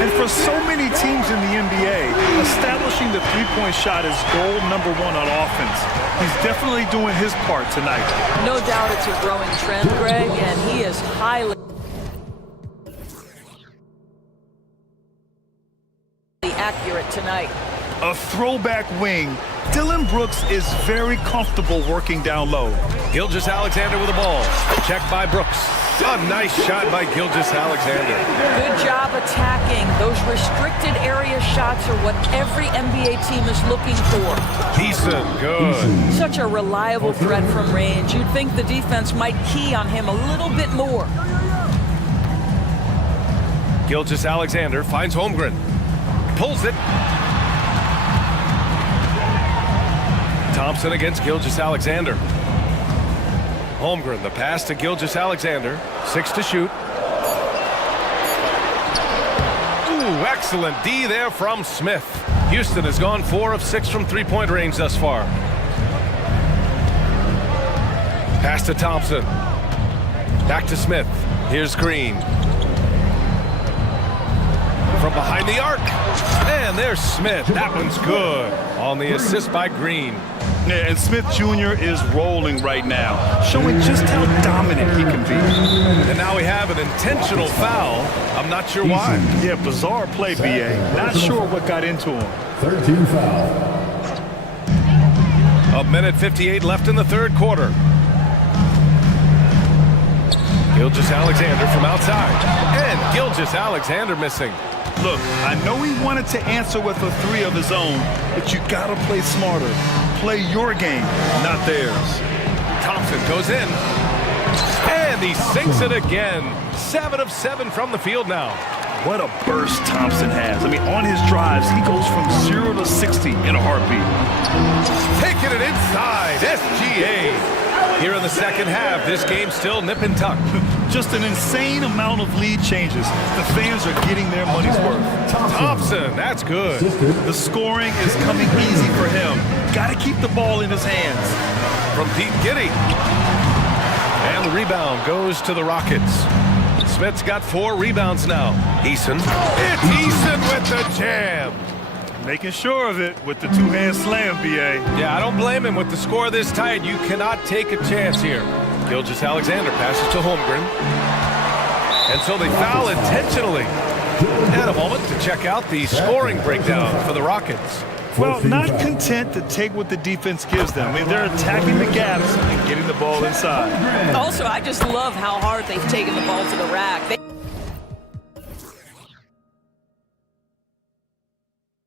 And for so many teams in the NBA, establishing the three-point shot is goal number 1 on offense. He's definitely doing his part tonight. No doubt it's a growing trend, Greg, and he is highly accurate tonight. A throwback wing. Dylan Brooks is very comfortable working down low. Gilgeous-Alexander with the ball. Checked by Brooks. A nice shot by Gilgeous-Alexander. Good job attacking. Those restricted area shots are what every NBA team is looking for. Decent. Good. Such a reliable threat from range. You'd think the defense might key on him a little bit more. Gilgeous-Alexander finds Holmgren. Pulls it. Thompson against Gilgeous-Alexander. Holmgren, the pass to Gilgeous-Alexander. 6 to shoot. Ooh, excellent D there from Smith. Houston has gone 4 of 6 from three-point range thus far. Pass to Thompson. Back to Smith. Here's Green. From behind the arc. And there's Smith. That one's good. On the assist by Green. Yeah, and Smith Jr. is rolling right now, showing just how dominant he can be. And now we have an intentional foul. I'm not sure why. Yeah, bizarre play, BA. Not sure what got into him. 13 foul. A minute 58 left in the third quarter. Gilgeous-Alexander from outside. And Gilgeous-Alexander missing. Look, I know he wanted to answer with a three of his own, but you gotta play smarter. Play your game, not theirs. Thompson goes in. And he sinks it again. 7 of 7 from the field now. What a burst Thompson has. I mean, on his drives, he goes from 0 to 60 in a heartbeat. Taking it inside. SGA. Here in the second half, this game's still nip and tuck. Just an insane amount of lead changes. The fans are getting their money's worth. Thompson, that's good. The scoring is coming easy for him. Got to keep the ball in his hands. From Pete Giddy. And the rebound goes to the Rockets. Smith's got 4 rebounds now. Eason. It's Eason with the jam. Making sure of it with the two-hand slam, BA. Yeah, I don't blame him. With the score this tight, you cannot take a chance here. Gilgeous-Alexander passes to Holmgren. And so they foul intentionally. And a moment to check out the scoring breakdown for the Rockets. Well, not content to take what the defense gives them. I mean, they're attacking the gaps and getting the ball inside. Also, I just love how hard they've taken the ball to the rack.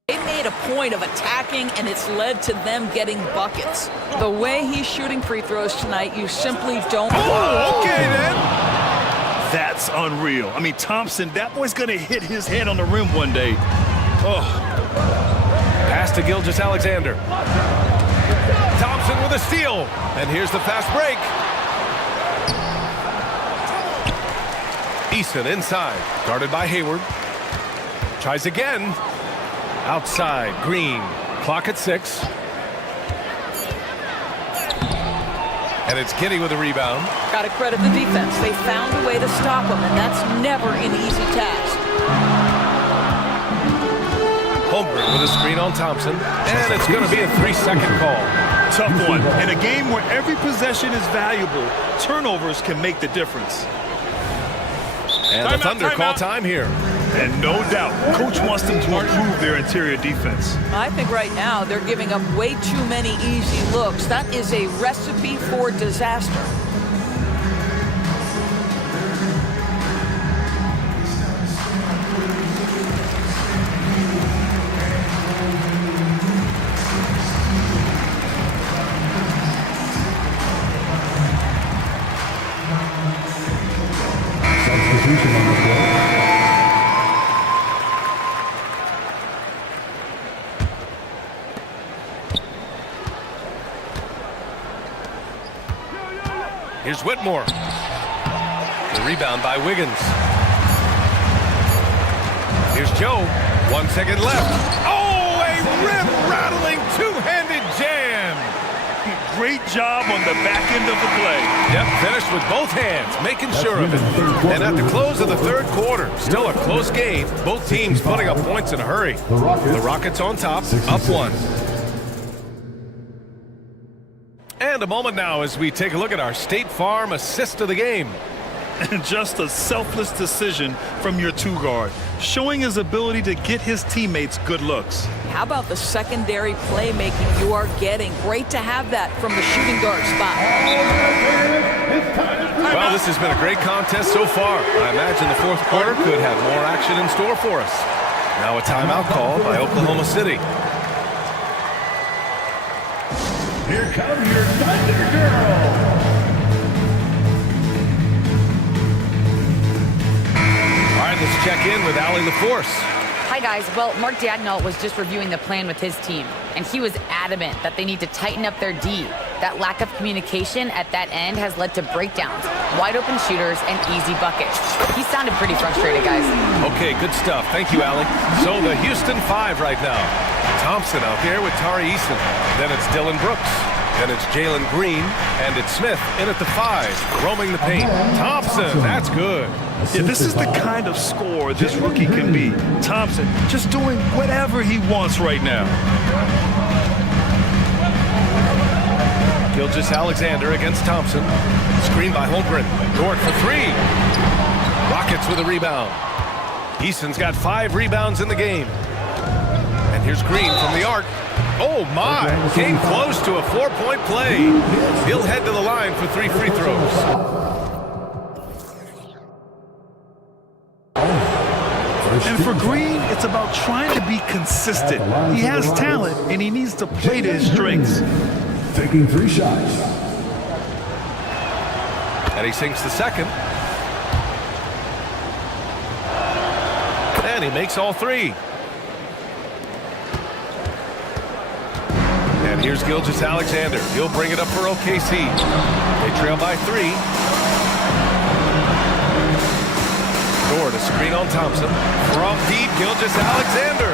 They made a point of attacking, and it's led to them getting buckets. The way he's shooting free throws tonight, you simply don't... Oh, okay then. That's unreal. I mean, Thompson, that boy's going to hit his head on the rim one day. Oh. Pass to Gilgeous-Alexander. Thompson with a steal. And here's the fast break. Eason inside. Guarded by Hayward. Tries again. Outside, Green. Clock at 6. And it's Giddy with a rebound. Got to credit the defense. They found a way to stop him, and that's never an easy task. Holmgren with a screen on Thompson. And it's going to be a 3-second call. Tough one. In a game where every possession is valuable, turnovers can make the difference. And the Thunder call time here. And no doubt, Coach wants them to improve their interior defense. I think right now they're giving up way too many easy looks. That is a recipe for disaster. Substitution on the floor. Here's Whitmore. The rebound by Wiggins. Here's Joe. 1 second left. Oh, a rim-rattling two-handed jam. Great job on the back end of the play. Yep, finished with both hands, making sure of it. And at the close of the third quarter, still a close game. Both teams putting up points in a hurry. The Rockets on top, up 1. And a moment now as we take a look at our State Farm assist of the game. And just a selfless decision from your two-guard, showing his ability to get his teammates good looks. How about the secondary playmaking you are getting? Great to have that from the shooting guard spot. Well, this has been a great contest so far. I imagine the fourth quarter could have more action in store for us. Now a timeout call by Oklahoma City. Here come your Thunder Girls. All right, let's check in with Allie LaForce. Hi, guys. Well, Mark Dagnall was just reviewing the plan with his team, and he was adamant that they need to tighten up their D. That lack of communication at that end has led to breakdowns, wide-open shooters, and easy buckets. He sounded pretty frustrated, guys. Okay, good stuff. Thank you, Allie. So the Houston 5 right now. Thompson out there with Tari Eason. Then it's Dylan Brooks. And it's Jalen Green, and it's Smith in at the 5, roaming the paint. Thompson, that's good. Yeah, this is the kind of scorer this rookie can be. Thompson just doing whatever he wants right now. Gilgeous-Alexander against Thompson. Screen by Holmgren. Dort for 3. Rockets with a rebound. Easton's got 5 rebounds in the game. And here's Green from the arc. Oh, my. Came close to a 4-point play. He'll head to the line for 3 free throws. And for Green, it's about trying to be consistent. He has talent, and he needs to play to his strengths. Taking 3 shots. And he sinks the second. And he makes all 3. And here's Gilgeous-Alexander. He'll bring it up for OKC. They trail by 3. Dort, a screen on Thompson. From deep, Gilgeous-Alexander.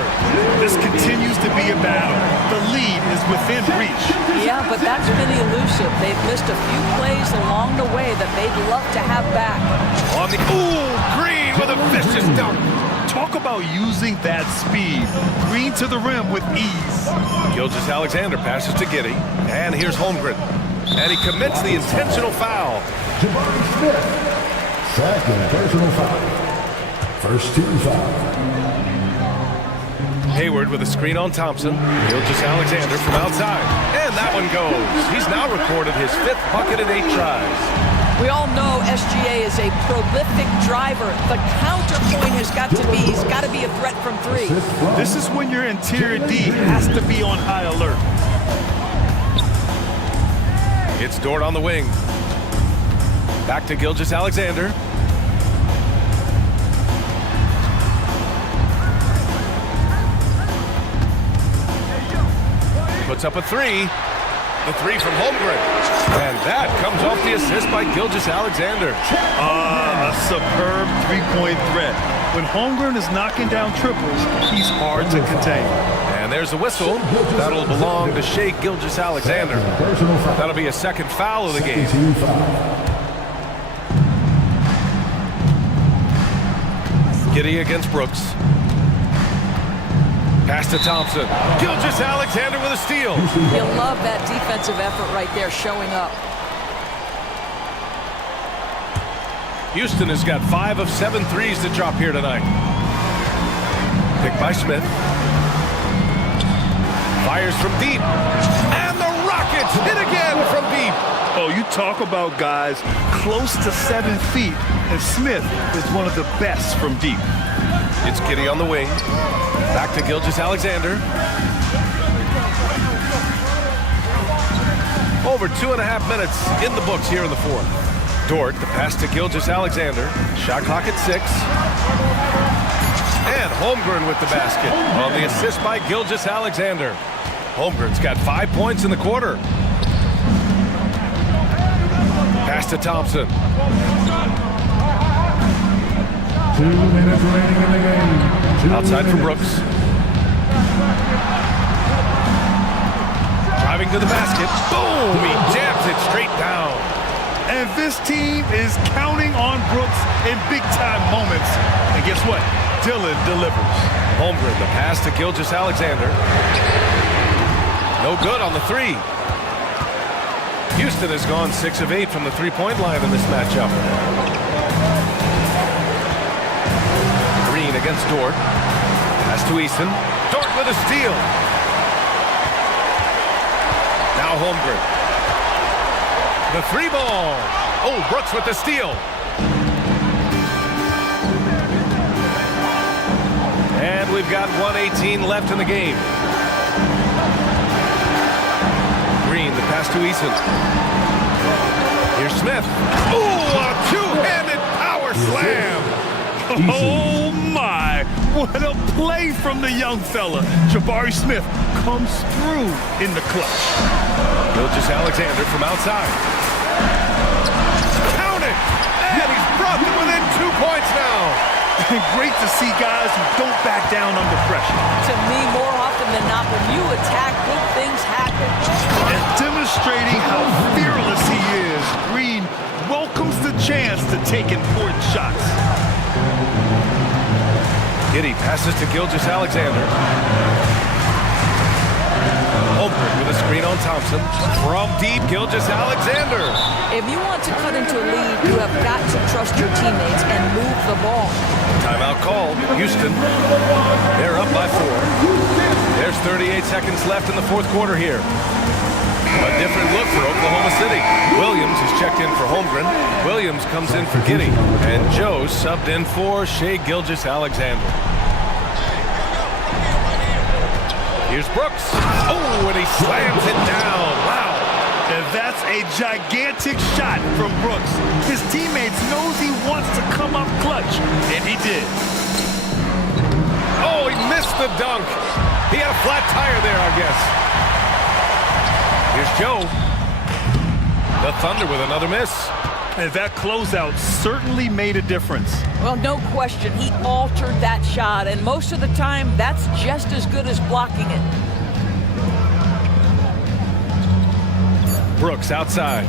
This continues to be a battle. The lead is within reach. Yeah, but that's been elusive. They've missed a few plays along the way that they'd love to have back. On the, Green with a vicious dunk. Talk about using that speed. Green to the rim with ease. Gilgeous-Alexander passes to Giddey. And here's Holmgren. And he commits the intentional foul. Jabari Smith. Second personal foul. First team foul. Hayward with a screen on Thompson. Gilgeous-Alexander from outside. And that one goes. He's now recorded his 5th bucket in 8 tries. We all know SGA is a prolific driver. The counterpoint has got to be, he's got to be a threat from 3. This is when your interior D has to be on high alert. It's Dort on the wing. Back to Gilgeous-Alexander. Puts up a 3. The 3 from Holmgren. And that comes off the assist by Gilgeous-Alexander. A superb 3-point threat. When Holmgren is knocking down triples, he's hard to contain. And there's a whistle. That'll belong to Shai Gilgeous-Alexander. That'll be a 2nd foul of the game. Giddey against Brooks. Pass to Thompson. Gilgeous-Alexander with a steal. You'll love that defensive effort right there showing up. Houston has got 5 of 7 threes to drop here tonight. Picked by Smith. Fires from deep. And the Rockets hit again from deep. Oh, you talk about guys close to 7 feet, and Smith is one of the best from deep. It's Giddey on the wing. Back to Gilgeous-Alexander. Over 2.5 minutes in the books here in the 4th. Dort, the pass to Gilgeous-Alexander. Shot clock at 6. And Holmgren with the basket on the assist by Gilgeous-Alexander. Holmgren's got 5 points in the quarter. Pass to Thompson. 2 minutes remaining in the game. Outside for Brooks. Driving to the basket. Boom! He jams it straight down. And this team is counting on Brooks in big-time moments. And guess what? Dillon delivers. Holmgren, the pass to Gilgeous-Alexander. No good on the 3. Houston has gone 6 of 8 from the 3-point line in this matchup. Green against Dort. Pass to Easton. Dort with a steal. Now Holmgren. The 3 ball. Oh, Brooks with the steal. And we've got 1:18 left in the game. Green, the pass to Easton. Here's Smith. Ooh, a 2-handed power slam. Oh, my. What a play from the young fella. Jabari Smith comes through in the clutch. Gilgeous-Alexander from outside. Count it! And he's brought them within 2 points now. Great to see guys who don't back down under pressure. To me, more often than not, when you attack, good things happen. And demonstrating how fearless he is, Green welcomes the chance to take important shots. Giddy passes to Gilgeous-Alexander. Holmgren with a screen on Thompson. From deep, Gilgeous-Alexander. If you want to cut into a lead, you have got to trust your teammates and move the ball. Timeout called. Houston. They're up by 4. There's 38 seconds left in the fourth quarter here. A different look for Oklahoma City. Williams is checked in for Holmgren. Williams comes in for Giddy. And Joe subbed in for Shai Gilgeous-Alexander. Here's Brooks. Oh, and he slams it down. Wow. And that's a gigantic shot from Brooks. His teammates knows he wants to come up clutch, and he did. Oh, he missed the dunk. He had a flat tire there, I guess. Here's Joe. The Thunder with another miss. And that closeout certainly made a difference. Well, no question. He altered that shot, and most of the time, that's just as good as blocking it. Brooks outside.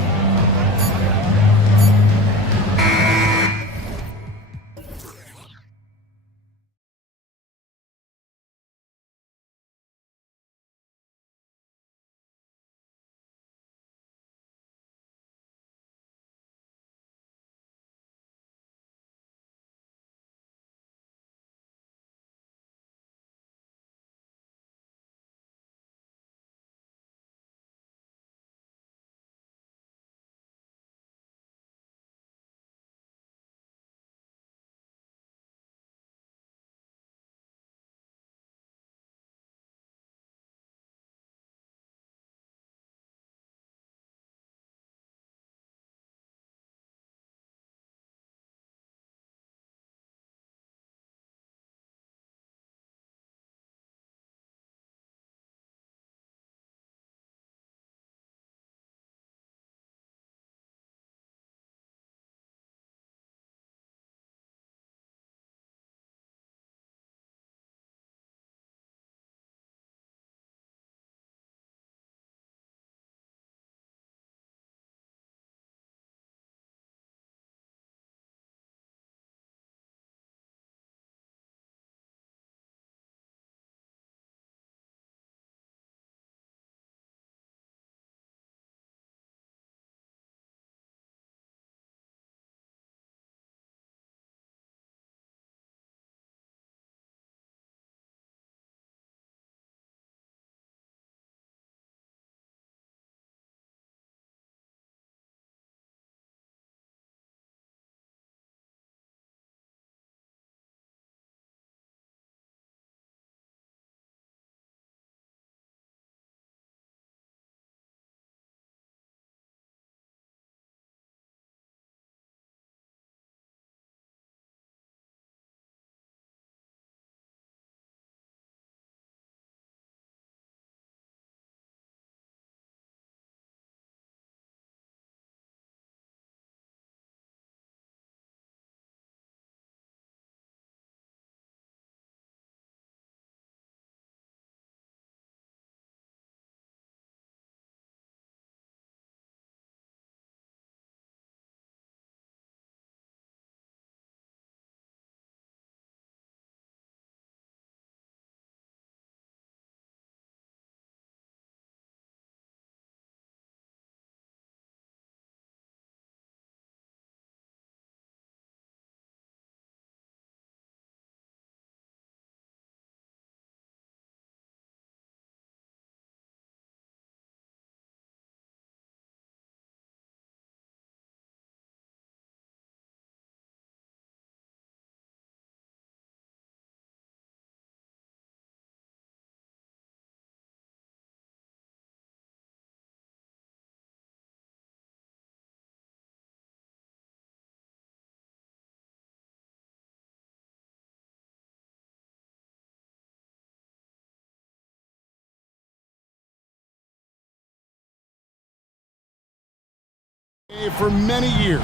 For many years.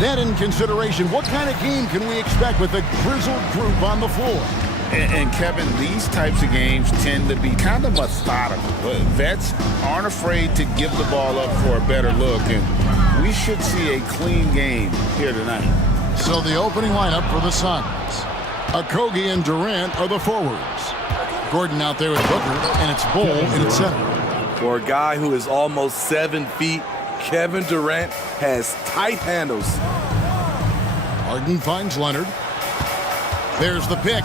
That in consideration, what kind of game can we expect with a grizzled group on the floor? And Kevin, these types of games tend to be kind of methodical. Vets aren't afraid to give the ball up for a better look, and we should see a clean game here tonight. So the opening lineup for the Suns. Okogie and Durant are the forwards. Gordon out there with Booker, and it's Bull in its center. For a guy who is almost 7 feet, Kevin Durant has tight handles. Harden finds Leonard. There's the pick.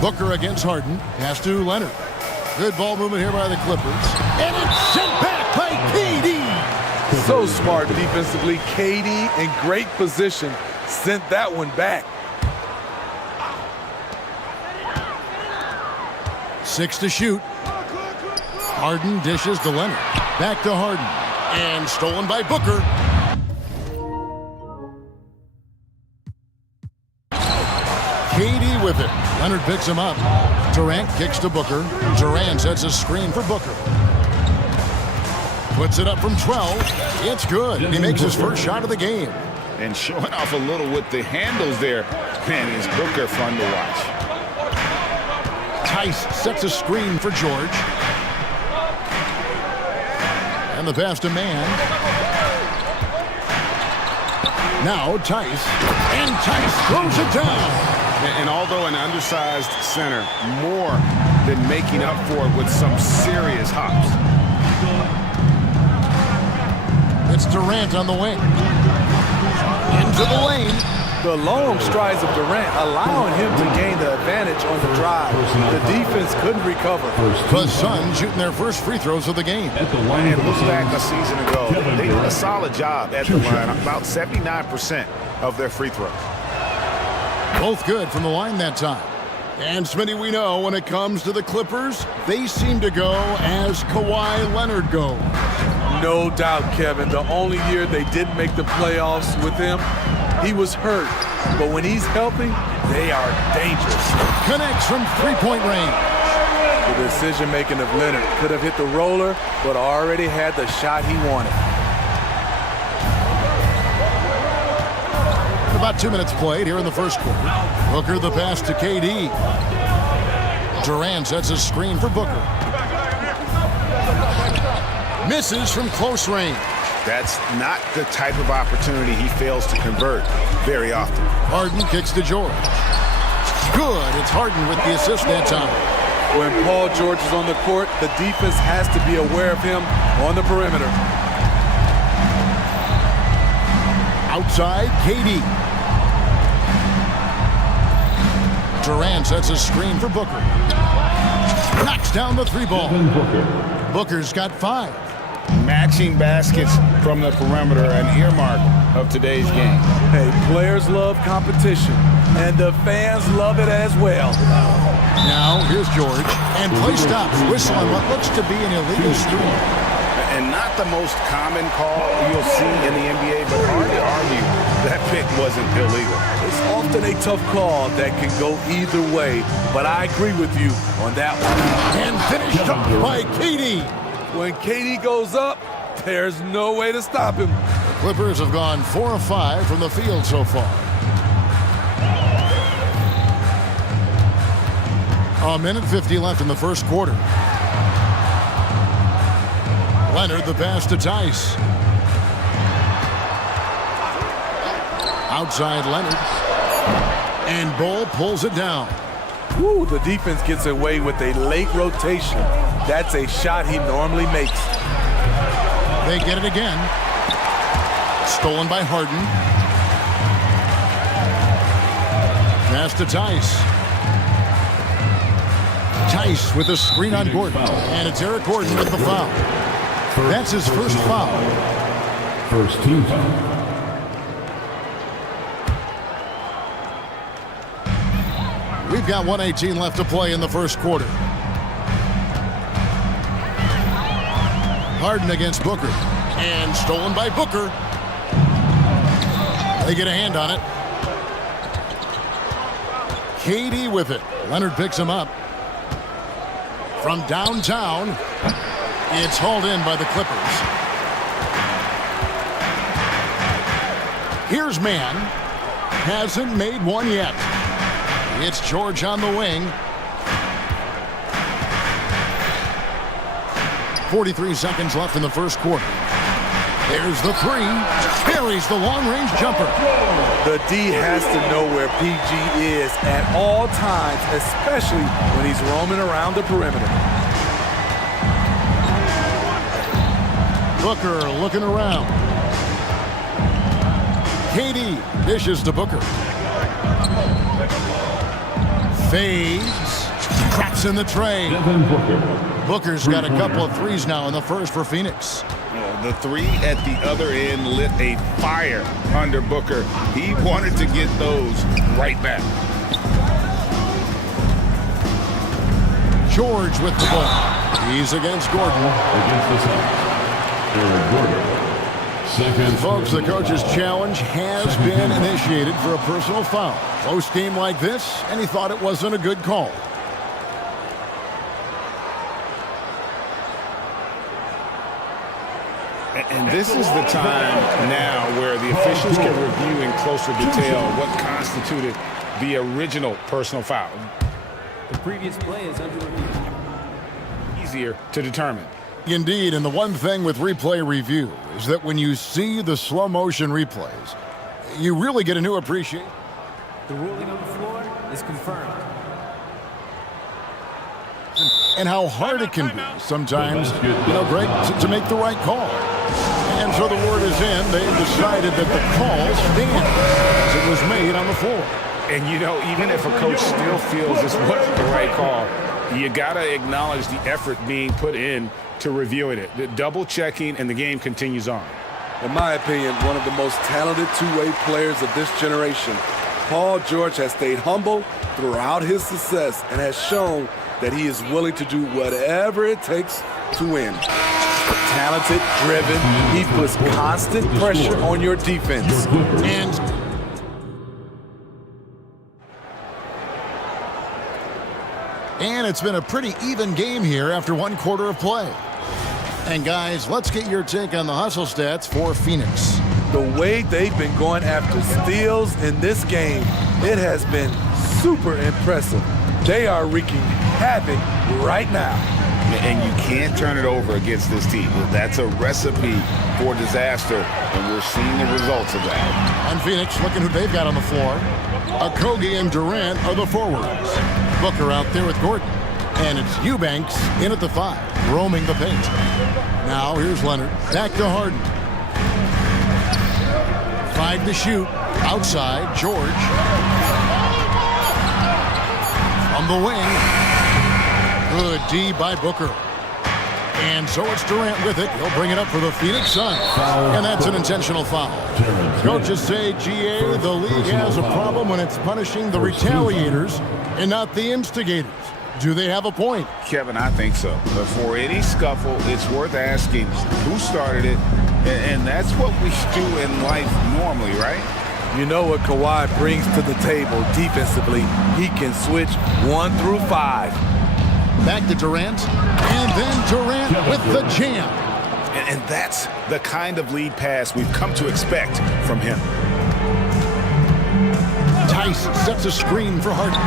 Booker against Harden. Pass to Leonard. Good ball movement here by the Clippers. And it's sent back by KD. So smart defensively. KD in great position. Sent that one back. 6 to shoot. Harden dishes to Leonard. Back to Harden. And stolen by Booker. KD with it. Leonard picks him up. Durant kicks to Booker. Durant sets a screen for Booker. Puts it up from 12. It's good. And he makes his first shot of the game. And showing off a little with the handles there. Man, is Booker fun to watch. Tice sets a screen for George. And the pass to Mann. Now Tice. And Tice throws it down. And although an undersized center, more than making up for it with some serious hops. It's Durant on the wing. Into the lane. The long strides of Durant allowing him to gain the advantage on the drive. The defense couldn't recover. The Suns shooting their first free throws of the game. And look back a season ago. They did a solid job at the line. About 79% of their free throws. Both good from the line that time. And Smitty, we know when it comes to the Clippers, they seem to go as Kawhi Leonard goes. No doubt, Kevin. The only year they didn't make the playoffs with him, he was hurt. But when he's healthy, they are dangerous. Connects from three-point range. The decision-making of Leonard could have hit the roller, but already had the shot he wanted. About 2 minutes played here in the first quarter. Booker the pass to KD. Durant sets a screen for Booker. Misses from close range. That's not the type of opportunity he fails to convert very often. Harden kicks to George. Good. It's Harden with the assist that time. When Paul George is on the court, the defense has to be aware of him on the perimeter. Outside, KD. Durant sets a screen for Booker. Knocks down the three ball. Booker's got 5. Matching baskets from the perimeter, an earmark of today's game. Hey, players love competition, and the fans love it as well. Now, here's George, and play stops. Whistle on what looks to be an illegal screen. And not the most common call you'll see in the NBA, but hard to argue that pick wasn't illegal. It's often a tough call that can go either way, but I agree with you on that one. And finished up by KD. When KD goes up, there's no way to stop him. The Clippers have gone 4 of 5 from the field so far. A minute 50 left in the first quarter. Leonard the pass to Tice. Outside Leonard. And Bull pulls it down. Ooh, the defense gets away with a late rotation. That's a shot he normally makes. They get it again. Stolen by Harden. Pass to Tice. Tice with a screen on Gordon. And it's Eric Gordon with the foul. That's his first foul. First team foul. We've got 1:18 left to play in the first quarter. Harden against Booker. And stolen by Booker. They get a hand on it. KD with it. Leonard picks him up. From downtown, it's hauled in by the Clippers. Here's man. Hasn't made one yet. It's George on the wing. 43 seconds left in the first quarter. There's the three. Carries the long-range jumper. The D has to know where PG is at all times, especially when he's roaming around the perimeter. Booker looking around. KD dishes to Booker. Fades. Cracks in the tray. Booker's got a couple of threes now in the first for Phoenix. The three at the other end lit a fire under Booker. He wanted to get those right back. George with the ball. He's against Gordon. And folks, the coach's challenge has been initiated for a personal foul. Close game like this, and he thought it wasn't a good call. And this is the time now where the officials can review in closer detail what constituted the original personal foul. The previous play is under review. Easier to determine. Indeed, and the one thing with replay review is that when you see the slow motion replays, you really get a new appreciation. The ruling on the floor is confirmed. And how hard it can be sometimes, Greg, to make the right call. And so the word is in. They've decided that the call stands as it was made on the floor. And, even if a coach still feels this wasn't the right call, you got to acknowledge the effort being put in to reviewing it. The double checking, and the game continues on. In my opinion, one of the most talented two-way players of this generation, Paul George has stayed humble throughout his success and has shown that he is willing to do whatever it takes to win. Talented, driven, he puts constant pressure on your defense. And it's been a pretty even game here after one quarter of play. And guys, let's get your take on the hustle stats for Phoenix. The way they've been going after steals in this game, it has been super impressive. They are wreaking havoc right now. And you can't turn it over against this team. That's a recipe for disaster, and we're seeing the results of that. And Phoenix, looking who they've got on the floor. Okogie and Durant are the forwards. Booker out there with Gordon. And it's Eubanks in at the 5, roaming the paint. Now here's Leonard. Back to Harden. 5 to shoot. Outside, George. From the wing. Good D by Booker. And so it's Durant with it. He'll bring it up for the Phoenix Suns. And that's an intentional foul. Coaches say, GA, the league has a problem when it's punishing the retaliators and not the instigators. Do they have a point? Kevin, I think so. But for any scuffle, it's worth asking who started it. And that's what we do in life normally, right? You know what Kawhi brings to the table defensively. He can switch 1 through 5. Back to Durant, and then Durant with the jam. And that's the kind of lead pass we've come to expect from him. Tice sets a screen for Harden.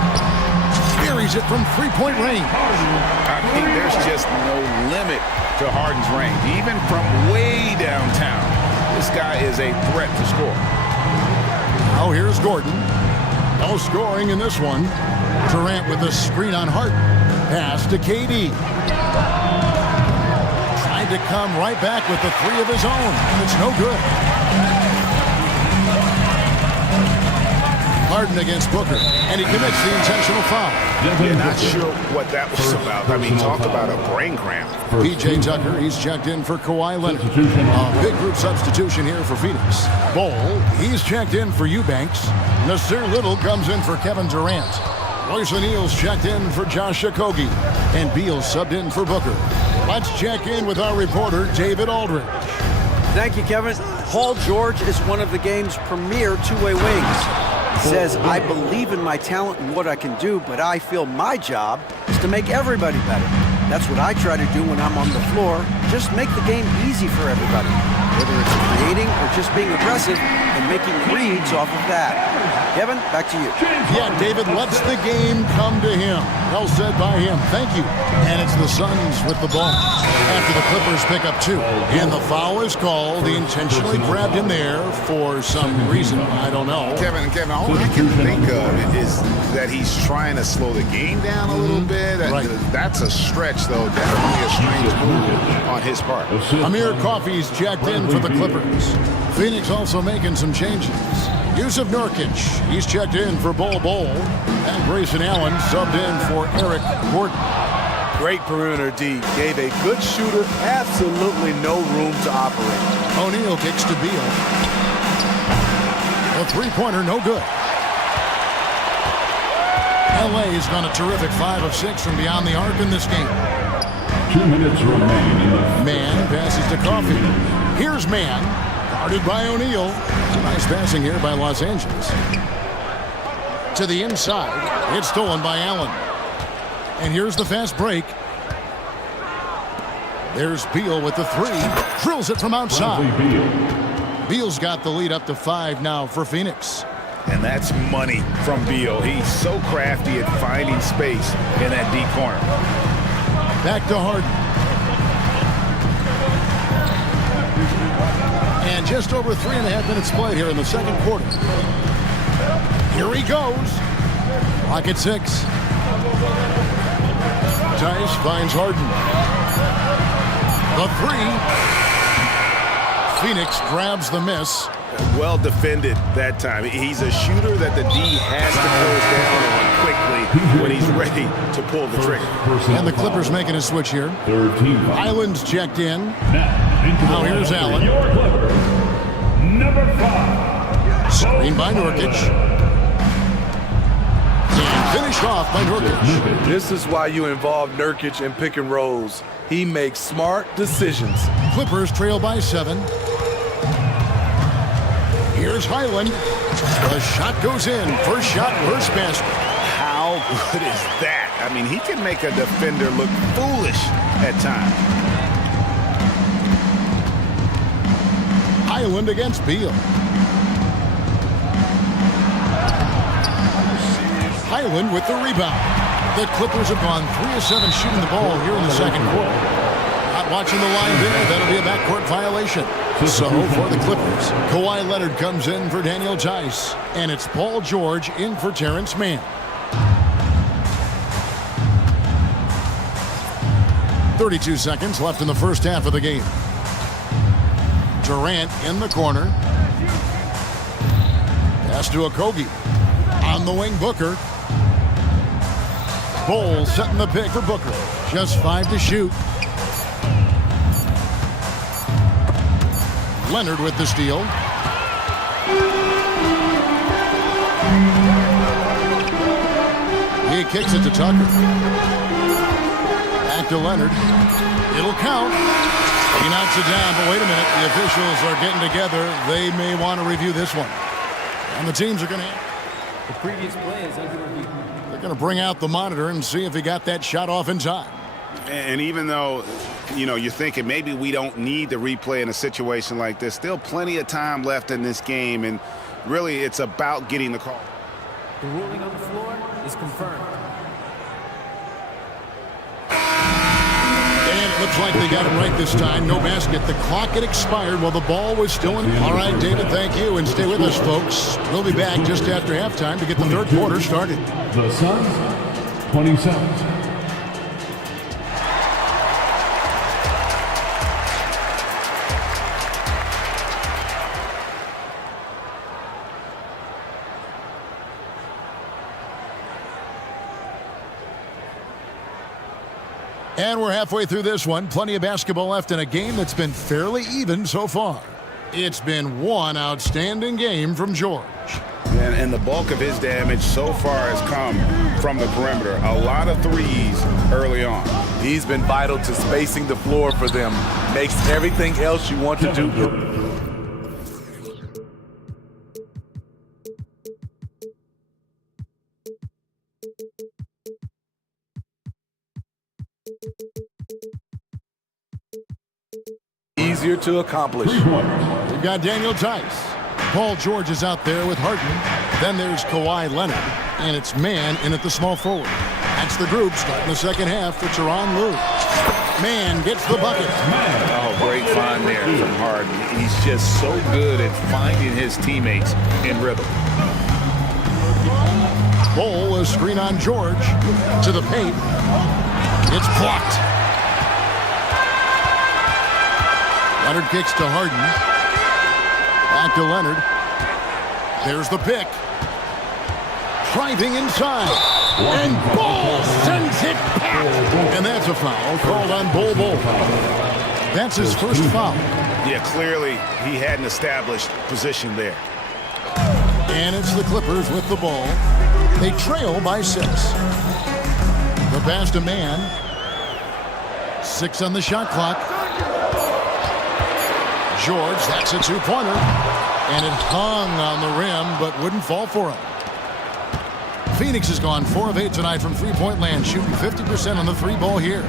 Buries it from three-point range. I mean, there's just no limit to Harden's range. Even from way downtown, this guy is a threat to score. Now here's Gordon. No scoring in this one. Durant with the screen on Harden. Pass to KD. Tried to come right back with the 3 of his own, and it's no good. Harden against Booker, and he commits the intentional foul. You're not sure what that was about. I mean, talk about a brain cramp. P.J. Tucker, he's checked in for Kawhi Leonard. A big group substitution here for Phoenix. Bol, he's checked in for Eubanks. Nasir Little comes in for Kevin Durant. Royce O'Neal's checked in for Josh Okogie. And Beal subbed in for Booker. Let's check in with our reporter, David Aldridge. Thank you, Kevin. Paul George is one of the game's premier two-way wings. He says, I believe in my talent and what I can do, but I feel my job is to make everybody better. That's what I try to do when I'm on the floor. Just make the game easy for everybody, whether it's creating or just being aggressive and making reads off of that. Kevin, back to you. Yeah, David lets the game come to him. Well said by him. Thank you. And it's the Suns with the ball after the Clippers pick up 2. And the foul is called. He intentionally grabbed him there for some reason. I don't know. Kevin, all I can think of is that he's trying to slow the game down a little bit. Right. That's a stretch, though. Definitely a strange move on his part. Amir Coffey's checked in for the Clippers. Phoenix also making some changes. Yusuf Nurkic, he's checked in for Bol Bol. And Grayson Allen subbed in for Eric Gordon. Great perimeter D. Gave a good shooter absolutely no room to operate. O'Neal kicks to Beal. A three-pointer, no good. LA's gone a terrific 5 of 6 from beyond the arc in this game. 2 minutes remaining. Mann passes to Coffey. Here's Mann, guarded by O'Neal. Nice passing here by Los Angeles. To the inside, it's stolen by Allen. And here's the fast break. There's Beal with the 3. Drills it from outside. Beal's got the lead up to 5 now for Phoenix. And that's money from Beal. He's so crafty at finding space in that deep corner. Back to Harden. And just over 3.5 minutes played here in the second quarter. Here he goes. Clock at 6. Tice finds Harden. The 3. Phoenix grabs the miss. Well defended that time. He's a shooter that the D has to close down on quickly when he's ready to pull the trigger. And the Clippers making a switch here. Island's checked in. Now here's Allen. Number 5. Screen by Nurkic. And finished off by Nurkic. This is why you involve Nurkic in pick and rolls. He makes smart decisions. Clippers trail by 7. Here's Highland. The shot goes in. First shot, first basket. How good is that? I mean, he can make a defender look foolish at times. Highland against Beal. Highland with the rebound. The Clippers have gone 3 of 7 shooting the ball here in the second quarter. Not watching the line there. That'll be a backcourt violation. So for the Clippers, Kawhi Leonard comes in for Daniel Tice. And it's Paul George in for Terrence Mann. 32 seconds left in the first half of the game. Durant in the corner. Pass to Okogie. On the wing, Booker. Bol setting the pick for Booker. Just 5 to shoot. Leonard with the steal. He kicks it to Tucker. Back to Leonard. It'll count. He knocks it down, but wait a minute. The officials are getting together. They may want to review this one. And the teams are going to... The previous play is under review. They're going to bring out the monitor and see if he got that shot off in time. And even though, you know, you're thinking maybe we don't need to replay in a situation like this, still plenty of time left in this game, and really it's about getting the call. The ruling on the floor is confirmed. And it looks like they got it right this time. No basket. The clock had expired while the ball was still in. All right, David, thank you. And stay with us, folks. We'll be back just after halftime to get the third quarter started. The Suns, 27. And we're halfway through this one. Plenty of basketball left in a game that's been fairly even so far. It's been one outstanding game from George. And the bulk of his damage so far has come from the perimeter. A lot of threes early on. He's been vital to spacing the floor for them. Makes everything else you want to do. easier to accomplish. We've got Daniel Tice. Paul George is out there with Harden. Then there's Kawhi Leonard. And it's man in at the small forward. That's the group starting the second half for Tyronn Lue. Man gets the bucket. Oh, great find there from Harden. He's just so good at finding his teammates in rhythm. Bol, a screen on George. To the paint. It's blocked. Leonard kicks to Harden. Back to Leonard. There's the pick. Driving inside. And Bol sends it back. And that's a foul called on Bol. That's his first foul. Yeah, clearly he hadn't established position there. And it's the Clippers with the ball. They trail by 6. The pass to man. 6 on the shot clock. George, that's a two-pointer. And it hung on the rim, but wouldn't fall for him. Phoenix has gone 4 of 8 tonight from three-point land, shooting 50% on the three ball here.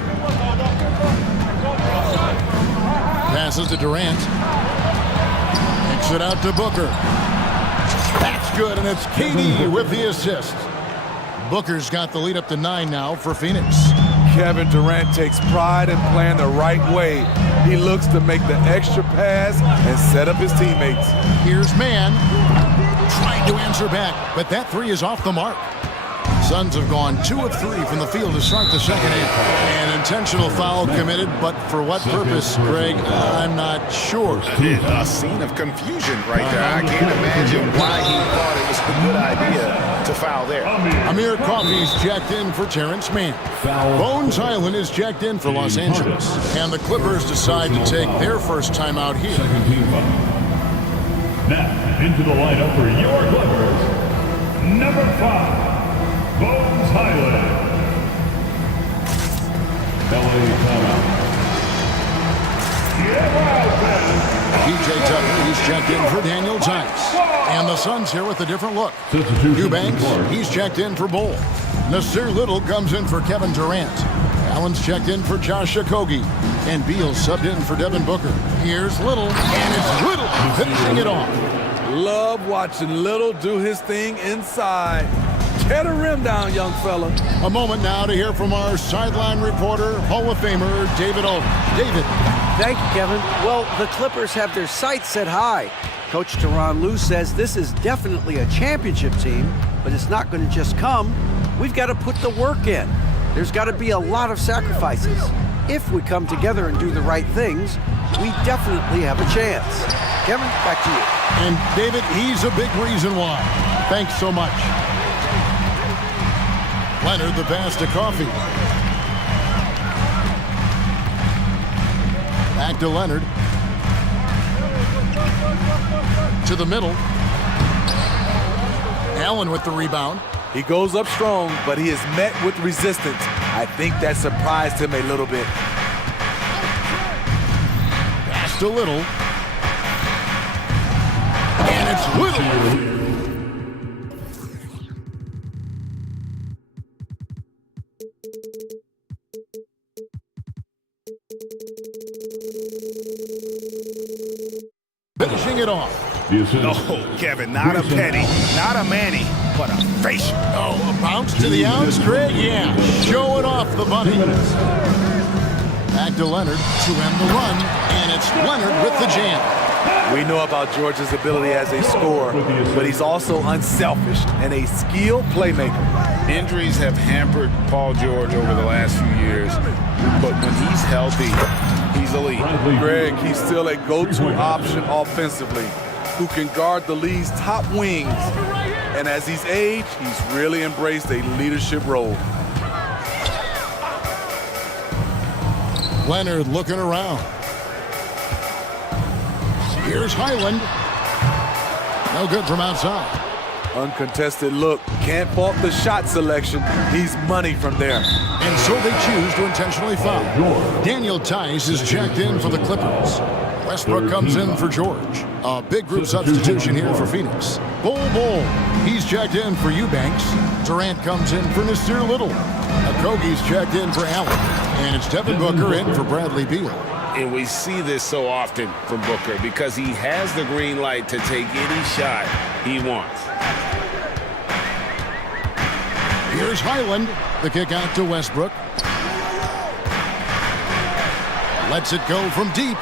Passes to Durant. Kicks it out to Booker. That's good, and it's KD with the assist. Booker's got the lead up to 9 now for Phoenix. Kevin Durant takes pride in playing the right way. He looks to make the extra pass and set up his teammates. Here's man. Trying to answer back, but that three is off the mark. Suns have gone 2 of 3 from the field to start the second half. An intentional foul committed, but for what purpose, Greg, I'm not sure. A scene of confusion right there. I can't imagine why he thought it was a good idea to foul there. Amir Coffey's checked in for Terrence Mann. Bones Highland is checked in for Los Angeles. And the Clippers decide to take their first time out here. Now, into the lineup for your Clippers, number 5, Bones Highland. LA timeout. PJ Tucker, he's checked in for Daniel Tice. And the Suns here with a different look. Eubanks, he's checked in for Bol. Nasir Little comes in for Kevin Durant. Allen's checked in for Josh Okogie. And Beal's subbed in for Devin Booker. Here's Little, and it's Little finishing it off. Love watching Little do his thing inside. Tear the rim down, young fella. A moment now to hear from our sideline reporter, Hall of Famer David Alden. David. Thank you, Kevin. Well, the Clippers have their sights set high. Coach Tyronn Lue says this is definitely a championship team, but it's not going to just come. We've got to put the work in. There's got to be a lot of sacrifices. If we come together and do the right things, we definitely have a chance. Kevin, back to you. And David, he's a big reason why. Thanks so much. Leonard, the pass to Coffey. Back to Leonard. To the middle. Allen with the rebound. He goes up strong, but he is met with resistance. I think that surprised him a little bit. Pass to Little. And it's Little. Finishing it off. No, Kevin, not a penny, not a Manny, but a face. Oh, a bounce to the outs, Greg? Yeah. Showing off the bunny. Back to Leonard to end the run, and it's Leonard with the jam. We know about George's ability as a scorer, but he's also unselfish and a skilled playmaker. Injuries have hampered Paul George over the last few years, but when he's healthy, he's elite. Greg, he's still a go-to option offensively, who can guard the league's top wings. And as he's aged, he's really embraced a leadership role. Leonard looking around. Here's Highland. No good from outside. Uncontested look. Can't fault the shot selection. He's money from there. And so they choose to intentionally foul. Daniel Tice is checked in for the Clippers. Westbrook comes in for George. A big group substitution here for Phoenix. Bol, he's checked in for Eubanks. Durant comes in for Nasir Little. Okogie's checked in for Allen. And it's Devin Booker in for Bradley Beal. And we see this so often from Booker because he has the green light to take any shot he wants. Here's Highland. The kick out to Westbrook. Lets it go from deep.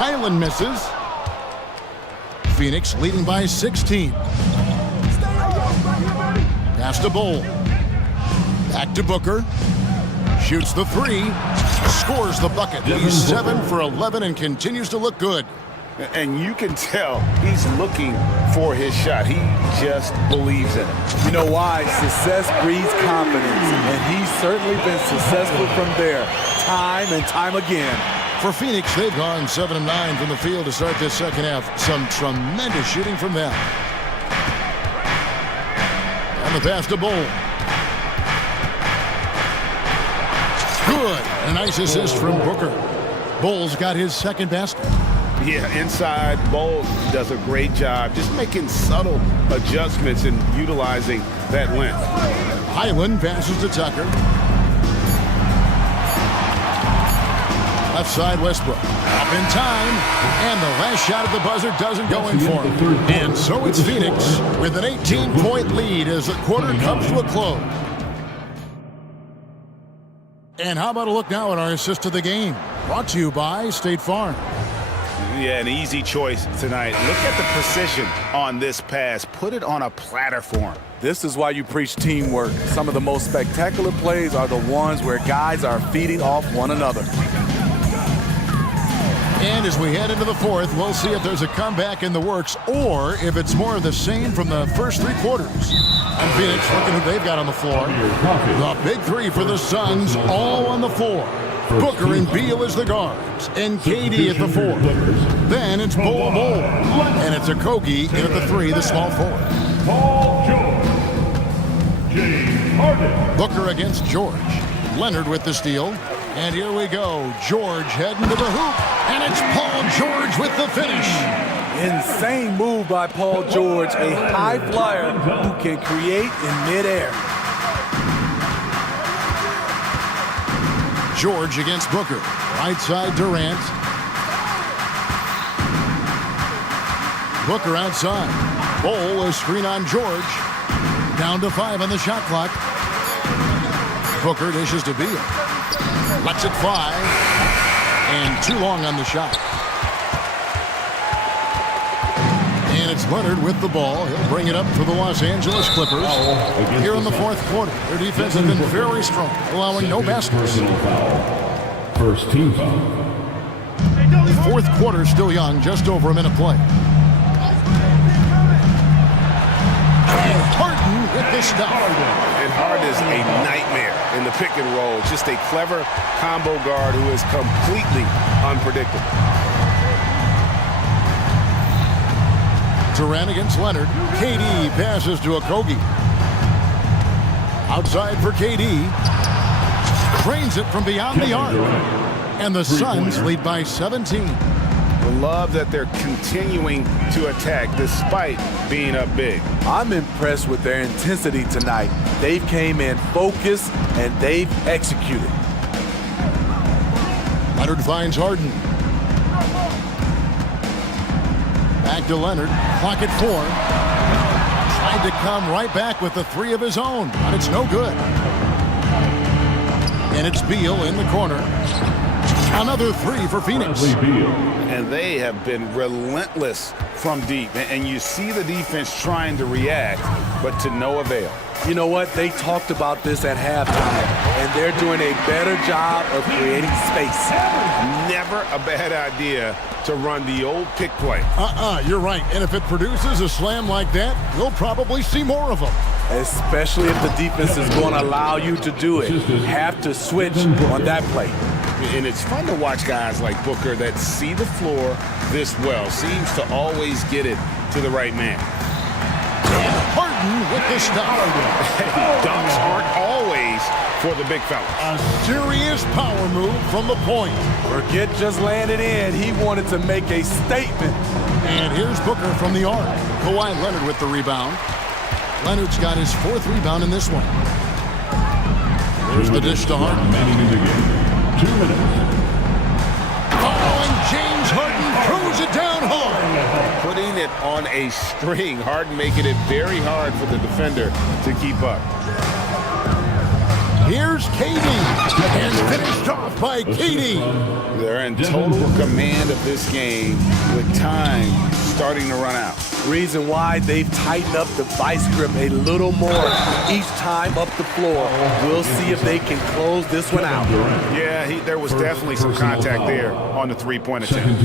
Highland misses. Phoenix leading by 16. Pass to Bowl. Back to Booker. Shoots the three. Scores the bucket. He's 7 for 11 and continues to look good. And you can tell he's looking for his shot. He just believes in it. You know why? Success breeds confidence, and he's certainly been successful from there, time and time again. For Phoenix, they've gone 7 of 9 from the field to start this second half. Some tremendous shooting from them. And the pass to Bowl. Good. A nice assist from Booker. Bowl's got his second basket. Yeah, inside, Bowl does a great job just making subtle adjustments and utilizing that length. Highland passes to Tucker. Left side, Westbrook. Up in time. And the last shot at the buzzer doesn't go in for him. And so it's Phoenix with an 18-point lead as the quarter comes to a close. And how about a look now at our assist of the game? Brought to you by State Farm. Yeah, an easy choice tonight. Look at the precision on this pass. Put it on a platter for him. This is why you preach teamwork. Some of the most spectacular plays are the ones where guys are feeding off one another. And as we head into the fourth, we'll see if there's a comeback in the works or if it's more of the same from the first 3 quarters. And Phoenix, looking who they've got on the floor. The big three for the Suns, all on the floor. Booker and Beal as the guards, and KD at the 4. Then it's Bowl, and it's Okogie in at the 3, the small forward. Paul George. James Harden. Booker against George. Leonard with the steal. And here we go. George heading to the hoop. And it's Paul George with the finish. Insane move by Paul George, a high flyer who can create in midair. George against Booker. Right side, Durant. Booker outside. Bowl, a screen on George. Down to 5 on the shot clock. Booker dishes to Beal. Lets it fly. And too long on the shot. And it's Leonard with the ball. He'll bring it up for the Los Angeles Clippers. Here in the fourth quarter, their defense has been very strong, allowing no baskets. First team foul. Fourth quarter still young, just over a minute play. And Harden with the stop. And Harden is a nightmare in the pick and roll. Just a clever combo guard who is completely unpredictable. Durant against Leonard. KD passes to Okogie. Outside for KD. Cranes it from beyond the arc. And the Suns lead by 17. I love that they're continuing to attack despite being up big. I'm impressed with their intensity tonight. They've came in focused and they've executed. Leonard finds Harden. Back to Leonard. Clock at 4. Tried to come right back with the 3 of his own, but it's no good. And it's Beal in the corner. Another 3 for Phoenix. And they have been relentless from deep. And you see the defense trying to react, but to no avail. You know what? They talked about this at halftime, and they're doing a better job of creating space. Never a bad idea to run the old pick play. You're right. And if it produces a slam like that, we'll probably see more of them. Especially if the defense is going to allow you to do it. Have to switch on that play. And it's fun to watch guys like Booker that see the floor this well. Seems to always get it to the right man. And Harden with the stop. Dunks aren't always for the big fellas. A serious power move from the point. Forget just laying it in. He wanted to make a statement. And here's Booker from the arc. Kawhi Leonard with the rebound. Leonard's got his 4th rebound in this one. There's the dish to Harden. 2 minutes. it on a string. Harden making it very hard for the defender to keep up. Here's Katie, and finished off by Katie. They're in total command of this game with time starting to run out. Reason why they've tightened up the vice grip a little more each time up the floor. We'll see if they can close this one out. Yeah, there was definitely some contact there on the three-point attempt.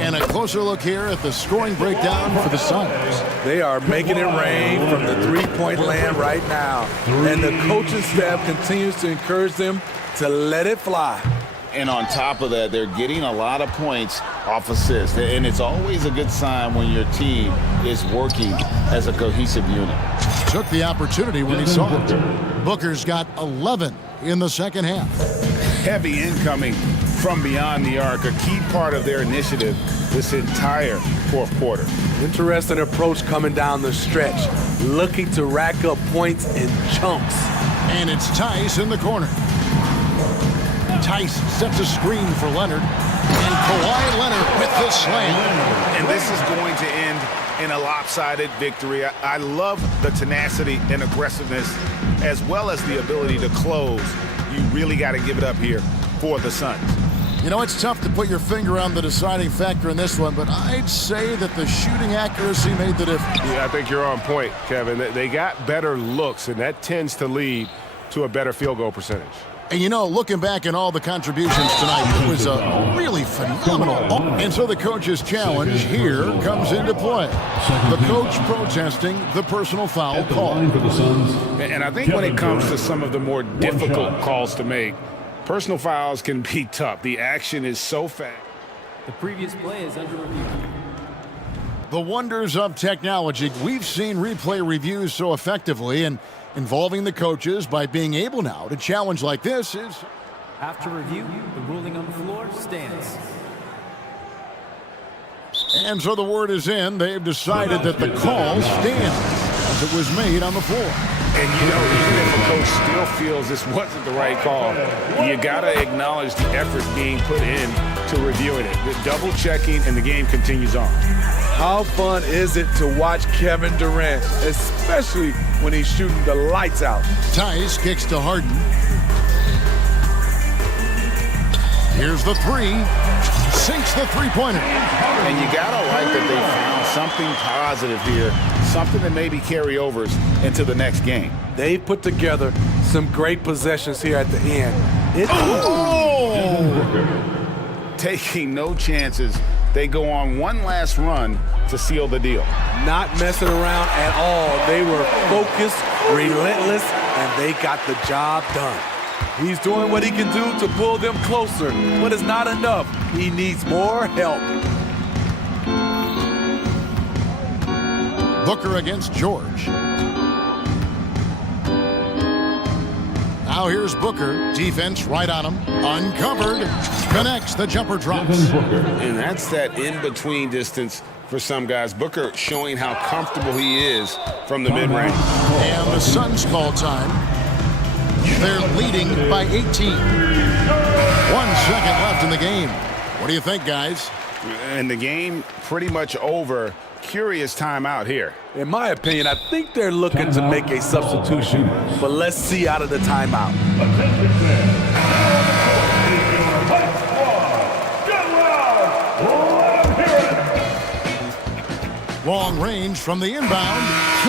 And a closer look here at the scoring breakdown for the Suns. They are making it rain from the three-point land right now. And the coaching staff continues to encourage them to let it fly. And on top of that, they're getting a lot of points off assists. And it's always a good sign when your team is working as a cohesive unit. Took the opportunity when he saw it. Booker's got 11 in the second half. Heavy incoming from beyond the arc, a key part of their initiative this entire fourth quarter. Interesting approach coming down the stretch, looking to rack up points in chunks. And it's Tice in the corner. Tice sets a screen for Leonard. And Kawhi Leonard with the slam. And this is going to end in a lopsided victory. I love the tenacity and aggressiveness as well as the ability to close. You really got to give it up here for the Suns. You know, it's tough to put your finger on the deciding factor in this one, but I'd say that the shooting accuracy made the difference. Yeah, I think you're on point, Kevin. They got better looks, and that tends to lead to a better field goal percentage. And you know, looking back at all the contributions tonight, it was a really phenomenal. And so the coach's challenge here comes into play. The coach protesting the personal foul call. And I think when it comes to some of the more difficult calls to make, personal fouls can be tough. The action is so fast. The previous play is under review. The wonders of technology. We've seen replay reviews so effectively, and involving the coaches by being able now to challenge like this is... After review, the ruling on the floor stands. And so the word is in. They've decided that the call stands as it was made on the floor. And you know, even if a coach still feels this wasn't the right call, you got to acknowledge the effort being put in to reviewing it. The double checking, and the game continues on. How fun is it to watch Kevin Durant, especially when he's shooting the lights out? Tice kicks to Harden. Here's the three. Sinks the three-pointer. And you got to like that they found something positive here, something that maybe carry overs into the next game. They put together some great possessions here at the end. Taking no chances. They go on one last run to seal the deal. Not messing around at all. They were focused, relentless, and they got the job done. He's doing what he can do to pull them closer, but it's not enough. He needs more help. Booker against George. Now here's Booker. Defense right on him. Uncovered. Connects. The jumper drops. And that's that in-between distance for some guys. Booker showing how comfortable he is from the mid-range. And the Suns call time. They're leading by 18. 1 second left in the game. What do you think, guys? And the game pretty much over. Curious timeout here. In my opinion, I think they're looking to make a substitution, but let's see out of the timeout. Long range from the inbound.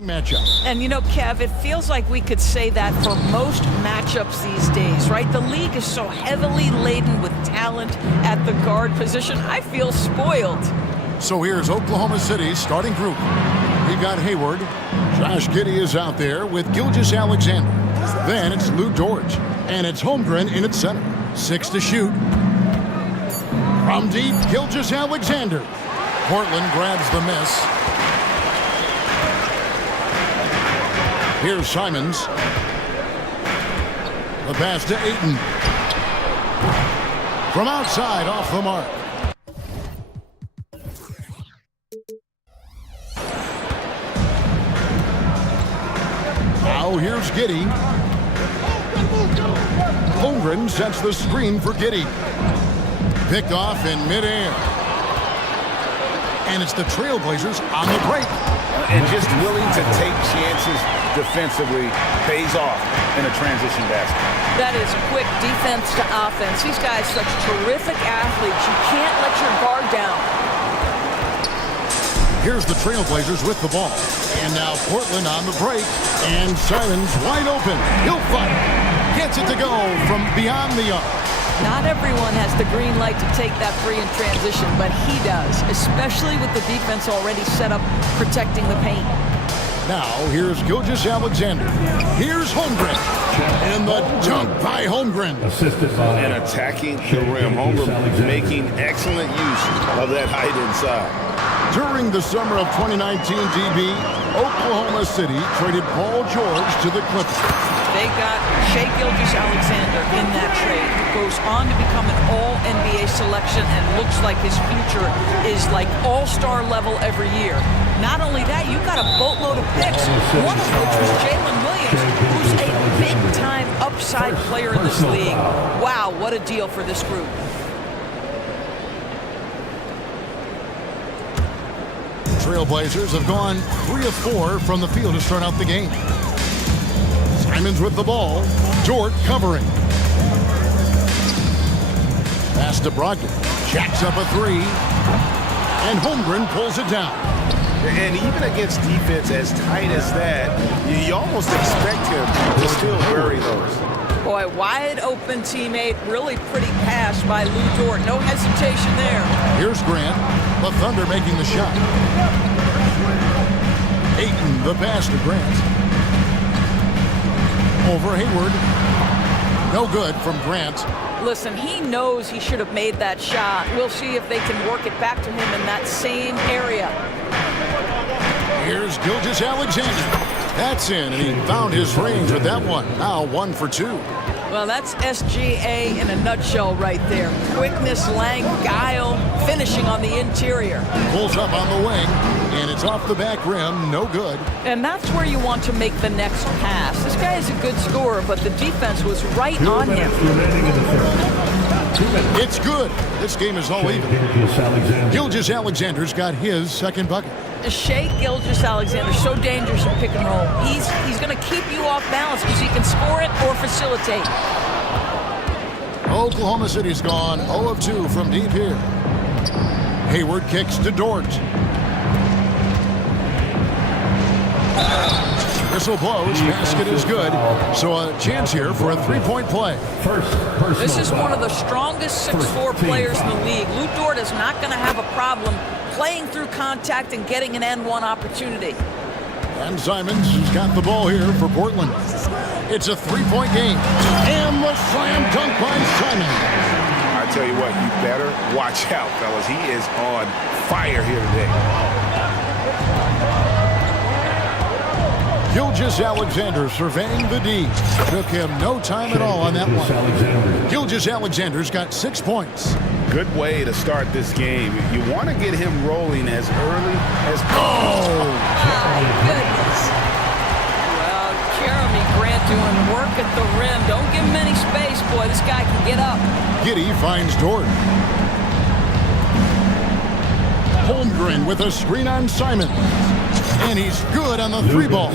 Matchup. And you know, Kev, it feels like we could say that for most matchups these days, right? The league is so heavily laden with talent at the guard position. I feel spoiled. So here's Oklahoma City's starting group. We've got Hayward. Josh Giddey is out there with Gilgeous-Alexander. Then it's Lou Dort. And it's Holmgren in at center. 6 to shoot. From deep, Gilgeous-Alexander. Portland grabs the miss. Here's Simons. The pass to Ayton. From outside, off the mark. Now here's Giddey. Holmgren sets the screen for Giddey. Picked off in midair. And it's the Trailblazers on the break. And just willing to take chances defensively pays off in a transition basket. That is quick defense to offense. These guys such terrific athletes. You can't let your guard down. Here's the Trailblazers with the ball. And now Portland on the break. And Simons wide open. He'll fight. Gets it to go from beyond the arc. Not everyone has the green light to take that free in transition, but he does, especially with the defense already set up protecting the paint. Now, here's Gilgeous-Alexander. Here's Holmgren. And the dunk by Holmgren. Assisted by and attacking the rim. Holmgren making excellent use of that height inside. During the summer of 2019, DB, Oklahoma City traded Paul George to the Clippers. They got Shai Gilgeous-Alexander in that trade, who goes on to become an all-NBA selection and looks like his future is like all-star level every year. Not only that, you got a boatload of picks, one of which was Jalen Williams, who's a big-time upside player in this league. Wow, what a deal for this group. Trailblazers have gone 3 of 4 from the field to start out the game. Simons with the ball. Dort covering. Pass to Brogdon. Jacks up a 3. And Holmgren pulls it down. And even against defense as tight as that, you almost expect him to still bury those. Boy, wide open teammate, really pretty pass by Lou Dort. No hesitation there. Here's Grant. The Thunder making the shot. Ayton, the pass to Grant. Over Hayward. No good from Grant. Listen, he knows he should have made that shot. We'll see if they can work it back to him in that same area. Here's Gilgeous-Alexander. That's in, and he found his range with that one. Now 1 for 2. Well, that's SGA in a nutshell right there. Quickness, length, guile, finishing on the interior. Pulls up on the wing, and it's off the back rim. No good. And that's where you want to make the next pass. This guy is a good scorer, but the defense was right on him. It's good. This game is all even. Gilgeous-Alexander's got his second bucket. Shai Gilgeous-Alexander, so dangerous in pick and roll. He's going to keep you off balance because he can score it or facilitate. Oklahoma City's gone 0 of 2 from deep here. Hayward kicks to Dort. Whistle blows, basket is good. So a chance here for a 3-point play. This is one of the strongest 6'4 players in the league. Lou Dort is not going to have a problem playing through contact and getting an N1 opportunity. And Simons has got the ball here for Portland. It's a 3-point game. And the slam dunk by Simons. I tell you what, you better watch out, fellas. He is on fire here today. Gilgeous-Alexander surveying the D. Took him no time at all on that one. Gilgeous-Alexander's got 6 points. Good way to start this game. You want to get him rolling as early as possible. My goodness. Well, Jeremy Grant doing work at the rim. Don't give him any space, boy. This guy can get up. Giddey finds Dort. Holmgren with a screen on Simon. And he's good on the 3-ball.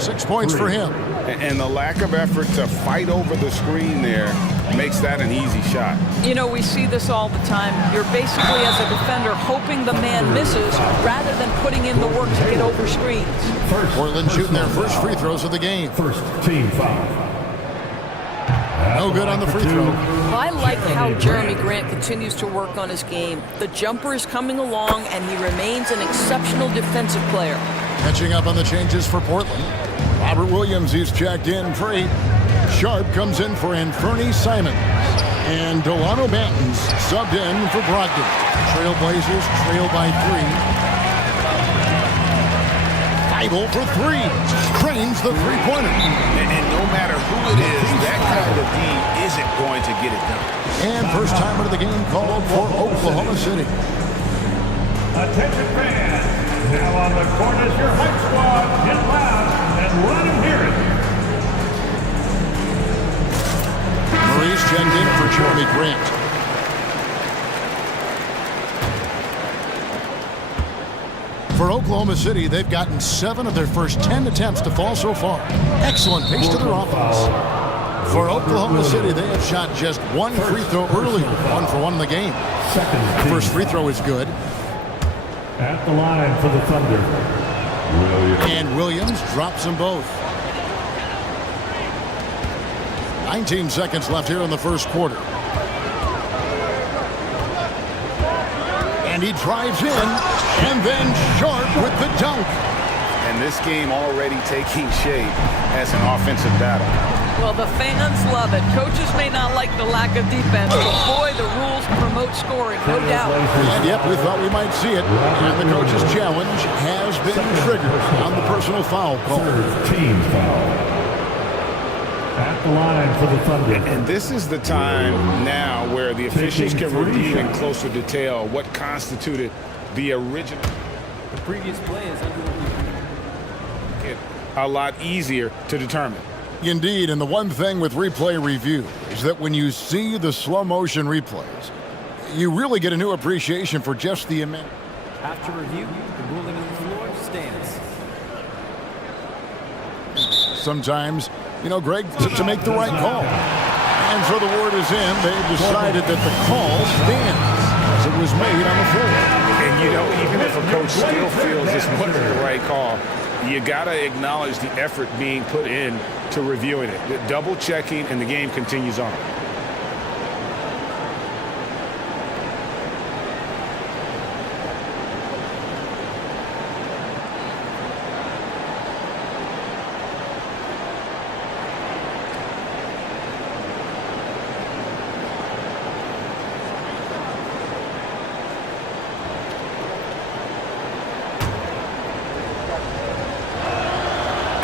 6 points for him. And the lack of effort to fight over the screen there makes that an easy shot. You know, we see this all the time. You're basically, as a defender, hoping the man misses rather than putting in the work to get over screens. Portland shooting their first free throws of the game. First team foul. No good on the free throw. I like how Jeremy Grant continues to work on his game. The jumper is coming along, and he remains an exceptional defensive player. Catching up on the changes for Portland. Robert Williams, he's checked in for 8. Sharp comes in for Anthony Simons. And Delano Bantons subbed in for Brogdon. Trailblazers trail by 3. Bible for 3. Cranes the three-pointer. And no matter who it is, that kind of D isn't going to get it done. And first timer of the game called for Oklahoma City. Attention fans, now on the court is your hype squad. Get loud and let them hear it. Murray's checked in for Jeremy Grant. For Oklahoma City, they've gotten 7 of their first 10 attempts to fall so far. Excellent pace to their offense. For Oklahoma City, they have shot just 1 free throw earlier, 1 for 1 in the game. The first free throw is good. At the line for the Thunder, And Williams drops them both. 19 seconds left here in the first quarter. And he drives in, and then Sharp with the dunk. And this game already taking shape as an offensive battle. Well, the fans love it. Coaches may not like the lack of defense, but boy, the rules promote scoring, no doubt. And yep, we thought we might see it. And the coach's challenge has been triggered on the personal foul call. team foul. At the line for the Thunder. And this is the time now where the officials can review in closer detail what constituted the original. The previous play is under review. A lot easier to determine. Indeed, and the one thing with replay review is that when you see the slow motion replays, you really get a new appreciation for just the immense. After review, the ruling on the floor stands. Sometimes, you know, Greg, to make the right call. And so the word is in. They've decided that the call stands as it was made on the floor. And, you know, even if a coach still feels this wasn't the right call, you got to acknowledge the effort being put in to reviewing it. The double checking, and the game continues on.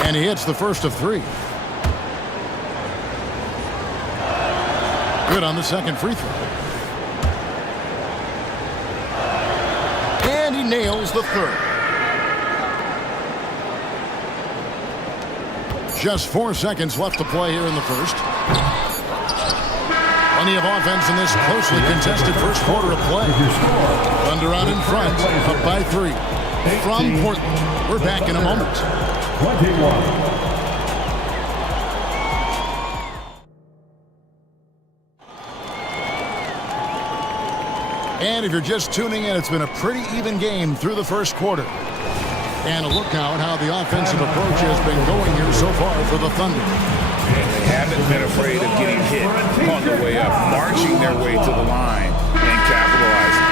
And he hits the first of 3. Good on the second free throw. And he nails the third. Just 4 seconds left to play here in the first. Plenty of offense in this closely contested first quarter of play. Thunder out in front, up by 3. From Portland, we're back in a moment. 21. And if you're just tuning in, it's been a pretty even game through the first quarter. And a look now at how the offensive approach has been going here so far for the Thunder. They haven't been afraid of getting hit on the way up, marching their way to the line and capitalizing.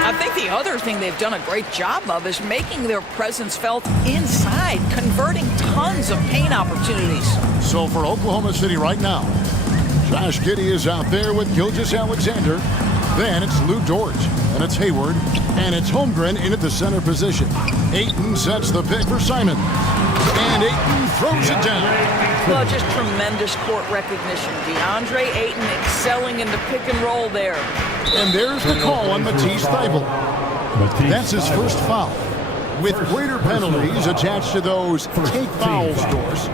I think the other thing they've done a great job of is making their presence felt inside, converting tons of paint opportunities. So for Oklahoma City right now, Josh Giddey is out there with Gilgeous-Alexander. Then it's Lou Dort, and it's Hayward, and it's Holmgren in at the center position. Ayton sets the pick for Simons, and Ayton throws it down. Well, just tremendous court recognition. DeAndre Ayton excelling in the pick and roll there. And there's the call on Matisse Thybulle. That's his first foul. With greater penalties attached to those take foul scores,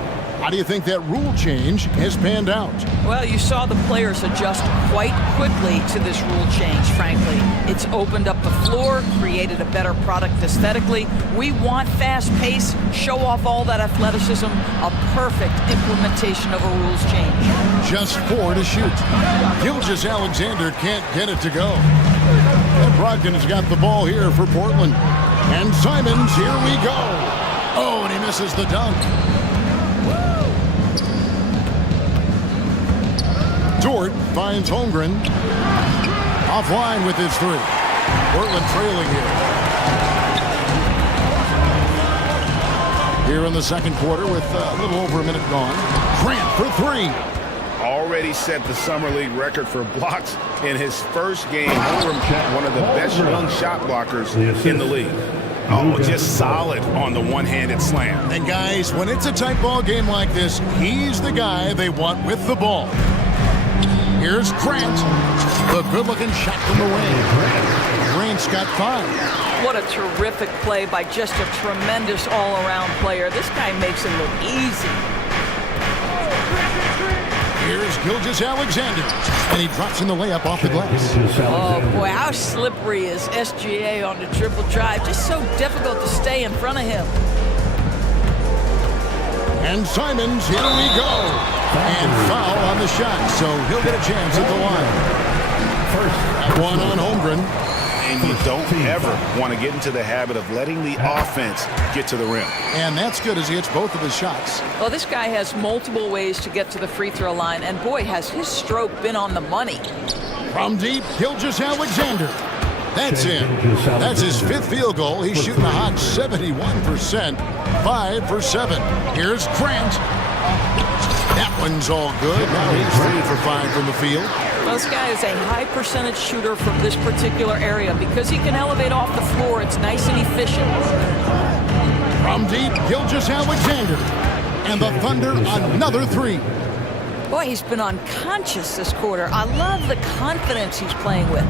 How do you think that rule change has panned out? Well, you saw the players adjust quite quickly to this rule change, frankly. It's opened up the floor, created a better product aesthetically. We want fast pace, show off all that athleticism, a perfect implementation of a rules change. Just 4 to shoot. Gilgeous-Alexander can't get it to go. And Brogdon's got the ball here for Portland. And Simons, here we go. Oh, and he misses the dunk. Dort finds Holmgren. Offline with his 3. Portland trailing here. Here in the second quarter with a little over a minute gone. Grant for 3. Already set the Summer League record for blocks in his first game. One of the best young shot blockers in the league. Oh, just solid on the one-handed slam. And guys, when it's a tight ball game like this, he's the guy they want with the ball. Here's Grant. The good-looking shot from the wing. Grant's got 5. What a terrific play by just a tremendous all-around player. This guy makes it look easy. Here's Gilgeous-Alexander, and he drops in the layup off the glass. Oh, boy, how slippery is SGA on the triple drive. Just so difficult to stay in front of him. And Simons, here we go. And foul on the shot, so he'll get a chance at the line. One on Holmgren. And you don't ever want to get into the habit of letting the offense get to the rim. And that's good as he hits both of his shots. Well, this guy has multiple ways to get to the free throw line, and boy, has his stroke been on the money. From deep, Gilgeous-Alexander. That's in. That's his 5th field goal. He's shooting a hot 71%. 5 for 7. Here's Grant. That one's all good. Now he's 3 for 5 from the field. Well, this guy is a high percentage shooter from this particular area. Because he can elevate off the floor, it's nice and efficient. From deep, Gilgeous-Alexander. And the Thunder, another 3. Boy, he's been unconscious this quarter. I love the confidence he's playing with.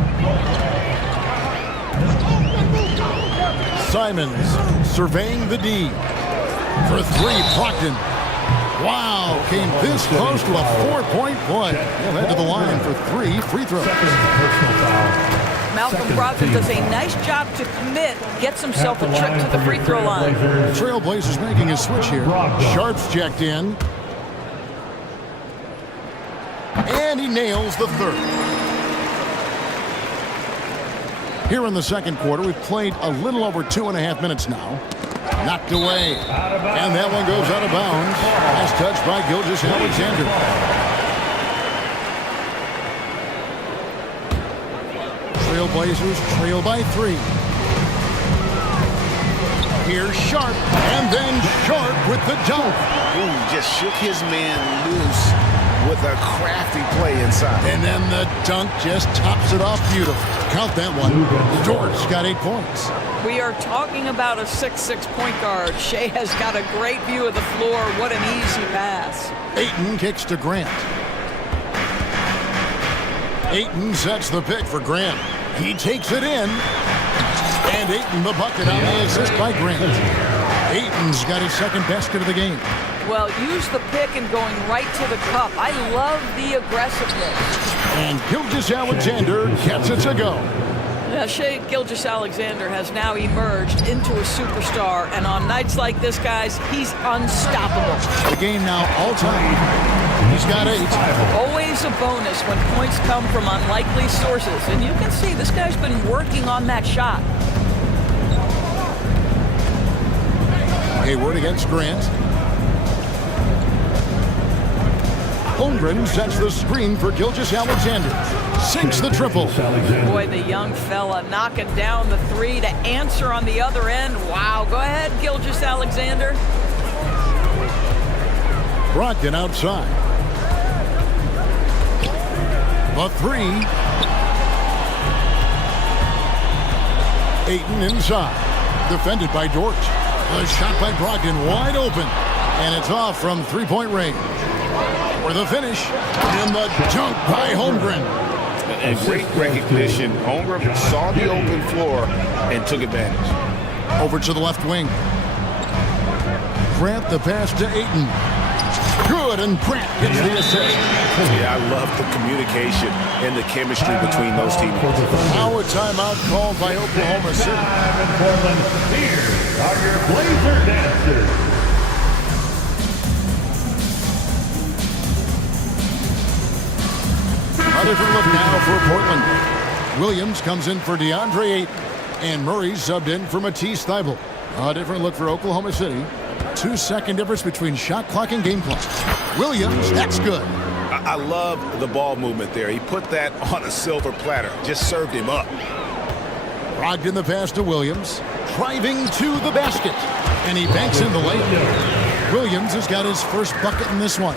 Simons surveying the D. For 3, Brogdon. Wow, came this close to a 4-point play. He'll head to the line for 3 free throws. Malcolm Brogdon does a nice job to commit, gets himself a trip to the free throw line. Trailblazers making a switch here. Sharp's checked in. And he nails the 3rd. Here in the second quarter, we've played a little over 2.5 minutes now. Knocked away. And that one goes out of bounds. Last touch by Gilgeous-Alexander. Trailblazers trail by 3. Here's Sharp. And then Sharp with the dunk. Ooh, just shook his man loose with a crafty play inside. And then the dunk just tops it off beautiful. Count that one. Dort's got 8 points. We are talking about a 6'6" point guard. Shea has got a great view of the floor. What an easy pass. Ayton kicks to Grant. Ayton sets the pick for Grant. He takes it in. And Ayton the bucket on the assist by Grant. Ayton's got his 2nd basket of the game. Well, use the pick and going right to the cup. I love the aggressiveness. And Gilgeous-Alexander gets it to go. Now, Shea Gilgeous-Alexander has now emerged into a superstar, and on nights like this, guys, he's unstoppable. The game now all-time. He's got 8. Always a bonus when points come from unlikely sources, and you can see this guy's been working on that shot. Hayward against Grant. Holmgren sets the screen for Gilgeous-Alexander. Sinks the triple. Boy, the young fella knocking down the 3 to answer on the other end. Wow, go ahead, Gilgeous-Alexander. Brogdon outside. The 3. Ayton inside. Defended by Dort. The shot by Brogdon wide open. And it's off from 3-point range. For the finish, in the dunk by Holmgren. And great recognition. Holmgren saw the open floor and took advantage. Over to the left wing. Grant the pass to Ayton. Good, and Grant gets the assist. Yeah, I love the communication and the chemistry between those teammates. Now a timeout called by Oklahoma City. Live in Portland, here are your Blazer dancers. A different look now for Portland. Williams comes in for DeAndre Ayton, and Murray's subbed in for Matisse Thybulle. A different look for Oklahoma City. 2-second difference between shot clock and game clock. Williams, that's good. I love the ball movement there. He put that on a silver platter. Just served him up. Brogdon the pass to Williams. Driving to the basket. And he banks in the layup. Williams has got his first bucket in this one.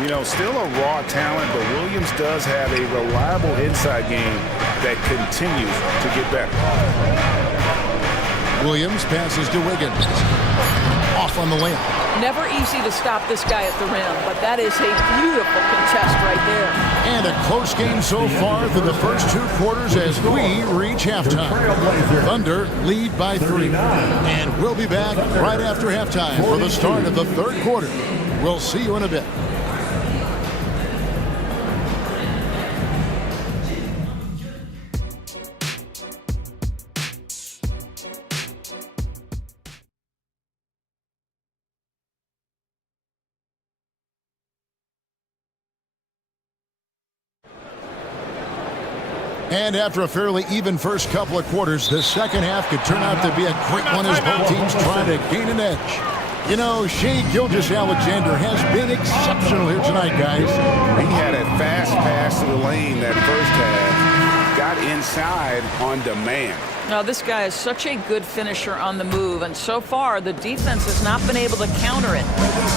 You know, still a raw talent, but Williams does have a reliable inside game that continues to get better. Williams passes to Wiggins. Off on the layup. Never easy to stop this guy at the rim, but that is a beautiful contest right there. And a close game so far through the first 2 quarters as we reach halftime. Thunder lead by 3. And we'll be back right after halftime for the start of the 3rd quarter. We'll see you in a bit. And after a fairly even first couple of quarters, the second half could turn out to be a great one as both teams try to gain an edge. You know, Shai Gilgeous-Alexander has been exceptional here tonight, guys. He had a fast pass to the lane that first half. Got inside on demand. Now, this guy is such a good finisher on the move, and so far the defense has not been able to counter it.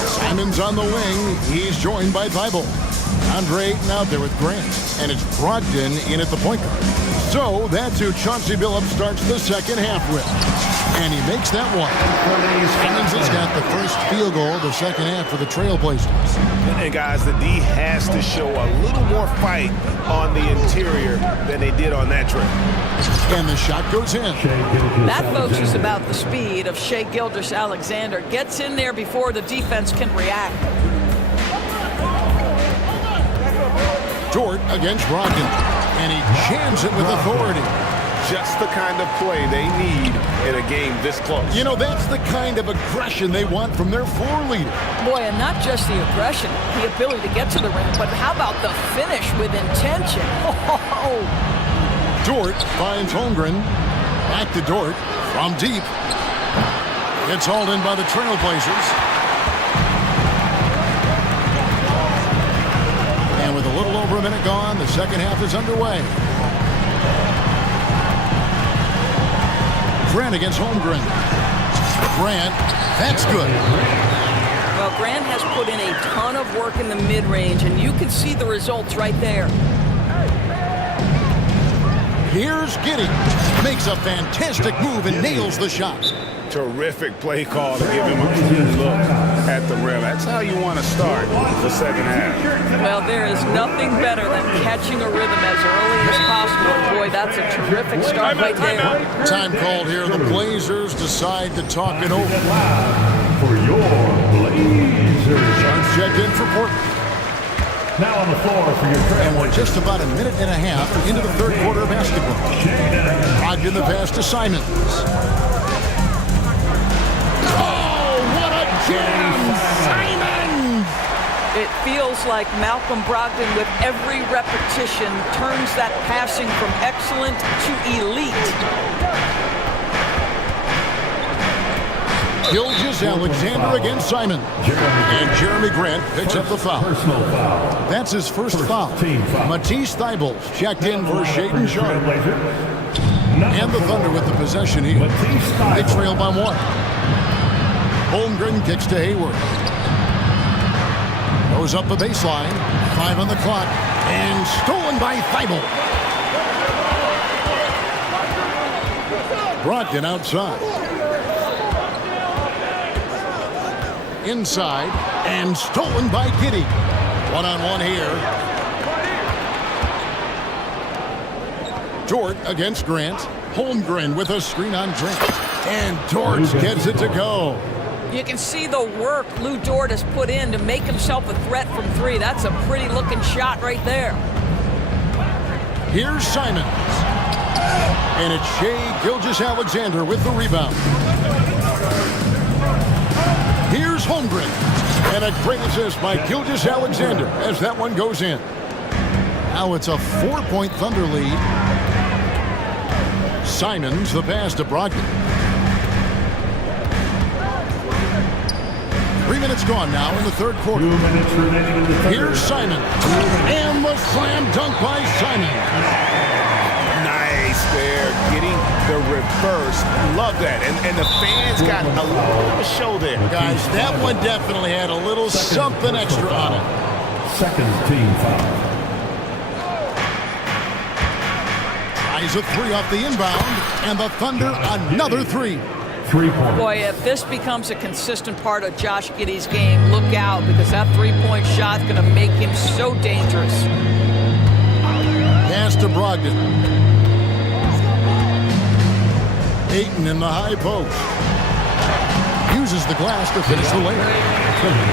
Simon's on the wing. He's joined by Thybulle. Andre Ayton out there with Grant, and it's Brogdon in at the point guard. So that's who Chauncey Billups starts the second half with. And he makes that one. Simmons has got the first field goal of the second half for the Trailblazers. And guys, the D has to show a little more fight on the interior than they did on that trip. And the shot goes in. That, folks, is about the speed of Shai Gilgeous-Alexander. Gets in there before the defense can react. Dort against Brogdon, and he jams it with authority. Just the kind of play they need in a game this close. You know, that's the kind of aggression they want from their floor leader. Boy, and not just the aggression, the ability to get to the rim, but how about the finish with intention? Oh. Dort finds Holmgren. Back to Dort from deep. It's hauled in by the Trailblazers. And with a little over a minute gone, the second half is underway. Grant against Holmgren. Grant, that's good. Well, Grant has put in a ton of work in the mid-range, and you can see the results right there. Here's Giddey. Makes a fantastic move and nails the shot. Terrific play call to give him a clean look at the rim. That's how you want to start the second half. Well, there is nothing better than catching a rhythm as early as possible. Boy, that's a terrific start right there. Time called here. The Blazers decide to talk it over. For your Blazers. Shots checked in for Portland. Now on the floor for your Trailblazers. And we're just about a minute and a half into the third quarter of basketball. Brogdon the pass to Simons. Simon! It feels like Malcolm Brogdon, with every repetition, turns that passing from excellent to elite. Gilgeous-Alexander against Simon. And Jeremy Grant picks up the foul. That's his first foul. Matisse Thybulle checked in for Shaedon Sharpe. And the Thunder with the possession here. They trail by 1. Holmgren kicks to Hayward. Goes up the baseline. 5 on the clock. And stolen by Thybulle. Brogdon outside. Inside. And stolen by Giddey. 1-on-1 here. Dort against Grant. Holmgren with a screen on Grant. And Dort gets it to go. You can see the work Lou Dort has put in to make himself a threat from three. That's a pretty looking shot right there. Here's Simons. And it's Shai Gilgeous-Alexander with the rebound. Here's Holmgren. And a great assist by Gilgeous-Alexander as that one goes in. Now it's a 4-point Thunder lead. Simons, the pass to Brogdon. 3 minutes gone now in the third quarter. 2 minutes remaining in the third. Here's Simons. And the slam dunk by Simons. Nice there, getting the reverse. Love that. And the fans got a little bit of a show there. Guys, that one definitely had a little something extra on it. Second team foul. Tries a three off the inbound, and the Thunder another three. 3 points. Boy, if this becomes a consistent part of Josh Giddey's game, look out, because that three-point shot's going to make him so dangerous. Pass to Brogdon. Ayton in the high post. Uses the glass to finish the layup.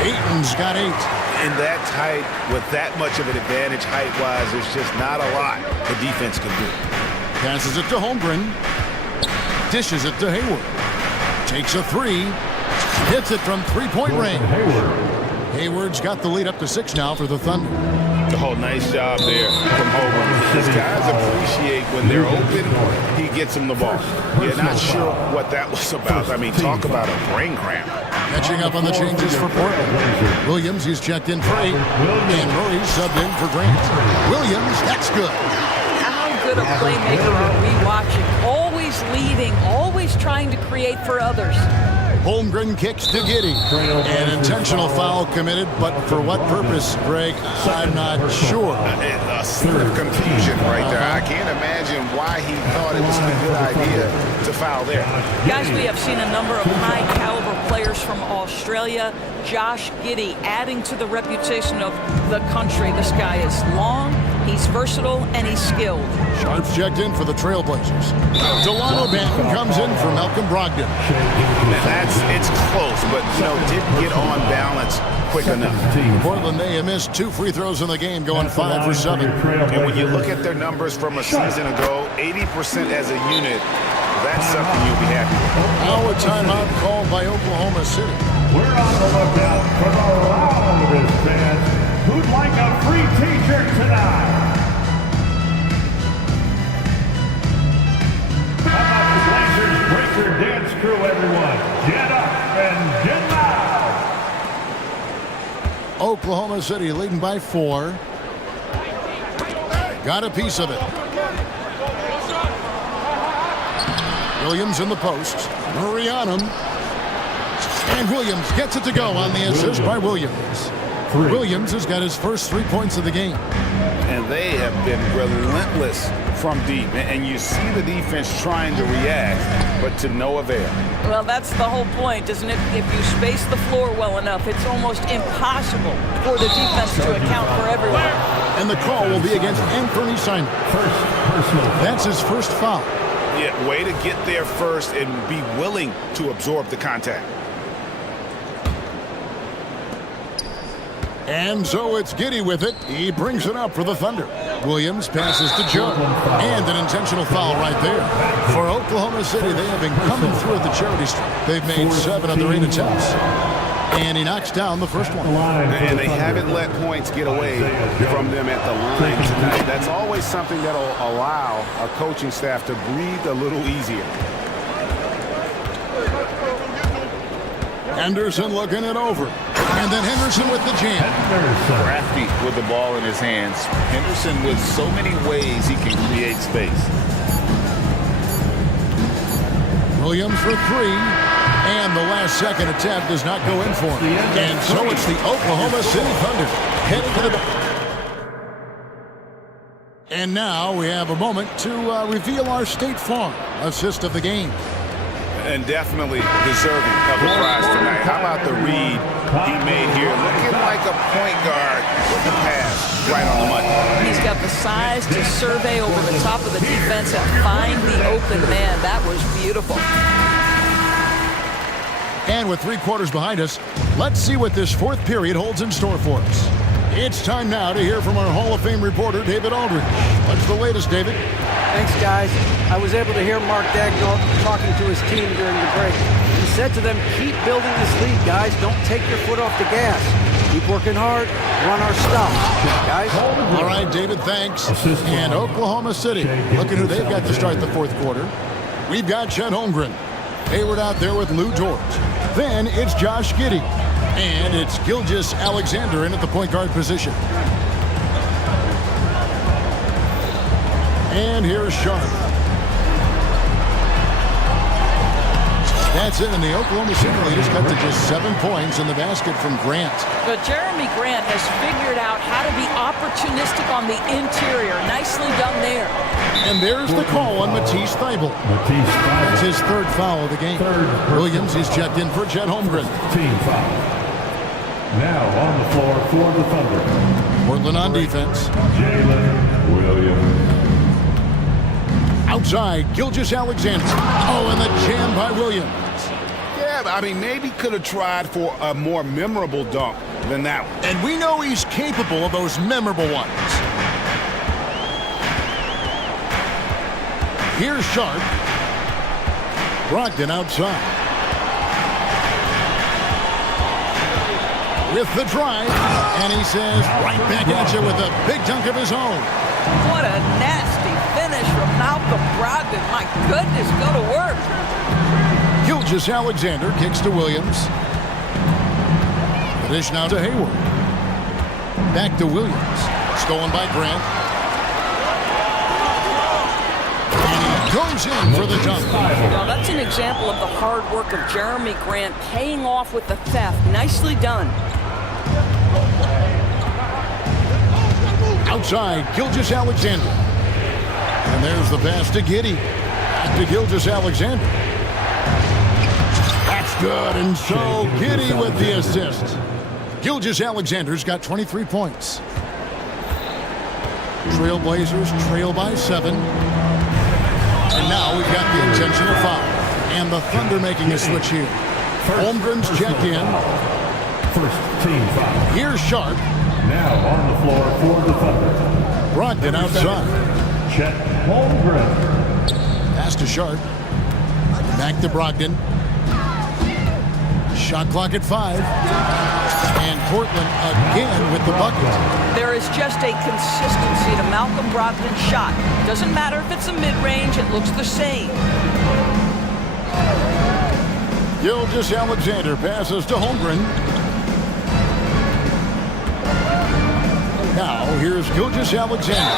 Ayton's got 8. In that tight, with that much of an advantage height-wise, there's just not a lot the defense can do. Passes it to Holmgren. Dishes it to Hayward. Takes a three. Hits it from three-point range. Hayward's got the lead up to 6 now for the Thunder. Oh, nice job there from Holmgren. These guys appreciate when they're open, he gets them the ball. You're not sure what that was about. I mean, talk about a brain cramp. Catching up on the changes for Portland. Williams, he's checked in for 8. And Murray subbed in for Grant. Williams, that's good. How good a playmaker are we watching? Always leading, always trying to create for others. Holmgren kicks to Giddey. An intentional foul committed, but for what purpose, Greg? I'm not sure. A sort of confusion right there. I can't imagine why he thought it was a good idea to foul there. Guys, we have seen a number of high-caliber players from Australia. Josh Giddey adding to the reputation of the country. This guy is long, he's versatile, and he's skilled. Sharps checked in for the Trailblazers. Delano Banton comes in for Malcolm Brogdon. And it's close, but, didn't get on balance quick enough. Portland, they have missed 2 free throws in the game, going 5 for 7. And when you look at their numbers from a season ago, 80% as a unit, that's something you'll be happy with. Now a timeout called by Oklahoma City. We're on the lookout for the loudest fans who'd like a free t-shirt tonight. How about the Blazers Breaker Dance crew, everyone? Get up and get loud. Oklahoma City leading by 4. Got a piece of it. Williams in the post. Murray on him. And Williams gets it to go on the assist by Williams. Williams has got his first 3 points of the game. And they have been relentless from deep. And you see the defense trying to react, but to no avail. Well, that's the whole point, isn't it? If you space the floor well enough, it's almost impossible for the defense to account for everyone. And the call will be against Anthony Simons. That's his first foul. Yeah, way to get there first and be willing to absorb the contact. And so it's Giddey with it. He brings it up for the Thunder. Williams passes to Joe. And an intentional foul right there. For Oklahoma City, they have been coming through at the charity stripe. They've made 7 of their 8 attempts. And he knocks down the first one. And they haven't let points get away from them at the line tonight. That's always something that'll allow a coaching staff to breathe a little easier. Henderson looking it over. And then Henderson with the jam. Crafty with the ball in his hands. Henderson with so many ways he can create space. Williams for 3. And the last second attempt does not go in for him. And so it's the Oklahoma City Thunder heading to the... And now we have a moment to reveal our State Farm assist of the game. And definitely deserving of the prize tonight. How about the read he made here? Looking like a point guard with the pass right on the money. He's got the size to survey over the top of the defense and find the open man. That was beautiful. And with 3 quarters behind us, let's see what this 4th period holds in store for us. It's time now to hear from our Hall of Fame reporter, David Aldridge. What's the latest, David? Thanks, guys. I was able to hear Mark Dagnall talking to his team during the break. He said to them, keep building this lead, guys. Don't take your foot off the gas. Keep working hard. Run our stuff. Guys? All right, David, thanks. And Oklahoma City, look at who they've got to start the 4th quarter. We've got Chet Holmgren. Hayward out there with Lou George. Then it's Josh Giddey. And it's Gilgeous Alexander in at the point guard position. And here's Sharp. That's it, and the Oklahoma City leaders cut to just 7 points in the basket from Grant. But Jeremy Grant has figured out how to be opportunistic on the interior. Nicely done there. And there's the call on Matisse Thybulle. That's his 3rd foul of the game. Williams is checked in for Chet Holmgren. Team foul. Now on the floor for the Thunder. Portland on defense. Jalen Williams. Outside, Gilgeous Alexander. Oh, and the jam by Williams. Yeah, I mean, maybe could have tried for a more memorable dunk than that one. And we know he's capable of those memorable ones. Here's Sharp. Brogdon outside. With the drive, and he says right back at you with a big dunk of his own. What a nasty finish from Malcolm Brogdon. My goodness, go to work. Gilgeous Alexander kicks to Williams. The dish now to Hayward. Back to Williams. Stolen by Grant. And he goes in for the jump. Now that's an example of the hard work of Jeremy Grant paying off with the theft. Nicely done. Outside, Gilgeous Alexander. And there's the pass to Giddey. Back to Gilgeous Alexander. That's good, and so Giddey with the assist. Gilgeous Alexander's got 23 points. Trailblazers trail by 7. And now we've got the intentional foul. And the Thunder making a switch here. Holmgren's checked in. First team foul. Here's Sharp. Now on the floor for the Thunder. Brogdon outside. Chet Holmgren. Pass to Sharp. Back to Brogdon. Shot clock at 5. And Portland again with the bucket. There is just a consistency to Malcolm Brogdon's shot. Doesn't matter if it's a mid-range, it looks the same. Gilgeous Alexander passes to Holmgren. Now, here's Gilgeous Alexander,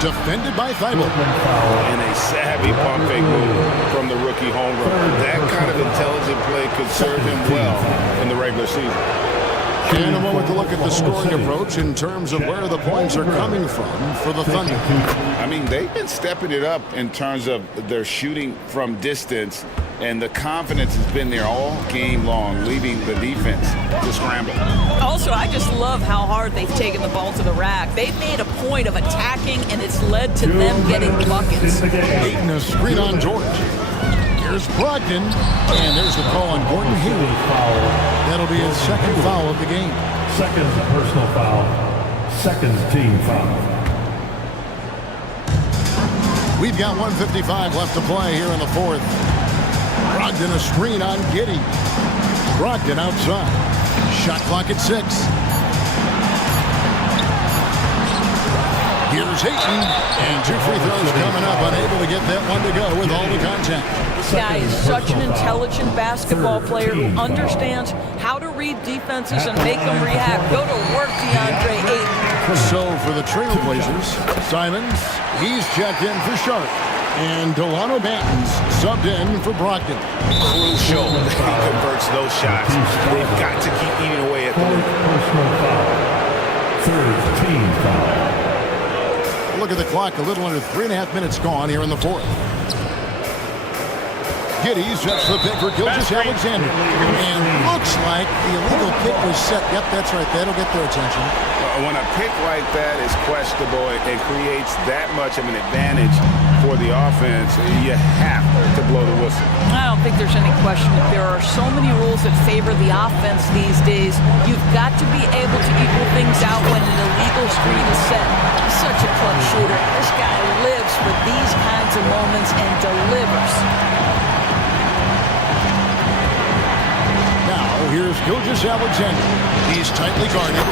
defended by Thybulle. And a savvy pump fake move from the rookie Holmgren. That kind of intelligent play could serve him well in the regular season. And a moment to look at the scoring approach in terms of where the points are coming from for the Thunder. I mean, they've been stepping it up in terms of their shooting from distance, and the confidence has been there all game long, leaving the defense to scramble. Also, I just love how hard they've taken the ball to the rack. They've made a point of attacking, and it's led to them getting buckets. Aiton a screen on George. Here's Brogdon, and there's the call on Gordon Hayward. That'll be his 2nd foul of the game. Second personal foul. Second team foul. We've got 1:55 left to play here in the 4th. Brogdon a screen on Giddey. Brogdon outside. Shot clock at 6. Here's Ayton, and 2 free throws coming up, unable to get that one to go with all the contact. This guy is such an intelligent basketball player who understands how to read defenses and make them react. Go to work, DeAndre Ayton. So for the Trailblazers, Simons, he's checked in for Sharp. And Delano Banton's subbed in for Brogdon. Crucial that he converts those shots. They've got to keep eating away at them. Personal foul. Third team foul. Look at the clock, a little under 3.5 minutes gone here in the 4th. Giddey sets the pick for Gilgeous Alexander. And looks like the illegal pick was set. Yep, that's right. That'll get their attention. When a pick like that is questionable and creates that much of an advantage for the offense, you have to blow the whistle. I don't think there's any question that there are so many rules that favor the offense these days. You've got to be able to equal things out when an illegal screen is set. He's such a clutch shooter. This guy lives for these kinds of moments and delivers. Now, here's Gilgeous-Alexander. He's tightly guarded.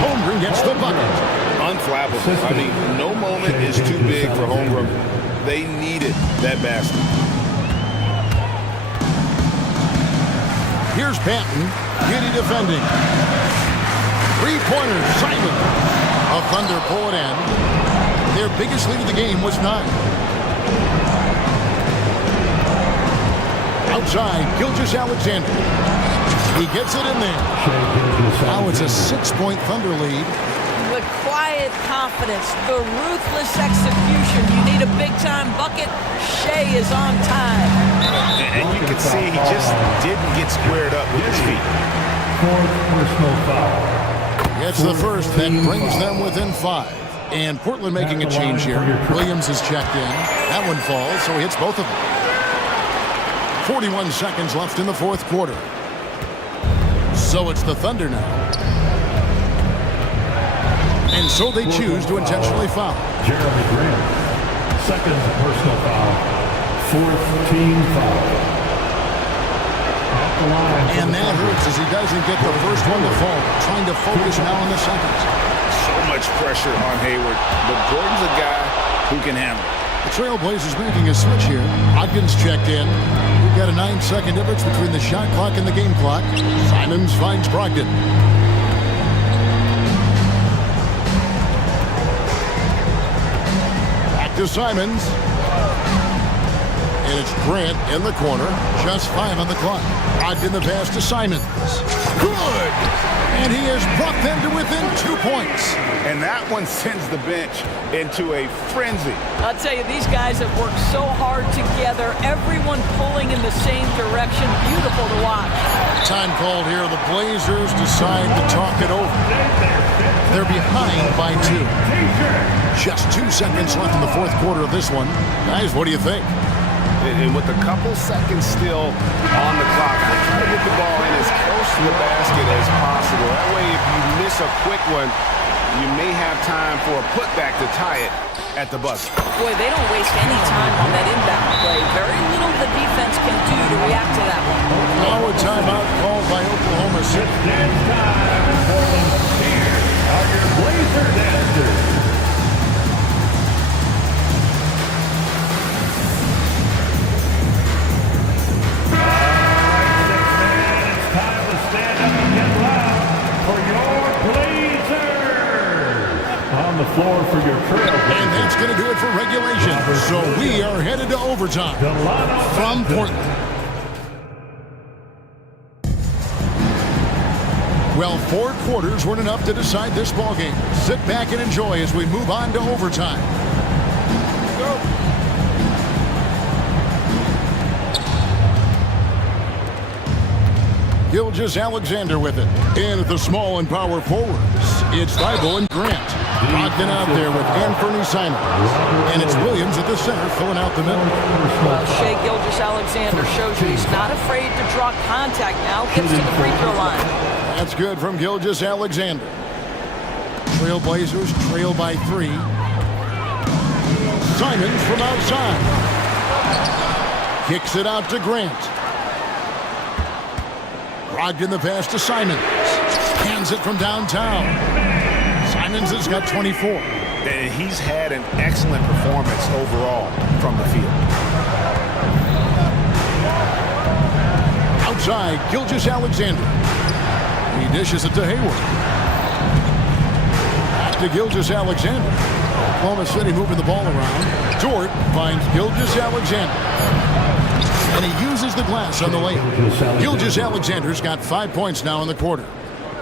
Holmgren gets the bucket. Unflappable. I mean, no moment is too big for Holmgren. They needed that basket. Here's Patton. Giddy defending. Three-pointer, Simon. A Thunder pull it in. Their biggest lead of the game was 9. Outside, Gilgeous-Alexander. He gets it in there. Now it's a 6-point Thunder lead. The quiet confidence, the ruthless execution. You need a big-time bucket. Shea is on time. And you can see he just didn't get squared up with his feet. Fourth personal foul. It's the first that brings them within 5. And Portland making a change here. Williams is checked in. That one falls, so he hits both of them. 41 seconds left in the fourth quarter. So it's the Thunder now. And so they choose to intentionally foul. Jeremy Grant, second personal foul, fourth team foul. And that hurts as he doesn't get the first one to fall. Trying to focus now on the second. So much pressure on Hayward, but Gordon's a guy who can handle it. The Trailblazers making a switch here. Ogden's checked in. We've got a 9-second difference between the shot clock and the game clock. Simons finds Brogdon. Back to Simons. And it's Grant in the corner. Just 5 on the clock. Brogdon the pass to Simons. Good! And he has brought them to within 2 points. And that one sends the bench into a frenzy. I'll tell you, these guys have worked so hard together. Everyone pulling in the same direction. Beautiful to watch. Time called here. The Blazers decide to talk it over. They're behind by 2. Just 2 seconds left in the fourth quarter of this one. Guys, what do you think? And with a couple seconds still on the clock, we'll try to get the ball in as close to the basket as possible. That way, if you miss a quick one, you may have time for a putback to tie it at the buzzer. Boy, they don't waste any time on that inbound play. Very little the defense can do to react to that one. Now a timeout called by Oklahoma City. Dance time in Portland. Here are your Blazer dancers. The floor for your trail. And that's going to do it for regulation. So we are headed to overtime from Portland. Well, 4 quarters weren't enough to decide this ballgame. Sit back and enjoy as we move on to overtime. Go. Gilgeous-Alexander with it. In at the small and power forwards, it's Thibault and Grant. Brogdon out there with Anthony Simons. And it's Williams at the center filling out the middle. Well, Shea Gilgeous-Alexander shows you he's not afraid to draw contact now. Gets to the free throw line. That's good from Gilgeous-Alexander. Trailblazers trail by 3. Simons from outside. Kicks it out to Grant. Brogdon the pass to Simons. Hands it from downtown. Simons has got 24. And he's had an excellent performance overall from the field. Outside, Gilgeous-Alexander. He dishes it to Hayward. Back to Gilgeous-Alexander. Oklahoma City moving the ball around. Dort finds Gilgeous-Alexander. And he uses the glass on the layup. Gilgeous-Alexander's got 5 points now in the quarter.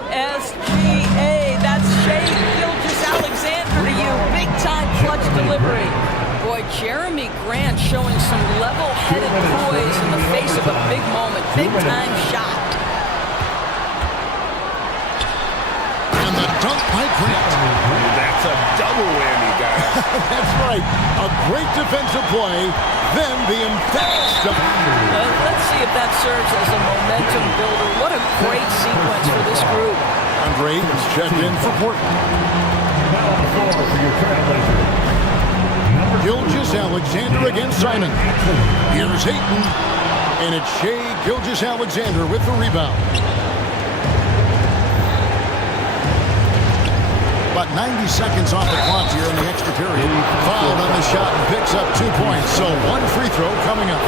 SGA, that's Shea Gilgeous-Alexander to you. Big-time clutch delivery. Boy, Jeremy Grant showing some level-headed poise in the face of a big moment. Big-time shot. And the dunk by Grant. That's right. A great defensive play, then the emphatic stop. Let's see if that serves as a momentum builder. What a great sequence for this group. Andre is checked in for Portland. Now on the floor for your trailblazer. Gilgeous-Alexander against Simon. Here's Ayton, and it's Shea Gilgeous-Alexander with the rebound. About 90 seconds off the clock here in the extra period. Fouled on the shot and picks up 2 points, so one free throw coming up.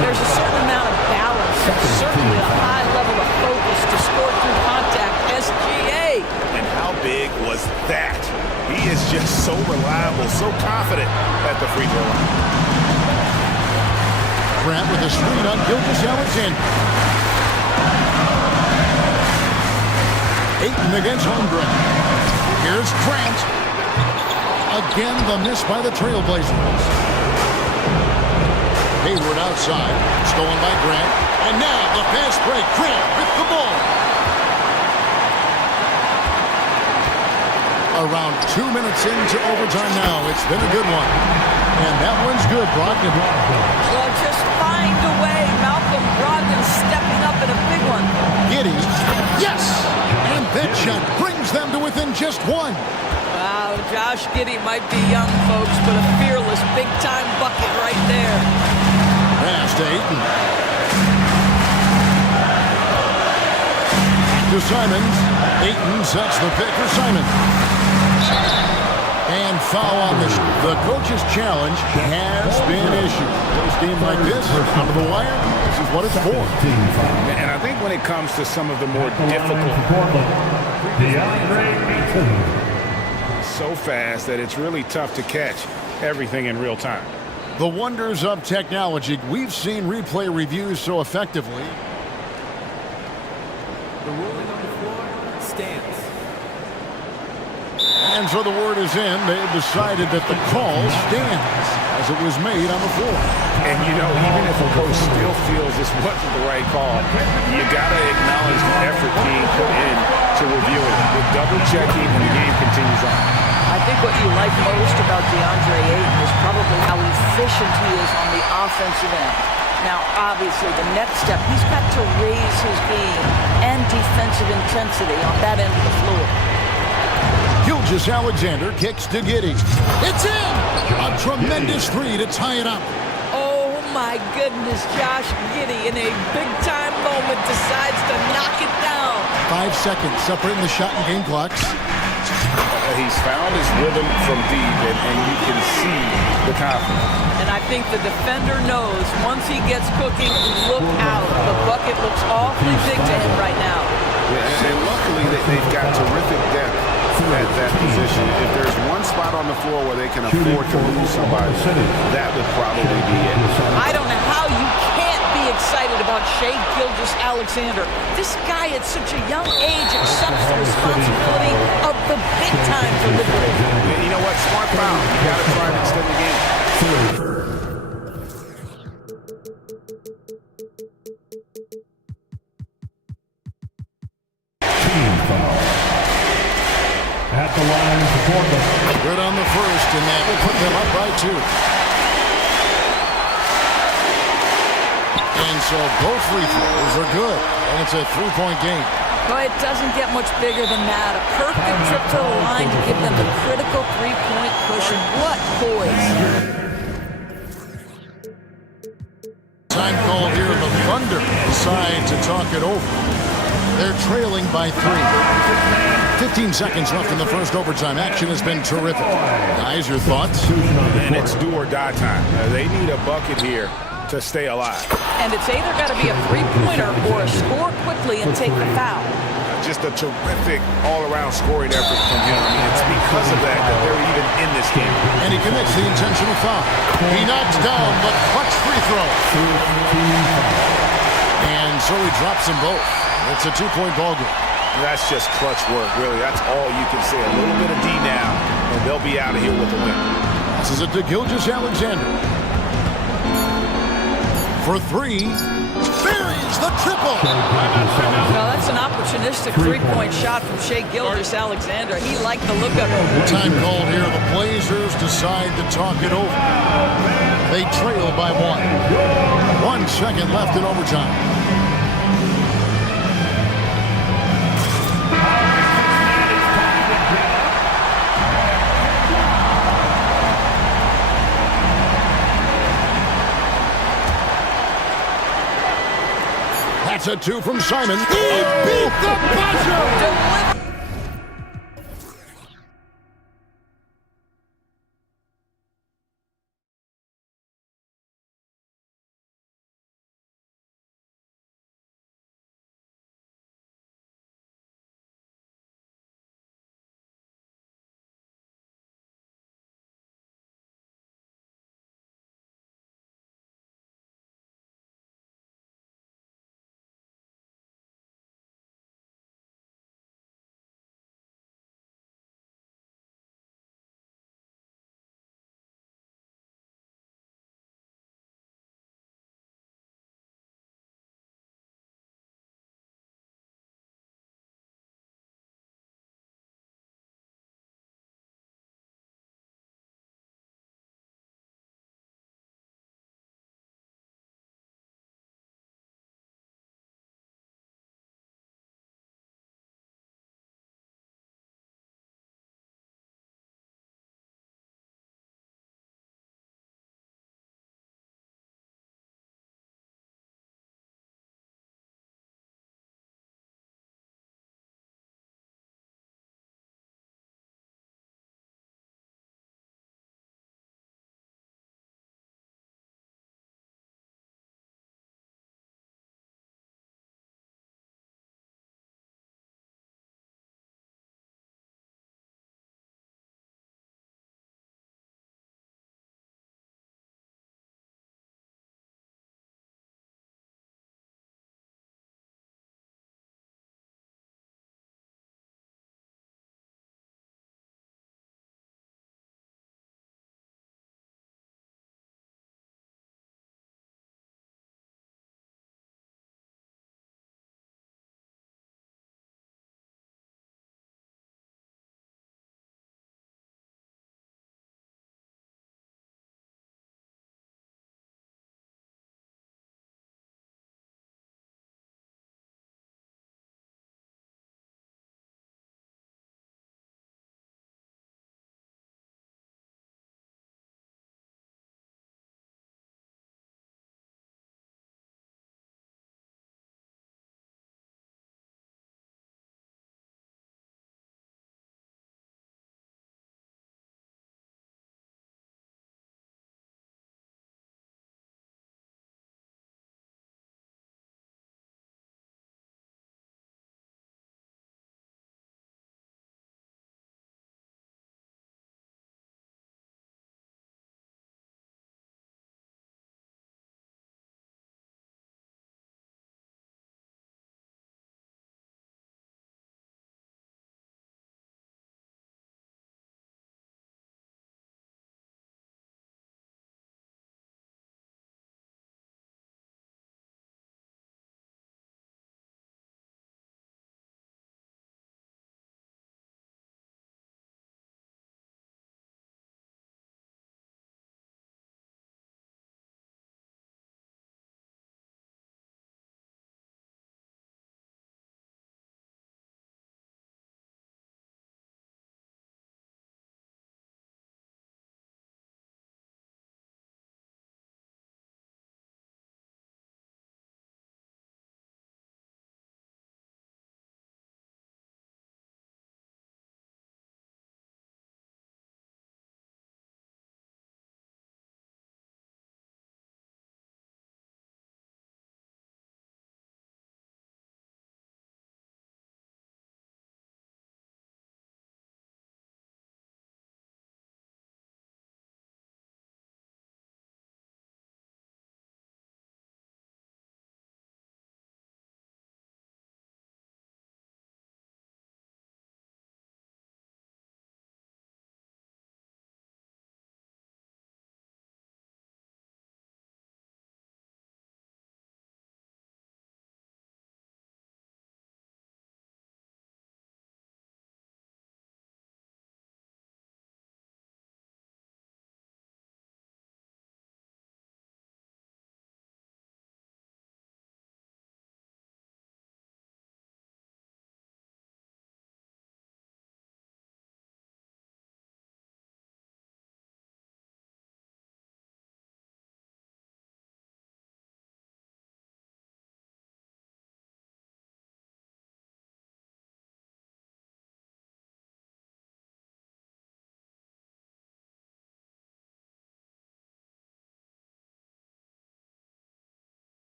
There's a certain amount of balance, certainly a high level of focus to score through contact. SGA. And how big was that? He is just so reliable, so confident at the free throw line. Grant with a screen on Gilgeous-Alexander. Ayton against Holmgren. Here's Grant. Again, the miss by the Trailblazers. Hayward outside, stolen by Grant. And now the fast break. Grant with the ball. Around 2 minutes into overtime now. It's been a good one. And that one's good, Brogdon. Well, just find a way. Malcolm Brogdon stepping up in a big one. Giddey. Yes! And that shot brings them to within just one. Wow, Josh Giddey might be young, folks, but a fearless big-time bucket right there. Pass to Ayton. To Simons. Ayton sets the pick for Simon. And foul on this. The coach's challenge has been issued. This game like this, out of the wire, this is what it's for. And I think when it comes to some of the more difficult, so fast that it's really tough to catch everything in real time. The wonders of technology. We've seen replay reviews so effectively. The ruling on the floor stands. And so the word is in. They've decided that the call stands as it was made on the floor. And, you know, even if a coach still feels this wasn't the right call, you got to acknowledge the effort being put in to review it. With double-checking, and the game continues on. I think what you like most about DeAndre Ayton is probably how efficient he is on the offensive end. Now, obviously, the next step, he's got to raise his game and defensive intensity on that end of the floor. Gilgeous-Alexander kicks to Giddey. It's in! A tremendous three to tie it up. Oh, my goodness, Josh Giddey in a big-time moment decides to knock it down. 5 seconds separating the shot and game clocks. He's found his rhythm from deep, and you can see the confidence. And I think the defender knows once he gets cooking, look out. The bucket looks awfully big to him right now. Yeah, and luckily they've got terrific depth at that position. If there's one spot on the floor where they can afford to lose somebody, that would probably be it. I don't know how you can't be excited about Shea Gilgeous-Alexander. This guy at such a young age accepts the responsibility of the big time for Liberty. You know what? Smart foul. You got to try and extend the game. At the line for Portland. Good on the first, and that will put them up by 2. And so both free throws are good, and it's a 3-point game. Well, it doesn't get much bigger than that. A perfect trip to the line to give them the critical 3-point cushion. What poise. Time call here. The Thunder decide to talk it over. They're trailing by 3. 15 seconds left in the first overtime. Action has been terrific. Guys, your thoughts? And it's do or die time. They need a bucket here to stay alive. And it's either got to be a 3-pointer or a score quickly and take the foul. Just a terrific all-around scoring effort from him. I mean, it's because of that they're even in this game. And he commits the intentional foul. He knocks down the clutch free throw. And so he drops them both. It's a 2-point ball game. That's just clutch work, really. That's all you can say. A little bit of D now, and they'll be out of here with a win. This is it to Gilgeous-Alexander. For 3, buries the triple. Well, that's an opportunistic three-point shot from Shea Gilgeous-Alexander. He liked the look of it. Time called here. The Blazers decide to talk it over. They trail by 1. 1 second left in overtime. That's a 2 from Simon. He beat the buzzer!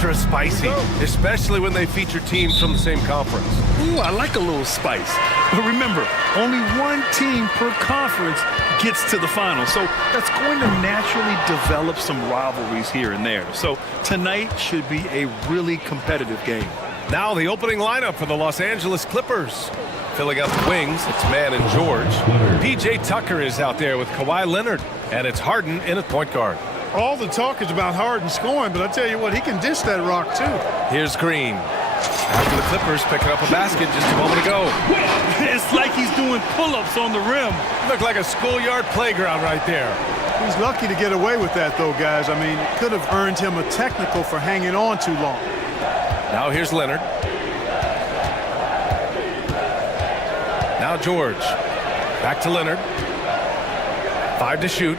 extra spicy, especially when they feature teams from the same conference. Ooh, I like a little spice. But remember, only one team per conference gets to the final. So that's going to naturally develop some rivalries here and there. So tonight should be a really competitive game. Now the opening lineup for the Los Angeles Clippers. Filling out the wings, it's Mann and George. P.J. Tucker is out there with Kawhi Leonard. And it's Harden in at point guard. All the talk is about Harden scoring, but I tell you what, he can dish that rock too. Here's Green. After the Clippers picking up a basket just a moment ago. It's like he's doing pull-ups on the rim. Looked like a schoolyard playground right there. He's lucky to get away with that, though, guys. I mean, it could have earned him a technical for hanging on too long. Now here's Leonard. Now George. Back to Leonard. 5 to shoot.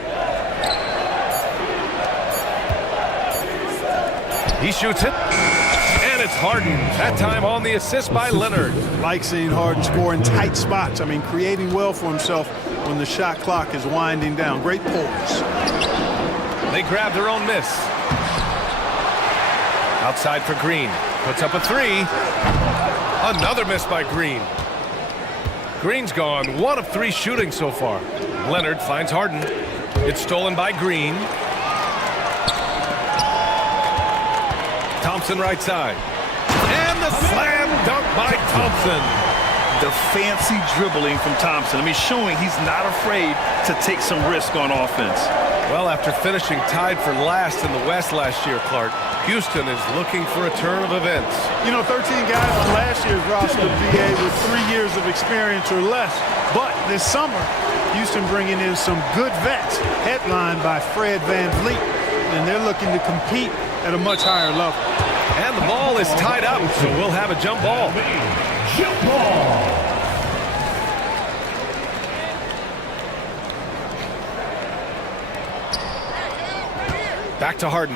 He shoots it. And it's Harden. That time on the assist by Leonard. Like seeing Harden score in tight spots. I mean, creating well for himself when the shot clock is winding down. Great pulls. They grab their own miss. Outside for Green. Puts up a 3. Another miss by Green. Green's gone 1 of 3 shooting so far. Leonard finds Harden. It's stolen by Green. Thompson right side. And the slam dunk by Thompson. The fancy dribbling from Thompson. I mean, showing he's not afraid to take some risk on offense. Well, after finishing tied for last in the West last year, Clark, Houston is looking for a turn of events. You know, 13 guys on last year's roster of VA with 3 years of experience or less. But this summer, Houston bringing in some good vets, headlined by Fred VanVleet, and they're looking to compete at a much higher level. And the ball is tied up, so we'll have a jump ball. Jump ball. Back to Harden.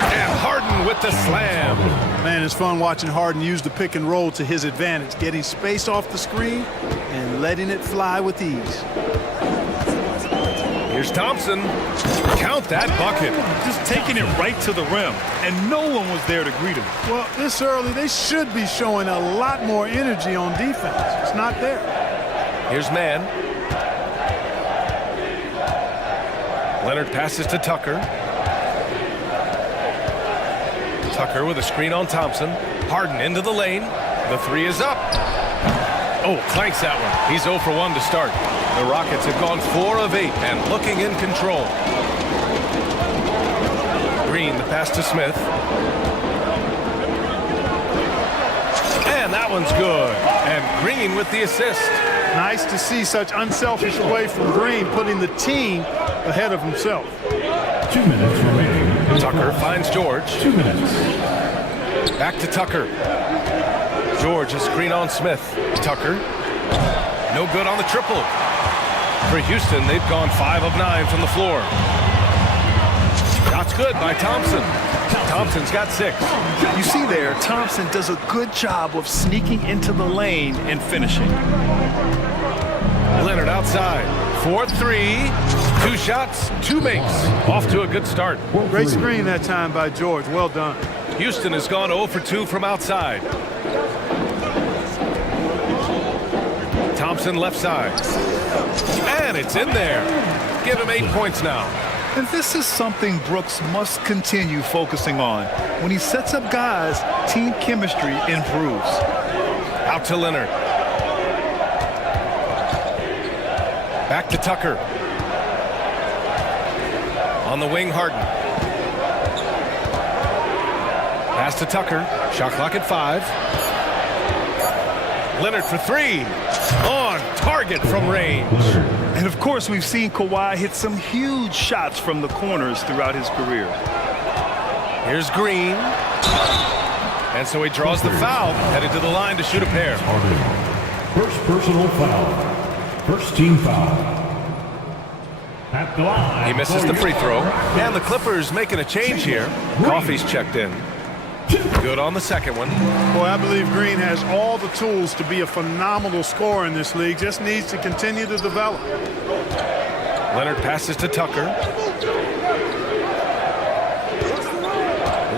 And Harden with the slam. Man, it's fun watching Harden use the pick and roll to his advantage, getting space off the screen and letting it fly with ease. Here's Thompson. Count that bucket. Just taking it right to the rim, and no one was there to greet him. Well, this early, they should be showing a lot more energy on defense. It's not there. Here's Mann. Leonard passes to Tucker. Tucker with a screen on Thompson. Harden into the lane. The 3 is up. Oh, clanks that one. He's 0 for 1 to start. The Rockets have gone 4 of 8 and looking in control. Green, the pass to Smith. And that one's good. And Green with the assist. Nice to see such unselfish play from Green, putting the team ahead of himself. 2 minutes remaining. Tucker finds George. 2 minutes. Back to Tucker. George, a screen on Smith. Tucker. No good on the triple. For Houston, they've gone 5 of 9 from the floor. Shot's good by Thompson. Thompson's got 6. You see there, Thompson does a good job of sneaking into the lane and finishing. Leonard outside. 4-3. 2 shots, 2 makes. Off to a good start. Great screen that time by George. Well done. Houston has gone 0 for 2 from outside. Thompson left side. And it's in there. Give him 8 points now. And this is something Brooks must continue focusing on. When he sets up guys, team chemistry improves. Out to Leonard. Back to Tucker. On the wing, Harden. Pass to Tucker. Shot clock at 5. Leonard for 3. On target from range. And of course, we've seen Kawhi hit some huge shots from the corners throughout his career. Here's Green. And so he draws the foul, headed to the line to shoot a pair. First personal foul. First team foul. At the line. He misses the free throw. And the Clippers making a change here. Coffey's checked in. Good on the second one. Boy, I believe Green has all the tools to be a phenomenal scorer in this league. Just needs to continue to develop. Leonard passes to Tucker.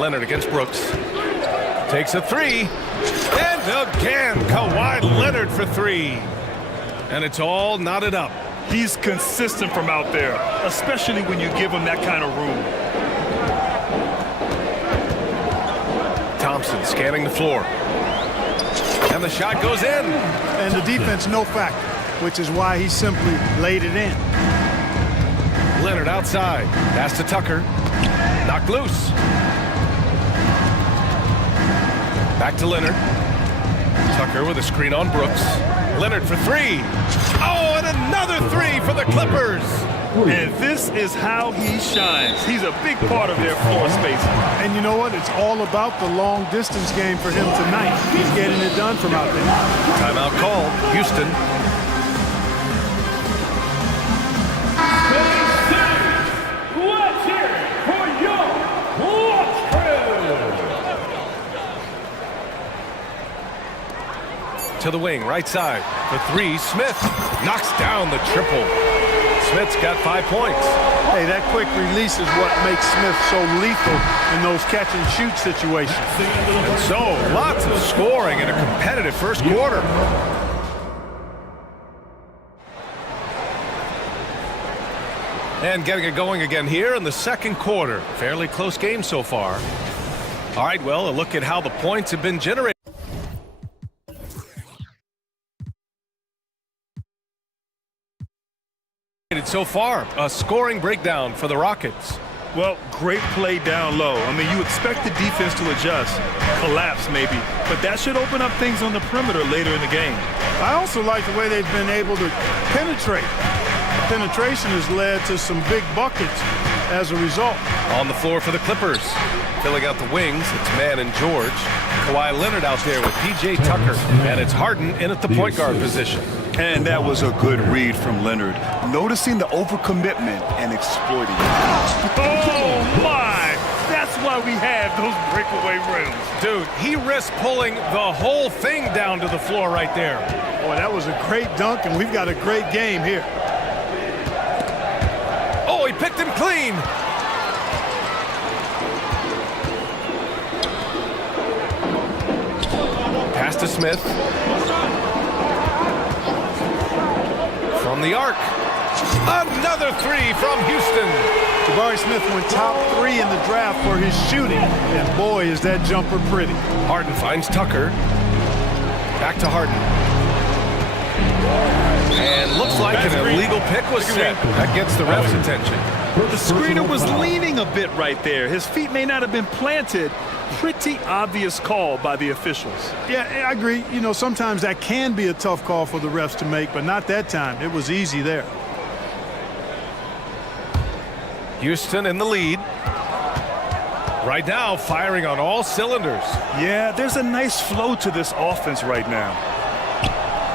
Leonard against Brooks. Takes a three. And again, Kawhi Leonard for three. And it's all knotted up. He's consistent from out there, especially when you give him that kind of room. Thompson scanning the floor. And the shot goes in. And the defense no factor, which is why he simply laid it in. Leonard outside. Pass to Tucker. Knocked loose. Back to Leonard. Tucker with a screen on Brooks. Leonard for three. Oh, and another three for the Clippers. And this is how he shines. He's a big part of their floor spacing. And you know what? It's all about the long distance game for him tonight. He's getting it done from out there. Timeout called. Houston. Let's hear it for your Watch Crew. To the wing, right side. For three, Smith knocks down the triple. Smith's got 5 points. Hey, that quick release is what makes Smith so lethal in those catch-and-shoot situations. And so, lots of scoring in a competitive first quarter. And getting it going again here in the second quarter. Fairly close game so far. All right, well, a look at how the points have been generated so far. A scoring breakdown for the Rockets. Well, great play down low. I mean, you expect the defense to adjust, collapse maybe, but that should open up things on the perimeter later in the game. I also like the way they've been able to penetrate. Penetration has led to some big buckets as a result. On the floor for the Clippers. Filling out the wings, it's Mann and George. Kawhi Leonard out there with P.J. Tucker. And it's Harden in at the point guard position. And that was a good read from Leonard, noticing the overcommitment and exploiting it. Oh, my! That's why we have those breakaway rims. Dude, he risked pulling the whole thing down to the floor right there. Boy, that was a great dunk, and we've got a great game here. Oh, he picked him clean. Pass to Smith. From the arc. Another three from Houston. Jabari Smith went top 3 in the draft for his shooting. And boy, is that jumper pretty. Harden finds Tucker. Back to Harden. And looks like an illegal pick was set. That gets the ref's attention. The screener was leaning a bit right there. His feet may not have been planted. Pretty obvious call by the officials. Yeah, I agree. You know, sometimes that can be a tough call for the refs to make, but not that time. It was easy there. Houston in the lead. Right now, firing on all cylinders. Yeah, there's a nice flow to this offense right now.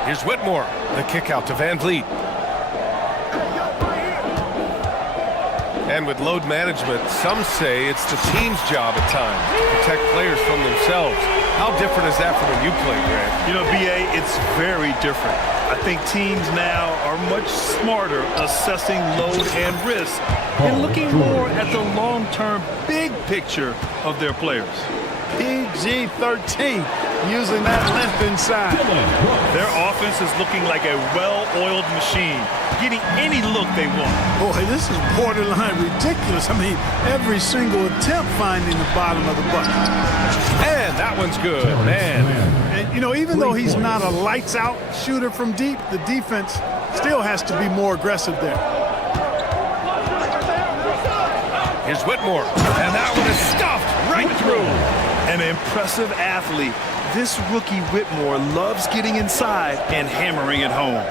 Here's Whitmore. The kick out to Van Vliet. And with load management, some say it's the team's job at times to protect players from themselves. How different is that from when you played, Grant? You know, B.A., it's very different. I think teams now are much smarter assessing load and risk and looking more at the long-term big picture of their players. PG-13, using that length inside. Their offense is looking like a well-oiled machine, getting any look they want. Boy, this is borderline ridiculous. I mean, every single attempt finding the bottom of the bucket. And that one's good, man. And, you know, even though he's not a lights-out shooter from deep, the defense still has to be more aggressive there. Here's Whitmore, and that one is stuffed right through. An impressive athlete. This rookie Whitmore loves getting inside and hammering it home.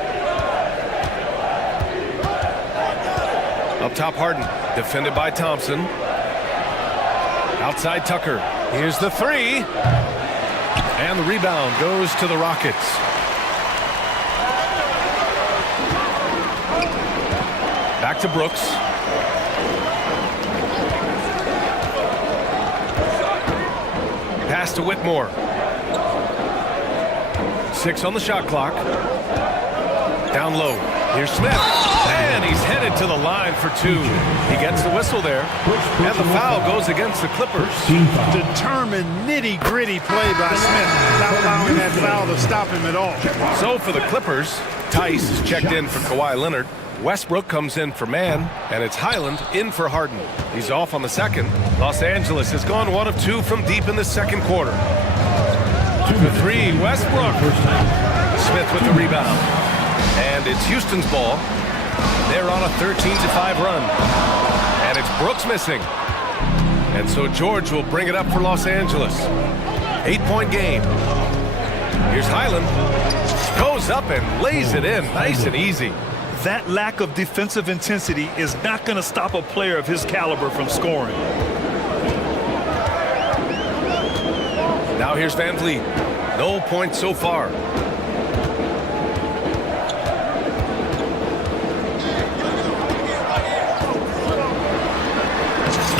Up top, Harden, defended by Thompson. Outside Tucker. Here's the three. And the rebound goes to the Rockets. Back to Brooks. Pass to Whitmore. 6 on the shot clock. Down low. Here's Smith, and he's headed to the line for two. He gets the whistle there, and the foul goes against the Clippers. Determined, nitty-gritty play by Smith, not allowing that foul to stop him at all. So for the Clippers, Tice is checked in for Kawhi Leonard. Westbrook comes in for Mann, and it's Highland in for Harden. He's off on the second. Los Angeles has gone 1 of 2 from deep in the second quarter. The three, Westbrook. Smith with the rebound. And it's Houston's ball. They're on a 13-5 run. And it's Brooks missing. And so George will bring it up for Los Angeles. 8-point game. Here's Highland. Goes up and lays it in nice and easy. That lack of defensive intensity is not going to stop a player of his caliber from scoring. Now here's Van Vliet. No points so far.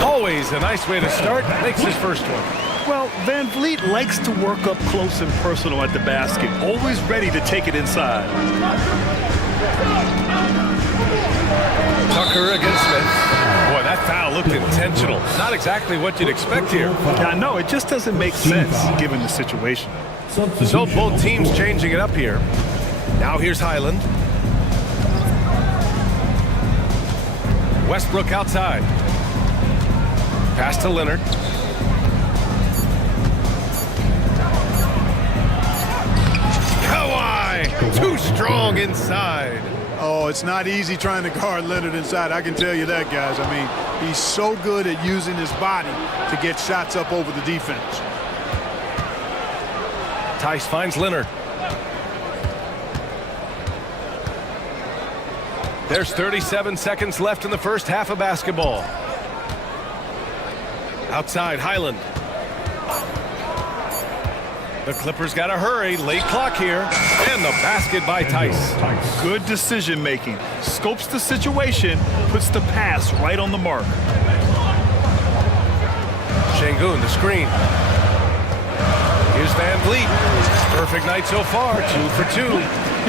Always a nice way to start. Makes his first one. Well, Van Vliet likes to work up close and personal at the basket, always ready to take it inside. Tucker against Smith. Boy, that foul looked intentional. Not exactly what you'd expect here. I know, it just doesn't make sense given the situation. So both teams changing it up here. Now here's Highland. Westbrook outside. Pass to Leonard. Kawhi, too strong inside. Oh, it's not easy trying to guard Leonard inside. I can tell you that, guys. I mean, he's so good at using his body to get shots up over the defense. Tice finds Leonard. There's 37 seconds left in the first half of basketball. Outside, Highland. The Clippers got to hurry. Late clock here. And the basket by Tice. Good decision making. Scopes the situation, puts the pass right on the mark. Şengün, the screen. Here's Van Vliet. Perfect night so far. 2 for 2.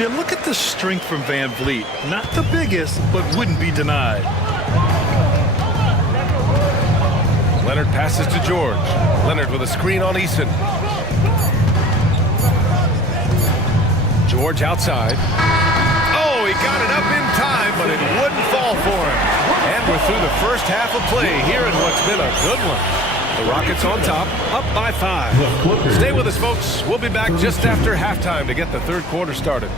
Yeah, look at the strength from Van Vliet. Not the biggest, but wouldn't be denied. Leonard passes to George. Leonard with a screen on Eason. George outside. Oh, he got it up in time, but it wouldn't fall for him. And we're through the first half of play here in what's been a good one. The Rockets on top, up by 5. Stay with us, folks. We'll be back just after halftime to get the third quarter started.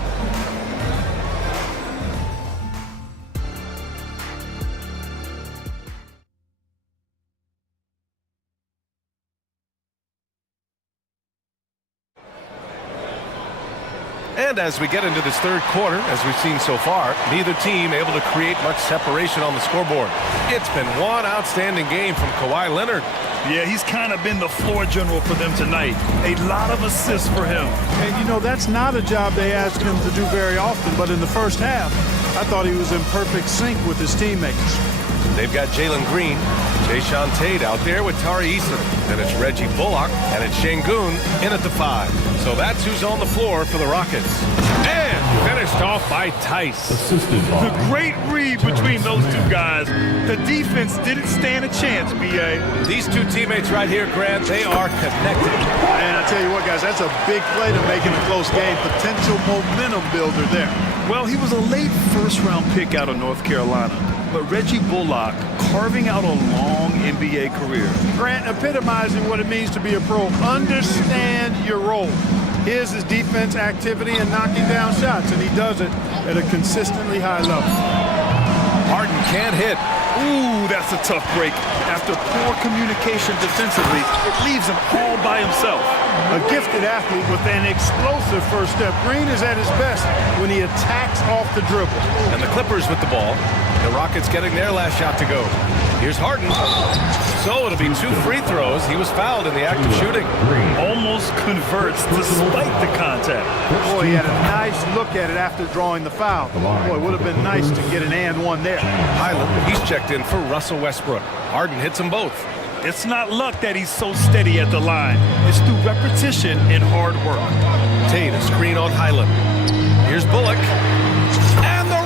And as we get into this third quarter, as we've seen so far, neither team able to create much separation on the scoreboard. It's been one outstanding game from Kawhi Leonard. Yeah, he's kind of been the floor general for them tonight. A lot of assists for him. And, you know, that's not a job they ask him to do very often, but in the first half, I thought he was in perfect sync with his teammates. They've got Jalen Green, Jayshawn Tate out there with Tari Eason. And it's Reggie Bullock, and it's Şengün in at the 5. So that's who's on the floor for the Rockets. And finished off by Tice. The great read between those two guys. The defense didn't stand a chance, B.A. These two teammates right here, Grant, they are connected. And I tell you what, guys, that's a big play to make in a close game. Potential momentum builder there. Well, he was a late first-round pick out of North Carolina. But Reggie Bullock carving out a long NBA career. Grant epitomizing what it means to be a pro. Understand your role. His is defense activity and knocking down shots, and he does it at a consistently high level. Harden can't hit. Ooh, that's a tough break. After poor communication defensively, it leaves him all by himself. A gifted athlete with an explosive first step. Green is at his best when he attacks off the dribble. And the Clippers with the ball. The Rockets getting their last shot to go. Here's Harden. So it'll be 2 free throws. He was fouled in the act of shooting. Almost converts despite the contact. Boy, he had a nice look at it after drawing the foul. Boy, it would have been nice to get an and one there. Highland, he's checked in for Russell Westbrook. Harden hits them both. It's not luck that he's so steady at the line. It's through repetition and hard work. Tate, a screen on Highland. Here's Bullock. And the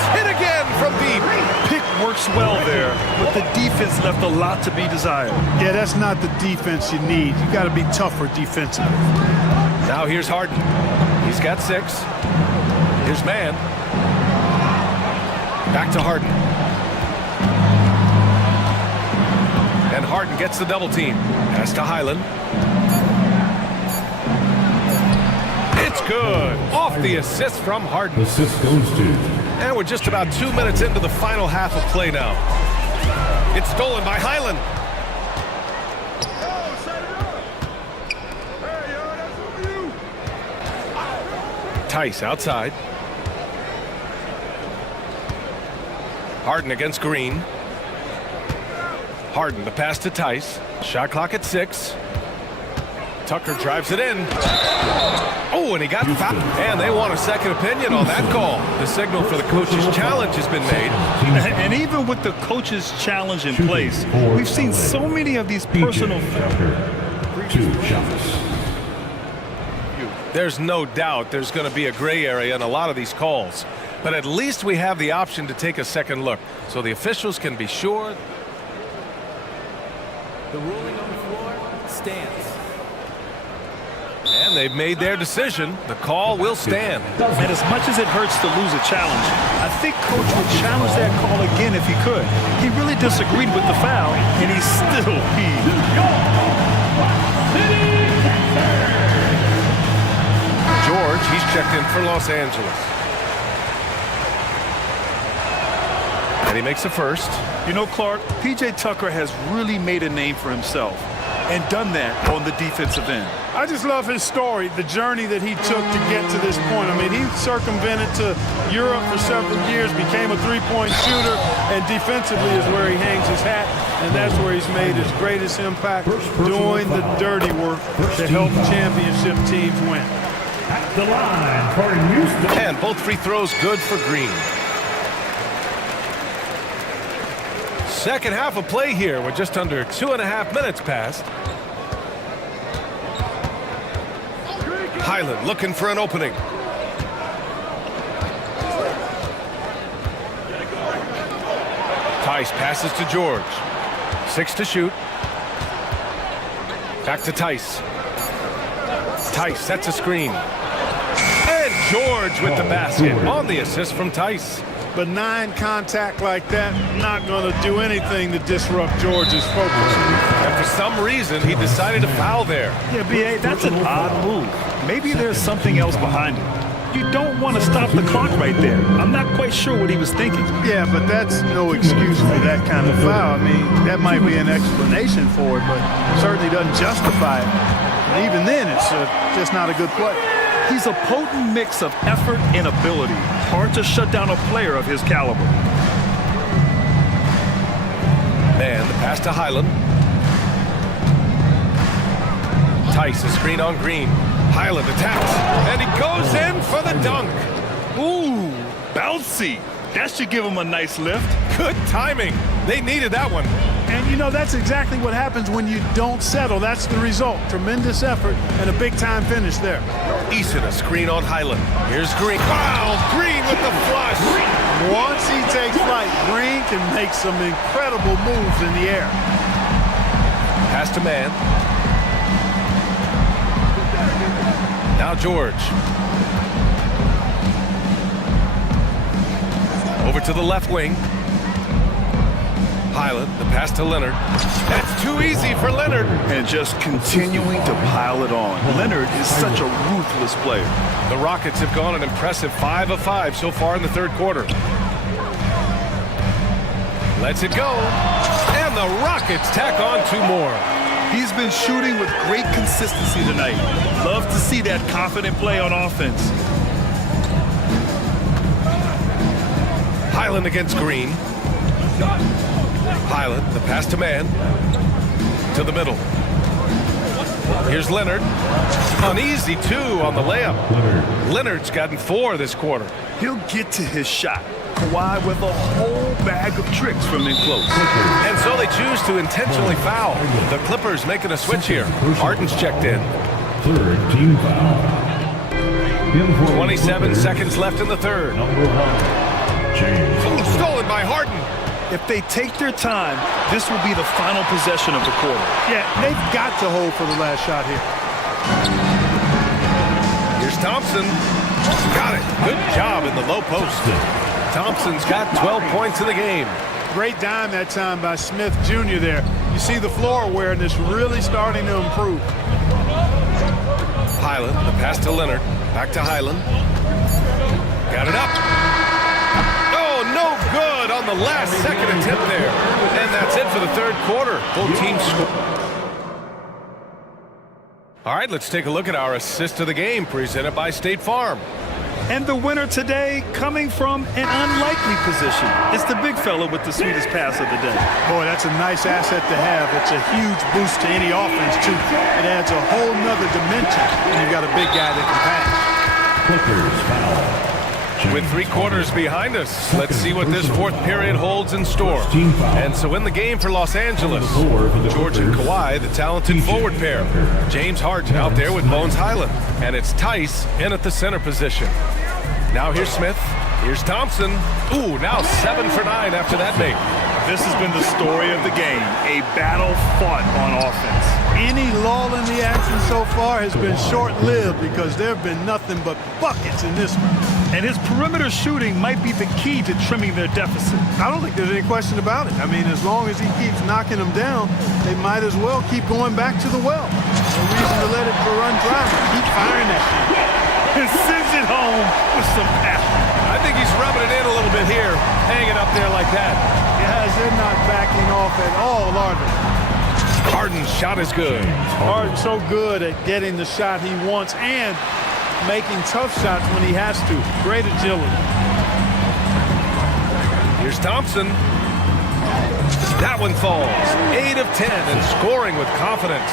It's hit again from deep. Pick works well there, but the defense left a lot to be desired. Yeah, that's not the defense you need. You got to be tougher defensively. Now here's Harden. He's got 6. Here's man. Back to Harden. And Harden gets the double team. Pass to Highland. It's good. Off the assist from Harden. Assist goes to. And we're just about 2 minutes into the final half of play now. It's stolen by Highland. Tice outside. Harden against Green. Harden, the pass to Tice. Shot clock at 6. Tucker drives it in. Oh, and he got fouled. And they want a second opinion on that call. The signal for the coach's challenge has been made. And even with the coach's challenge in place, we've seen so many of these personal... 2 shots. There's no doubt there's going to be a gray area in a lot of these calls. But at least we have the option to take a second look, so the officials can be sure. The ruling on the floor stands. And they've made their decision. The call will stand. And as much as it hurts to lose a challenge, I think Coach would challenge that call again if he could. He really disagreed with the foul, and he still peed. George, he's checked in for Los Angeles. And he makes a first. You know, Clark, P.J. Tucker has really made a name for himself and done that on the defensive end. I just love his story, the journey that he took to get to this point. I mean, he circumvented to Europe for several years, became a three-point shooter, and defensively is where he hangs his hat, and that's where he's made his greatest impact, doing the dirty work to help championship teams win. At the line for Houston. And both free throws good for Green. Second half of play here. We're just under 2.5 minutes past. Highland looking for an opening. Tice passes to George. 6 to shoot. Back to Tice. Tice sets a screen. And George with the basket on the assist from Tice. Benign contact like that, not going to do anything to disrupt George's focus. And for some reason, he decided to foul there. Yeah, B.A., that's an odd move. Maybe there's something else behind it. You don't want to stop the clock right there. I'm not quite sure what he was thinking. Yeah, but that's no excuse for that kind of foul. I mean, that might be an explanation for it, but certainly doesn't justify it. And even then, it's just not a good play. He's a potent mix of effort and ability. Hard to shut down a player of his caliber. Man, the pass to Highland. Tice, a screen on Green. Highland attacks, and he goes in for the dunk. Ooh, bouncy. That should give him a nice lift. Good timing. They needed that one. And, you know, that's exactly what happens when you don't settle. That's the result. Tremendous effort and a big-time finish there. Eason, a screen on Highland. Here's Green. Wow, Green with the flush. Once he takes flight, Green can make some incredible moves in the air. Pass to man. Now George. Over to the left wing. Highland, the pass to Leonard. That's too easy for Leonard. And just continuing to pile it on. Leonard is such a ruthless player. The Rockets have gone an impressive 5 of 5 so far in the third quarter. Lets it go. And the Rockets tack on 2 more. He's been shooting with great consistency tonight. Love to see that confident play on offense. Highland against Green. Highland, the pass to man. To the middle. Here's Leonard. An easy 2 on the layup. Leonard's gotten 4 this quarter. He'll get to his shot. Kawhi with a whole bag of tricks from in close. And so they choose to intentionally foul. The Clippers making a switch here. Harden's checked in. Third team foul. 27 seconds left in the third. Ooh, stolen by Harden. If they take their time, this will be the final possession of the quarter. Yeah, they've got to hold for the last shot here. Here's Thompson. Got it. Good job in the low post. Thompson's got 12 points in the game. Great dime that time by Smith Jr. there. You see the floor awareness really starting to improve. Highland, the pass to Leonard. Back to Highland. Got it up. Oh, no good on the last second attempt there. And that's it for the third quarter. Both teams score. All right, let's take a look at our assist of the game presented by State Farm. And the winner today coming from an unlikely position. It's the big fella with the sweetest pass of the day. Boy, that's a nice asset to have. It's a huge boost to any offense, too. It adds a whole nother dimension when you've got a big guy that can pass. With 3 quarters behind us, let's see what this fourth period holds in store. And so in the game for Los Angeles, George and Kawhi, the talented forward pair. James Harden out there with Bones Highland. And it's Tice in at the center position. Now here's Smith. Here's Thompson. Ooh, now 7 for 9 after that make. This has been the story of the game, a battle fought on offense. Any lull in the action so far has been short-lived because there have been nothing but buckets in this one. And his perimeter shooting might be the key to trimming their deficit. I don't think there's any question about it. I mean, as long as he keeps knocking them down, they might as well keep going back to the well. No reason to let it run dry. Keep firing that shit. And sends it home with some passion. I think he's rubbing it in a little bit here, hanging up there like that. Guys, they're not backing off at all, are they? Harden's shot is good. Harden's so good at getting the shot he wants and making tough shots when he has to. Great agility. Here's Thompson. That one falls. 8 of 10 and scoring with confidence.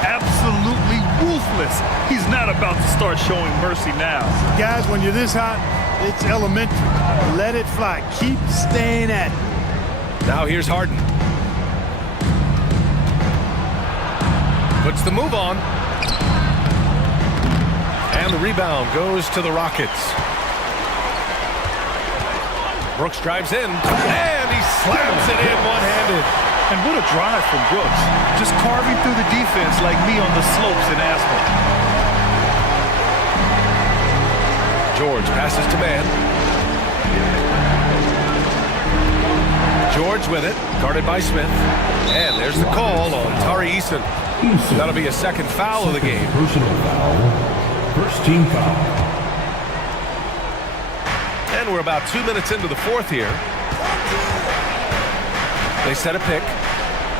Absolutely ruthless. He's not about to start showing mercy now. Guys, when you're this hot, it's elementary. Let it fly. Keep staying at it. Now here's Harden. Puts the move on. And the rebound goes to the Rockets. Brooks drives in, and he slams it in one-handed. And what a drive from Brooks. Just carving through the defense like me on the slopes in Aspen. George passes to man. George with it, guarded by Smith. And there's the call on Tari Eason. That'll be a second foul of the game. Personal foul. First team foul. And we're about 2 minutes into the fourth here. They set a pick.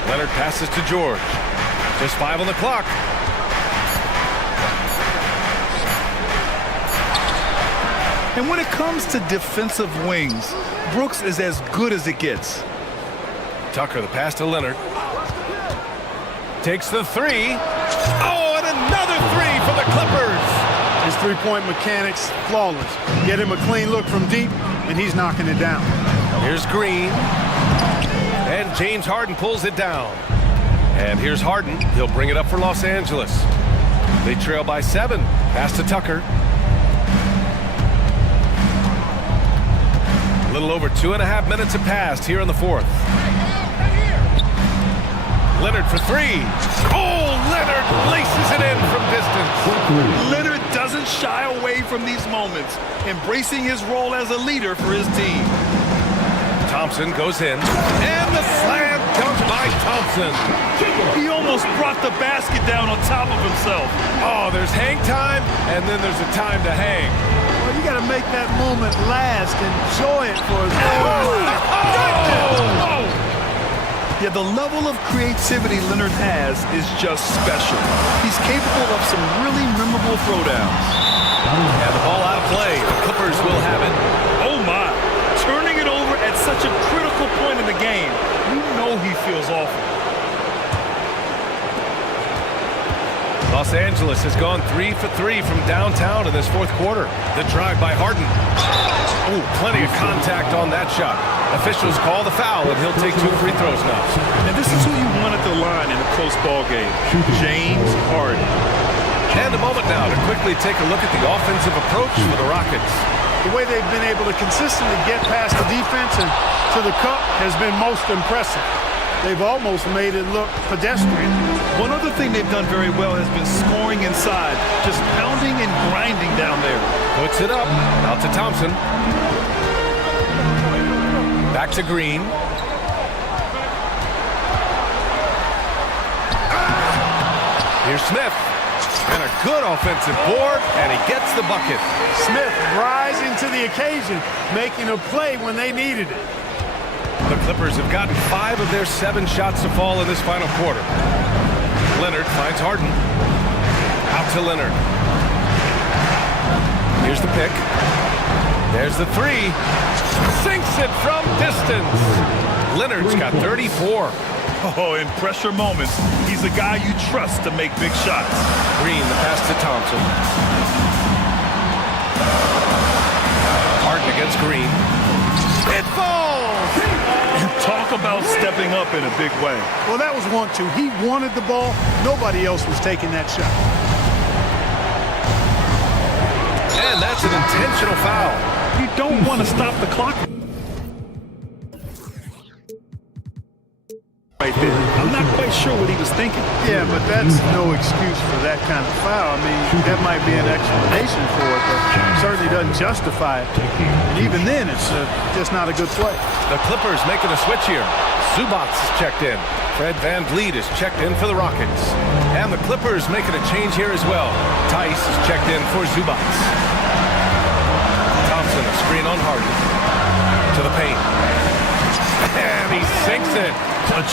Leonard passes to George. Just 5 on the clock. And when it comes to defensive wings, Brooks is as good as it gets. Tucker, the pass to Leonard. Takes the 3. Oh, and another 3 for the Clippers. His three-point mechanics, flawless. Get him a clean look from deep, and he's knocking it down. Here's Green. And James Harden pulls it down. And here's Harden. He'll bring it up for Los Angeles. They trail by 7. Pass to Tucker. A little over 2.5 minutes have passed here in the fourth. Leonard for 3. Oh, Leonard laces it in from distance. Leonard doesn't shy away from these moments, embracing his role as a leader for his team. Thompson goes in, and the slam dunk by Thompson. He almost brought the basket down on top of himself. Oh, there's hang time, and then there's a time to hang. Well, you got to make that moment last. Enjoy it for as long as Yeah, the level of creativity Leonard has is just special. He's capable of some really memorable throwdowns. And the ball out of play. The Clippers will have it. Oh, my. Turning it over at such a critical point in the game. You know he feels awful. Los Angeles has gone 3 for 3 from downtown in this fourth quarter. The drive by Harden. Oh, plenty of contact on that shot. Officials call the foul, and he'll take 2 free throws now. And this is who you want at the line in a close ball game. James Harden. And a moment now to quickly take a look at the offensive approach for the Rockets. the way they've been able to consistently get past the defense and to the cup has been most impressive. They've almost made it look pedestrian. One other thing they've done very well has been scoring inside, just pounding and grinding down there. Puts it up. Out to Thompson. Back to Green. Here's Smith. And a good offensive board, and he gets the bucket. Smith rising to the occasion, making a play when they needed it. The Clippers have gotten 5 of their 7 shots to fall in this final quarter. Leonard finds Harden. Out to Leonard. Here's the pick. There's the 3. Sinks it from distance. Leonard's got 34. Oh, in pressure moments, he's a guy you trust to make big shots. Green, the pass to Thompson. Harden against Green. It falls! And talk about stepping up in a big way. Well, that was 1-2. He wanted the ball. Nobody else was taking that shot. And that's an intentional foul. You don't want to stop the clock. Right there. I'm not quite sure what he was thinking. Yeah, but that's no excuse for that kind of foul. I mean, that might be an explanation for it, but certainly doesn't justify it. And even then, it's just not a good play. The Clippers making a switch here. Zubats is checked in. Fred VanVleet is checked in for the Rockets. And the Clippers making a change here as well. Tice is checked in for Zubats. Thompson, a screen on Harden. To the paint. And he sinks it.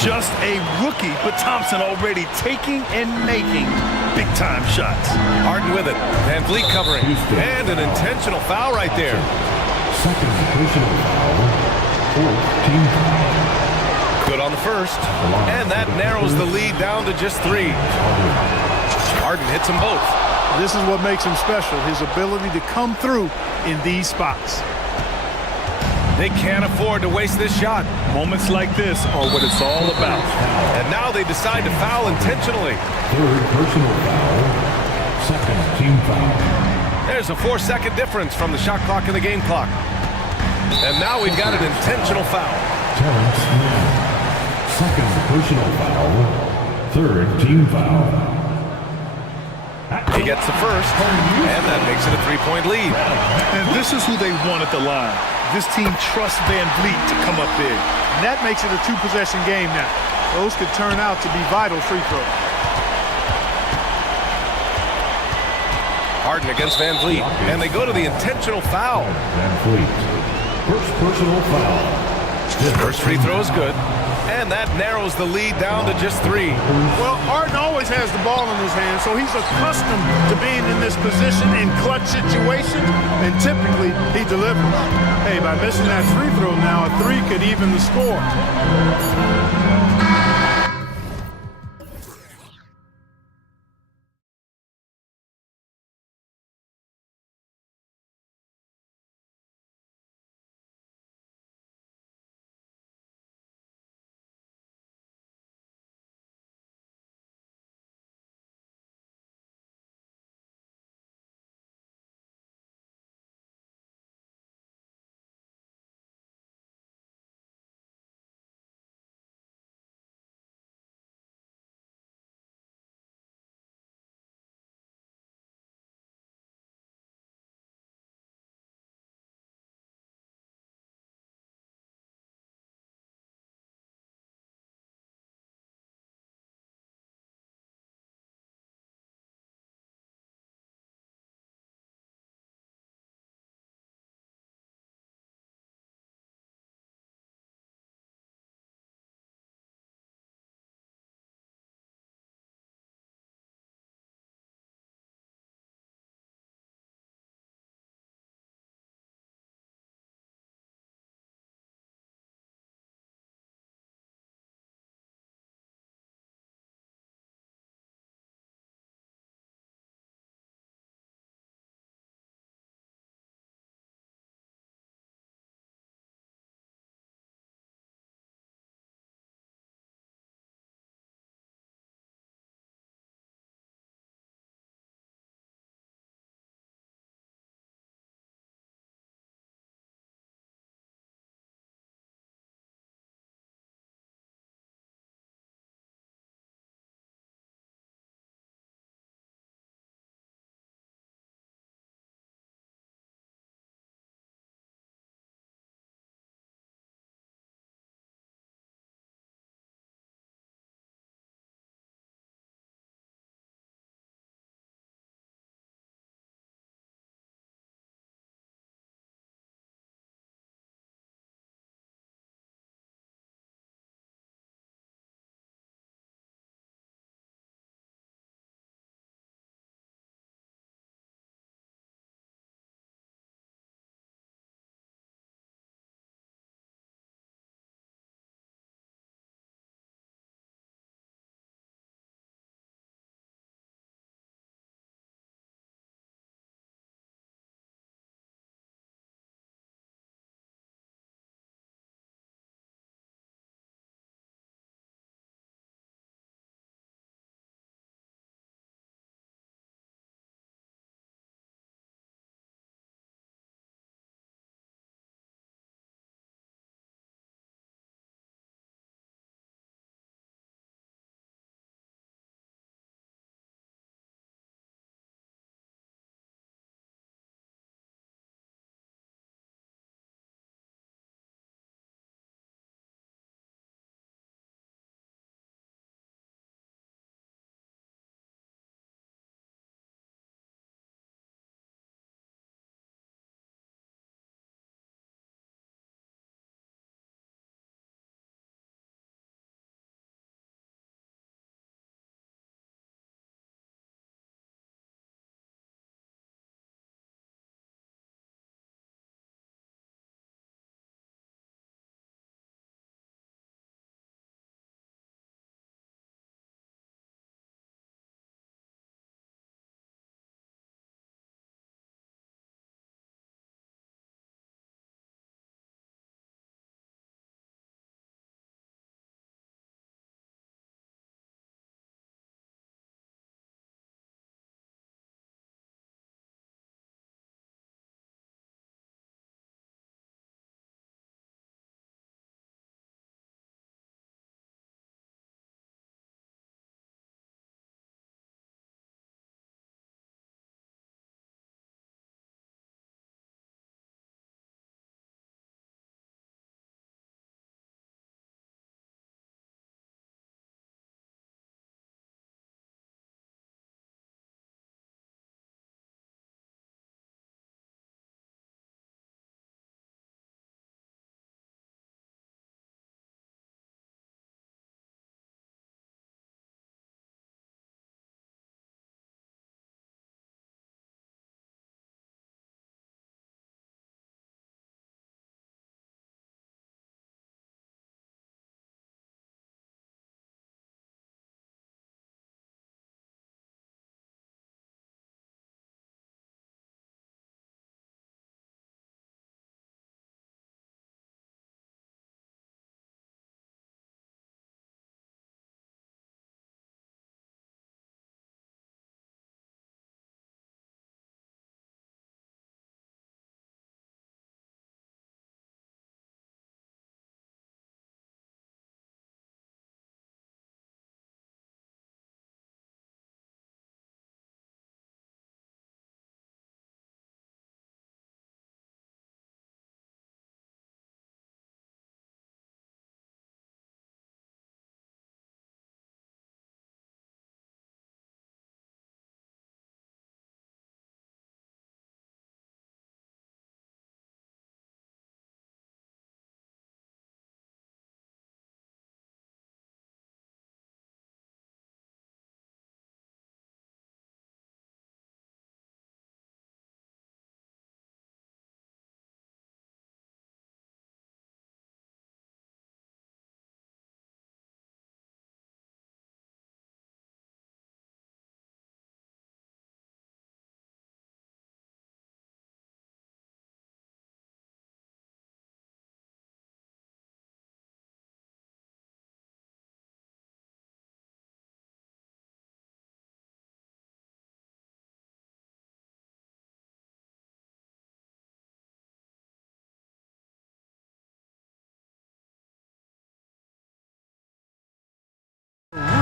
Just a rookie, but Thompson already taking and making big-time shots. Harden with it. VanVleet covering. And an intentional foul right there. Second personal foul. Fourth team foul. Good on the first. And that narrows the lead down to just 3. Harden hits them both. This is what makes him special, his ability to come through in these spots. They can't afford to waste this shot. Moments like this are what it's all about. And now they decide to foul intentionally. Third personal foul. Second team foul. There's a 4-second difference from the shot clock and the game clock. And now we've got an intentional foul. Terrence Mann. Second personal foul. Third team foul. He gets the first, and that makes it a 3-point lead. And this is who they want at the line. This team trusts VanVleet to come up big. And that makes it a 2-possession game now. Those could turn out to be vital free throws. Harden against VanVleet, and they go to the intentional foul. VanVleet. First personal foul. First free throw is good. And that narrows the lead down to just 3. Well, Harden always has the ball in his hand, so he's accustomed to being in this position in clutch situations, and typically he delivers. Hey, by missing that free throw now, a 3 could even the score.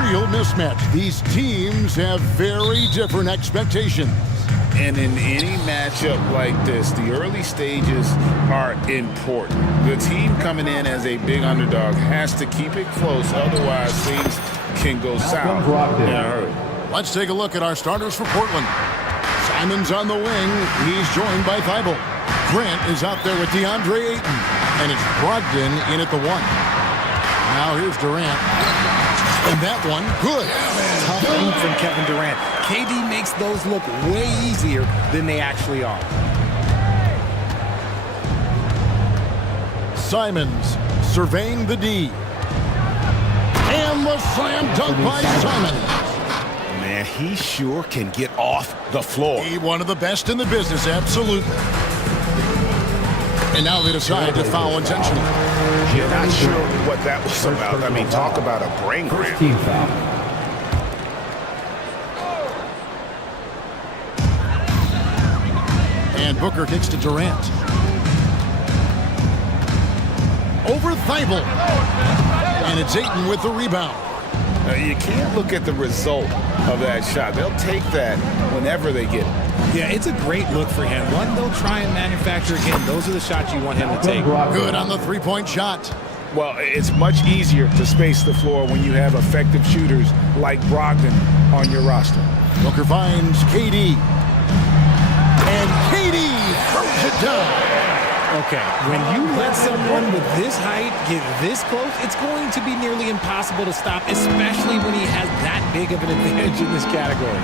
real mismatch. These teams have very different expectations. And in any matchup like this, the early stages are important. The team coming in as a big underdog has to keep it close, otherwise things can go south in a hurry. Let's take a look at our starters for Portland. Simon's on the wing. He's joined by Thibault. Grant is out there with DeAndre Ayton. And it's Brogdon in at the 1. Now here's Durant. And that one, good. Tough move from Kevin Durant. KD makes those look way easier than they actually are. Simons surveying the D. And the slam dunk by Simons. Man, he sure can get off the floor. He one of the best in the business, absolutely. And now they decide to foul intentionally. You're not sure what that was about. I mean, talk about a brain cramp. Team foul. And Booker kicks to Durant. Over Thibault. And it's Ayton with the rebound. Now, you can't look at the result of that shot. They'll take that whenever they get it. Yeah, it's a great look for him. One they'll try and manufacture again. Those are the shots you want him to take. Good on the three-point shot. Well, it's much easier to space the floor when you have effective shooters like Brogdon on your roster. Booker finds KD. And KD throws it down. Okay, when you let someone with this height get this close, it's going to be nearly impossible to stop, especially when he has that big of an advantage in this category.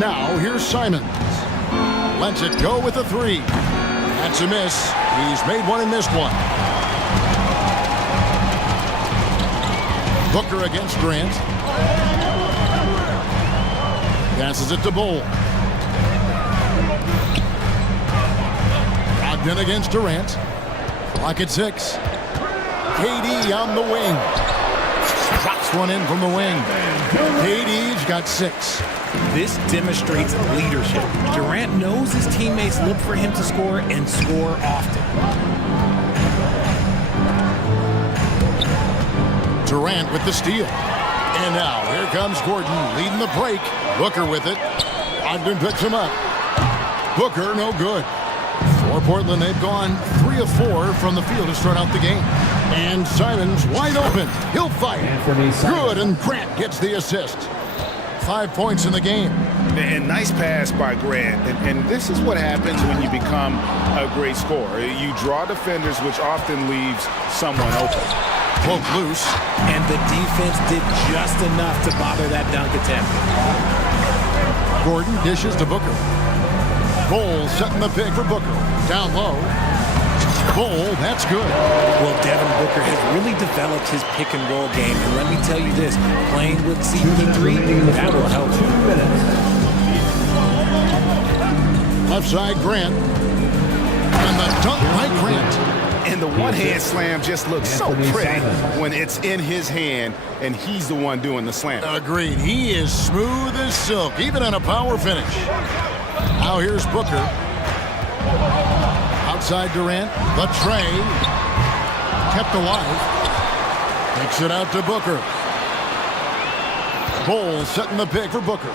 Now, here's Simons. Lets it go with a 3. That's a miss. He's made one and missed one. Booker against Grant. Passes it to Bull. Brogdon against Durant. Clock at 6. KD on the wing. Drops one in from the wing. KD's got 6. This demonstrates leadership. Durant knows his teammates look for him to score and score often. Durant with the steal. And now, here comes Gordon leading the break. Booker with it. Ogden picks him up. Booker, no good. For Portland, they've gone 3 of 4 from the field to start out the game. And Simons wide open. He'll fight. Good, and Grant gets the assist. 5 points in the game. And nice pass by Grant. And this is what happens when you become a great scorer. You draw defenders, which often leaves someone open. Poke loose. And the defense did just enough to bother that dunk attempt. Gordon dishes to Booker. Bull setting the pick for Booker. Down low. Bull, that's good. Well, Devin Booker has really developed his pick and roll game. And let me tell you this, playing with CP3, that will help. Left side, Grant. And the dunk by Grant. And the one-hand slam just looks so pretty when it's in his hand and he's the one doing the slam. Agreed. He is smooth as silk, even on a power finish. Now here's Booker. Outside Durant. The tray. Kept alive. Takes it out to Booker. Bull setting the pick for Booker.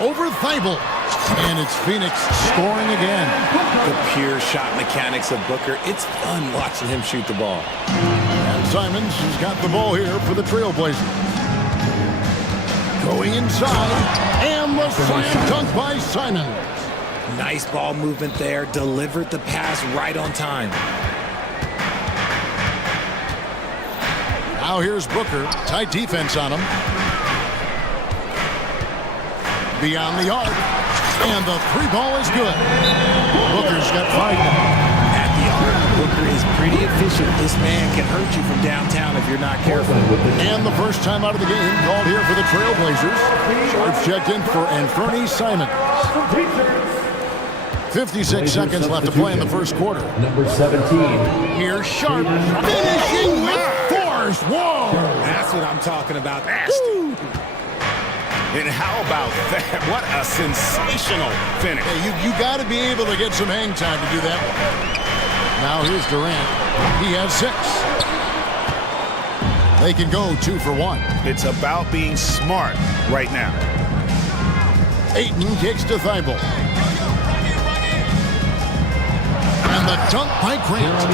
Over Thibault. And it's Phoenix scoring again. The pure shot mechanics of Booker. It's fun watching him shoot the ball. And Simons has got the ball here for the Trailblazers. Going inside. And the slam dunk by Simons. Nice ball movement there. Delivered the pass right on time. Now here's Booker. Tight defense on him. Beyond the arc. And the 3 ball is good. Booker's got 5 now. At the arc, Booker is pretty efficient. This man can hurt you from downtown if you're not careful. And the first time out of the game called here for the Trailblazers. Sharp checked in for Anthony Simons. 56 seconds left to play in the first quarter. Number 17. Here's Sharp finishing with force. Whoa! That's what I'm talking about. And how about that? What a sensational finish. Hey, you got to be able to get some hang time to do that one. Now here's Durant. He has 6. They can go 2 for 1. It's about being smart right now. Ayton kicks to Thibault. And the dunk by Grant.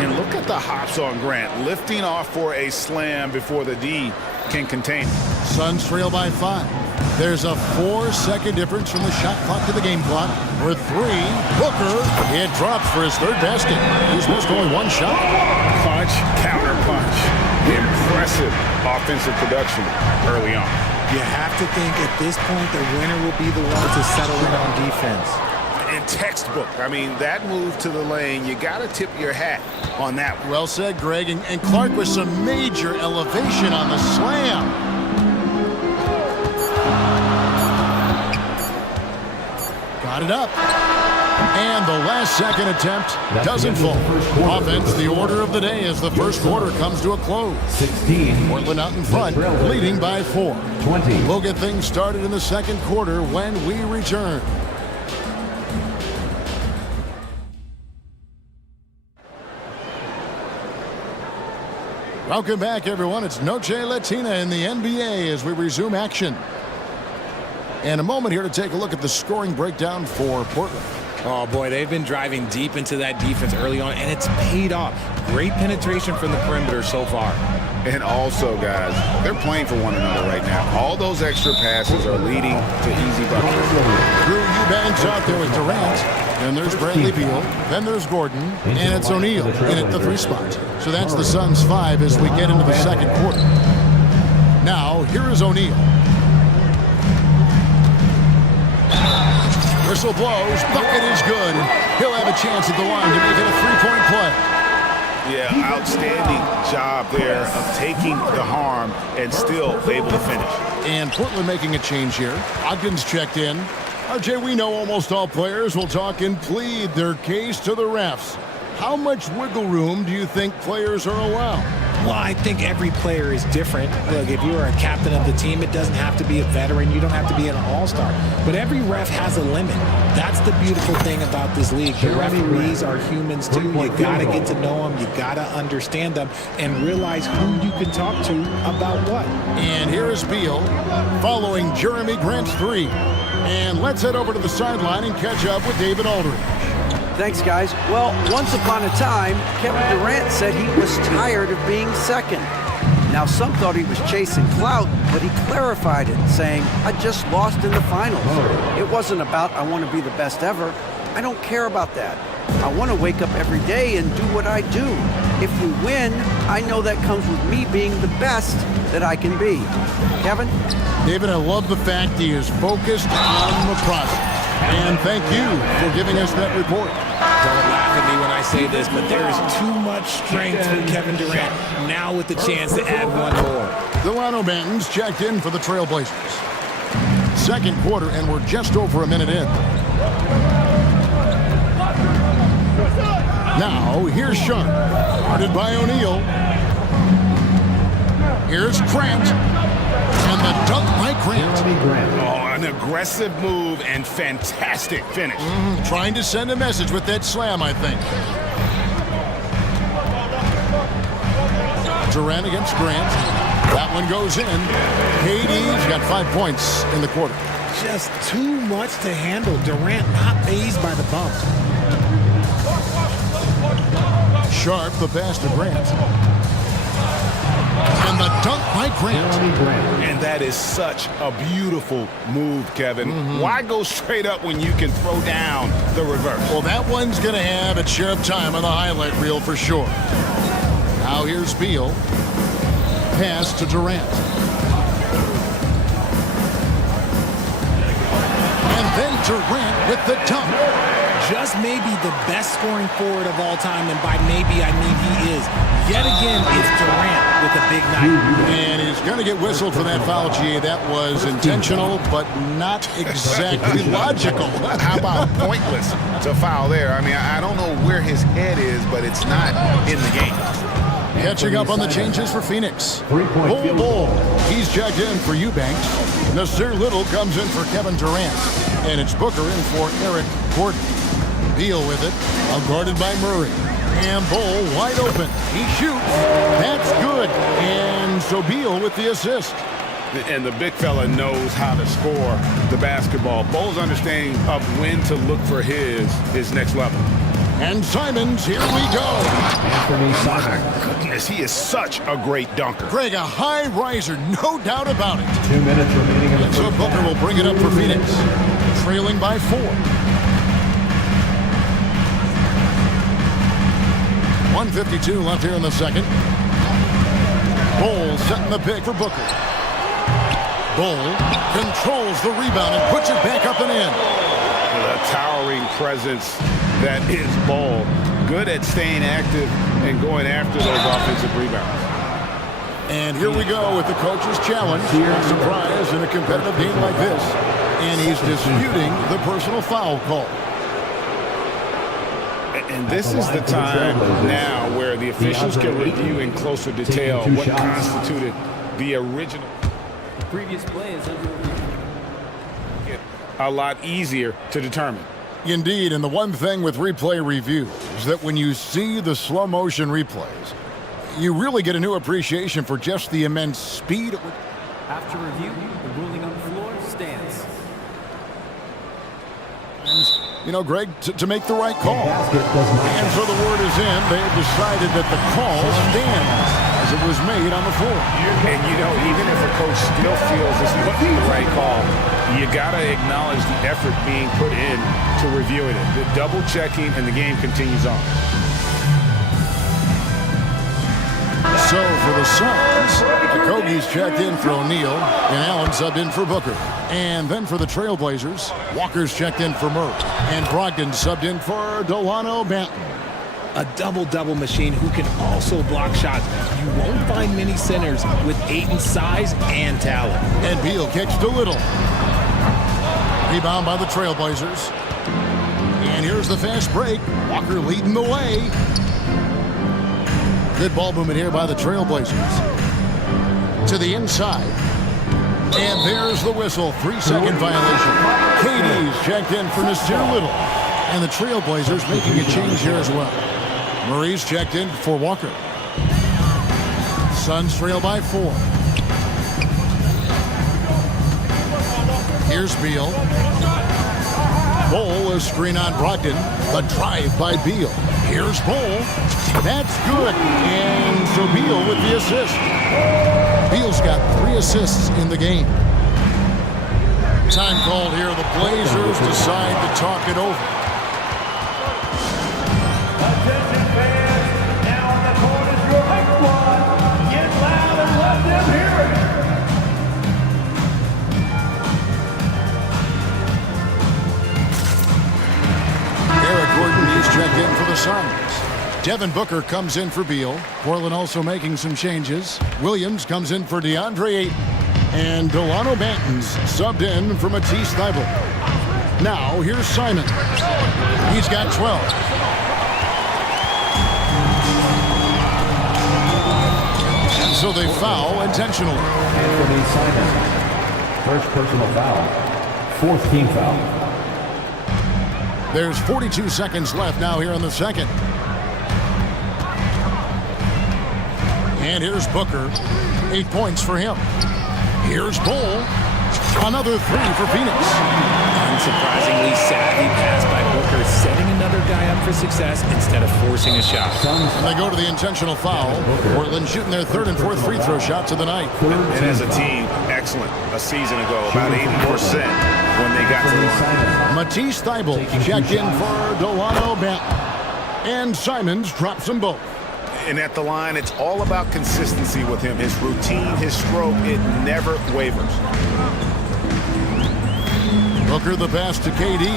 And look at the hops on Grant, lifting off for a slam before the D can contain it. Suns trail by 5. There's a 4-second difference from the shot clock to the game clock. For 3, Booker, it drops for his 3rd basket. He's missed only 1 shot. Punch, counter punch. Impressive offensive production early on. You have to think at this point the winner will be the one to settle in on defense. And textbook. I mean, that move to the lane, you got to tip your hat on that one. Well said, Greg. And Clark with some major elevation on the slam. Got it up. And the last second attempt doesn't fall. Offense, the order of the day as the first quarter comes to a close. 16. Portland out in front, leading by 4. 20. We'll get things started in the second quarter when we return. Welcome back, everyone. It's Noche Latina in the NBA as we resume action. And a moment here to take a look at the scoring breakdown for Portland. Oh, boy, they've been driving deep into that defense early on, and it's paid off. Great penetration from the perimeter so far. And also, guys, they're playing for one another right now. All those extra passes are leading to easy buckets. Drew Eubanks out there with Durant. Then there's Bradley Beal. Then there's Gordon. And it's O'Neal in at the 3 spot. So that's the Suns' 5 as we get into the second quarter. Now, here is O'Neal. Whistle blows. Bucket is good. He'll have a chance at the line to make it a 3-point play. Yeah, outstanding job there of taking the harm and still able to finish. And Portland making a change here. Ogden's checked in. RJ, we know almost all players will talk and plead their case to the refs. How much wiggle room do you think players are allowed? Well, I think every player is different. Look, if you're a captain of the team, it doesn't have to be a veteran. You don't have to be an all-star. But every ref has a limit. That's the beautiful thing about this league. The referees are humans, too. You got to get to know them. You got to understand them and realize who you can talk to about what. And here is Beal following Jeremy Grant's 3. And let's head over to the sideline and catch up with David Aldridge. Thanks, guys. Well, once upon a time, Kevin Durant said he was tired of being second. Now, some thought he was chasing clout, but he clarified it, saying, I just lost in the finals. It wasn't about, I want to be the best ever. I don't care about that. I want to wake up every day and do what I do. If we win, I know that comes with me being the best that I can be. Kevin? David, I love the fact he is focused on the process. And thank you for giving us that report. Don't laugh at me when I say this, but there is too much strength for Kevin Durant now with the chance to add one more. Delano Banton's checked in for the Trailblazers. Second quarter, and we're just over a minute in. Now, here's Sharp, guarded by O'Neal. Here's Grant, and the dunk by Grant. Oh, an aggressive move and fantastic finish. Trying to send a message with that slam, I think. Durant against Grant. That one goes in. KD's got 5 points in the quarter. Just too much to handle. Durant not fazed by the bump. Sharp, the pass to Grant. And the dunk by Grant. And that is such a beautiful move, Kevin. Why go straight up when you can throw down the reverse? Well, that one's going to have its share of time on the highlight reel for sure. Now here's Beal. Pass to Durant. And then Durant with the dunk. Just maybe the best scoring forward of all time, and by maybe I mean he is. Yet again, it's Durant with a big night. And he's going to get whistled for that foul, GA. That was intentional, but not exactly logical. How about pointless to foul there? I mean, I don't know where his head is, but it's not in the game. Catching up on the changes for Phoenix. Bull. He's checked in for Eubanks. Nasir Little comes in for Kevin Durant. And it's Booker in for Eric Gordon. Beal with it, guarded by Murray. And Bull wide open. He shoots. That's good. And And so Beal with the assist. And the big fella knows how to score the basketball. Bo's understanding of when to look for his next level. And Simons, here we go. My goodness, he is such a great dunker. Greg, a high riser, no doubt about it. 2 minutes remaining in the And so first Booker half. will bring it up for Phoenix, trailing by 4. 1:52 left here in the second. Bull setting the pick for Booker. Bull controls the rebound and puts it back up and in. The towering presence that is Bull. Good at staying active and going after those offensive rebounds. And here we go with the coach's challenge. No surprise in a competitive game like this. And he's disputing the personal foul call. And this is the time now where the officials can review in closer detail what constituted the original. The previous play is under review. A lot easier to determine. Indeed, and the one thing with replay review is that when you see the slow motion replays, you really get a new appreciation for just the immense speed at which. After review, the ruling on the floor stands. You know, Greg, to make the right call. And so the word is in. They have decided that the call stands as it was made on the floor. And, you know, even if a coach still feels this wasn't the right call, you got to acknowledge the effort being put in to reviewing it. The double checking, and the game continues on. So for the Suns, Okogie's checked in for O'Neal, and Allen subbed in for Booker. And then for the Trailblazers, Walker's checked in for Murray, and Brogdon subbed in for Delano Banton. A double-double machine who can also block shots. You won't find many centers with Ayton's size and talent. And Beal kicks to Little. Rebound by the Trailblazers. And here's the fast break. Walker leading the way. Good ball movement here by the Trailblazers. To the inside. And there's the whistle. 3-second violation. KD's checked in for Nasir Little. And the Trailblazers making a change here as well. Murray's checked in for Walker. Suns trail by 4. Here's Beal. Bull, a screen on Brogdon. The drive by Beal. Here's Bull. That's good. And so Beal with the assist. Beal's got 3 assists in the game. Time called here. The Blazers decide to talk it over. Attention fans, now on the court is your high squad. Get loud and let them hear it. Eric Gordon, he's checked in for the Suns. Devin Booker comes in for Beal. Portland also making some changes. Williams comes in for DeAndre Ayton. And Delano Banton's subbed in for Matisse Thybulle. Now, here's Simon. He's got 12. And so they foul intentionally. Anthony Simon. First personal foul. 4th team foul. There's 42 seconds left now here in the second. And here's Booker. 8 points for him. Here's Bull. Another 3 for Phoenix. Unsurprisingly savvy pass by Booker, setting another guy up for success instead of forcing a shot. And they go to the intentional foul. Portland shooting their 3rd and 4th free throw shots of the night. And as a team, excellent. A season ago, about 80% when they got to the line. Matisse Thybulle checked in for Delano Banton. And Simons drops them both. And at the line, it's all about consistency with him. His routine, his stroke, it never wavers. Booker the pass to KD.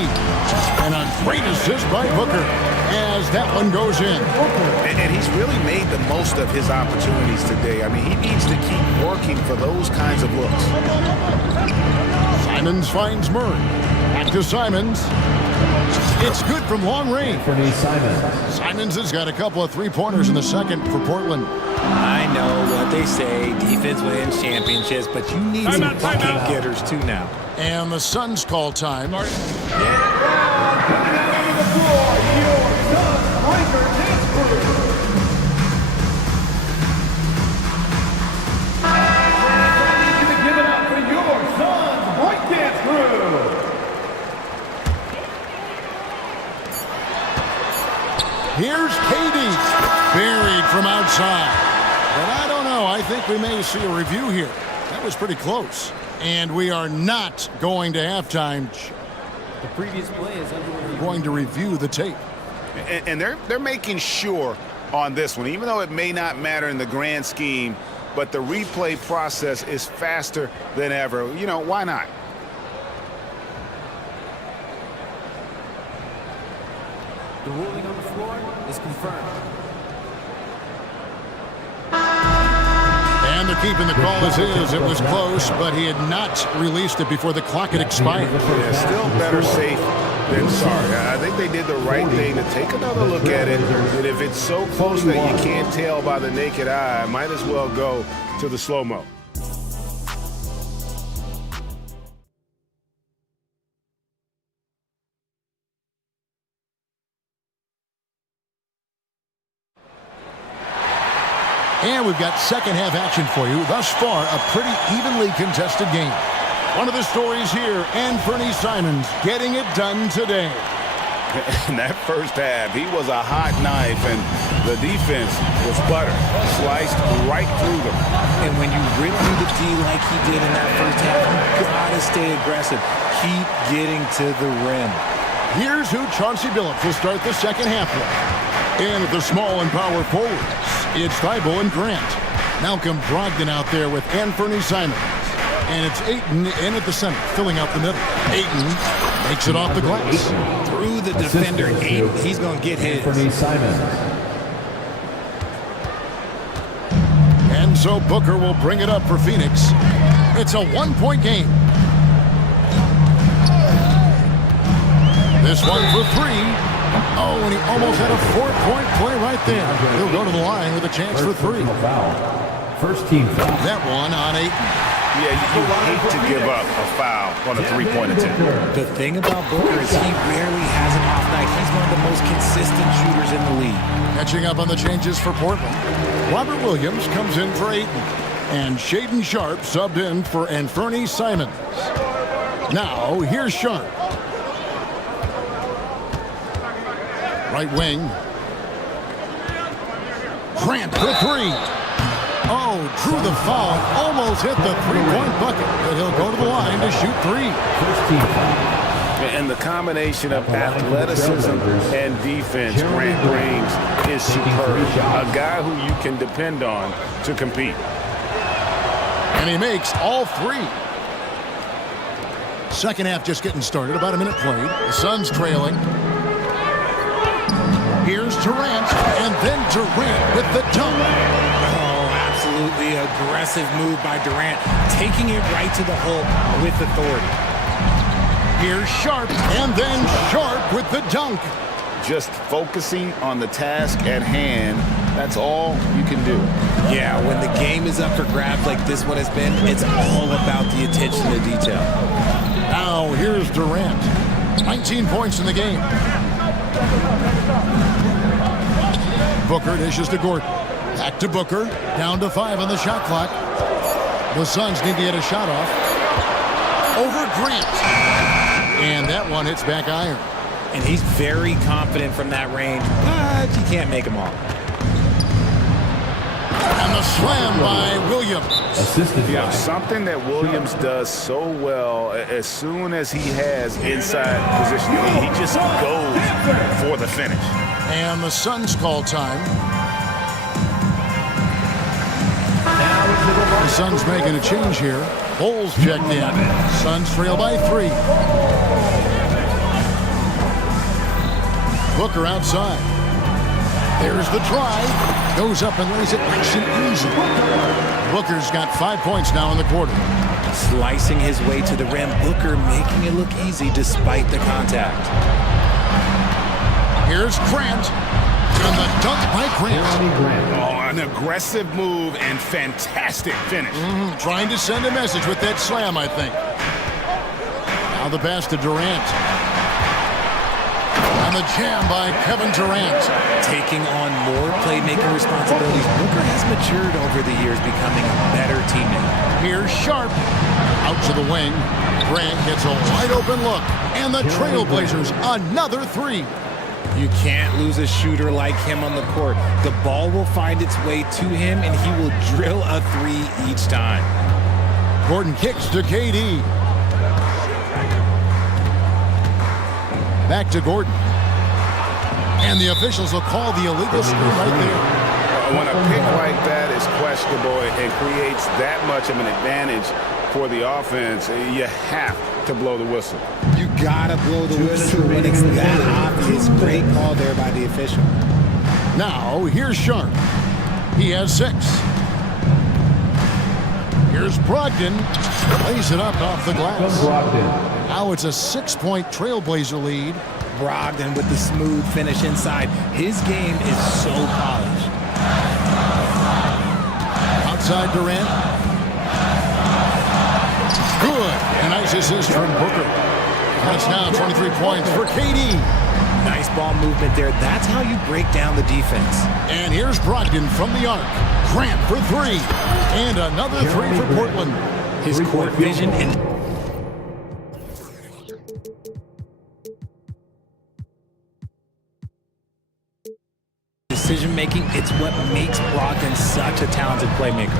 And a great assist by Booker as that one goes in. And he's really made the most of his opportunities today. I mean, he needs to keep working for those kinds of looks. Simons finds Murray. Back to Simons. It's good from long range. Anthony Simons. Simons has got a couple of 3-pointers in the second for Portland. I know what they say, defense wins championships, but you need some bucket getters too now. And the Suns call time. outside. But I don't know. I think we may see a review here. That was pretty close. And we are not going to halftime. The previous play is under review. We're going to review the tape. And they're making sure on this one, even though it may not matter in the grand scheme, but the replay process is faster than ever. You know, why not? The ruling on the floor is confirmed. And they're keeping the call as is. It was close, but he had not released it before the clock had expired. Yeah, still better safe than sorry. I think they did the right thing to take another look at it. And if it's so close that you can't tell by the naked eye, might as well go to the slow-mo. And we've got second half action for you. Thus far, a pretty evenly contested game. One of the stories here, Anthony Simons getting it done today. In that first half, he was a hot knife, and the defense was butter, sliced right through them. And when you rip through the D like he did in that first half, you gotta stay aggressive. Keep getting to the rim. Here's who Chauncey Billups will start the second half with. And at the small and power forwards, it's Thibault and Grant. Malcolm Brogdon out there with Anthony Simons. And it's Ayton in at the center, filling out the middle. Ayton makes it off the glass. Through the defender, Ayton, he's going to get his. Anthony Simons. And so Booker will bring it up for Phoenix. It's a one-point game. This one for three. Oh, and he almost had a four-point play right there. He'll go to the line with a chance for three. First team foul. That one on Ayton. Yeah, you hate to give up a foul on a three-point attempt. The thing about Booker is he rarely has an off night. He's one of the most consistent shooters in the league. Catching up on the changes for Portland. Robert Williams comes in for Ayton. And Shaedon Sharpe subbed in for Anthony Simons. Now, here's Sharpe. Right wing. Grant for three. Oh, drew the foul and almost hit the three-point bucket. But he'll go to the line to shoot three. And the combination of athleticism and defense Grant brings is superb. A guy who you can depend on to compete. And he makes all three. Second half just getting started. About a minute played. The Suns trailing. Here's Durant, and then Durant with the dunk. Oh, absolutely aggressive move by Durant, taking it right to the hole with authority. Here's Sharpe, and then Sharpe with the dunk. Just focusing on the task at hand, that's all you can do. Yeah, when the game is up for grabs like this one has been, it's all about the attention to detail. Now, here's Durant. 19 points in the game. Booker dishes to Gordon. Back to Booker. Down to 5 on the shot clock. The Suns need to get a shot off. Over Grant. And that one hits back iron. And he's very confident from that range, but you can't make them all. And the slam by Williams. Assisted by. Something that Williams does so well, as soon as he has inside position, he just goes for the finish. And the Suns call time. The Suns making a change here. Bulls checked in. Suns trail by 3. Booker outside. There's the drive. Goes up and lays it nice and easy. Booker's got 5 points now in the quarter. Slicing his way to the rim. Booker making it look easy despite the contact. Here's Grant. And the dunk by Grant. Oh, an aggressive move and fantastic finish. Trying to send a message with that slam, I think. Now the pass to Durant. And the jam by Kevin Durant. Taking on more playmaking responsibilities, Booker has matured over the years, becoming a better teammate. Here's Sharpe. Out to the wing. Grant gets a wide open look. And the Trailblazers, another 3. You can't lose a shooter like him on the court. The ball will find its way to him, and he will drill a three each time. Gordon kicks to KD. Back to Gordon. And the officials will call the illegal screen right there. When a pick like that is questionable and creates that much of an advantage for the offense, you have to blow the whistle. You gotta blow the whistle when it's that obvious. Great call there by the official. Now, here's Sharp. He has 6. Here's Brogdon. Lays it up off the glass. Now it's a 6-point Trailblazer lead. Brogdon with the smooth finish inside. His game is so polished. Outside Durant. Good. A nice assist from Booker. That's now 23 points for KD. Nice ball movement there. That's how you break down the defense. And here's Brogdon from the arc. Grant for 3. And another 3 for Portland. His court vision and decision making, it's what makes Brogdon such a talented playmaker.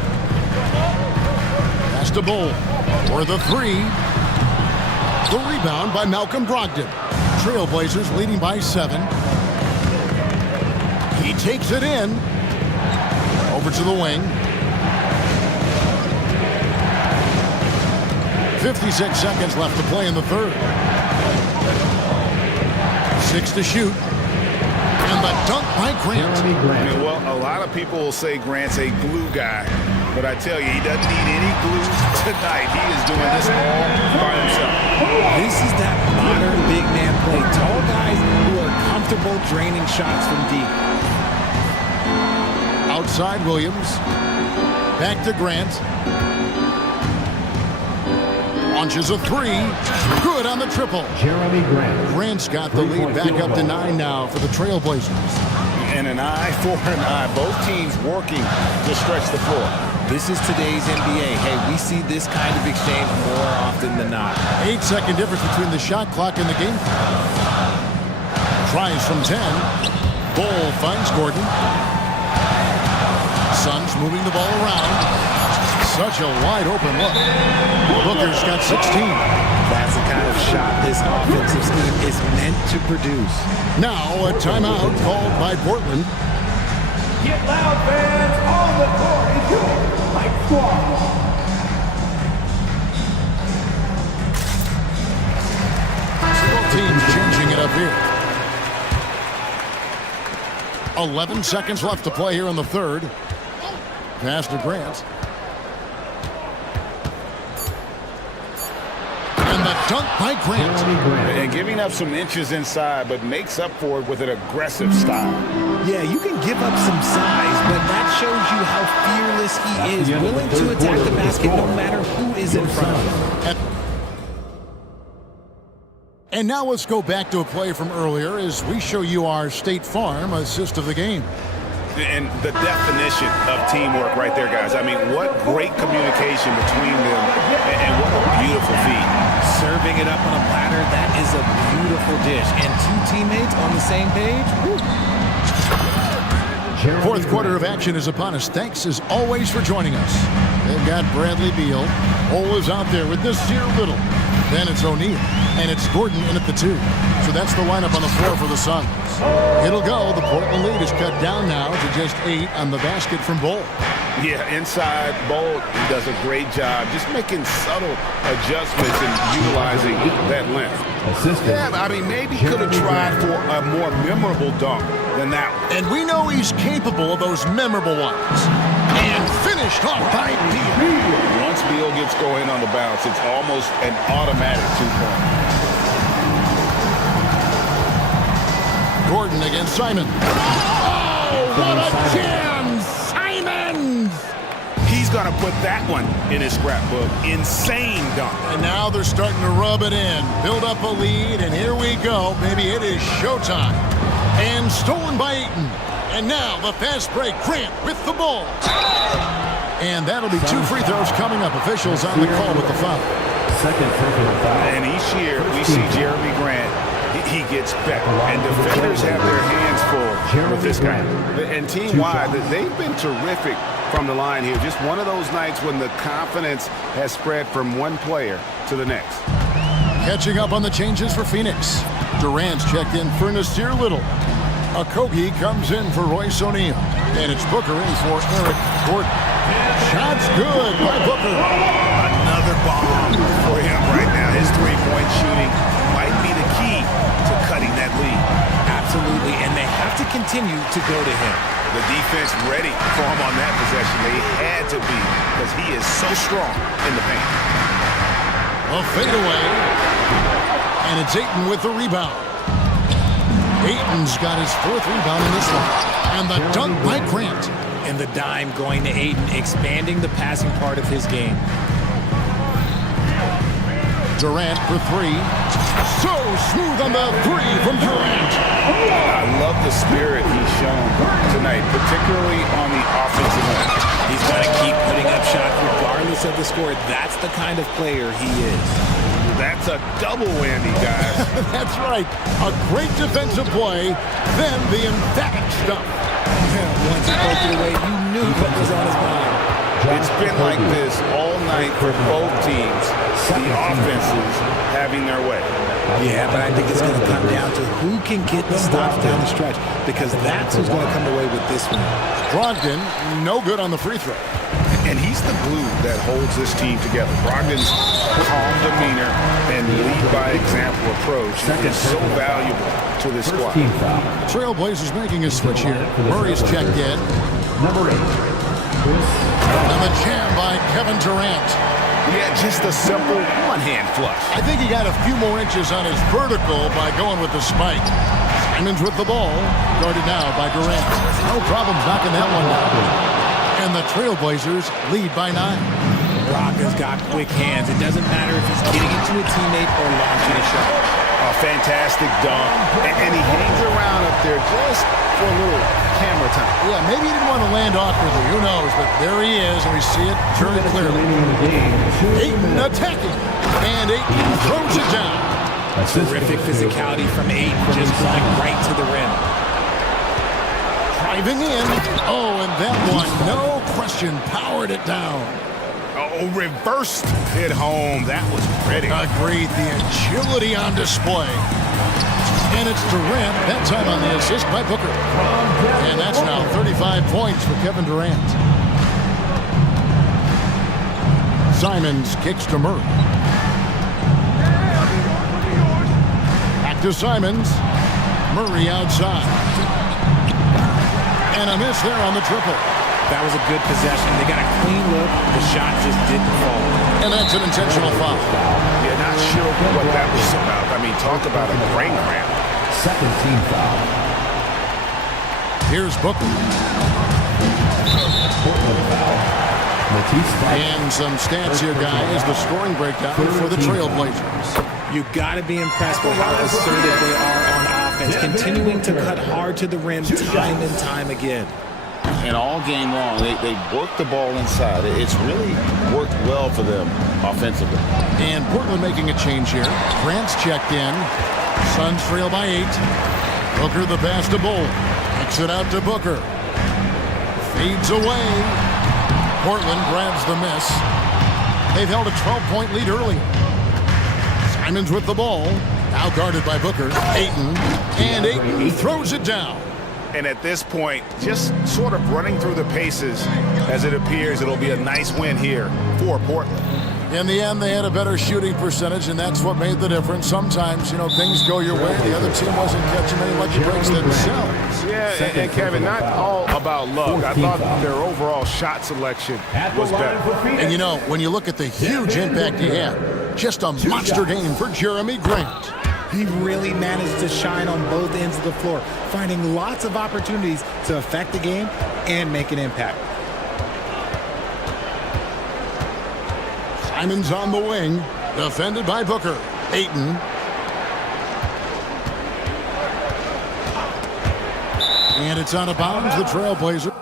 Pass to Bull for the 3. The rebound by Malcolm Brogdon. Trailblazers leading by 7. He takes it in. Over to the wing. 56 seconds left to play in the third. 6 to shoot. And the dunk by Grant. Well, a lot of people will say Grant's a glue guy, but I tell you, he doesn't need any glue tonight. He is doing this all by himself. This is that modern big man play. Tall guys who are comfortable draining shots from deep. Outside Williams. Back to Grant. Launches a 3. Good on the triple. Jeremy Grant. Grant's got the lead back up to 9 now for the Trailblazers. And an eye for an eye. Both teams working to stretch the floor. This is today's NBA. Hey, we see this kind of exchange more often than not. 8-second difference between the shot clock and the game clock. Tries from 10. Bull finds Gordon. Suns moving the ball around. Such a wide open look. Booker's got 16. That's the kind of shot this offensive scheme is meant to produce. Now a timeout called by Portland. Get loud, fans. On the court is your Hype Squad. Both teams changing it up here. 11 seconds left to play here in the third. Pass to Grant. And the dunk by Grant. And giving up some inches inside, but makes up for it with an aggressive style. Yeah, you can give up some size, but that shows you how fearless he is, willing to attack the basket no matter who is in front of him. And now let's go back to a play from earlier as we show you our State Farm assist of the game. And the definition of teamwork right there, guys. I mean, what great communication between them, and what a beautiful feat. Serving it up on a platter, that is a beautiful dish. And 2 teammates on the same page. Woo. Fourth quarter of action is upon us. Thanks as always for joining us. They've got Bradley Beal. Ole is out there with Nasir Little. Then it's O'Neal. And it's Gordon in at the 2. So that's the lineup on the floor for the Suns. It'll go. The Portland lead is cut down now to just 8 on the basket from Bull. Yeah, inside, Bull does a great job just making subtle adjustments and utilizing that length. Yeah, I mean, maybe could have tried for a more memorable dunk than that one. And we know he's capable of those memorable ones. And finished off by Beal. Once Beal gets going on the bounce, it's almost an automatic 2-point. Gordon against Simon. Oh, what a jam! Simons! He's going to put that one in his scrapbook. Insane dunk. And now they're starting to rub it in. Build up a lead, and here we go. Maybe it is showtime. And stolen by Ayton. And now the fast break. Grant with the ball. And that'll be 2 free throws coming up. Officials on the call with the foul. Second personal foul. And each year we see Jeremy Grant he gets back. And defenders have their hands full with this guy. And team-wide, they've been terrific from the line here. Just one of those nights when the confidence has spread from one player to the next. Catching up on the changes for Phoenix. Durant's checked in for Nasir Little. Okogie comes in for Royce O'Neal. And it's Booker in for Eric Gordon. Shot's good by Booker. Another bomb for him right now. His three-point shooting might be the key to cutting that lead. Absolutely, and they have to continue to go to him. The defense ready for him on that possession. They had to be because he is so strong in the paint. A fadeaway. And it's Ayton with the rebound. Ayton's got his fourth rebound in this one. And the dunk by Grant. And the dime going to Ayton, expanding the passing part of his game. Durant for three. So smooth on the three from Durant. I love the spirit he's shown tonight, particularly on the offensive end. He's got to keep putting up shots regardless of the score. That's the kind of player he is. That's a double whammy, guys. That's right. A great defensive play, then the emphatic stuff. Once he poked it away, you knew what was on his mind. It's been like this all night for both teams. The offenses having their way. Yeah, but I think it's going to come down to who can get the stops down the stretch, because that's who's going to come away with this one. Brogdon, no good on the free throw. And he's the glue that holds this team together. Brogdon's calm demeanor and lead-by-example approach is so valuable to this squad. Trailblazers making a switch here. Murray's checked in. Number 8. And the jam by Kevin Durant. Yeah, just a simple one-hand flush. I think he got a few more inches on his vertical by going with the spike. Simons with the ball, guarded now by Durant. No problems knocking that one down. And the Trailblazers lead by 9. Brogdon's got quick hands. It doesn't matter if he's getting it to a teammate or launching a shot. A fantastic dunk. And he hangs around up there just for a little camera time. Yeah, maybe he didn't want to land awkwardly. Who knows? But there he is, and we see it very clearly. Ayton attacking. And Ayton throws it down. Terrific physicality from Ayton, just going right to the rim. Driving in. Oh, and that one, no question, powered it down. Oh, reversed it home. That was pretty. Agreed. The agility on display. And it's Durant, that time on the assist by Booker. And that's now 35 points for Kevin Durant. Simons kicks to Murray. Back to Simons. Murray outside. And a miss there on the triple. That was a good possession. They got a clean look. The shot just didn't fall. And that's an intentional foul. Yeah, not sure what that was about. I mean, talk about a brain cramp. Second team foul. Here's Booker. Portland foul. And some stats here, guys. The scoring breakdown for the Trailblazers. You got to be impressed with how assertive they are on offense, continuing to cut hard to the rim time and time again. And all game long, they work the ball inside. It's really worked well for them offensively. And Portland making a change here. Grant's checked in. Suns trail by 8. Booker the pass to Bull. Kicks it out to Booker. Fades away. Portland grabs the miss. They've held a 12-point lead earlier. Simons with the ball. Now guarded by Booker. Ayton. And Ayton throws it down. And at this point, just sort of running through the paces as it appears it'll be a nice win here for Portland. In the end, they had a better shooting percentage, and that's what made the difference. Sometimes, things go your way. The other team wasn't catching many lucky breaks themselves. Yeah, and Kevin, not all about luck. I thought their overall shot selection was better. And when you look at the huge impact he had, just a monster game for Jeremy Grant. He really managed to shine on both ends of the floor, finding lots of opportunities to affect the game and make an impact. Simons on the wing, defended by Booker. Ayton. And it's out of bounds, the Trailblazers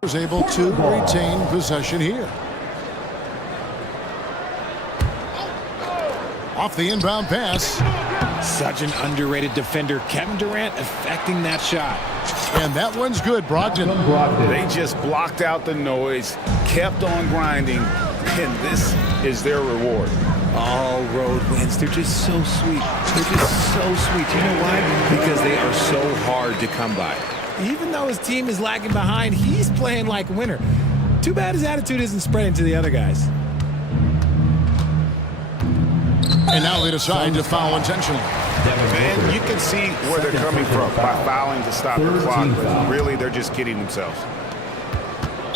was able to retain possession here. Off the inbound pass. Such an underrated defender. Kevin Durant affecting that shot. And that one's good, Brogdon. They just blocked out the noise, kept on grinding, and this is their reward. All road wins. They're just so sweet. They're just so sweet. You know why? Because they are so hard to come by. Even though his team is lagging behind, he's playing like a winner. Too bad his attitude isn't spreading to the other guys. And now they decide to foul intentionally. And you can see where they're coming from by fouling to stop the clock, but really they're just kidding themselves.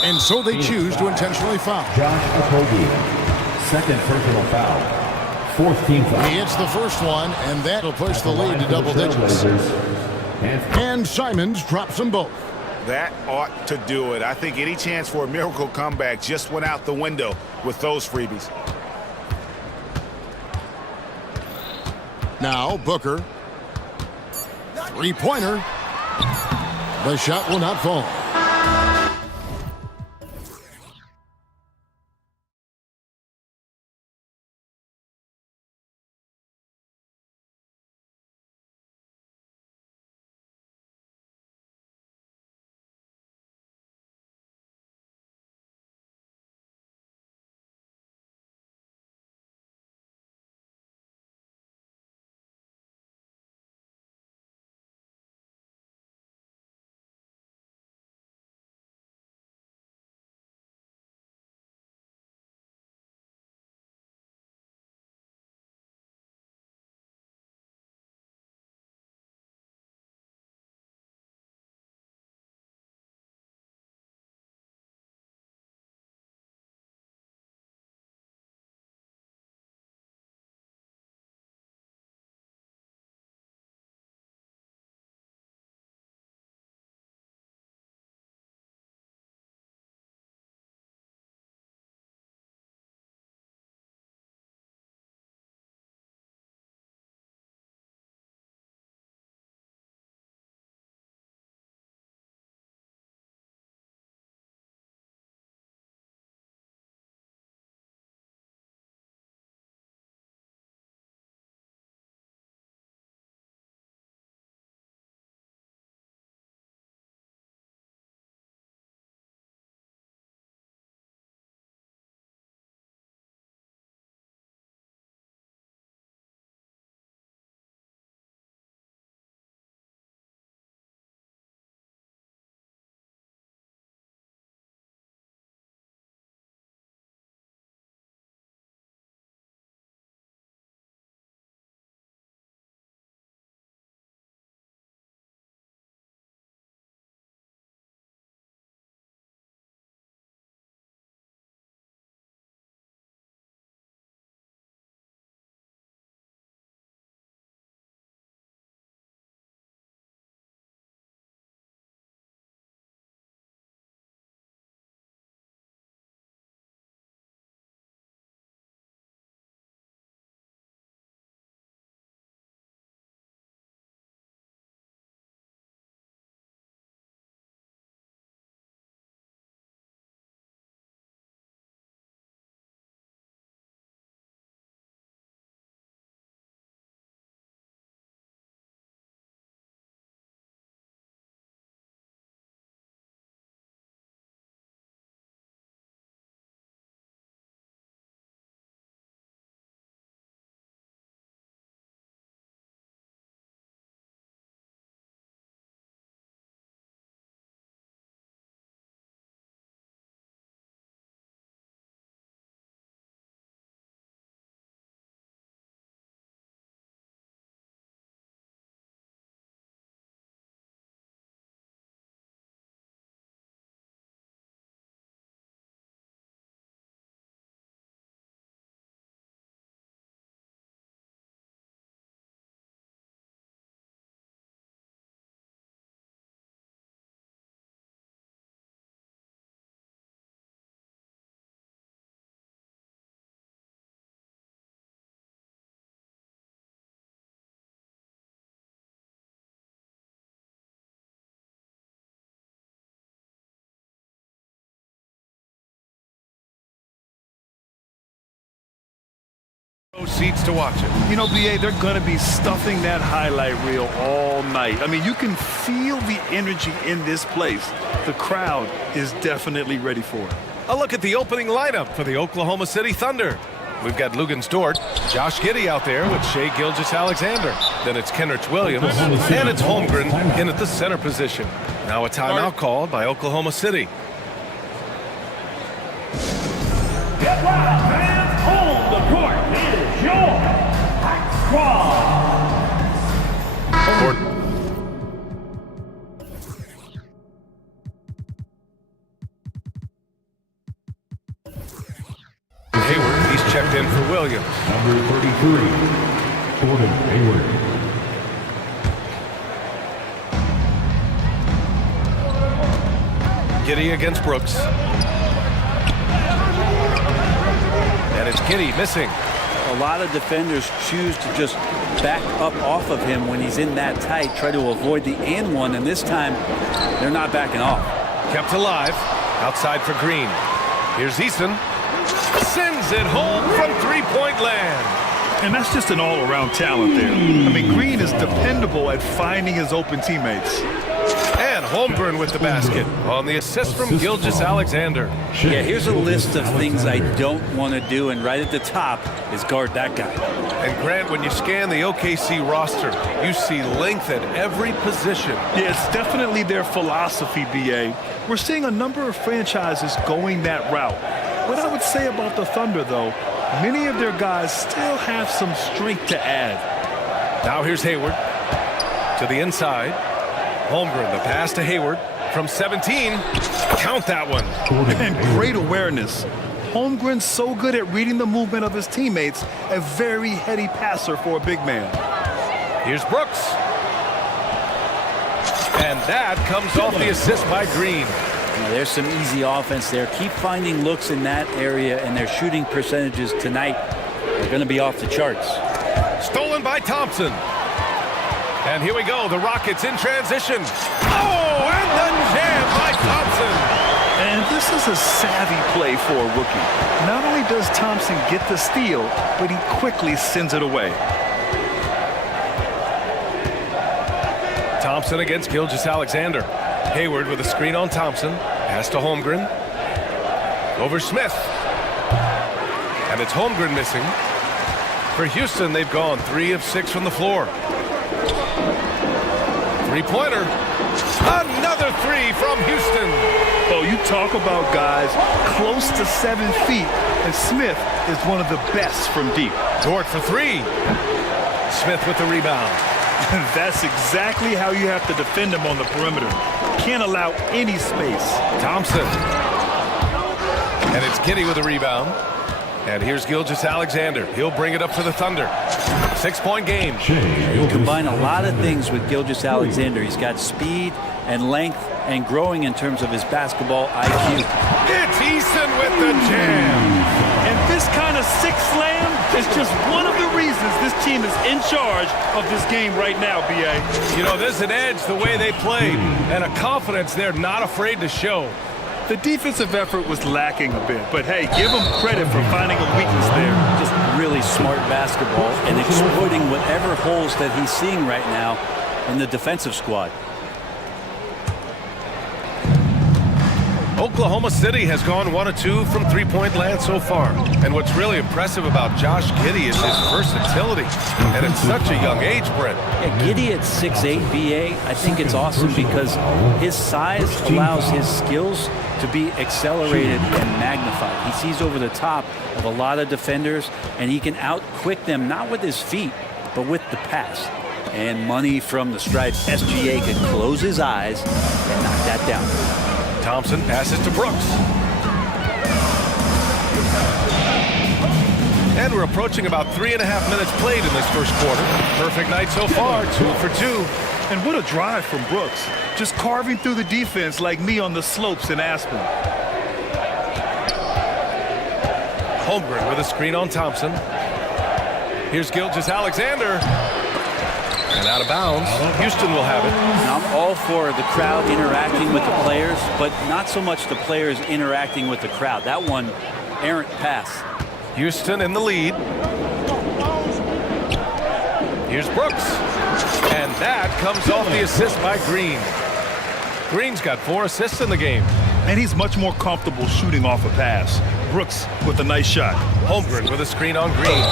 And so they choose to intentionally foul. Josh Okogie, second personal foul. Fourth team foul. He hits the first one, and that'll push the lead to double digits. And Simons drops them both. That ought to do it. I think any chance for a miracle comeback just went out the window with those freebies. Now Booker. Three-pointer. The shot will not fall. seats to watch it. You know, BA, they're going to be stuffing that highlight reel all night. I mean, you can feel the energy in this place. The crowd is definitely ready for it. A look at the opening lineup for the Oklahoma City Thunder. We've got Lugens Dort, Josh Giddey out there with Shai Gilgeous-Alexander. Then it's Kenrich Williams, and it's Holmgren in at the center position. Now a timeout called by Oklahoma City. Get loud, fans! Hold the court is your high squad. Hayward, he's checked in for Williams. Number 33, Gordon Hayward. Giddey against Brooks. And it's Giddey missing. A lot of defenders choose to just back up off of him when he's in that tight, try to avoid the and one, and this time they're not backing off. Kept alive. Outside for Green. Here's Eason. Sends it home from three-point land. And that's just an all-around talent there. I mean, Green is dependable at finding his open teammates. And Holmgren with the basket on the assist from Gilgeous-Alexander. Yeah, here's a list of things I don't want to do, and right at the top is guard that guy. And Grant, when you scan the OKC roster, you see length at every position. Yeah, it's definitely their philosophy, BA. We're seeing a number of franchises going that route. What I would say about the Thunder, though, many of their guys still have some strength to add. Now here's Hayward to the inside. Holmgren, the pass to Hayward from 17. Count that one. And great awareness. Holmgren's so good at reading the movement of his teammates, a very heady passer for a big man. Here's Brooks. And that comes off the assist by Green. Now, there's some easy offense there. Keep finding looks in that area, and their shooting percentages tonight are going to be off the charts. Stolen by Thompson. And here we go, the Rockets in transition. Oh, and the jam by Thompson. And this is a savvy play for a rookie. Not only does Thompson get the steal, but he quickly sends it away. Thompson against Gilgeous-Alexander. Hayward with a screen on Thompson. Pass to Holmgren. Over Smith. And it's Holmgren missing. For Houston, they've gone 3 of 6 from the floor. Three-pointer. Another 3 from Houston. Oh, you talk about guys close to 7 feet, and Smith is one of the best from deep. Dort for 3. Smith with the rebound. That's exactly how you have to defend him on the perimeter. Can't allow any space. Thompson. And it's Giddey with a rebound. And here's Gilgeous-Alexander. He'll bring it up for the Thunder. 6-point game. You combine a lot of things with Gilgeous-Alexander. He's got speed and length and growing in terms of his basketball IQ. It's Eason with the jam. And this kind of six slam is just one of the reasons this team is in charge of this game right now, BA. You know, there's an edge the way they played and a confidence they're not afraid to show. The defensive effort was lacking a bit, but hey, give them credit for finding a weakness there. Just really smart basketball and exploiting whatever holes that he's seeing right now in the defensive squad. Oklahoma City has gone 1 of 2 from three-point land so far. And what's really impressive about Josh Giddey is his versatility. And at such a young age, Brent. Yeah, Giddey at 6'8", BA, I think it's awesome because his size allows his skills to be accelerated and magnified. He sees over the top of a lot of defenders, and he can out-quick them, not with his feet, but with the pass. And money from the stripes. SGA can close his eyes and knock that down. Thompson passes to Brooks. And we're approaching about 3.5 minutes played in this first quarter. Perfect night so far, 2 for 2. And what a drive from Brooks. Just carving through the defense like me on the slopes in Aspen. Holmgren with a screen on Thompson. Here's Gilgeous-Alexander. And out of bounds. Houston will have it. Now, I'm all for the crowd interacting with the players, but not so much the players interacting with the crowd. That one, errant pass. Houston in the lead. Here's Brooks. And that comes off the assist by Green. Green's got 4 assists in the game. And he's much more comfortable shooting off a pass. Brooks with a nice shot. Holmgren with a screen on Green.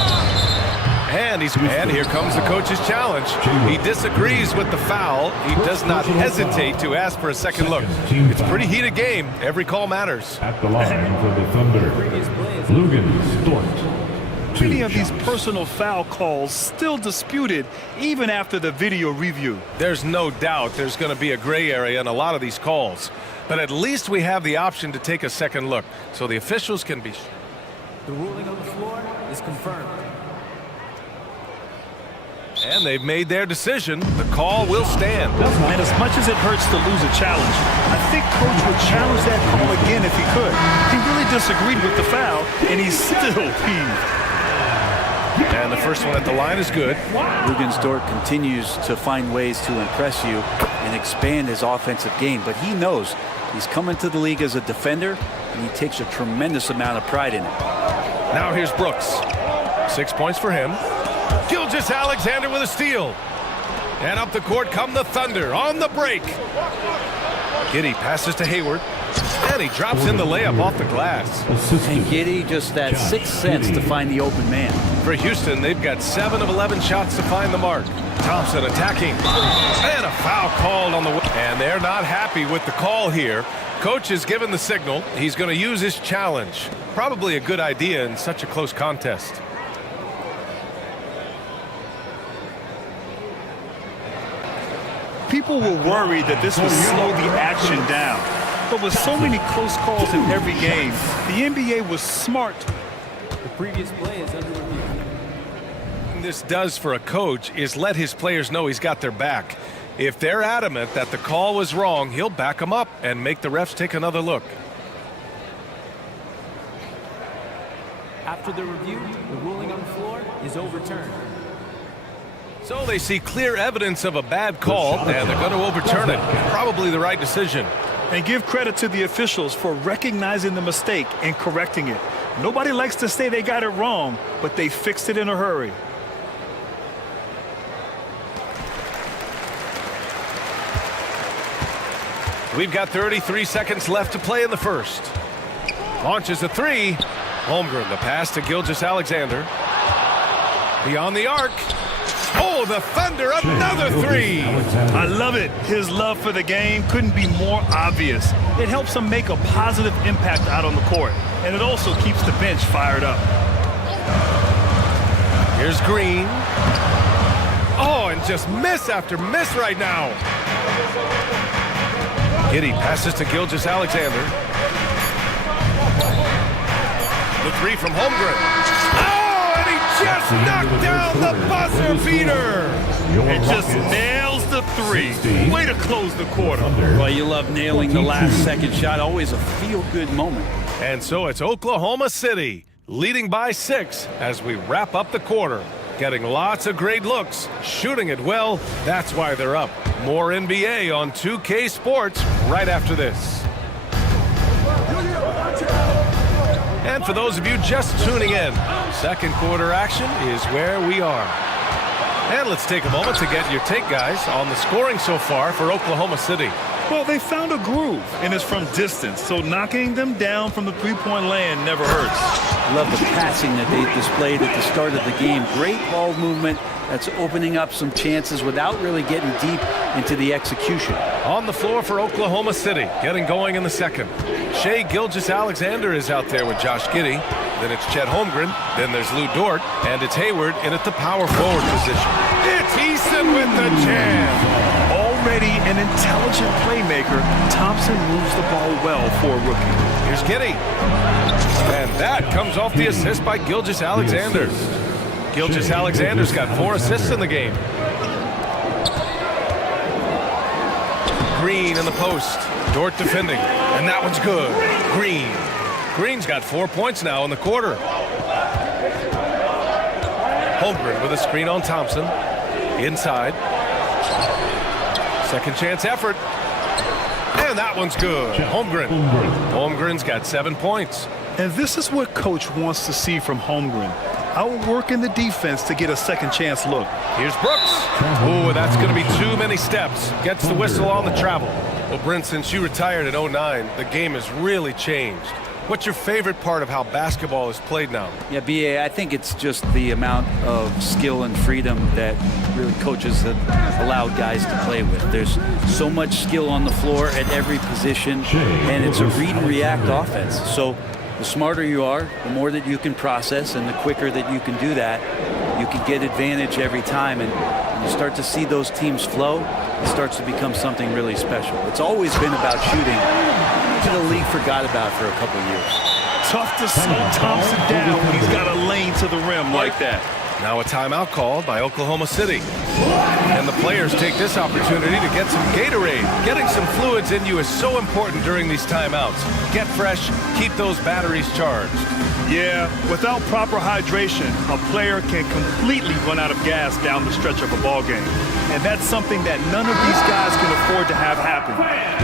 And here comes the coach's challenge. He disagrees with the foul. He does not hesitate to ask for a second look. It's a pretty heated game. Every call matters. At the line for the Thunder, Lugan Stort. Many of these personal foul calls still disputed even after the video review. There's no doubt there's going to be a gray area in a lot of these calls. But at least we have the option to take a second look, so the officials can be... The ruling on the floor is confirmed. And they've made their decision. The call will stand. And as much as it hurts to lose a challenge, I think Coach would challenge that call again if he could. He really disagreed with the foul, and he's still peeved. And the first one at the line is good. Stort continues to find ways to impress you and expand his offensive game, but he knows he's coming to the league as a defender, and he takes a tremendous amount of pride in it. Now here's Brooks. 6 points for him. Gilgeous-Alexander with a steal. And up the court come the Thunder on the break. Giddey passes to Hayward. And he drops in the layup off the glass. And Giddey just that sixth sense to find the open man. For Houston, they've got 7 of 11 shots to find the mark. Thompson attacking. And a foul called on the way. And they're not happy with the call here. Coach has given the signal. He's going to use his challenge. Probably a good idea in such a close contest. People were worried that this would slow the action down. But with so many close calls in every game, the NBA was smart. The previous play is under review. What this does for a coach is let his players know he's got their back. If they're adamant that the call was wrong, he'll back them up and make the refs take another look. After the review, the ruling on the floor is overturned. So they see clear evidence of a bad call, and they're going to overturn it. Probably the right decision. And give credit to the officials for recognizing the mistake and correcting it. Nobody likes to say they got it wrong, but they fixed it in a hurry. We've got 33 seconds left to play in the first. Launches a 3. Holmgren, the pass to Gilgeous-Alexander. Beyond the arc. Oh, the Thunder, another 3. I love it. His love for the game couldn't be more obvious. It helps him make a positive impact out on the court, and it also keeps the bench fired up. Here's Green. Oh, and just miss after miss right now. Giddey passes to Gilgeous-Alexander. The 3 from Holmgren. Just knocked down the buzzer beater. It just nails the 3. Way to close the quarter. Well, you love nailing the last second shot. Always a feel-good moment. And so it's Oklahoma City leading by 6 as we wrap up the quarter. Getting lots of great looks, shooting it well. That's why they're up. More NBA on 2K Sports right after this. And for those of you just tuning in, second quarter action is where we are. And let's take a moment to get your take, guys, on the scoring so far for Oklahoma City. Well, they found a groove, and it's from distance, so knocking them down from the three-point land never hurts. Love the passing that they displayed at the start of the game. Great ball movement that's opening up some chances without really getting deep into the execution. On the floor for Oklahoma City, getting going in the second. Shai Gilgeous-Alexander is out there with Josh Giddey. Then it's Chet Holmgren. Then there's Lou Dort. And it's Hayward in at the power forward position. It's Easton with the jam. Already an intelligent playmaker, Thompson moves the ball well for a rookie. Here's Giddey. And that comes off the assist by Gilgeous-Alexander. Gilgeous-Alexander's got 4 assists in the game. Green in the post. Dort defending. And that one's good. Green. Green's got 4 points now in the quarter. Holmgren with a screen on Thompson. Inside. Second chance effort. And that one's good. Holmgren. Holmgren's got 7 points. And this is what Coach wants to see from Holmgren. outworking the defense to get a second chance look. Here's Brooks. Ooh, that's going to be too many steps. Gets the whistle on the travel. Well, Brent, since you retired in '09, the game has really changed. What's your favorite part of how basketball is played now? Yeah, BA, I think it's just the amount of skill and freedom that really coaches have allowed guys to play with. There's so much skill on the floor at every position, and it's a read and react offense. So the smarter you are, the more that you can process, and the quicker that you can do that, you can get advantage every time. And when you start to see those teams flow, it starts to become something really special. It's always been about shooting. The league forgot about for a couple of years. Tough to slow Thompson down when he's got a lane to the rim like that. Now a timeout called by Oklahoma City. And the players take this opportunity to get some Gatorade. Getting some fluids in you is so important during these timeouts. Get fresh, keep those batteries charged. Yeah, without proper hydration, a player can completely run out of gas down the stretch of a ball game. And that's something that none of these guys can afford to have happen.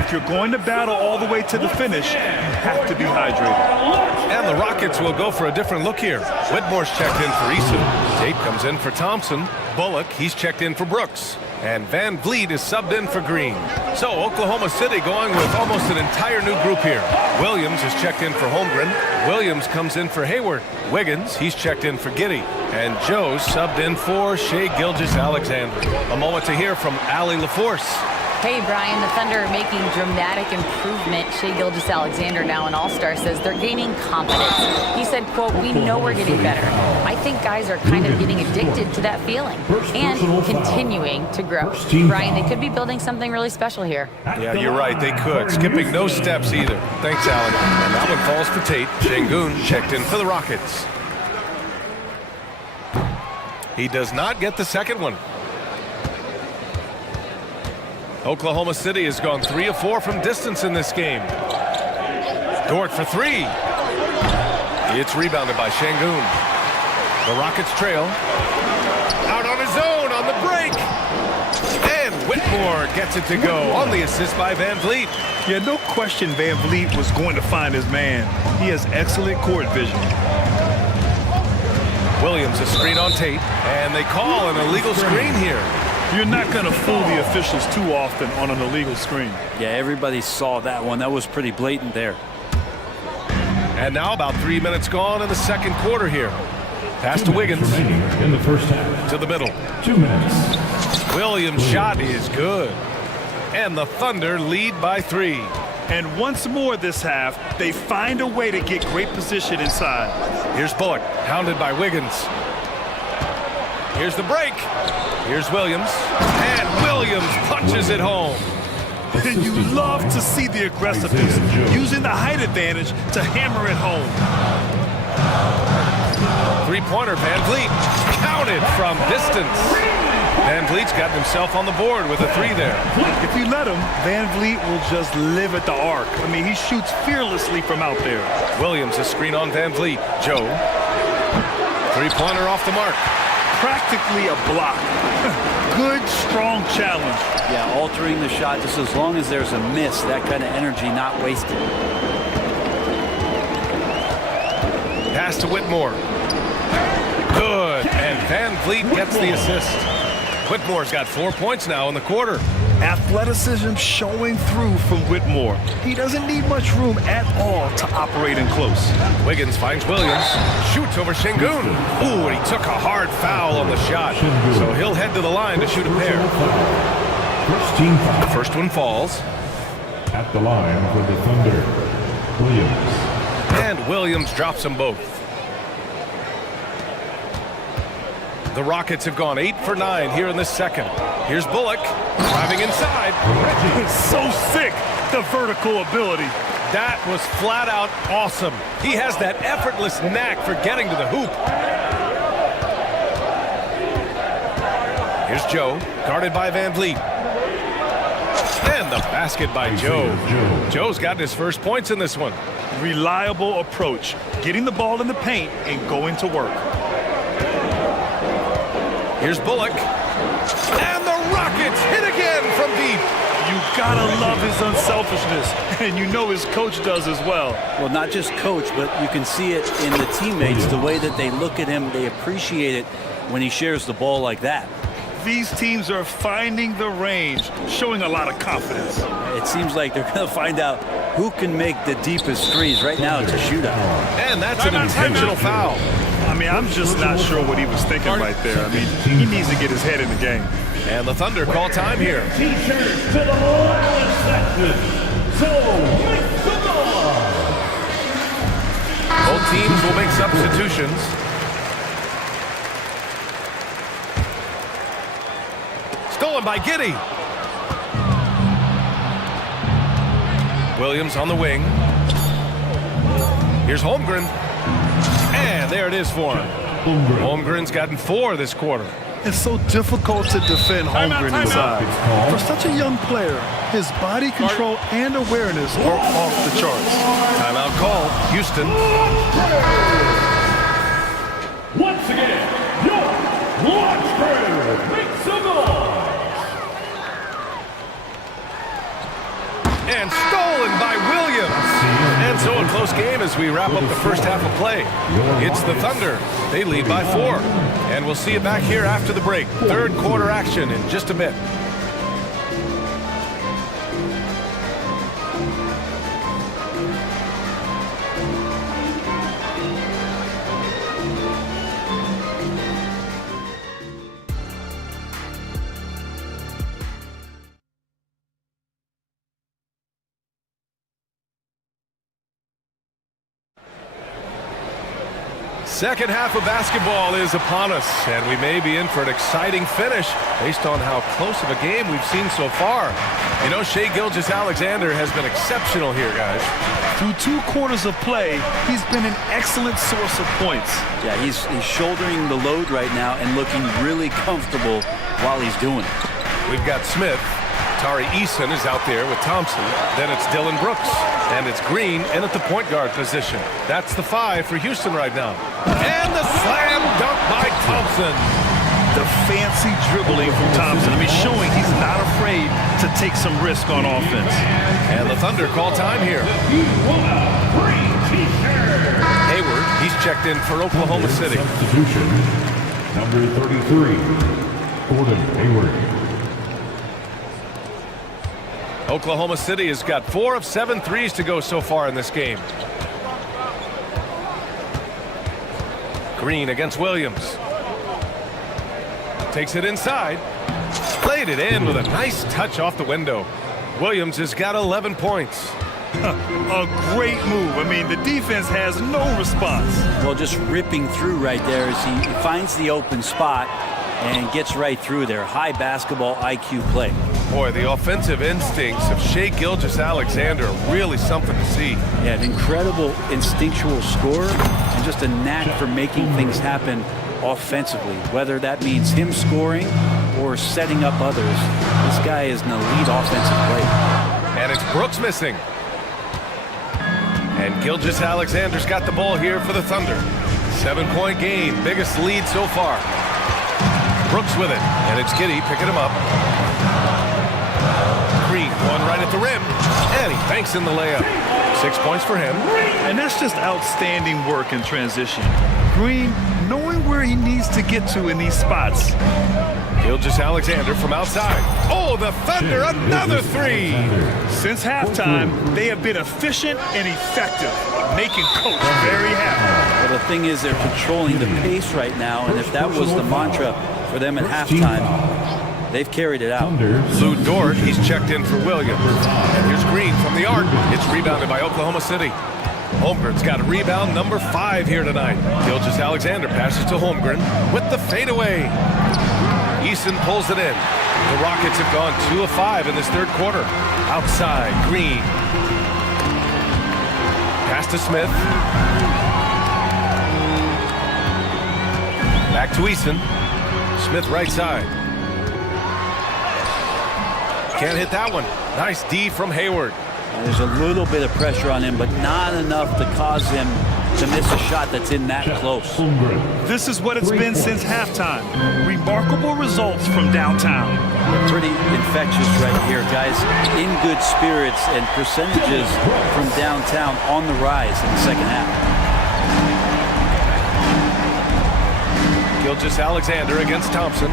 If you're going to battle all the way to the finish, you have to be hydrated. And the Rockets will go for a different look here. Whitmore's checked in for Isu. Tate comes in for Thompson. Bullock, he's checked in for Brooks. And Van Vliet is subbed in for Green. So Oklahoma City going with almost an entire new group here. Williams is checked in for Holmgren. Williams comes in for Hayward. Wiggins, he's checked in for Giddey. And Joe subbed in for Shai Gilgeous-Alexander. A moment to hear from Allie LaForce. Hey, Brian, the Thunder are making dramatic improvement. Shai Gilgeous-Alexander, now an all-star, says they're gaining confidence. He said, quote, "We know we're getting better." I think guys are kind of getting addicted to that feeling and continuing to grow. Brian, they could be building something really special here. Yeah, you're right. They could. Skipping no steps either. Thanks, Alan. And that one falls for Tate. Şengün checked in for the Rockets. He does not get the second one. Oklahoma City has gone 3 of 4 from distance in this game. Dort for 3. It's rebounded by Şengün. The Rockets trail. Out on his own on the break. And Whitmore gets it to go on the assist by Van Vliet. Yeah, no question Van Vliet was going to find his man. He has excellent court vision. Williams a screen on Tate, and they call an illegal screen here. You're not going to fool the officials too often on an illegal screen. Yeah, everybody saw that one. That was pretty blatant there. And now about 3 minutes gone in the second quarter here. Pass to Wiggins. In the first half. To the middle. 2 minutes. Williams' shot is good. And the Thunder lead by 3. And once more this half, they find a way to get great position inside. Here's Bullock, hounded by Wiggins. Here's the break. Here's Williams. And Williams punches it home. And you love to see the aggressiveness, using the height advantage to hammer it home. Three-pointer, Van Vliet. Counted from distance. Van Vliet's gotten himself on the board with a 3 there. If you let him, Van Vliet will just live at the arc. I mean, he shoots fearlessly from out there. Williams a screen on Van Vliet. Joe. Three-pointer off the mark. Practically a block. Good, strong challenge. Yeah, altering the shot just as long as there's a miss, that kind of energy not wasted. Pass to Whitmore. Good, and Van Vliet gets the assist. Whitmore's got 4 points now in the quarter. Athleticism showing through from Whitmore. He doesn't need much room at all to operate in close. Wiggins finds Williams. Shoots over Şengün. Ooh, and he took a hard foul on the shot. So he'll head to the line to shoot a pair. First team foul. The first one falls. At the line for the Thunder, Williams. And Williams drops them both. The Rockets have gone 8 for 9 here in the second. Here's Bullock driving inside. So sick, the vertical ability. That was flat out awesome. He has that effortless knack for getting to the hoop. Here's Joe, guarded by Van Vliet. And the basket by Joe. Joe's gotten his first points in this one. Reliable approach, getting the ball in the paint and going to work. Here's Bullock. And the Rockets hit again from deep. You gotta love his unselfishness, and you know his coach does as well. Well, not just coach, but you can see it in the teammates, the way that they look at him, they appreciate it when he shares the ball like that. These teams are finding the range, showing a lot of confidence. It seems like they're going to find out who can make the deepest threes. Right now, it's a shootout. And that's an intentional foul. I mean, I'm just not sure what he was thinking right there. I mean, he needs to get his head in the game. And the Thunder call time here. T-shirts to the lower section. So, make some noise. Both teams will make substitutions. Stolen by Giddey. Williams on the wing. Here's Holmgren. And there it is for him. Holmgren's gotten 4 this quarter. It's so difficult to defend Holmgren inside. For such a young player, his body control and awareness are off the charts. Timeout call, Houston. Once again, your launch crew, make some noise. And stolen by Williams. And so a close game as we wrap up the first half of play. It's the Thunder. They lead by 4. And we'll see you back here after the break. Third quarter action in just a bit. Second half of basketball is upon us, and we may be in for an exciting finish based on how close of a game we've seen so far. You know, Shai Gilgeous-Alexander has been exceptional here, guys. Through 2 quarters of play, he's been an excellent source of points. Yeah, he's shouldering the load right now and looking really comfortable while he's doing it. We've got Smith. Tari Eason is out there with Thompson. Then it's Dylan Brooks. And it's Green in at the point guard position. That's the 5 for Houston right now. And the slam dunk by Thompson. The fancy dribbling from Thompson. I mean, showing he's not afraid to take some risk on offense. And the Thunder call time here. Hayward, he's checked in for Oklahoma City. Substitution, number 33, Gordon Hayward. Oklahoma City has got 4 of 7 threes to go so far in this game. Green against Williams. Takes it inside. Played it in with a nice touch off the window. Williams has got 11 points. A great move. I mean, the defense has no response. Well, just ripping through right there as he finds the open spot and gets right through there. High basketball IQ play. Boy, the offensive instincts of Shai Gilgeous-Alexander are really something to see. Yeah, an incredible instinctual scorer and just a knack for making things happen offensively, whether that means him scoring or setting up others. This guy is an elite offensive player. And it's Brooks missing. And Gilgeous-Alexander's got the ball here for the Thunder. 7-point game, biggest lead so far. Brooks with it, and it's Giddey picking him up. Green, one right at the rim, and he banks in the layup. 6 points for him. And that's just outstanding work in transition. Green knowing where he needs to get to in these spots. Gilgeous-Alexander from outside. Oh, the Thunder, another 3. Since halftime, they have been efficient and effective, making Coach very happy. Well, the thing is, they're controlling the pace right now, and if that was the mantra for them at halftime, they've carried it out. Lou Dort, he's checked in for Williams. And here's Green from the arc. It's rebounded by Oklahoma City. Holmgren's got a rebound number 5 here tonight. Gilgeous-Alexander passes to Holmgren with the fadeaway. Eason pulls it in. The Rockets have gone 2 of 5 in this third quarter. Outside, Green. Pass to Smith. Back to Eason. Smith right side. Can't hit that one. Nice D from Hayward. There's a little bit of pressure on him, but not enough to cause him to miss a shot that's in that close. This is what it's been since halftime. Remarkable results from downtown. Pretty infectious right here, guys. In good spirits and percentages from downtown on the rise in the second half. Gilgeous-Alexander against Thompson.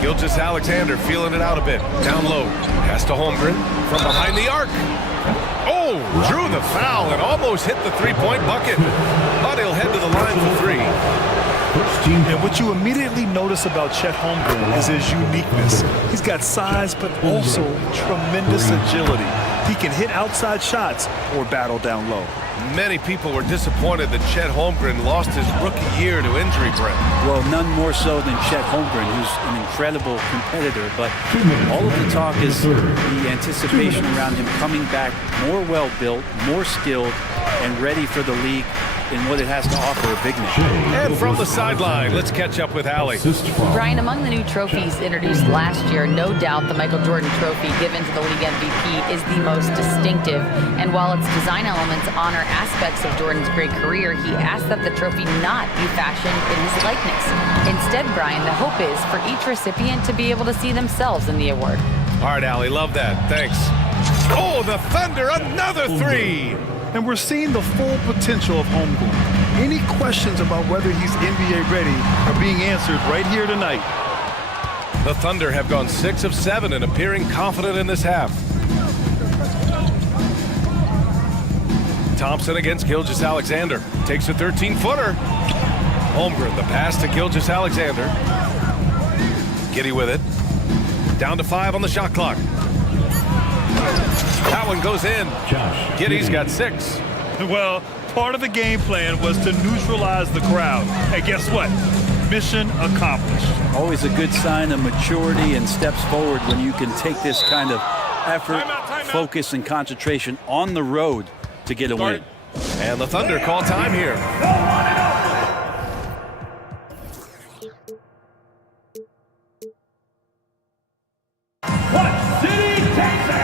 Gilgeous-Alexander feeling it out a bit. Down low. Pass to Holmgren from behind the arc. Oh, drew the foul and almost hit the three-point bucket. But he'll head to the line for three. And what you immediately notice about Chet Holmgren is his uniqueness. He's got size, but also tremendous agility. He can hit outside shots or battle down low. Many people were disappointed that Chet Holmgren lost his rookie year to injury, Brent. Well, none more so than Chet Holmgren, who's an incredible competitor, but all of the talk is the anticipation around him coming back more well-built, more skilled, and ready for the league in what it has to offer a big man. And from the sideline, let's catch up with Allie. Brian, among the new trophies introduced last year, no doubt the Michael Jordan Trophy given to the league MVP is the most distinctive. And while its design elements honor aspects of Jordan's great career, he asked that the trophy not be fashioned in his likeness. Instead, Brian, the hope is for each recipient to be able to see themselves in the award. All right, Allie, love that. Thanks. Oh, the Thunder, another three! And we're seeing the full potential of Holmgren. Any questions about whether he's NBA ready are being answered right here tonight. The Thunder have gone 6 of 7 and appearing confident in this half. Thompson against Gilgeous-Alexander. Takes a 13-footer. Holmgren, the pass to Gilgeous-Alexander. Giddy with it. Down to 5 on the shot clock. That one goes in. Giddy's got 6. Well, part of the game plan was to neutralize the crowd. And guess what? Mission accomplished. Always a good sign of maturity and steps forward when you can take this kind of effort, focus, and concentration on the road to get a win. And the Thunder call time here. What city takes it?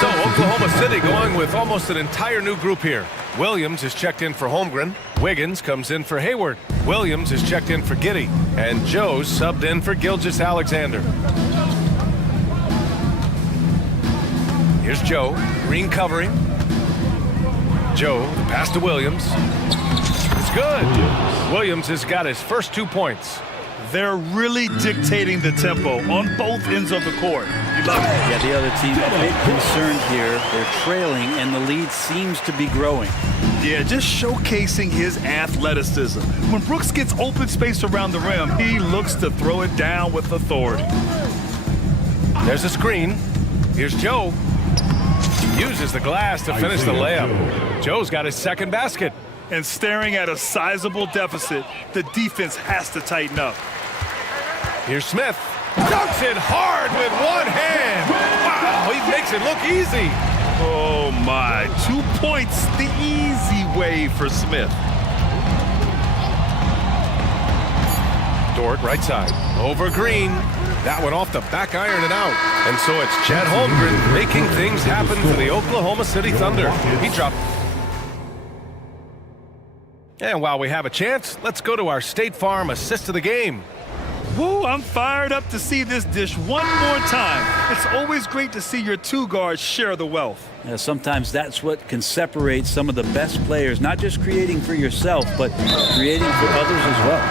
So Oklahoma City going with almost an entire new group here. Williams is checked in for Holmgren. Wiggins comes in for Hayward. Williams is checked in for Giddy. And Joe's subbed in for Gilgeous-Alexander. Here's Joe. Green covering. Joe, the pass to Williams. It's good. Williams has got his first 2 points. They're really dictating the tempo on both ends of the court. You love it. Yeah, the other team a bit concerned here. They're trailing, and the lead seems to be growing. Yeah, just showcasing his athleticism. When Brooks gets open space around the rim, he looks to throw it down with authority. There's a screen. Here's Joe. Uses the glass to finish the layup. Joe's got his second basket. And staring at a sizable deficit, the defense has to tighten up. Here's Smith. Dunks it hard with one hand. Wow, he makes it look easy. Oh, my. 2 points the easy way for Smith. Dort, right side. Over Green. That one off the back iron and out. And so it's Chet Holmgren making things happen for the Oklahoma City Thunder. He dropped. And while we have a chance, let's go to our State Farm assist of the game. Woo, I'm fired up to see this dish one more time. It's always great to see your two guards share the wealth. Yeah, sometimes that's what can separate some of the best players, not just creating for yourself, but creating for others as well.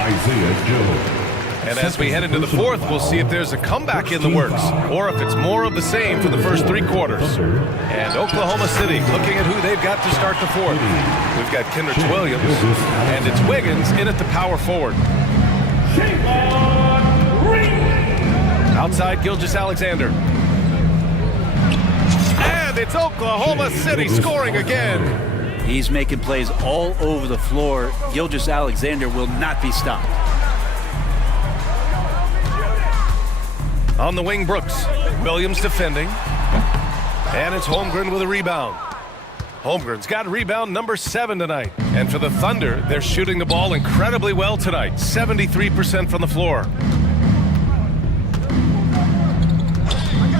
Isaiah Joe. And as we head into the fourth, we'll see if there's a comeback in the works or if it's more of the same for the first 3 quarters. And Oklahoma City looking at who they've got to start the fourth. We've got Kendrick Williams, and it's Wiggins in at the power forward. Outside, Gilgeous-Alexander. And it's Oklahoma City scoring again. He's making plays all over the floor. Gilgeous-Alexander will not be stopped. On the wing, Brooks. Williams defending. And it's Holmgren with a rebound. Holmgren's got rebound number 7 tonight. And for the Thunder, they're shooting the ball incredibly well tonight. 73% from the floor.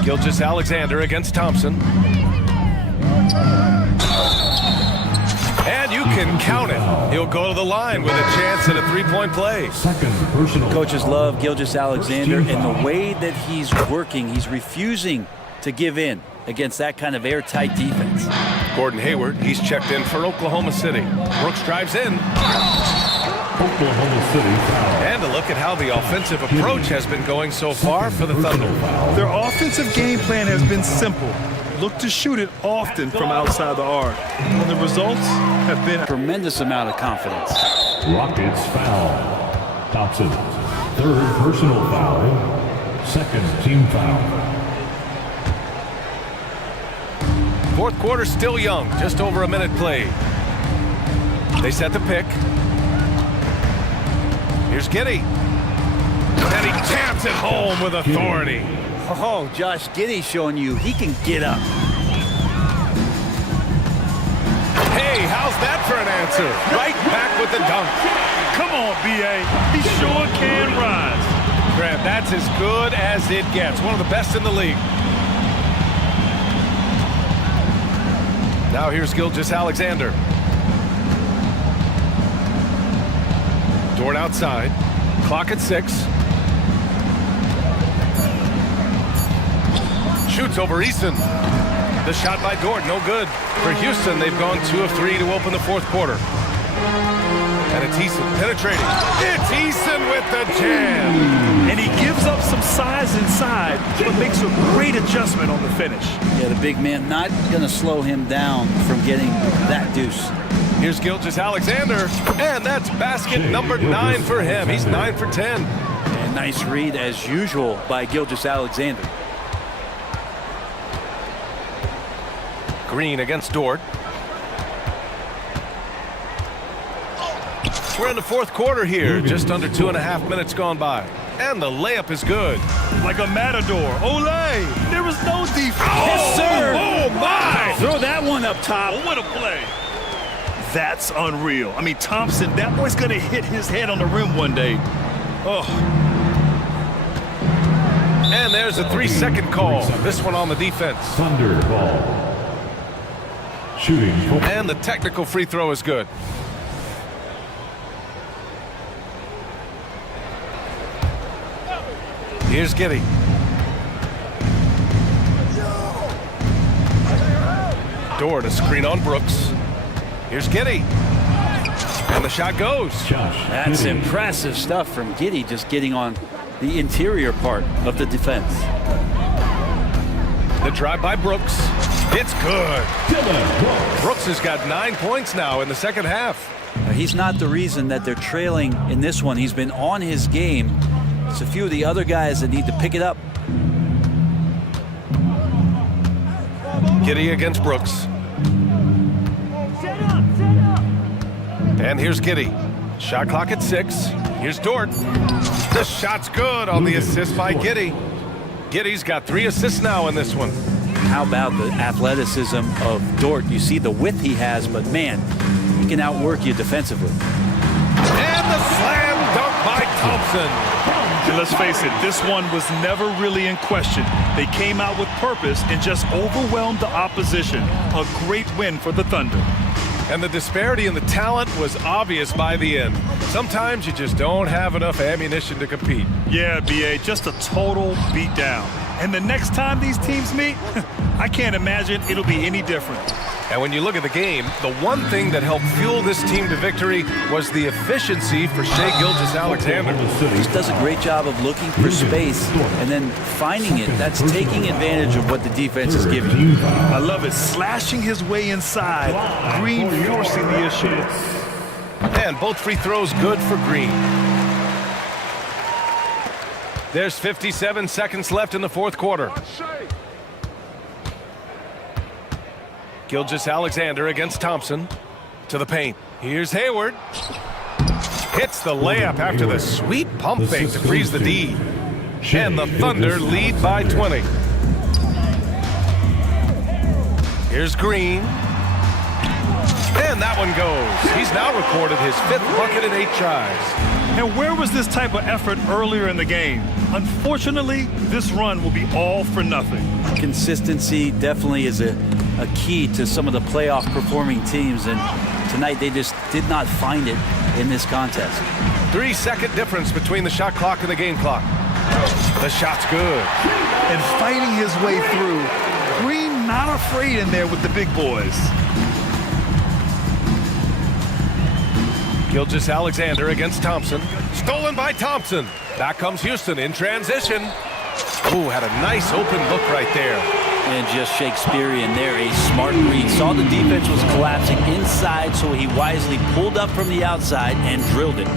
Gilgeous-Alexander against Thompson. And you can count it. He'll go to the line with a chance at a three-point play. Coaches love Gilgeous-Alexander, and the way that he's working, he's refusing to give in against that kind of airtight defense. Gordon Hayward, he's checked in for Oklahoma City. Brooks drives in. Oklahoma City foul. And a look at how the offensive approach has been going so far for the Thunder. Their offensive game plan has been simple. Look to shoot it often from outside the arc. And the results have been a tremendous amount of confidence. Rockets foul. Thompson, 3rd personal foul. 2nd team foul. 4th quarter still young, just over a minute played. They set the pick. Here's Giddey. And he taps it home with authority. Oh, Josh Giddey showing you he can get up. Hey, how's that for an answer? Right back with the dunk. Come on, B.A. He sure can rise. Grant, that's as good as it gets. One of the best in the league. Now here's Gilgeous-Alexander. Dort outside. Clock at 6. Shoots over Eason. The shot by Dort, no good. For Houston, they've gone 2 of 3 to open the 4th quarter. And it's Eason penetrating. It's Eason with the jam. And he gives up some size inside, but makes a great adjustment on the finish. Yeah, the big man not going to slow him down from getting that deuce. Here's Gilgeous-Alexander, and that's basket number 9 for him. He's 9 for 10. And nice read, as usual, by Gilgeous-Alexander. Green against Dort. We're in the 4th quarter here, just under 2.5 minutes gone by. And the layup is good. Like a matador. Olay! There was no defense. Yes, sir! Oh, my! Throw that one up top. Oh, what a play. That's unreal. I mean, Thompson, that boy's going to hit his head on the rim one day. Oh. And there's a 3-second call. This one on the defense. Thunder ball. Shooting. And the technical free throw is good. Here's Giddey. Dort, a screen on Brooks. Here's Giddey. And the shot goes. That's impressive stuff from Giddey, just getting on the interior part of the defense. The drive by Brooks. It's good. Brooks has got 9 points now in the 2nd half. He's not the reason that they're trailing in this one. He's been on his game. It's a few of the other guys that need to pick it up. Giddey against Brooks. And here's Giddey. Shot clock at 6. Here's Dort. The shot's good on the assist by Giddey. Giddey's got 3 assists now in this one. How about the athleticism of Dort? You see the width he has, but man, he can outwork you defensively. And the slam dunk by Thompson. And let's face it, this one was never really in question. They came out with purpose and just overwhelmed the opposition. A great win for the Thunder. And the disparity in the talent was obvious by the end. Sometimes you just don't have enough ammunition to compete. Yeah, B.A., just a total beatdown. And the next time these teams meet, I can't imagine it'll be any different. And when you look at the game, the one thing that helped fuel this team to victory was the efficiency for Shai Gilgeous-Alexander. He does a great job of looking for space and then finding it. That's taking advantage of what the defense is giving you. I love it. Slashing his way inside. Green forcing the issue. And both free throws good for Green. There's 57 seconds left in the 4th quarter. Gilgeous-Alexander against Thompson. To the paint. Here's Hayward. Hits the layup after the sweet pump fake to freeze the D. And the Thunder lead by 20. Here's Green. And that one goes. He's now recorded his 5th bucket in 8 tries. And where was this type of effort earlier in the game? Unfortunately, this run will be all for nothing. Consistency definitely is a key to some of the playoff performing teams, and tonight they just did not find it in this contest. 3-second difference between the shot clock and the game clock. The shot's good. And fighting his way through. Green not afraid in there with the big boys. Gilgeous-Alexander against Thompson. Stolen by Thompson. Back comes Houston in transition. Ooh, had a nice open look right there. And just Shakespearean there, a smart read. Saw the defense was collapsing inside, so he wisely pulled up from the outside and drilled it.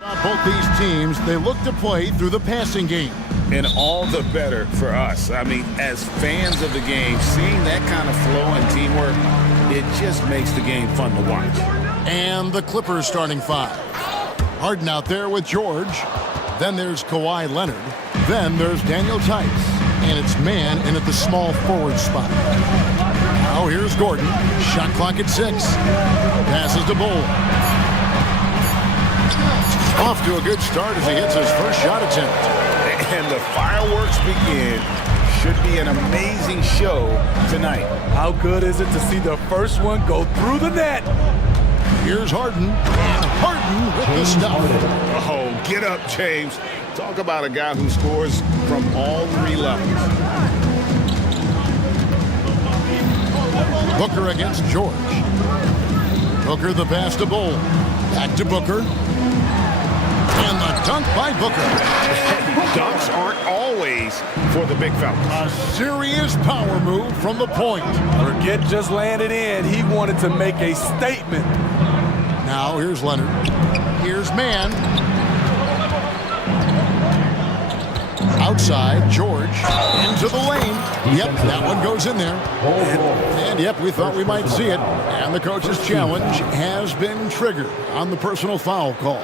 Both these teams, they look to play through the passing game. And all the better for us. I mean, as fans of the game, seeing that kind of flow and teamwork, it just makes the game fun to watch. And the Clippers starting five. Harden out there with George. Then there's Kawhi Leonard. Then there's Daniel Tice. And it's man in at the small forward spot. Now here's Gordon. Shot clock at 6. Passes to Bull. Off to a good start as he hits his first shot attempt. And the fireworks begin. Should be an amazing show tonight. How good is it to see the first one go through the net? Here's Harden. And Harden with the stuff. Oh, get up, James. Talk about a guy who scores from all three levels. Booker against George. Booker the pass to Bull. Back to Booker. And the dunk by Booker. Dunks aren't always for the big fella. A serious power move from the point. Forget just laying it in. He wanted to make a statement. Now here's Leonard. Here's man. Outside, George. Into the lane. Yep, that one goes in there. And yep, we thought we might see it. And the coach's challenge has been triggered on the personal foul call.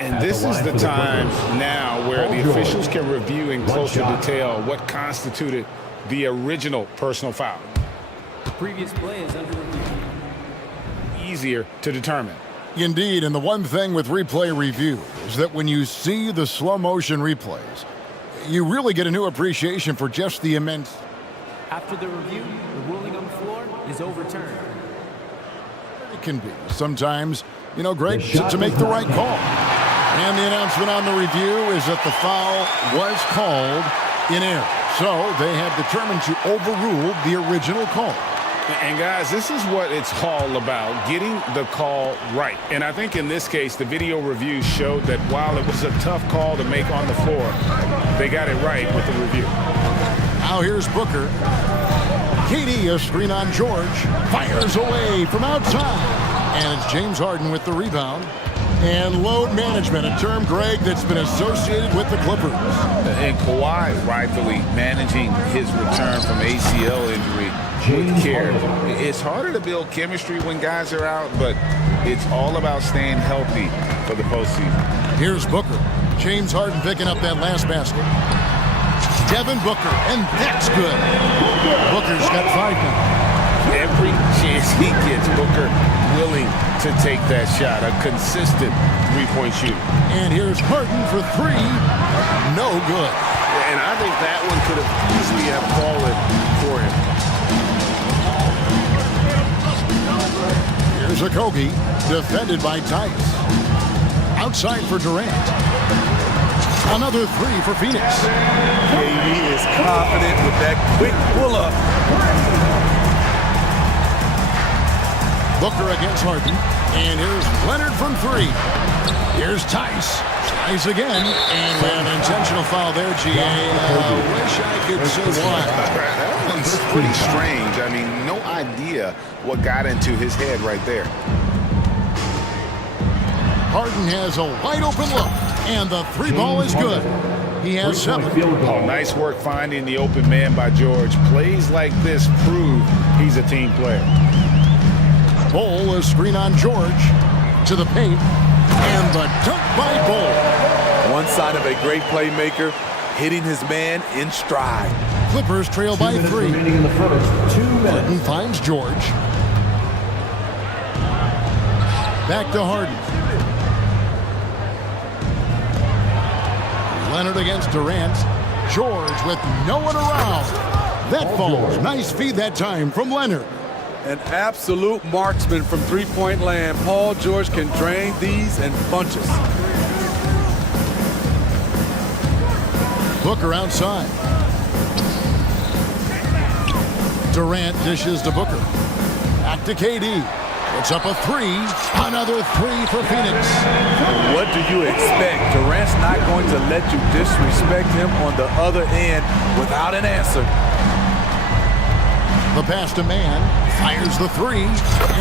And this is the time now where the officials can review in closer detail what constituted the original personal foul. The previous play is under review. Easier to determine. Indeed, and the one thing with replay review is that when you see the slow motion replays, you really get a new appreciation for just the immense. After the review, the ruling on the floor is overturned. It can be sometimes, you know, Greg, to make the right call. And the announcement on the review is that the foul was called in error. So they have determined to overrule the original call. And guys, this is what it's all about, getting the call right. And I think in this case, the video review showed that while it was a tough call to make on the floor, they got it right with the review. Now here's Booker. KD, a screen on George, fires away from outside. And it's James Harden with the rebound. And load management, a term, Greg, that's been associated with the Clippers. And Kawhi rightfully managing his return from ACL injury with care. It's harder to build chemistry when guys are out, but it's all about staying healthy for the postseason. Here's Booker. James Harden picking up that last basket. Devin Booker, and that's good. Booker's got 5 now. Every chance he gets, Booker willing to take that shot. A consistent three-point shooter. And here's Harden for 3. No good. And I think that one could have easily have fallen for him. Here's Okogie, defended by Tice. Outside for Durant. Another 3 for Phoenix. KD is confident with that quick pull-up. Booker against Harden. And here's Leonard from 3. Here's Tice. Tice again. And with an intentional foul there, GA. Wish I could say why. That one's pretty strange. I mean, no idea what got into his head right there. Harden has a wide open look. And the 3 ball is good. He has 7. Oh, nice work finding the open man by George. Plays like this prove he's a team player. Bull, a screen on George. To the paint. And the dunk by Bull. One sign of a great playmaker, hitting his man in stride. Clippers trail by 3. In the first 2 minutes. Harden finds George. Back to Harden. Leonard against Durant. George with no one around. That falls. Nice feed that time from Leonard. An absolute marksman from three-point land. Paul George can drain these in bunches. Booker outside. Durant dishes to Booker. Back to KD. It's up a 3. Another 3 for Phoenix. What do you expect? Durant's not going to let you disrespect him on the other end without an answer. The pass to man, fires the three,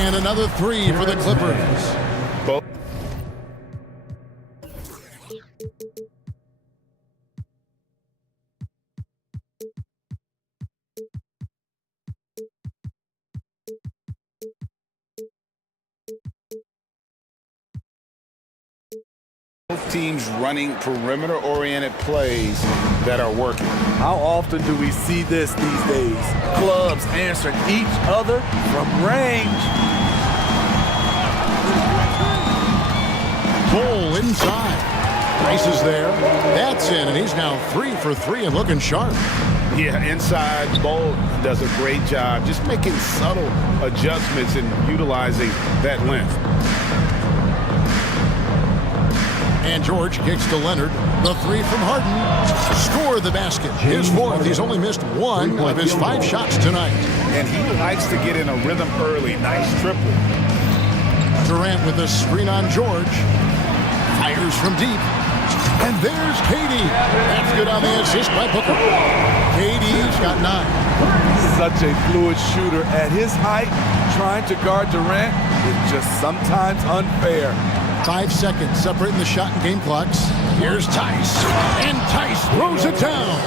and another three for the Clippers. Both teams running perimeter-oriented plays that are working. How often do we see this these days? Clubs answering each other from range. Bull inside. Rice is there. That's in, and he's now 3 for 3 and looking sharp. Yeah, inside, Bull does a great job just making subtle adjustments and utilizing that length. And George kicks to Leonard. The three from Harden. Score the basket. His fourth. He's only missed 1 of his 5 shots tonight. And he likes to get in a rhythm early. Nice triple. Durant with a screen on George. Fires from deep. And there's Katie. That's good on the assist by Booker. Katie's got 9. Such a fluid shooter at his height. Trying to guard Durant is just sometimes unfair. 5 seconds separating the shot and game clocks. Here's Tice. And Tice throws it down.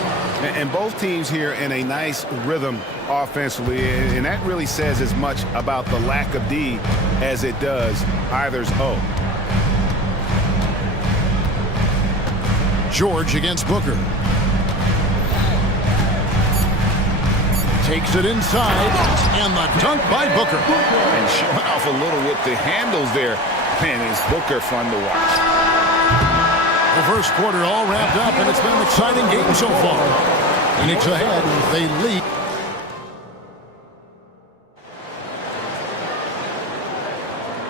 And both teams here in a nice rhythm offensively. And that really says as much about the lack of D as it does either's O. George against Booker. Takes it inside. And the dunk by Booker. And showing off a little with the handles there. Man, is Booker fun to watch. The first quarter all wrapped up, and it's been an exciting game so far. Phoenix ahead. They lead.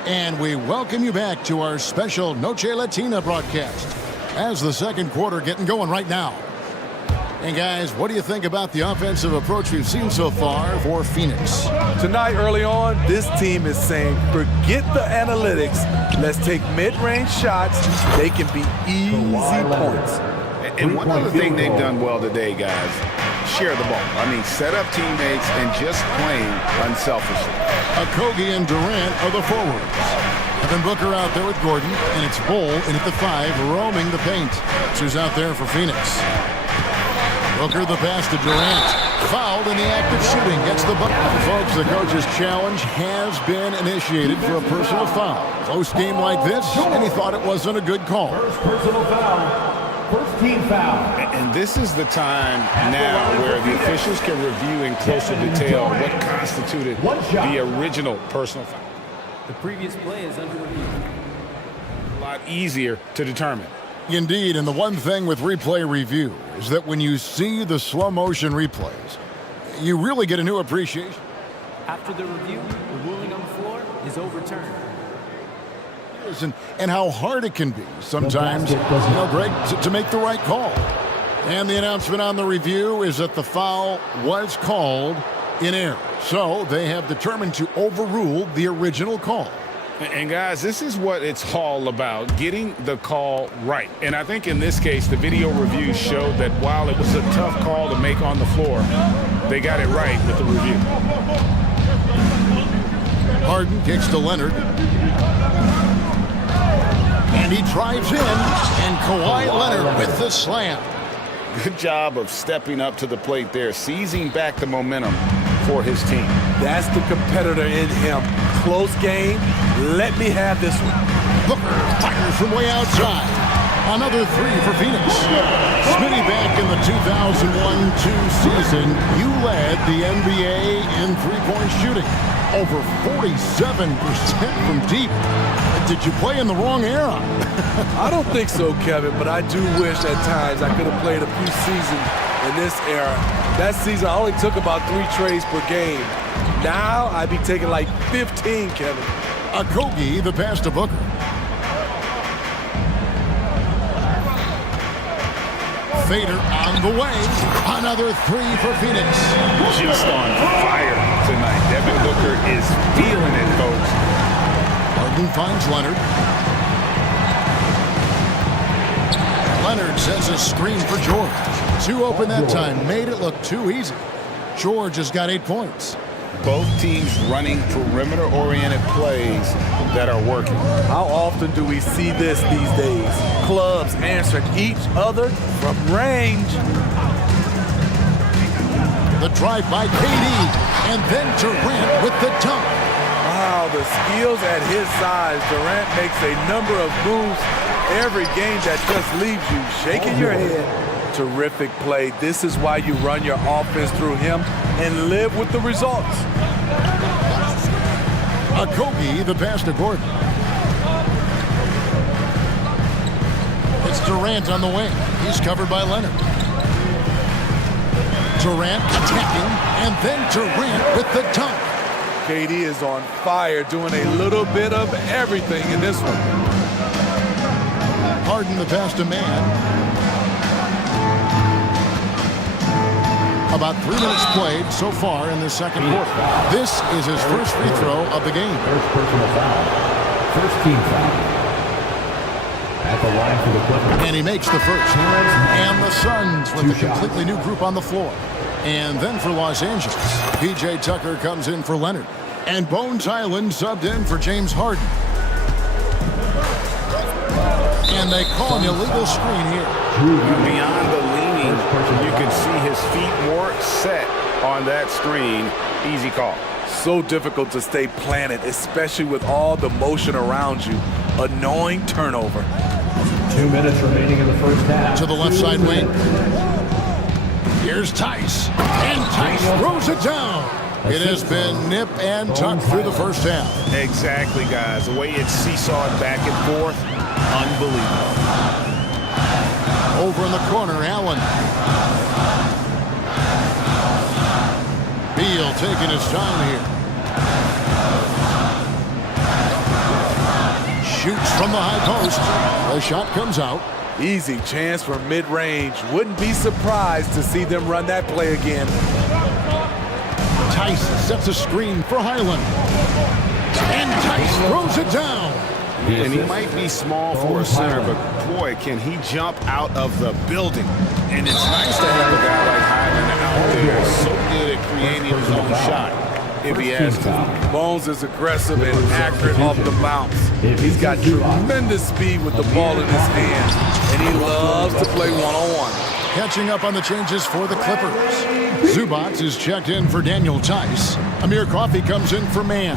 And we welcome you back to our special Noche Latina broadcast as the second quarter getting going right now. And guys, what do you think about the offensive approach we've seen so far for Phoenix? Tonight, early on, this team is saying, forget the analytics. Let's take mid-range shots. They can be easy points. And one other thing they've done well today, guys, share the ball. I mean, set up teammates and just playing unselfishly. Okogie and Durant are the forwards. Evan Booker out there with Gordon, and it's Bull in at the 5, roaming the paint. That's who's out there for Phoenix. Booker the pass to Durant. Fouled in the act of shooting. Gets the bucket. Folks, the coach's challenge has been initiated for a personal foul. Close game like this, and he thought it wasn't a good call. First personal foul. First team foul. And this is the time now where the officials can review in closer detail what constituted the original personal foul. The previous play is under review. A lot easier to determine. Indeed, and the one thing with replay review is that when you see the slow motion replays, you really get a new appreciation. After the review, the ruling on the floor is overturned. And how hard it can be sometimes, Greg, to make the right call. And the announcement on the review is that the foul was called in error. So they have determined to overrule the original call. And guys, this is what it's all about, getting the call right. And I think in this case, the video review showed that while it was a tough call to make on the floor, they got it right with the review. Harden kicks to Leonard. And he drives in, and Kawhi Leonard with the slam. Good job of stepping up to the plate there, seizing back the momentum for his team. That's the competitor in him. Close game. Let me have this one. Booker fires from way outside. Another 3 for Phoenix. Smitty, back in the 2001-2 season, you led the NBA in three-point shooting. Over 47% from deep. Did you play in the wrong era? I don't think so, Kevin, but I do wish at times I could have played a few seasons in this era. That season, I only took about 3 trades per game. Now, I'd be taking like 15, Kevin. Okogie, the pass to Booker. Fader on the way. Another 3 for Phoenix. Just on fire tonight. Devin Booker is feeling it, folks. Harden finds Leonard. Leonard sets a screen for George. 2 open that time. Made it look too easy. George has got 8 points. Both teams running perimeter-oriented plays that are working. How often do we see this these days? Clubs answering each other from range. The drive by KD, and then Durant with the dunk. Wow, the skills at his size. Durant makes a number of moves every game that just leaves you shaking your head. Terrific play. This is why you run your offense through him and live with the results. Kobe, the pass to Gordon. It's Durant on the wing. He's covered by Leonard. Durant attacking, and then Durant with the dunk. KD is on fire, doing a little bit of everything in this one. Harden the pass to man. About 3 minutes played so far in the second quarter. This is his first free throw of the game. First personal foul. First team foul. At the line for the Clippers. And he makes the first. And the Suns with a completely new group on the floor. And then for Los Angeles, P.J. Tucker comes in for Leonard. And Bones Island subbed in for James Harden. And they call an illegal screen here. Beyond the leaning, you can see his feet more set on that screen. Easy call. So difficult to stay planted, especially with all the motion around you. Annoying turnover. 2 minutes remaining in the first half. To the left side wing. Here's Tice. And Tice throws it down. It has been nip and tuck through the first half. Exactly, guys. The way it's seesawed back and forth, unbelievable. Over in the corner, Allen. Beal taking his time here. Shoots from the high post. The shot comes out. Easy chance for mid-range. Wouldn't be surprised to see them run that play again. Tice sets a screen for Highland. And Tice throws it down. And he might be small for a center, but boy, can he jump out of the building. And it's nice to have a guy like Highland out there, so good at creating his own shot, if he has to. Bones is aggressive and accurate off the bounce. He's got tremendous speed with the ball in his hands, and he loves to play one-on-one. Catching up on the changes for the Clippers. Zubats is checked in for Daniel Tice. Amir Coffey comes in for Mann.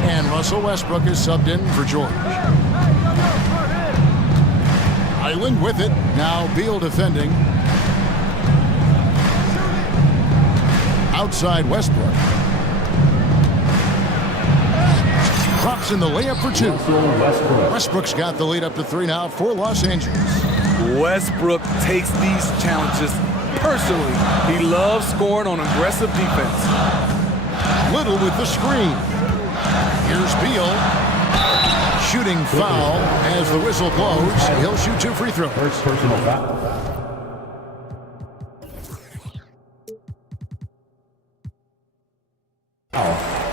And Russell Westbrook is subbed in for George. Island with it. Now Beal defending. Outside Westbrook. Drops in the layup for 2. Westbrook's got the lead up to 3 now for Los Angeles. Westbrook takes these challenges personally. He loves scoring on aggressive defense. Little with the screen. Here's Beal. Shooting foul as the whistle blows. He'll shoot 2 free throws. First personal foul.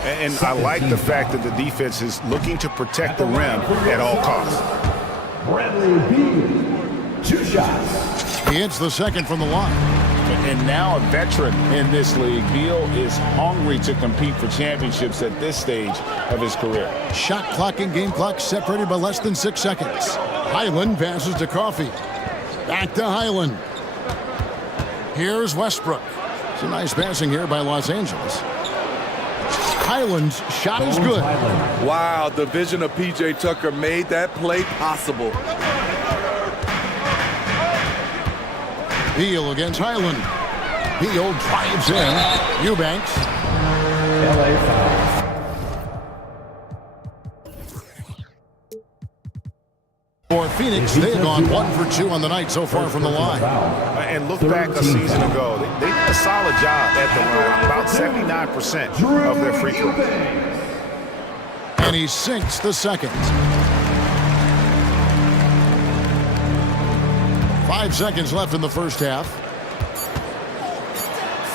And I like the fact that the defense is looking to protect the rim at all costs. Bradley Beal, 2 shots. He hits the second from the line. And now a veteran in this league, Beal is hungry to compete for championships at this stage of his career. Shot clock and game clock separated by less than 6 seconds. Highland passes to Coffey. Back to Highland. Here's Westbrook. It's a nice passing here by Los Angeles. Highland's shot is good. Wow, the vision of P.J. Tucker made that play possible. Beal against Highland. Beal drives in. Eubanks. LA foul. For Phoenix, they've gone 1 for 2 on the night so far from the line. And look back a season ago. They did a solid job at the line, about 79% of their free throws. And he sinks the second. 5 seconds left in the first half.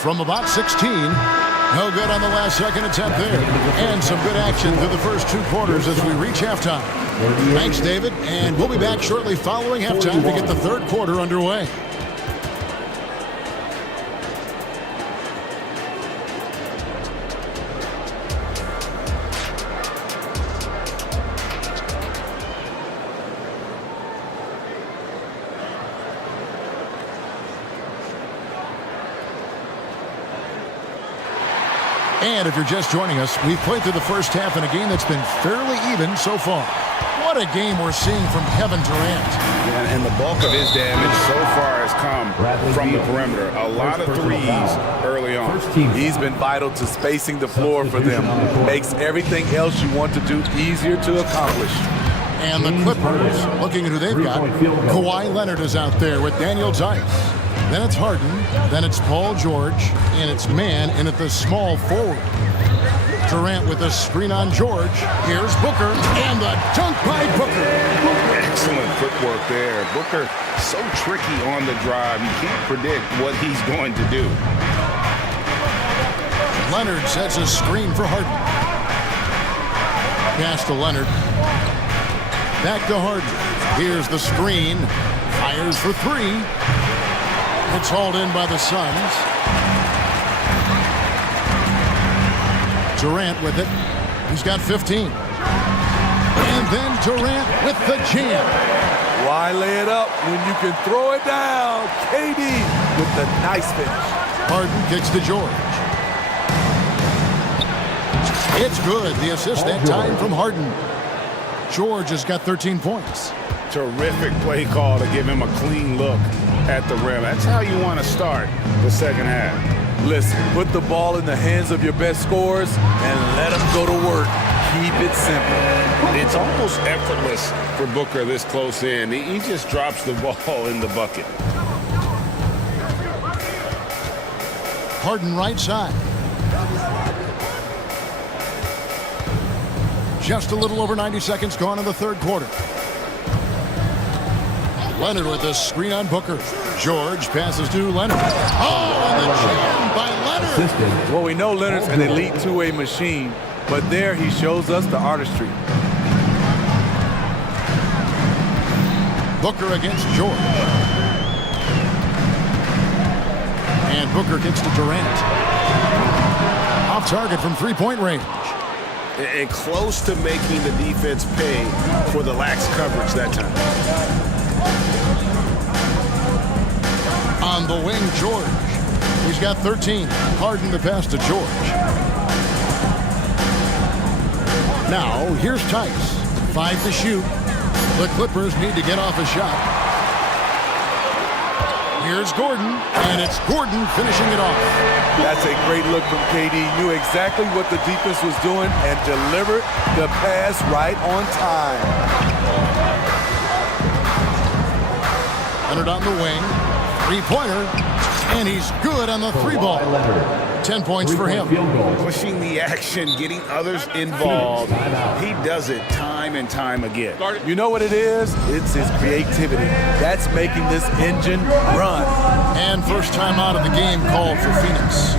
From about 16. No good on the last second attempt there. And some good action through the first 2 quarters as we reach halftime. Thanks, David. And we'll be back shortly following halftime to get the third quarter underway. And if you're just joining us, we've played through the first half in a game that's been fairly even so far. What a game we're seeing from Kevin Durant. And the bulk of his damage so far has come from the perimeter. A lot of threes early on. He's been vital to spacing the floor for them. Makes everything else you want to do easier to accomplish. And the Clippers, looking at who they've got, Kawhi Leonard is out there with Daniel Tice. Then it's Harden, then it's Paul George, and it's man in at the small forward. Durant with a screen on George. Here's Booker, and the dunk by Booker. Excellent footwork there. Booker so tricky on the drive. You can't predict what he's going to do. Leonard sets a screen for Harden. Pass to Leonard. Back to Harden. Here's the screen. Fires for three. It's hauled in by the Suns. Durant with it. He's got 15. And then Durant with the jam. Why lay it up when you can throw it down? KD with the nice finish. Harden kicks to George. It's good. The assist that time from Harden. George has got 13 points. Terrific play call to give him a clean look at the rim. That's how you want to start the second half. Listen, put the ball in the hands of your best scorers and let them go to work. Keep it simple. It's almost effortless for Booker this close in. He just drops the ball in the bucket. Harden right side. Just a little over 90 seconds gone in the third quarter. Leonard with a screen on Booker. George passes to Leonard. Oh, and the jam by Leonard. Well, we know Leonard's an elite two-way machine, but there he shows us the artistry. Booker against George. And Booker gets to Durant. Off target from three-point range. And close to making the defense pay for the lax coverage that time. On the wing, George. He's got 13. Harden the pass to George. Now, here's Tice. 5 to shoot. The Clippers need to get off a shot. Here's Gordon, and it's Gordon finishing it off. That's a great look from KD. Knew exactly what the defense was doing and delivered the pass right on time. Leonard on the wing. Three-pointer, and he's good on the three ball. 10 points for him. Pushing the action, getting others involved. He does it time and time again. You know what it is? It's his creativity. That's making this engine run. And first time out of the game called for Phoenix.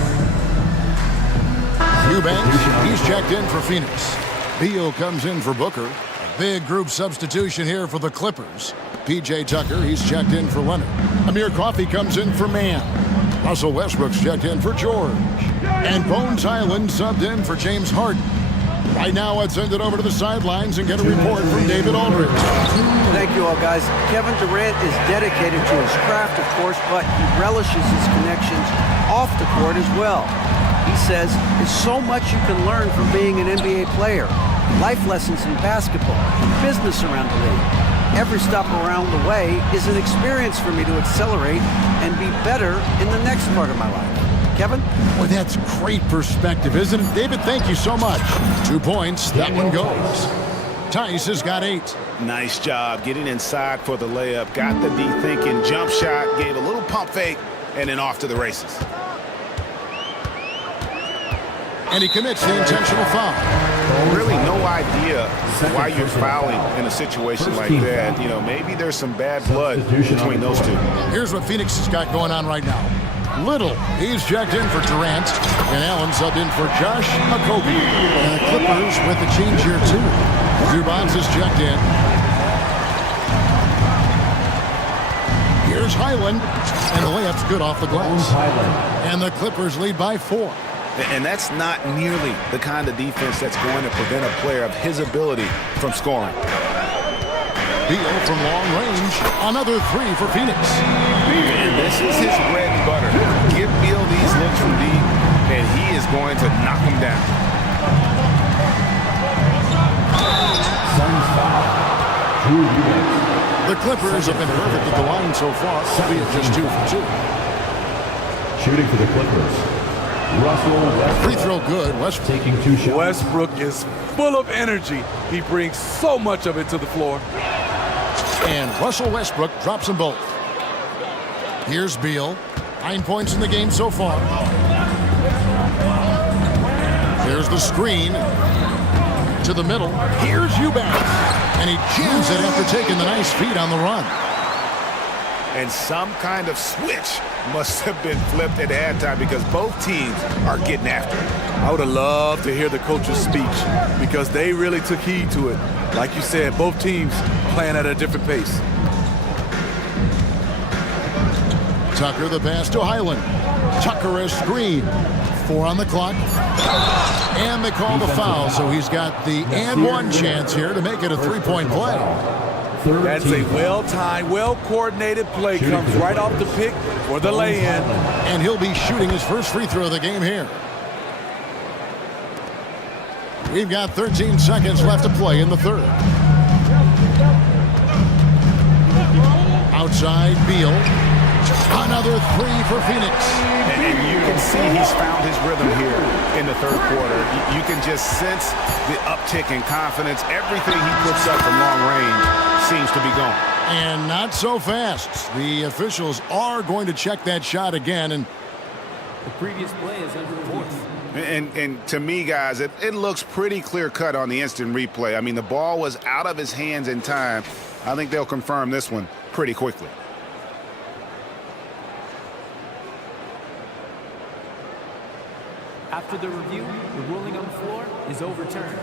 Eubanks, he's checked in for Phoenix. Beal comes in for Booker. A big group substitution here for the Clippers. P.J. Tucker, he's checked in for Leonard. Amir Coffey comes in for Mann. Russell Westbrook's checked in for George. And Bones Island subbed in for James Harden. Right now, let's send it over to the sidelines and get a report from David Aldridge. Thank you all, guys. Kevin Durant is dedicated to his craft, of course, but he relishes his connections off the court as well. He says there's so much you can learn from being an NBA player. Life lessons in basketball, business around the league. Every stop around the way is an experience for me to accelerate and be better in the next part of my life. Kevin? Well, that's great perspective, isn't it? David, thank you so much. 2 points. That one goes. Tice has got 8. Nice job getting inside for the layup. Got the D-thinking jump shot, gave a little pump fake, and then off to the races. And he commits the intentional foul. Really no idea why you're fouling in a situation like that. You know, maybe there's some bad blood between those two. Here's what Phoenix has got going on right now. Little, he's checked in for Durant, and Allen subbed in for Josh Okogie. And the Clippers with the change here too. Zubats is checked in. Here's Highland, and the layup's good off the glass. And the Clippers lead by 4. And that's not nearly the kind of defense that's going to prevent a player of his ability from scoring. Beal from long range, another 3 for Phoenix. And this is his bread and butter. Give Beal these looks from deep, and he has going to knock him down. Suns foul. Drew Eubanks. The Clippers have been perfect at the line so far, albeit just 2 for 2. Shooting for the Clippers. Russell Westbrook. Free throw good. Westbrook taking 2 shots. Westbrook is full of energy. He brings so much of it to the floor. And Russell Westbrook drops them both. Here's Beal. 9 points in the game so far. There's the screen. To the middle. Here's Eubanks. And he jams it after taking the nice feed on the run. And some kind of switch must have been flipped at halftime because both teams are getting after it. I would have loved to hear the coach's speech because they really took heed to it. Like you said, both teams playing at a different pace. Tucker the pass to Highland. Tucker a screen. 4 on the clock. And they call the foul, so he's got the and one chance here to make it a 3-point play. That's a well-timed, well-coordinated play. Comes right off the pick for the lay-in. And he'll be shooting his first free throw of the game here. We've got 13 seconds left to play in the third. Outside, Beal. Another 3 for Phoenix. And you can see he's found his rhythm here in the third quarter. You can just sense the uptick in confidence. Everything he puts up from long range seems to be gone. And not so fast. The officials are going to check that shot again. And the previous play is under the fourth. And to me, guys, it looks pretty clear-cut on the instant replay. I mean, the ball was out of his hands in time. I think they'll confirm this one pretty quickly. After the review, the ruling on the floor is overturned.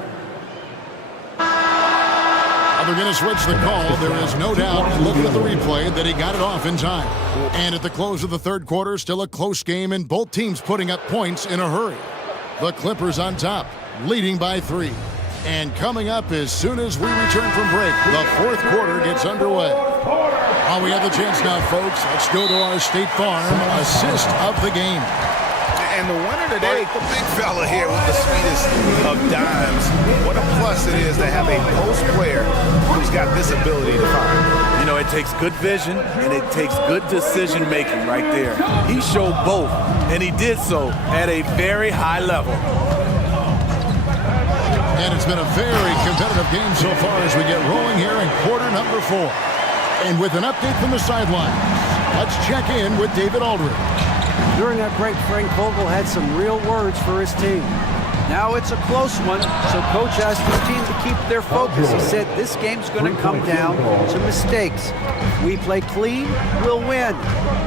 They're going to switch the call. There is no doubt, looking at the replay, that he got it off in time. And at the close of the third quarter, still a close game, and both teams putting up points in a hurry. The Clippers on top, leading by 3. And coming up as soon as we return from break, the fourth quarter gets underway. We have the chance now, folks. Let's go to our State Farm assist of the game. And the winner today, the big fella here with the sweetest of dimes. What a plus it is to have a post player who's got this ability to find. You know, it takes good vision and it takes good decision making right there. He showed both, and he did so at a very high level. And it's been a very competitive game so far as we get rolling here in quarter number 4. And with an update from the sidelines, let's check in with David Aldridge. During that break, Frank Vogel had some real words for his team. Now it's a close one, so coach asked his team to keep their focus. He said this game's going to come down to mistakes. If we play clean, we'll win.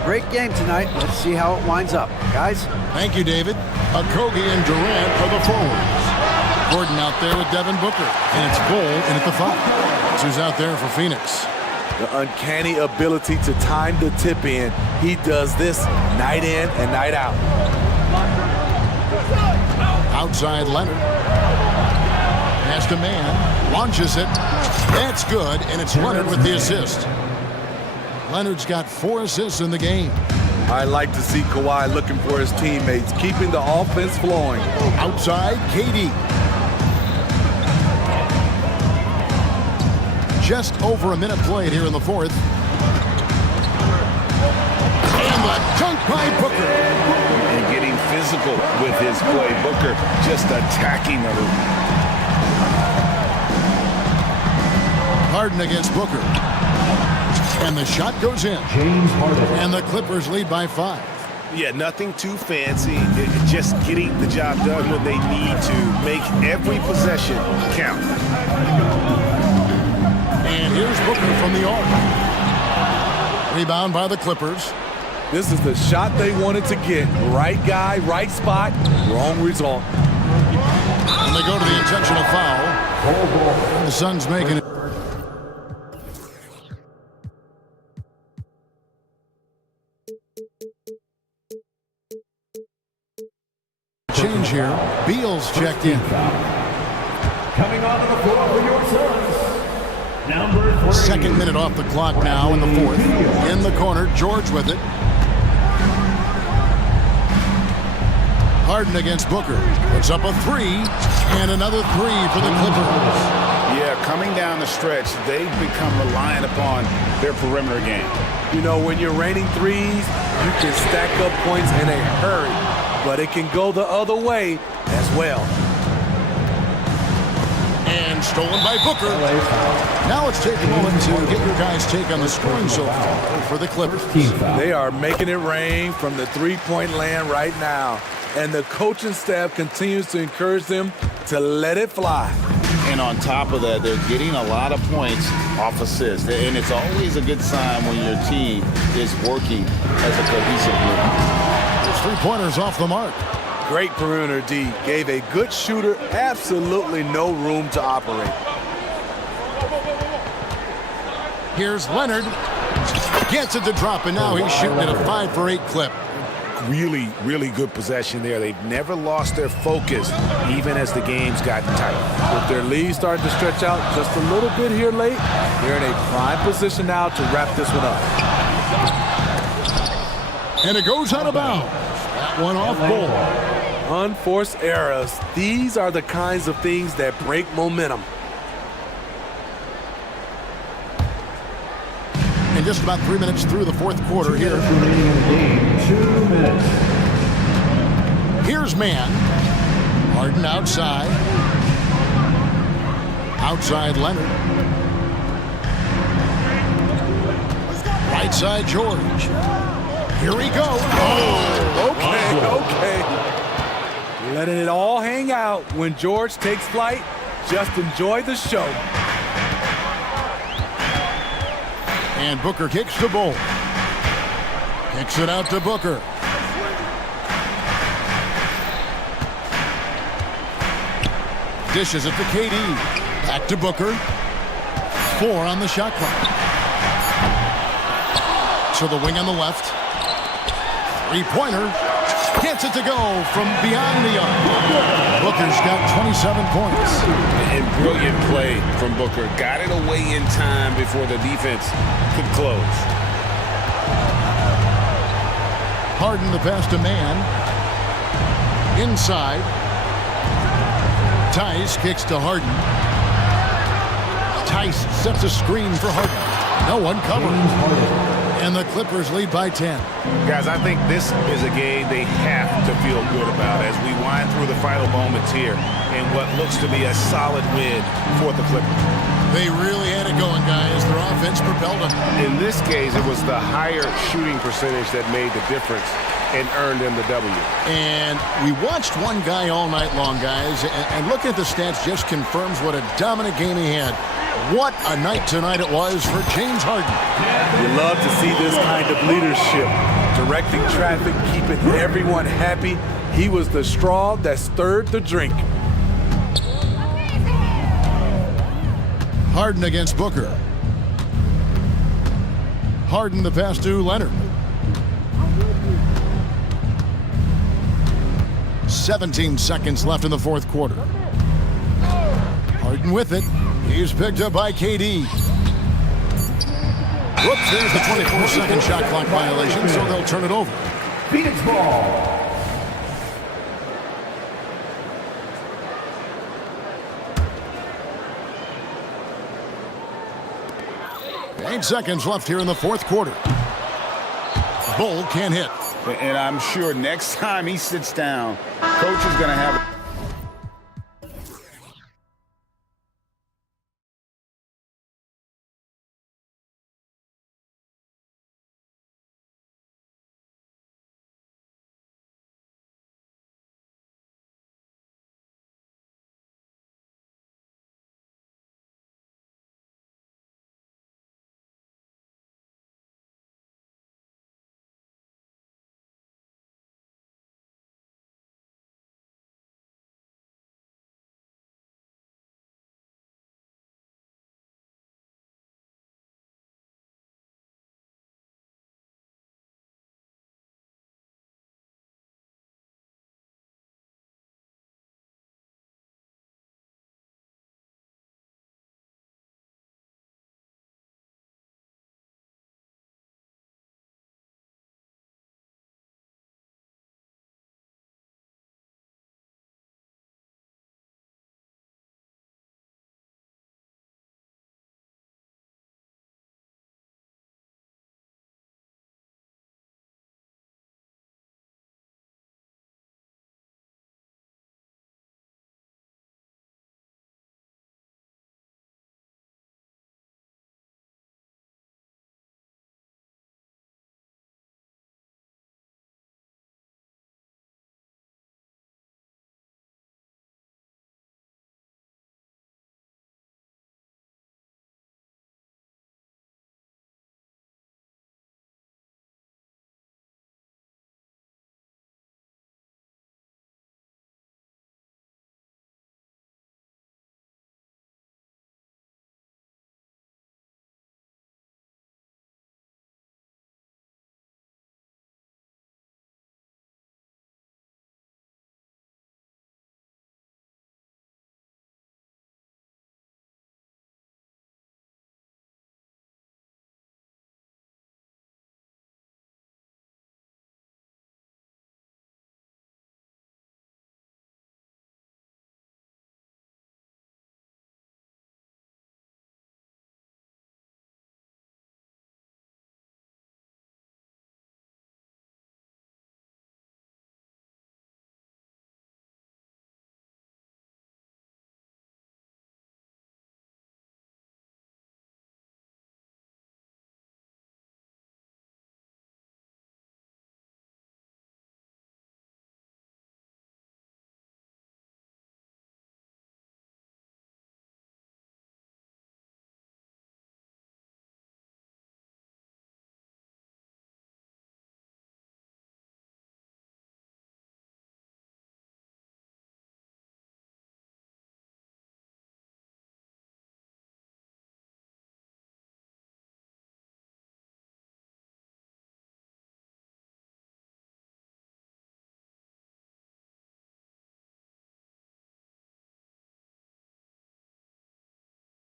Great game tonight. Let's see how it winds up. Guys? Thank you, David. Okogie and Durant are the forwards. Gordon out there with Devin Booker. And it's Bull in at the 5. Who's out there for Phoenix? The uncanny ability to time the tip in. He does this night in and night out. Outside Leonard. Pass to man. Launches it. That's good, and it's Leonard with the assist. Leonard's got 4 assists in the game. I like to see Kawhi looking for his teammates, keeping the offense flowing. Outside, KD. Just over a minute played here in the fourth. And the dunk by Booker. And getting physical with his play. Booker just attacking the hoop. Harden against Booker. And the shot goes in. James Harden. And the Clippers lead by 5. Yeah, nothing too fancy. Just getting the job done when they need to. Make every possession count. And here's Booker from the arc. Rebound by the Clippers. This is the shot they wanted to get. Right guy, right spot, wrong result. And they go to the intentional foul. The Suns making it. Change here. Beal's checked in. Coming onto the floor for your Suns. Number 3. Second minute off the clock now in the fourth. In the corner, George with it. Harden against Booker. Puts up a three, and another three for the Clippers. Yeah, coming down the stretch, they've become reliant upon their perimeter game. You know, when you're raining threes, you can stack up points in a hurry, but it can go the other way as well. And stolen by Booker. Now let's take a moment to get your guys' take on the scoring so far for the Clippers. They are making it rain from the three-point land right now, and the coaching staff continues to encourage them to let it fly. And on top of that, they're getting a lot of points off assists. And it's always a good sign when your team is working as a cohesive group. There's three-pointers off the mark. Great perimeter D. Gave a good shooter absolutely no room to operate. Here's Leonard. Gets it to drop, and now he's shooting at a 5 for 8 clip. Really, really good possession there. They've never lost their focus, even as the game's gotten tight. With their lead starting to stretch out just a little bit here late, they're in a prime position now to wrap this one up. And it goes out of bounds. That one off ball. Unforced errors. These are the kinds of things that break momentum. And just about 3 minutes through the fourth quarter here. Remaining in the game, 2 minutes. Here's man. Harden outside. Outside Leonard. Right side George. Here he goes. Oh, Okay. Letting it all hang out when George takes flight. Just enjoy the show. And Booker kicks the ball. Kicks it out to Booker. Dishes it to KD. Back to Booker. 4 on the shot clock. To the wing on the left. Three-pointer. Gets it to go from beyond the arc. Booker's got 27 points. And brilliant play from Booker. Got it away in time before the defense could close. Harden the pass to man. Inside. Tice kicks to Harden. Tice sets a screen for Harden. No one covering. And the Clippers lead by 10. Guys, I think this is a game they have to feel good about as we wind through the final moments here in what looks to be a solid win for the Clippers. They really had it going, guys. Their offense propelled them. In this case, it was the higher shooting percentage that made the difference and earned them the W. And we watched one guy all night long, guys, and looking at the stats just confirms what a dominant game he had. What a night tonight it was for James Harden. You love to see this kind of leadership. Directing traffic, keeping everyone happy. He was the straw that stirred the drink. Harden against Booker. Harden the pass to Leonard. 17 seconds left in the fourth quarter. Harden with it. He's picked up by KD. Whoops, there's the 24-second shot clock violation, so they'll turn it over. Phoenix ball. 8 seconds left here in the fourth quarter. Bull can't hit. And I'm sure next time he sits down, coach is going to have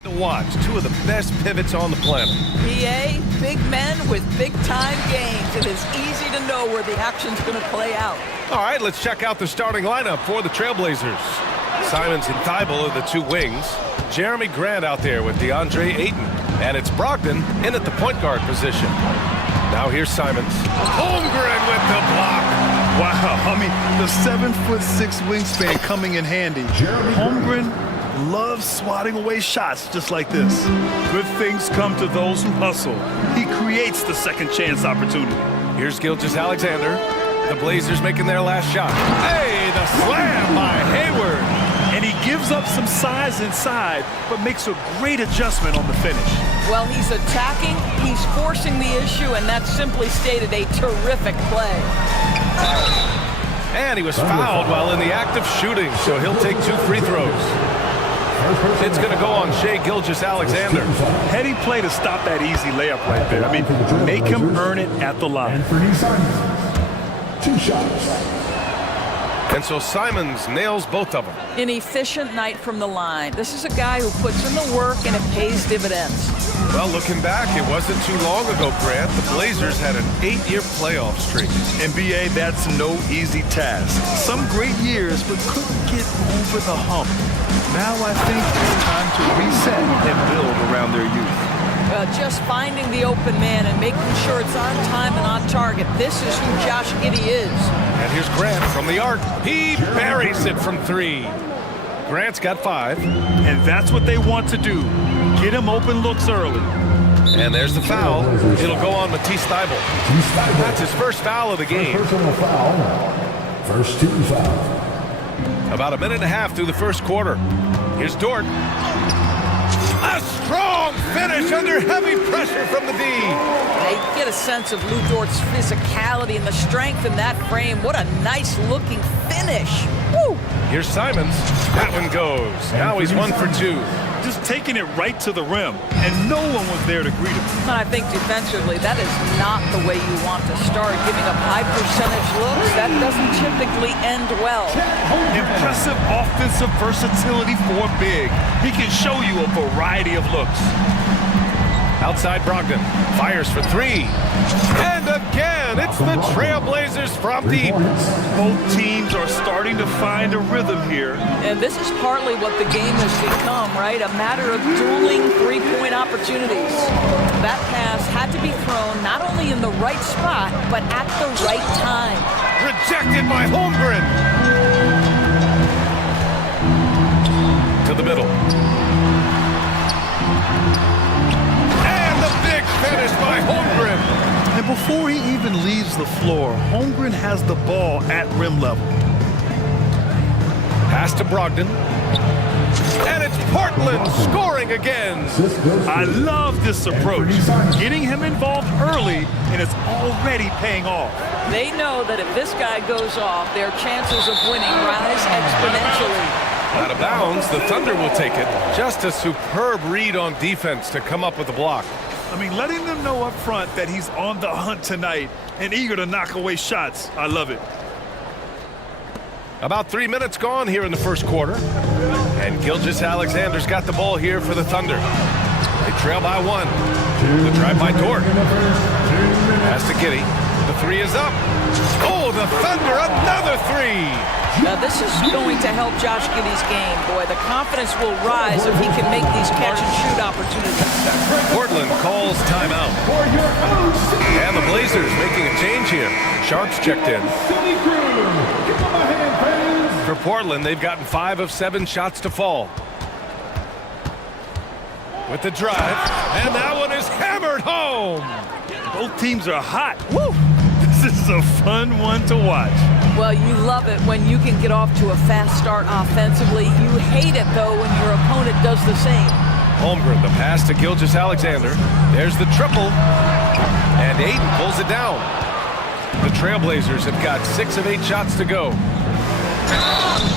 To watch two of the best pivots on the planet. PA, big men with big-time games. It is easy to know where the action's going to play out. All right, let's check out the starting lineup for the Trailblazers. Simons and Thibault are the two wings. Jeremy Grant out there with DeAndre Ayton. And it's Brogdon in at the point guard position. Now here's Simons. Holmgren with the block. Wow, I mean, the 7'6" wingspan coming in handy. Holmgren loves swatting away shots just like this. Good things come to those who hustle. He creates the second chance opportunity. Here's Gilgeous-Alexander. The Blazers making their last shot. Hey, the slam by Hayward. And he gives up some size inside, but makes a great adjustment on the finish. Well, he's attacking, he's forcing the issue, and that's simply stated a terrific play. And he was fouled while in the act of shooting, so he'll take 2 free throws. It's going to go on Shai Gilgeous-Alexander. Heady play to stop that easy layup right there. I mean, make him earn it at the line. 2 shots. And so Simons nails both of them. An efficient night from the line. This is a guy who puts in the work and it pays dividends. Well, looking back, it wasn't too long ago, Grant. The Blazers had an 8-year playoff streak. NBA, that's no easy task. Some great years, but couldn't get over the hump. Now I think it's time to reset and build around their youth. Just finding the open man and making sure it's on time and on target. This is who Josh Giddey is. And here's Grant from the arc. He buries it from 3. Grant's got 5. And that's what they want to do. Get him open looks early. And there's the foul. It'll go on Matisse Thybulle. That's his first foul of the game. Personal foul. First 2 fouls. About a minute and a half through the first quarter. Here's Dort. A strong finish under heavy pressure from the D. They get a sense of Lou Dort's physicality and the strength in that frame. What a nice-looking finish. Woo! Here's Simons. That one goes. Now he's 1 for 2. Just taking it right to the rim, and no one was there to greet him. And I think defensively, that is not the way you want to start. Giving up high percentage looks, that doesn't typically end well. Impressive offensive versatility for big. He can show you a variety of looks. Outside Brogdon. Fires for 3. And again, it's the Trailblazers from deep. Both teams are starting to find a rhythm here. And this is partly what the game has become, right? A matter of dueling three-point opportunities. That pass had to be thrown not only in the right spot, but at the right time. Rejected by Holmgren. To the middle. Big finish by Holmgren. And before he even leaves the floor, Holmgren has the ball at rim level. Pass to Brogdon. And it's Portland scoring again. I love this approach. Getting him involved early, and it's already paying off. They know that if this guy goes off, their chances of winning rise exponentially. Out of bounds, the Thunder will take it. Just a superb read on defense to come up with the block. I mean, letting them know up front that he's on the hunt tonight and eager to knock away shots. I love it. About 3 minutes gone here in the first quarter. And Gilgeous-Alexander's got the ball here for the Thunder. They trail by 1. The drive by Dort. Pass to Giddey. The 3 is up. Oh, the Thunder, another 3. Now, this is going to help Josh Giddey's game. Boy, the confidence will rise if he can make these catch-and-shoot opportunities. Portland calls timeout. And the Blazers making a change here. Sharp's checked in. For Portland, they've gotten 5 of 7 shots to fall. With the drive, and that one is hammered home. Both teams are hot. Woo! This is a fun one to watch. Well, you love it when you can get off to a fast start offensively. You hate it, though, when your opponent does the same. Holmgren, the pass to Gilgeous-Alexander. There's the triple. And Ayton pulls it down. The Trailblazers have got 6 of 8 shots to go.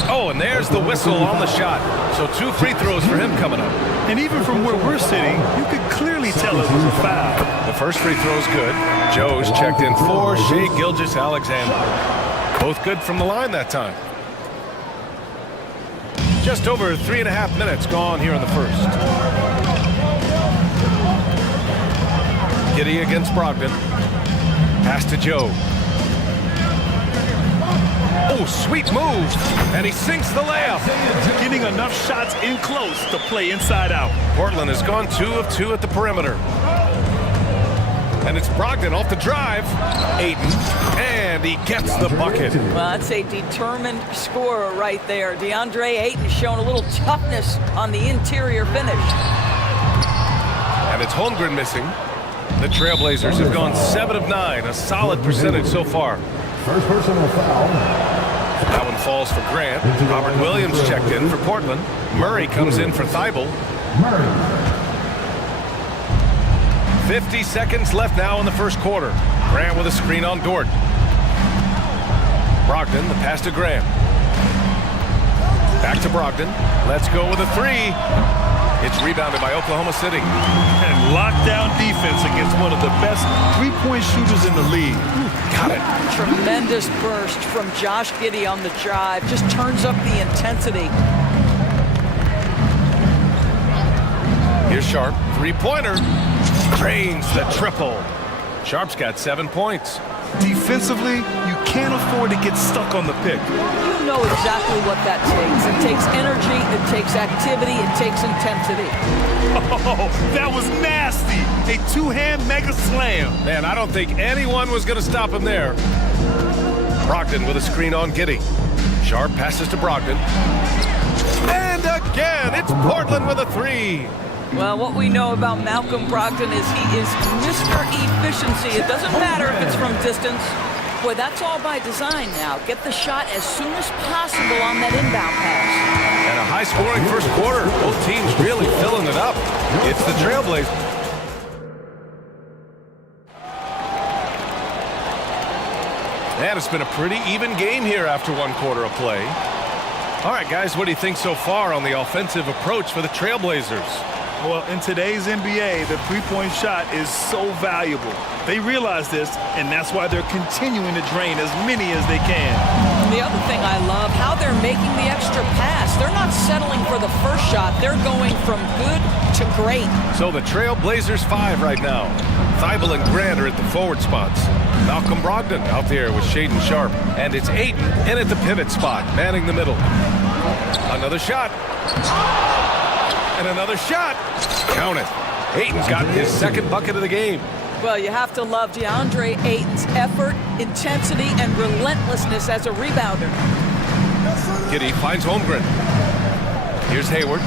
Oh, and there's the whistle on the shot. So 2 free throws for him coming up. And even from where we're sitting, you could clearly tell it was a foul. The first free throw's good. Joe's checked in for Shai Gilgeous-Alexander. Both good from the line that time. Just over 3.5 minutes gone here in the first. Giddy against Brogdon. Pass to Joe. Oh, sweet move. And he sinks the layup. Getting enough shots in close to play inside out. Portland has gone 2 of 2 at the perimeter. And it's Brogdon off the drive. Ayton. And he gets the bucket. Well, that's a determined scorer right there. DeAndre Ayton showing a little toughness on the interior finish. And it's Holmgren missing. The Trailblazers have gone 7 of 9, a solid percentage so far. First personal foul. That one falls for Grant. Robert Williams checked in for Portland. Murray comes in for Thibault. 50 seconds left now in the first quarter. Grant with a screen on Dort. Brogdon, the pass to Grant. Back to Brogdon. Let's go with a 3. It's rebounded by Oklahoma City. And lockdown defense against one of the best three-point shooters in the league. Got it. Tremendous burst from Josh Giddey on the drive. Just turns up the intensity. Here's Sharp. Three-pointer. Drains the triple. Sharp's got 7 points. Defensively, you can't afford to get stuck on the pick. You know exactly what that takes. It takes energy, it takes activity, it takes intensity. Oh, that was nasty. A two-hand mega slam. Man, I don't think anyone was going to stop him there. Brogdon with a screen on Giddey. Sharp passes to Brogdon. And again, it's Portland with a 3. Well, what we know about Malcolm Brogdon is he is Mr. Efficiency. It doesn't matter if it's from distance. Boy, that's all by design now. Get the shot as soon as possible on that inbound pass. And a high-scoring first quarter. Both teams really filling it up. It's the Trailblazers. And it's been a pretty even game here after 1 quarter of play. All right, guys, what do you think so far on the offensive approach for the Trailblazers? Well, in today's NBA, the three-point shot is so valuable. They realize this, and that's why they're continuing to drain as many as they can. The other thing I love, how they're making the extra pass. They're not settling for the first shot. They're going from good to great. So the Trailblazers 5 right now. Thibault and Grant are at the forward spots. Malcolm Brogdon out there with Shaedon Sharp. And it's Ayton in at the pivot spot, manning the middle. Another shot. And another shot. Count it. Ayton's got his second bucket of the game. Well, you have to love DeAndre Ayton's effort, intensity, and relentlessness as a rebounder. Giddey finds Holmgren. Here's Hayward.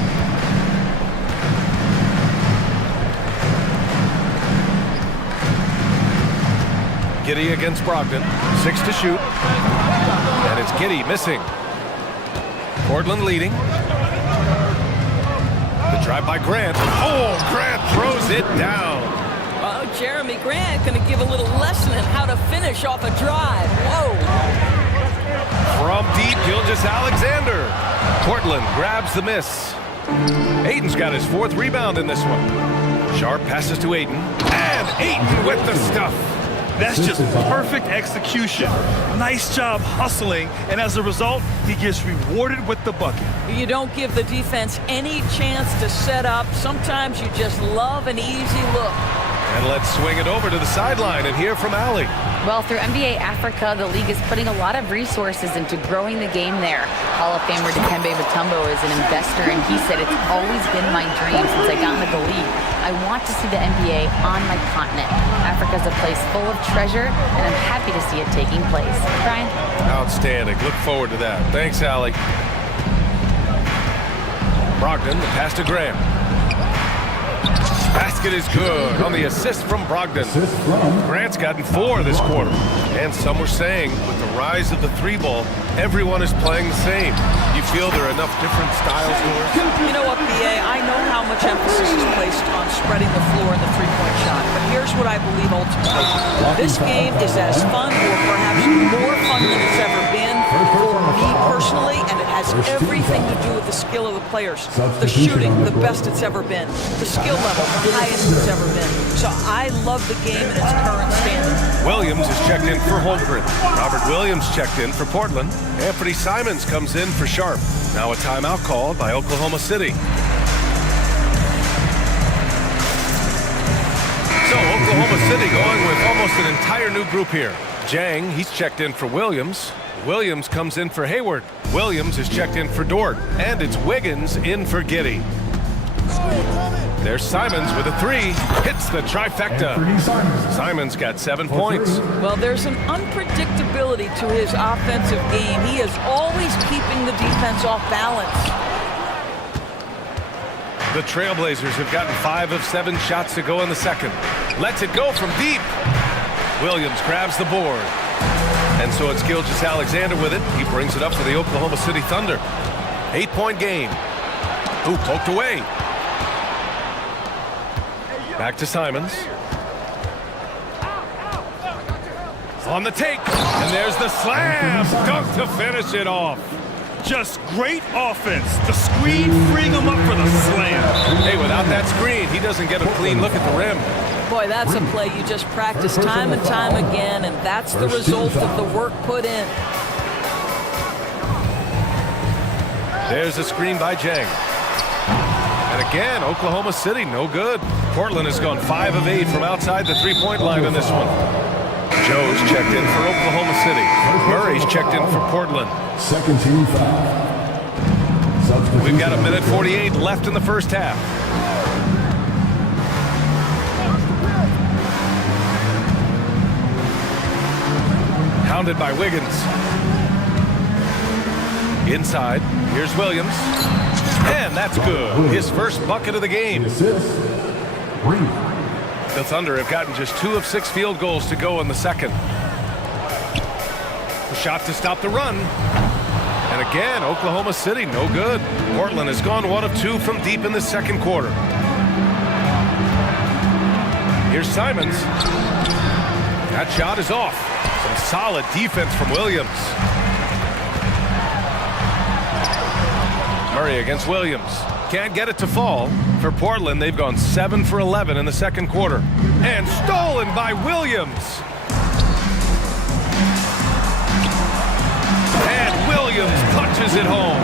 Giddey against Brogdon. 6 to shoot. And it's Giddey missing. Portland leading. The drive by Grant. Oh, Grant throws it down. Oh, Jeremy Grant going to give a little lesson in how to finish off a drive. Whoa. From deep, Gilgeous-Alexander. Portland grabs the miss. Ayton's got his 4th rebound in this one. Sharp passes to Ayton. And Ayton with the stuff. That's just perfect execution. Nice job hustling, and as a result, he gets rewarded with the bucket. You don't give the defense any chance to set up. Sometimes you just love an easy look. And let's swing it over to the sideline and hear from Allie. Well, through NBA Africa, the league is putting a lot of resources into growing the game there. Hall of Famer Dikembe Mutombo is an investor, and he said, "It's always been my dream since I got into the league. I want to see the NBA on my continent. Africa's a place full of treasure, and I'm happy to see it taking place." Brian? Outstanding. Look forward to that. Thanks, Allie. Brogdon, the pass to Graham. Basket is good on the assist from Brogdon. Grant's gotten 4 this quarter. And some were saying, with the rise of the 3-ball, everyone is playing the same. You feel there are enough different styles to You know what, BA? I know how much emphasis is placed on spreading the floor in the three-point shot, but here's what I believe ultimately. This game is as fun, or perhaps more fun than it's ever been for me personally, and it has everything to do with the skill of the players. The shooting, the best it's ever been. The skill level, the highest it's ever been. So I love the game in its current standing. Williams is checked in for Holmgren. Robert Williams checked in for Portland. Anthony Simons comes in for Sharp. Now a timeout called by Oklahoma City. So Oklahoma City going with almost an entire new group here. Jang, he's checked in for Williams. Williams comes in for Hayward. Williams is checked in for Dort. And it's Wiggins in for Giddey. There's Simons with a three. Hits the trifecta. Simons got 7 points. Well, there's an unpredictability to his offensive game. He is always keeping the defense off balance. The Trailblazers have gotten 5 of 7 shots to go in the second. Lets it go from deep. Williams grabs the board. And so it's Gilgeous-Alexander with it. He brings it up for the Oklahoma City Thunder. 8-point game. Ooh, poked away. Back to Simons. On the take. And there's the slam. Dunk to finish it off. Just great offense. The screen freeing him up for the slam. Hey, without that screen, he doesn't get a clean look at the rim. Boy, that's a play you just practice time and time again, and that's the result of the work put in. There's a screen by Jang. And again, Oklahoma City, no good. Portland has gone 5 of 8 from outside the three-point line in this one. Joe's checked in for Oklahoma City. Murray's checked in for Portland. Second team foul. We've got 1:48 left in the first half. Hounded by Wiggins. Inside, here's Williams. And that's good. His first bucket of the game. The Thunder have gotten just 2 of 6 field goals to go in the second. A shot to stop the run. And again, Oklahoma City, no good. Portland has gone 1 of 2 from deep in the second quarter. Here's Simons. That shot is off. Some solid defense from Williams. Murray against Williams. Can't get it to fall. For Portland, they've gone 7 for 11 in the second quarter. And stolen by Williams. And Williams punches it home.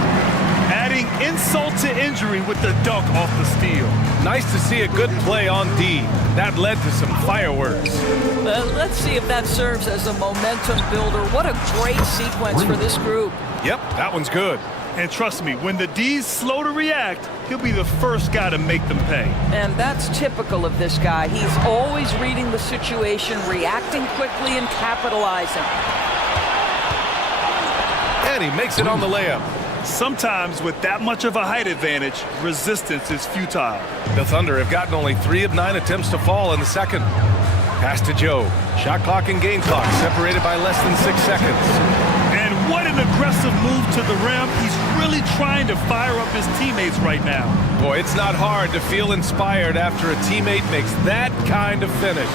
Adding insult to injury with the dunk off the steal. Nice to see a good play on D. That led to some fireworks. Let's see if that serves as a momentum builder. What a great sequence for this group. Yep, that one's good. And trust me, when the D's slow to react, he'll be the first guy to make them pay. And that's typical of this guy. He's always reading the situation, reacting quickly, and capitalizing. And he makes it on the layup. Sometimes with that much of a height advantage, resistance is futile. The Thunder have gotten only 3 of 9 attempts to fall in the second. Pass to Joe. Shot clock and game clock separated by less than 6 seconds. And what an aggressive move to the rim. He's really trying to fire up his teammates right now. Boy, it's not hard to feel inspired after a teammate makes that kind of finish.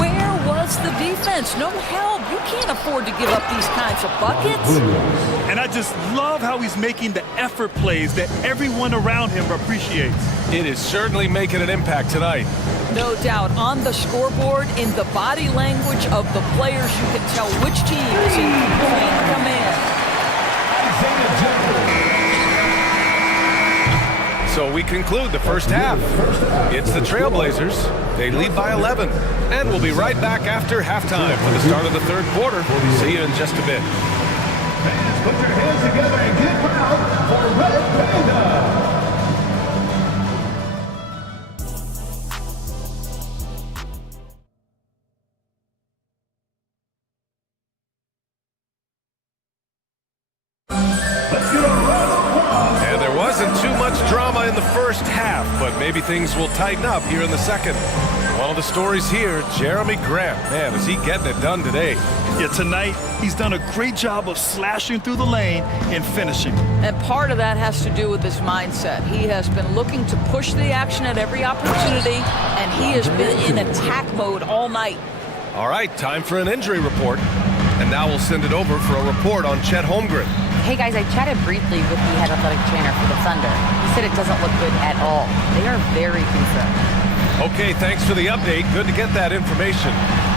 Where was the defense? No help. You can't afford to give up these kinds of buckets. And I just love how he's making the effort plays that everyone around him appreciates. It is certainly making an impact tonight. No doubt. On the scoreboard, in the body language of the players, you can tell which team is in complete command. So we conclude the first half. It's the Trailblazers. They lead by 11. And we'll be right back after halftime for the start of the third quarter. See you in just a bit. Fans, put your hands together and get loud for Red Panda. Drama in the first half, but maybe things will tighten up here in the second. One of the stories here, Jeremy Grant. Man, is he getting it done today? Yeah, tonight he's done a great job of slashing through the lane and finishing. And part of that has to do with his mindset. He has been looking to push the action at every opportunity, and he has been in attack mode all night. All right, time for an injury report. And now we'll send it over for a report on Chet Holmgren. Hey guys, I chatted briefly with the head athletic trainer for the Thunder. He said it doesn't look good at all. They are very concerned. Okay, thanks for the update. Good to get that information.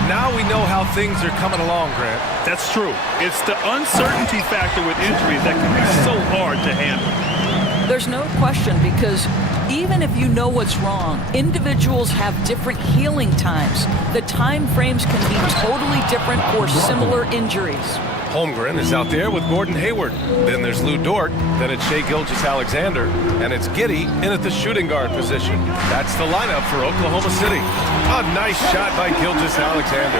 Now we know how things are coming along, Grant. That's true. It's the uncertainty factor with injuries that can be so hard to handle. There's no question, because even if you know what's wrong, individuals have different healing times. The time frames can be totally different for similar injuries. Holmgren is out there with Gordon Hayward. Then there's Lou Dort. Then it's Shai Gilgeous-Alexander. And it's Giddey in at the shooting guard position. That's the lineup for Oklahoma City. A nice shot by Gilgeous-Alexander.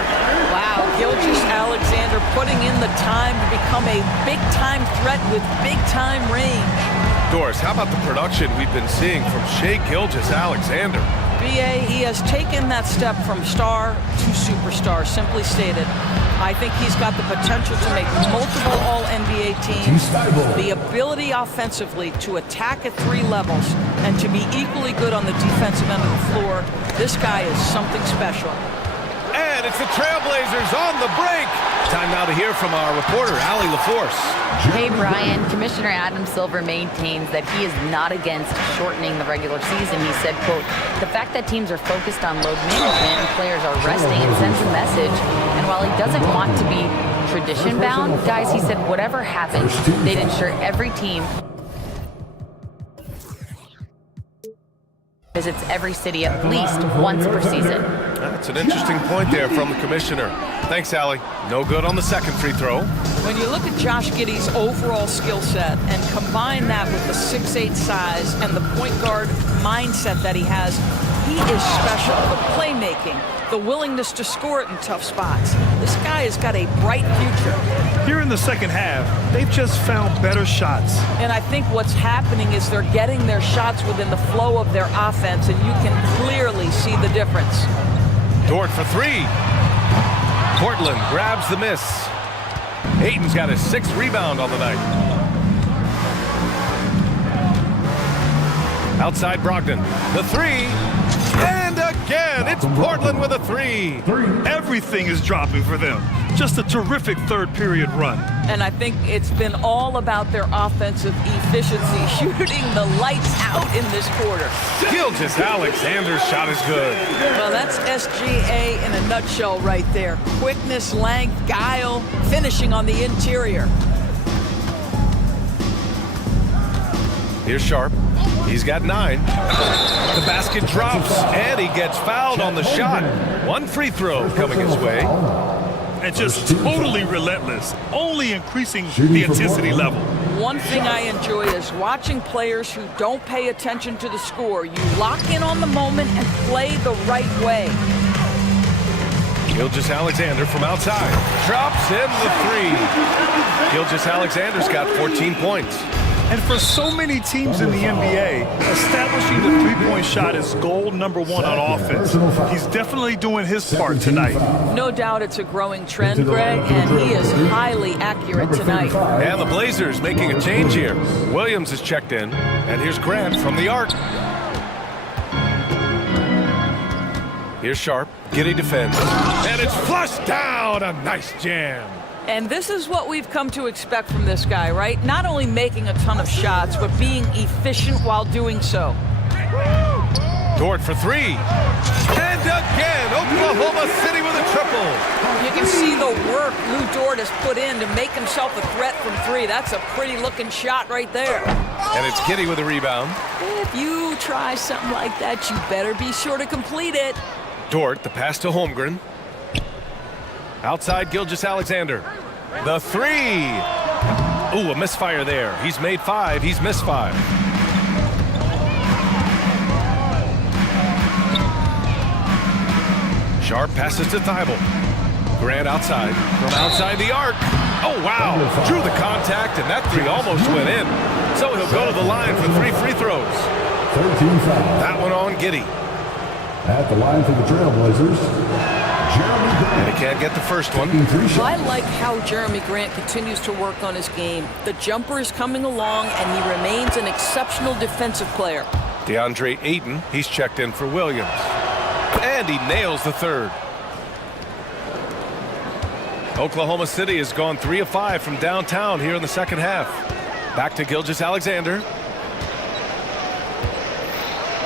Wow, Gilgeous-Alexander putting in the time to become a big-time threat with big-time range. Doris, how about the production we've been seeing from Shai Gilgeous-Alexander? BA, he has taken that step from star to superstar, simply stated. I think he's got the potential to make multiple All-NBA teams, the ability offensively to attack at 3 levels, and to be equally good on the defensive end of the floor. This guy is something special. And it's the Trailblazers on the break. Time now to hear from our reporter, Allie LaForce. Hey, Brian. Commissioner Adam Silver maintains that he is not against shortening the regular season. He said, quote, the fact that teams are focused on load management and players are resting, it sends a message. And while he doesn't want to be tradition-bound, guys, he said whatever happens, they'd ensure every team visits every city at least once per season. That's an interesting point there from the commissioner. Thanks, Allie. No good on the second free throw. When you look at Josh Giddey's overall skill set and combine that with the 6'8" size and the point guard mindset that he has, he is special. The playmaking, the willingness to score it in tough spots. This guy has got a bright future. Here in the second half, they've just found better shots. And I think what's happening is they're getting their shots within the flow of their offense, and you can clearly see the difference. Dort for 3. Portland grabs the miss. Ayton's got his 6th rebound on the night. Outside Brogdon, the 3, and again, it's Portland with a 3. Everything is dropping for them. Just a terrific third period run. And I think it's been all about their offensive efficiency, shooting the lights out in this quarter. Gilgeous-Alexander's shot is good. Well, that's SGA in a nutshell right there. Quickness, length, guile, finishing on the interior. Here's Sharp. He's got 9. The basket drops, and he gets fouled on the shot. 1 free throw coming his way. And just totally relentless, only increasing the intensity level. One thing I enjoy is watching players who don't pay attention to the score. You lock in on the moment and play the right way. Gilgeous-Alexander from outside. Drops in the 3. Gilgeous-Alexander's got 14 points. And for so many teams in the NBA, establishing the three-point shot is goal number 1 on offense. He's definitely doing his part tonight. No doubt it's a growing trend, Greg, and he is highly accurate tonight. And the Blazers making a change here. Williams is checked in, and here's Grant from the arc. Here's Sharp. Giddey defends. And it's flushed down. A nice jam. And this is what we've come to expect from this guy, right? Not only making a ton of shots, but being efficient while doing so. Dort for 3. And again, Oklahoma City with a triple. You can see the work Lou Dort has put in to make himself a threat from 3. That's a pretty looking shot right there. And it's Giddey with a rebound. If you try something like that, you better be sure to complete it. Dort, the pass to Holmgren. Outside Gilgeous-Alexander. The 3. Ooh, a misfire there. He's made 5. He's missed 5. Sharp passes to Thibault. Grant outside. From outside the arc. Oh, wow. Drew the contact, and that 3 almost went in. So he'll go to the line for 3 free throws. 13 fouls. That one on Giddey. At the line for the Trailblazers, and he can't get the first one. I like how Jeremy Grant continues to work on his game. The jumper is coming along, and he remains an exceptional defensive player. DeAndre Ayton, he's checked in for Williams. And he nails the 3rd. Oklahoma City has gone 3 of 5 from downtown here in the second half. Back to Gilgeous-Alexander.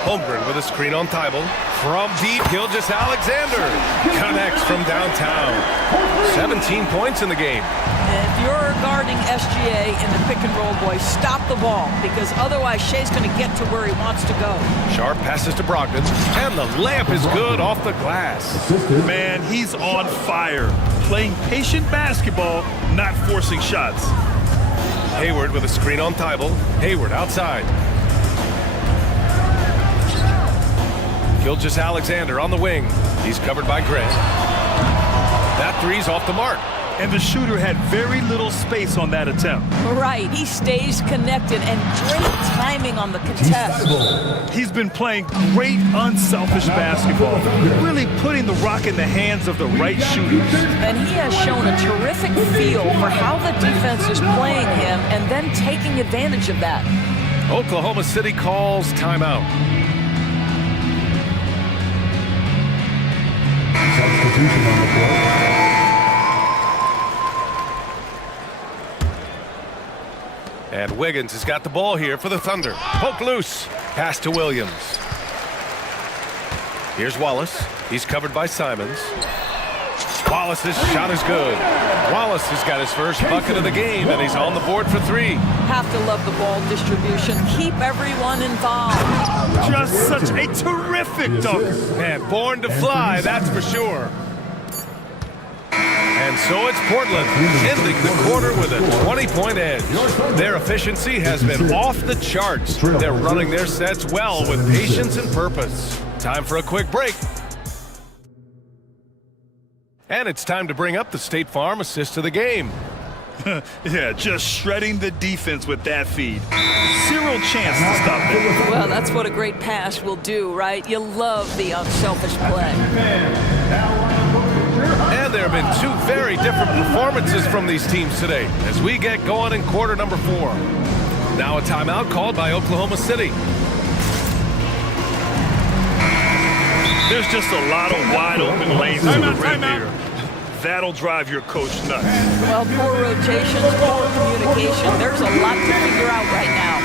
Holmgren with a screen on Thibault. From deep, Gilgeous Alexander connects from downtown. 17 points in the game. If you're guarding SGA in the pick and roll, boys, stop the ball, because otherwise Shea's going to get to where he wants to go. Sharp passes to Brogdon, and the layup is good off the glass. Man, he's on fire. Playing patient basketball, not forcing shots. Hayward with a screen on Thibault. Hayward outside. Gilgeous Alexander on the wing. He's covered by Grant. That three's off the mark. And the shooter had very little space on that attempt. Right, he stays connected, and great timing on the contest. He's been playing great, unselfish basketball, really putting the rock in the hands of the right shooters. And he has shown a terrific feel for how the defense is playing him and then taking advantage of that. Oklahoma City calls timeout. Substitution on the floor. And Wiggins has got the ball here for the Thunder. Poke loose. Pass to Williams. Here's Wallace. He's covered by Simons. Wallace's shot is good. Wallace has got his first bucket of the game, and he's on the board for three. Have to love the ball distribution. Keep everyone involved. Just such a terrific dunk. Man, born to fly, that's for sure. And so it's Portland, ending the quarter with a 20-point edge. Their efficiency has been off the charts. They're running their sets well with patience and purpose. Time for a quick break. And it's time to bring up the State Farm assist of the game. Yeah, just shredding the defense with that feed. Zero chance to stop that. Well, that's what a great pass will do, right? You love the unselfish play. And there have been two very different performances from these teams today as we get going in quarter number 4. Now a timeout called by Oklahoma City. There's just a lot of wide open lanes to the rim here. That'll drive your coach nuts. Well, poor rotations, poor communication. There's a lot to figure out right now.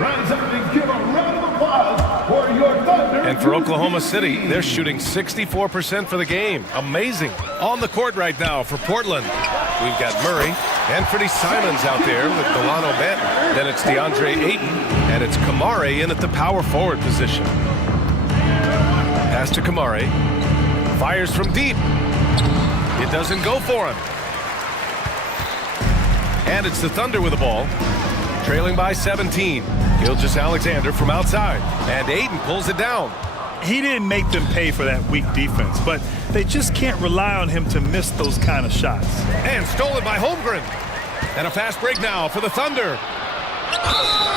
Rise up and give a round of applause for your Thunder. And for Oklahoma City, they're shooting 64% for the game. Amazing. On the court right now for Portland, we've got Murray and Freddie Simons out there with Delano Banton. Then it's DeAndre Ayton, and it's Kamare in at the power forward position. Pass to Kamare. Fires from deep. It doesn't go for him. And it's the Thunder with the ball. Trailing by 17. Gilgeous Alexander from outside. And Ayton pulls it down. He didn't make them pay for that weak defense, but they just can't rely on him to miss those kind of shots. And stolen by Holmgren. And a fast break now for the Thunder.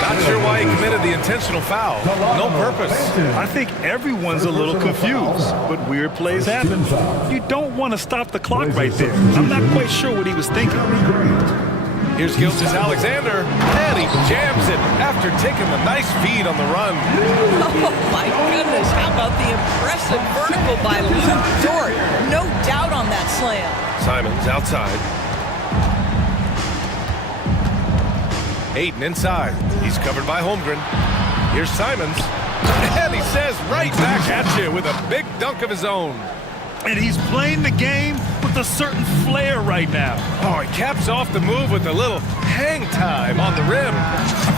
Not sure why he committed the intentional foul. No purpose. I think everyone's a little confused, but weird plays happen. You don't want to stop the clock right there. I'm not quite sure what he was thinking. Here's Gilgeous Alexander, and he jams it after taking the nice feed on the run. Oh, my goodness. How about the impressive vertical by Luke Dort? No doubt on that slam. Simons outside. Ayton inside. He's covered by Holmgren. Here's Simons. And he says right back at you with a big dunk of his own. And he's playing the game with a certain flair right now. Oh, he caps off the move with a little hang time on the rim.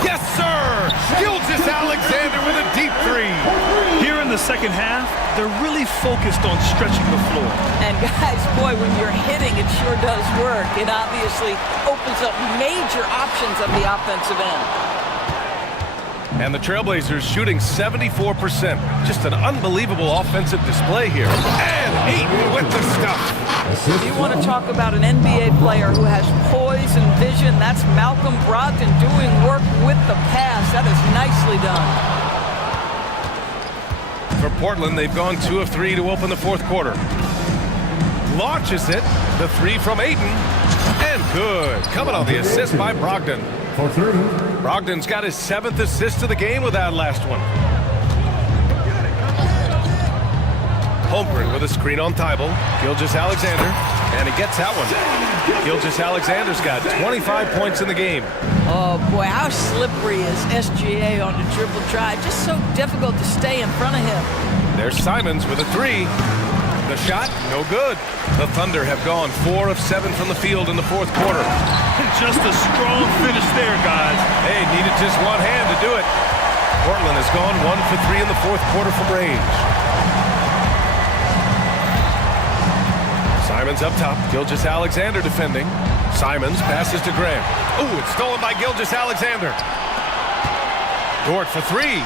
Yes, sir! Gilgeous Alexander with a deep three. Here in the second half, they're really focused on stretching the floor. And guys, boy, when you're hitting, it sure does work. It obviously opens up major options at the offensive end. And the Trailblazers shooting 74%. Just an unbelievable offensive display here. And Ayton with the stuff. If you want to talk about an NBA player who has poise and vision, that's Malcolm Brogdon doing work with the pass. That is nicely done. For Portland, they've gone 2 of 3 to open the fourth quarter. Launches it. The three from Ayton. And good. Coming on the assist by Brogdon. For 3. Brogdon's got his 7th assist of the game with that last one. Holmgren with a screen on Thibault. Gilgeous Alexander. And he gets that one. Gilgeous Alexander's got 25 points in the game. Oh, boy, how slippery is SGA on the dribble drive. Just so difficult to stay in front of him. There's Simons with a three. The shot, no good. The Thunder have gone 4 of 7 from the field in the fourth quarter. Just a strong finish there, guys. Hey, needed just one hand to do it. Portland has gone 1 for 3 in the fourth quarter from range. Simons up top. Gilgeous-Alexander defending. Simons passes to Graham. Ooh, it's stolen by Gilgeous-Alexander. Dort for 3.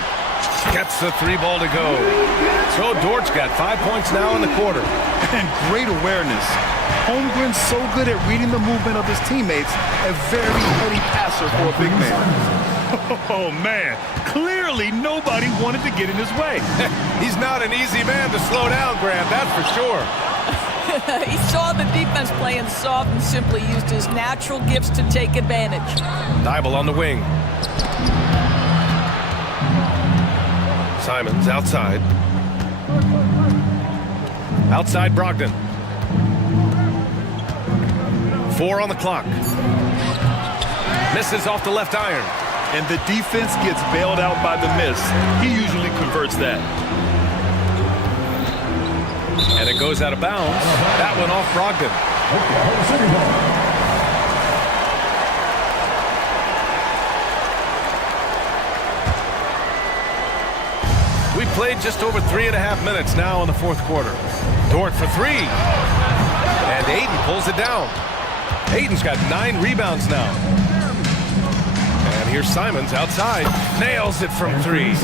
Gets the 3 ball to go. So Dort's got 5 points now in the quarter. And great awareness. Holmgren's so good at reading the movement of his teammates. A very heady passer for a big man. Oh, man. Clearly nobody wanted to get in his way. He's not an easy man to slow down, Grant, that's for sure. He saw the defense playing soft and simply used his natural gifts to take advantage. Dybel on the wing. Simons outside. Outside Brogdon. 4 on the clock. Misses off the left iron. And the defense gets bailed out by the miss. He usually converts that. And it goes out of bounds. That one off Brogdon. We played just over 3.5 minutes now in the fourth quarter. Dort for 3. And Ayton pulls it down. Ayton's got 9 rebounds now. And here's Simons outside. Nails it from 3.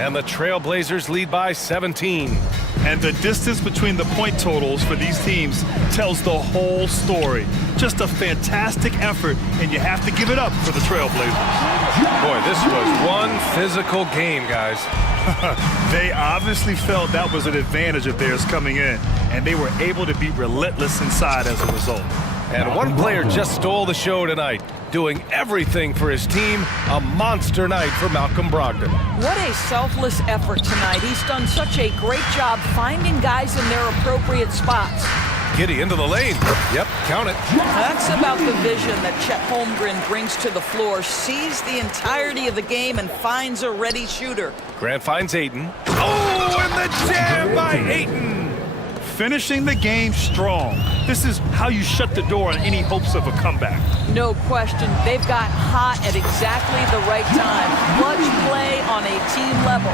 And the Trailblazers lead by 17. And the distance between the point totals for these teams tells the whole story. Just a fantastic effort, and you have to give it up for the Trailblazers. Boy, this was one physical game, guys. They obviously felt that was an advantage of theirs coming in, and they were able to be relentless inside as a result. And one player just stole the show tonight, doing everything for his team. A monster night for Malcolm Brogdon. What a selfless effort tonight. He's done such a great job finding guys in their appropriate spots. Giddy into the lane. Yep, count it. That's about the vision that Chet Holmgren brings to the floor. Sees the entirety of the game and finds a ready shooter. Grant finds Ayton. Oh, and the jam by Ayton. Finishing the game strong. This is how you shut the door on any hopes of a comeback. No question. They've got hot at exactly the right time. Clutch play on a team level.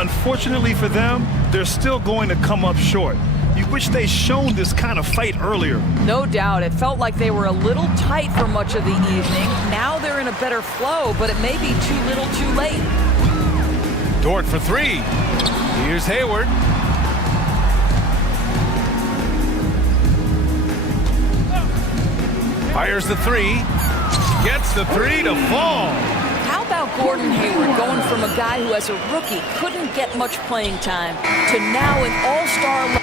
Unfortunately for them, they're still going to come up short. You wish they'd shown this kind of fight earlier. No doubt. It felt like they were a little tight for much of the evening. Now they're in a better flow, but it may be too little too late. Dort for 3. Here's Hayward. Fires the 3. Gets the 3 to fall. How about Gordon Hayward going from a guy who as a rookie couldn't get much playing time to now an all-star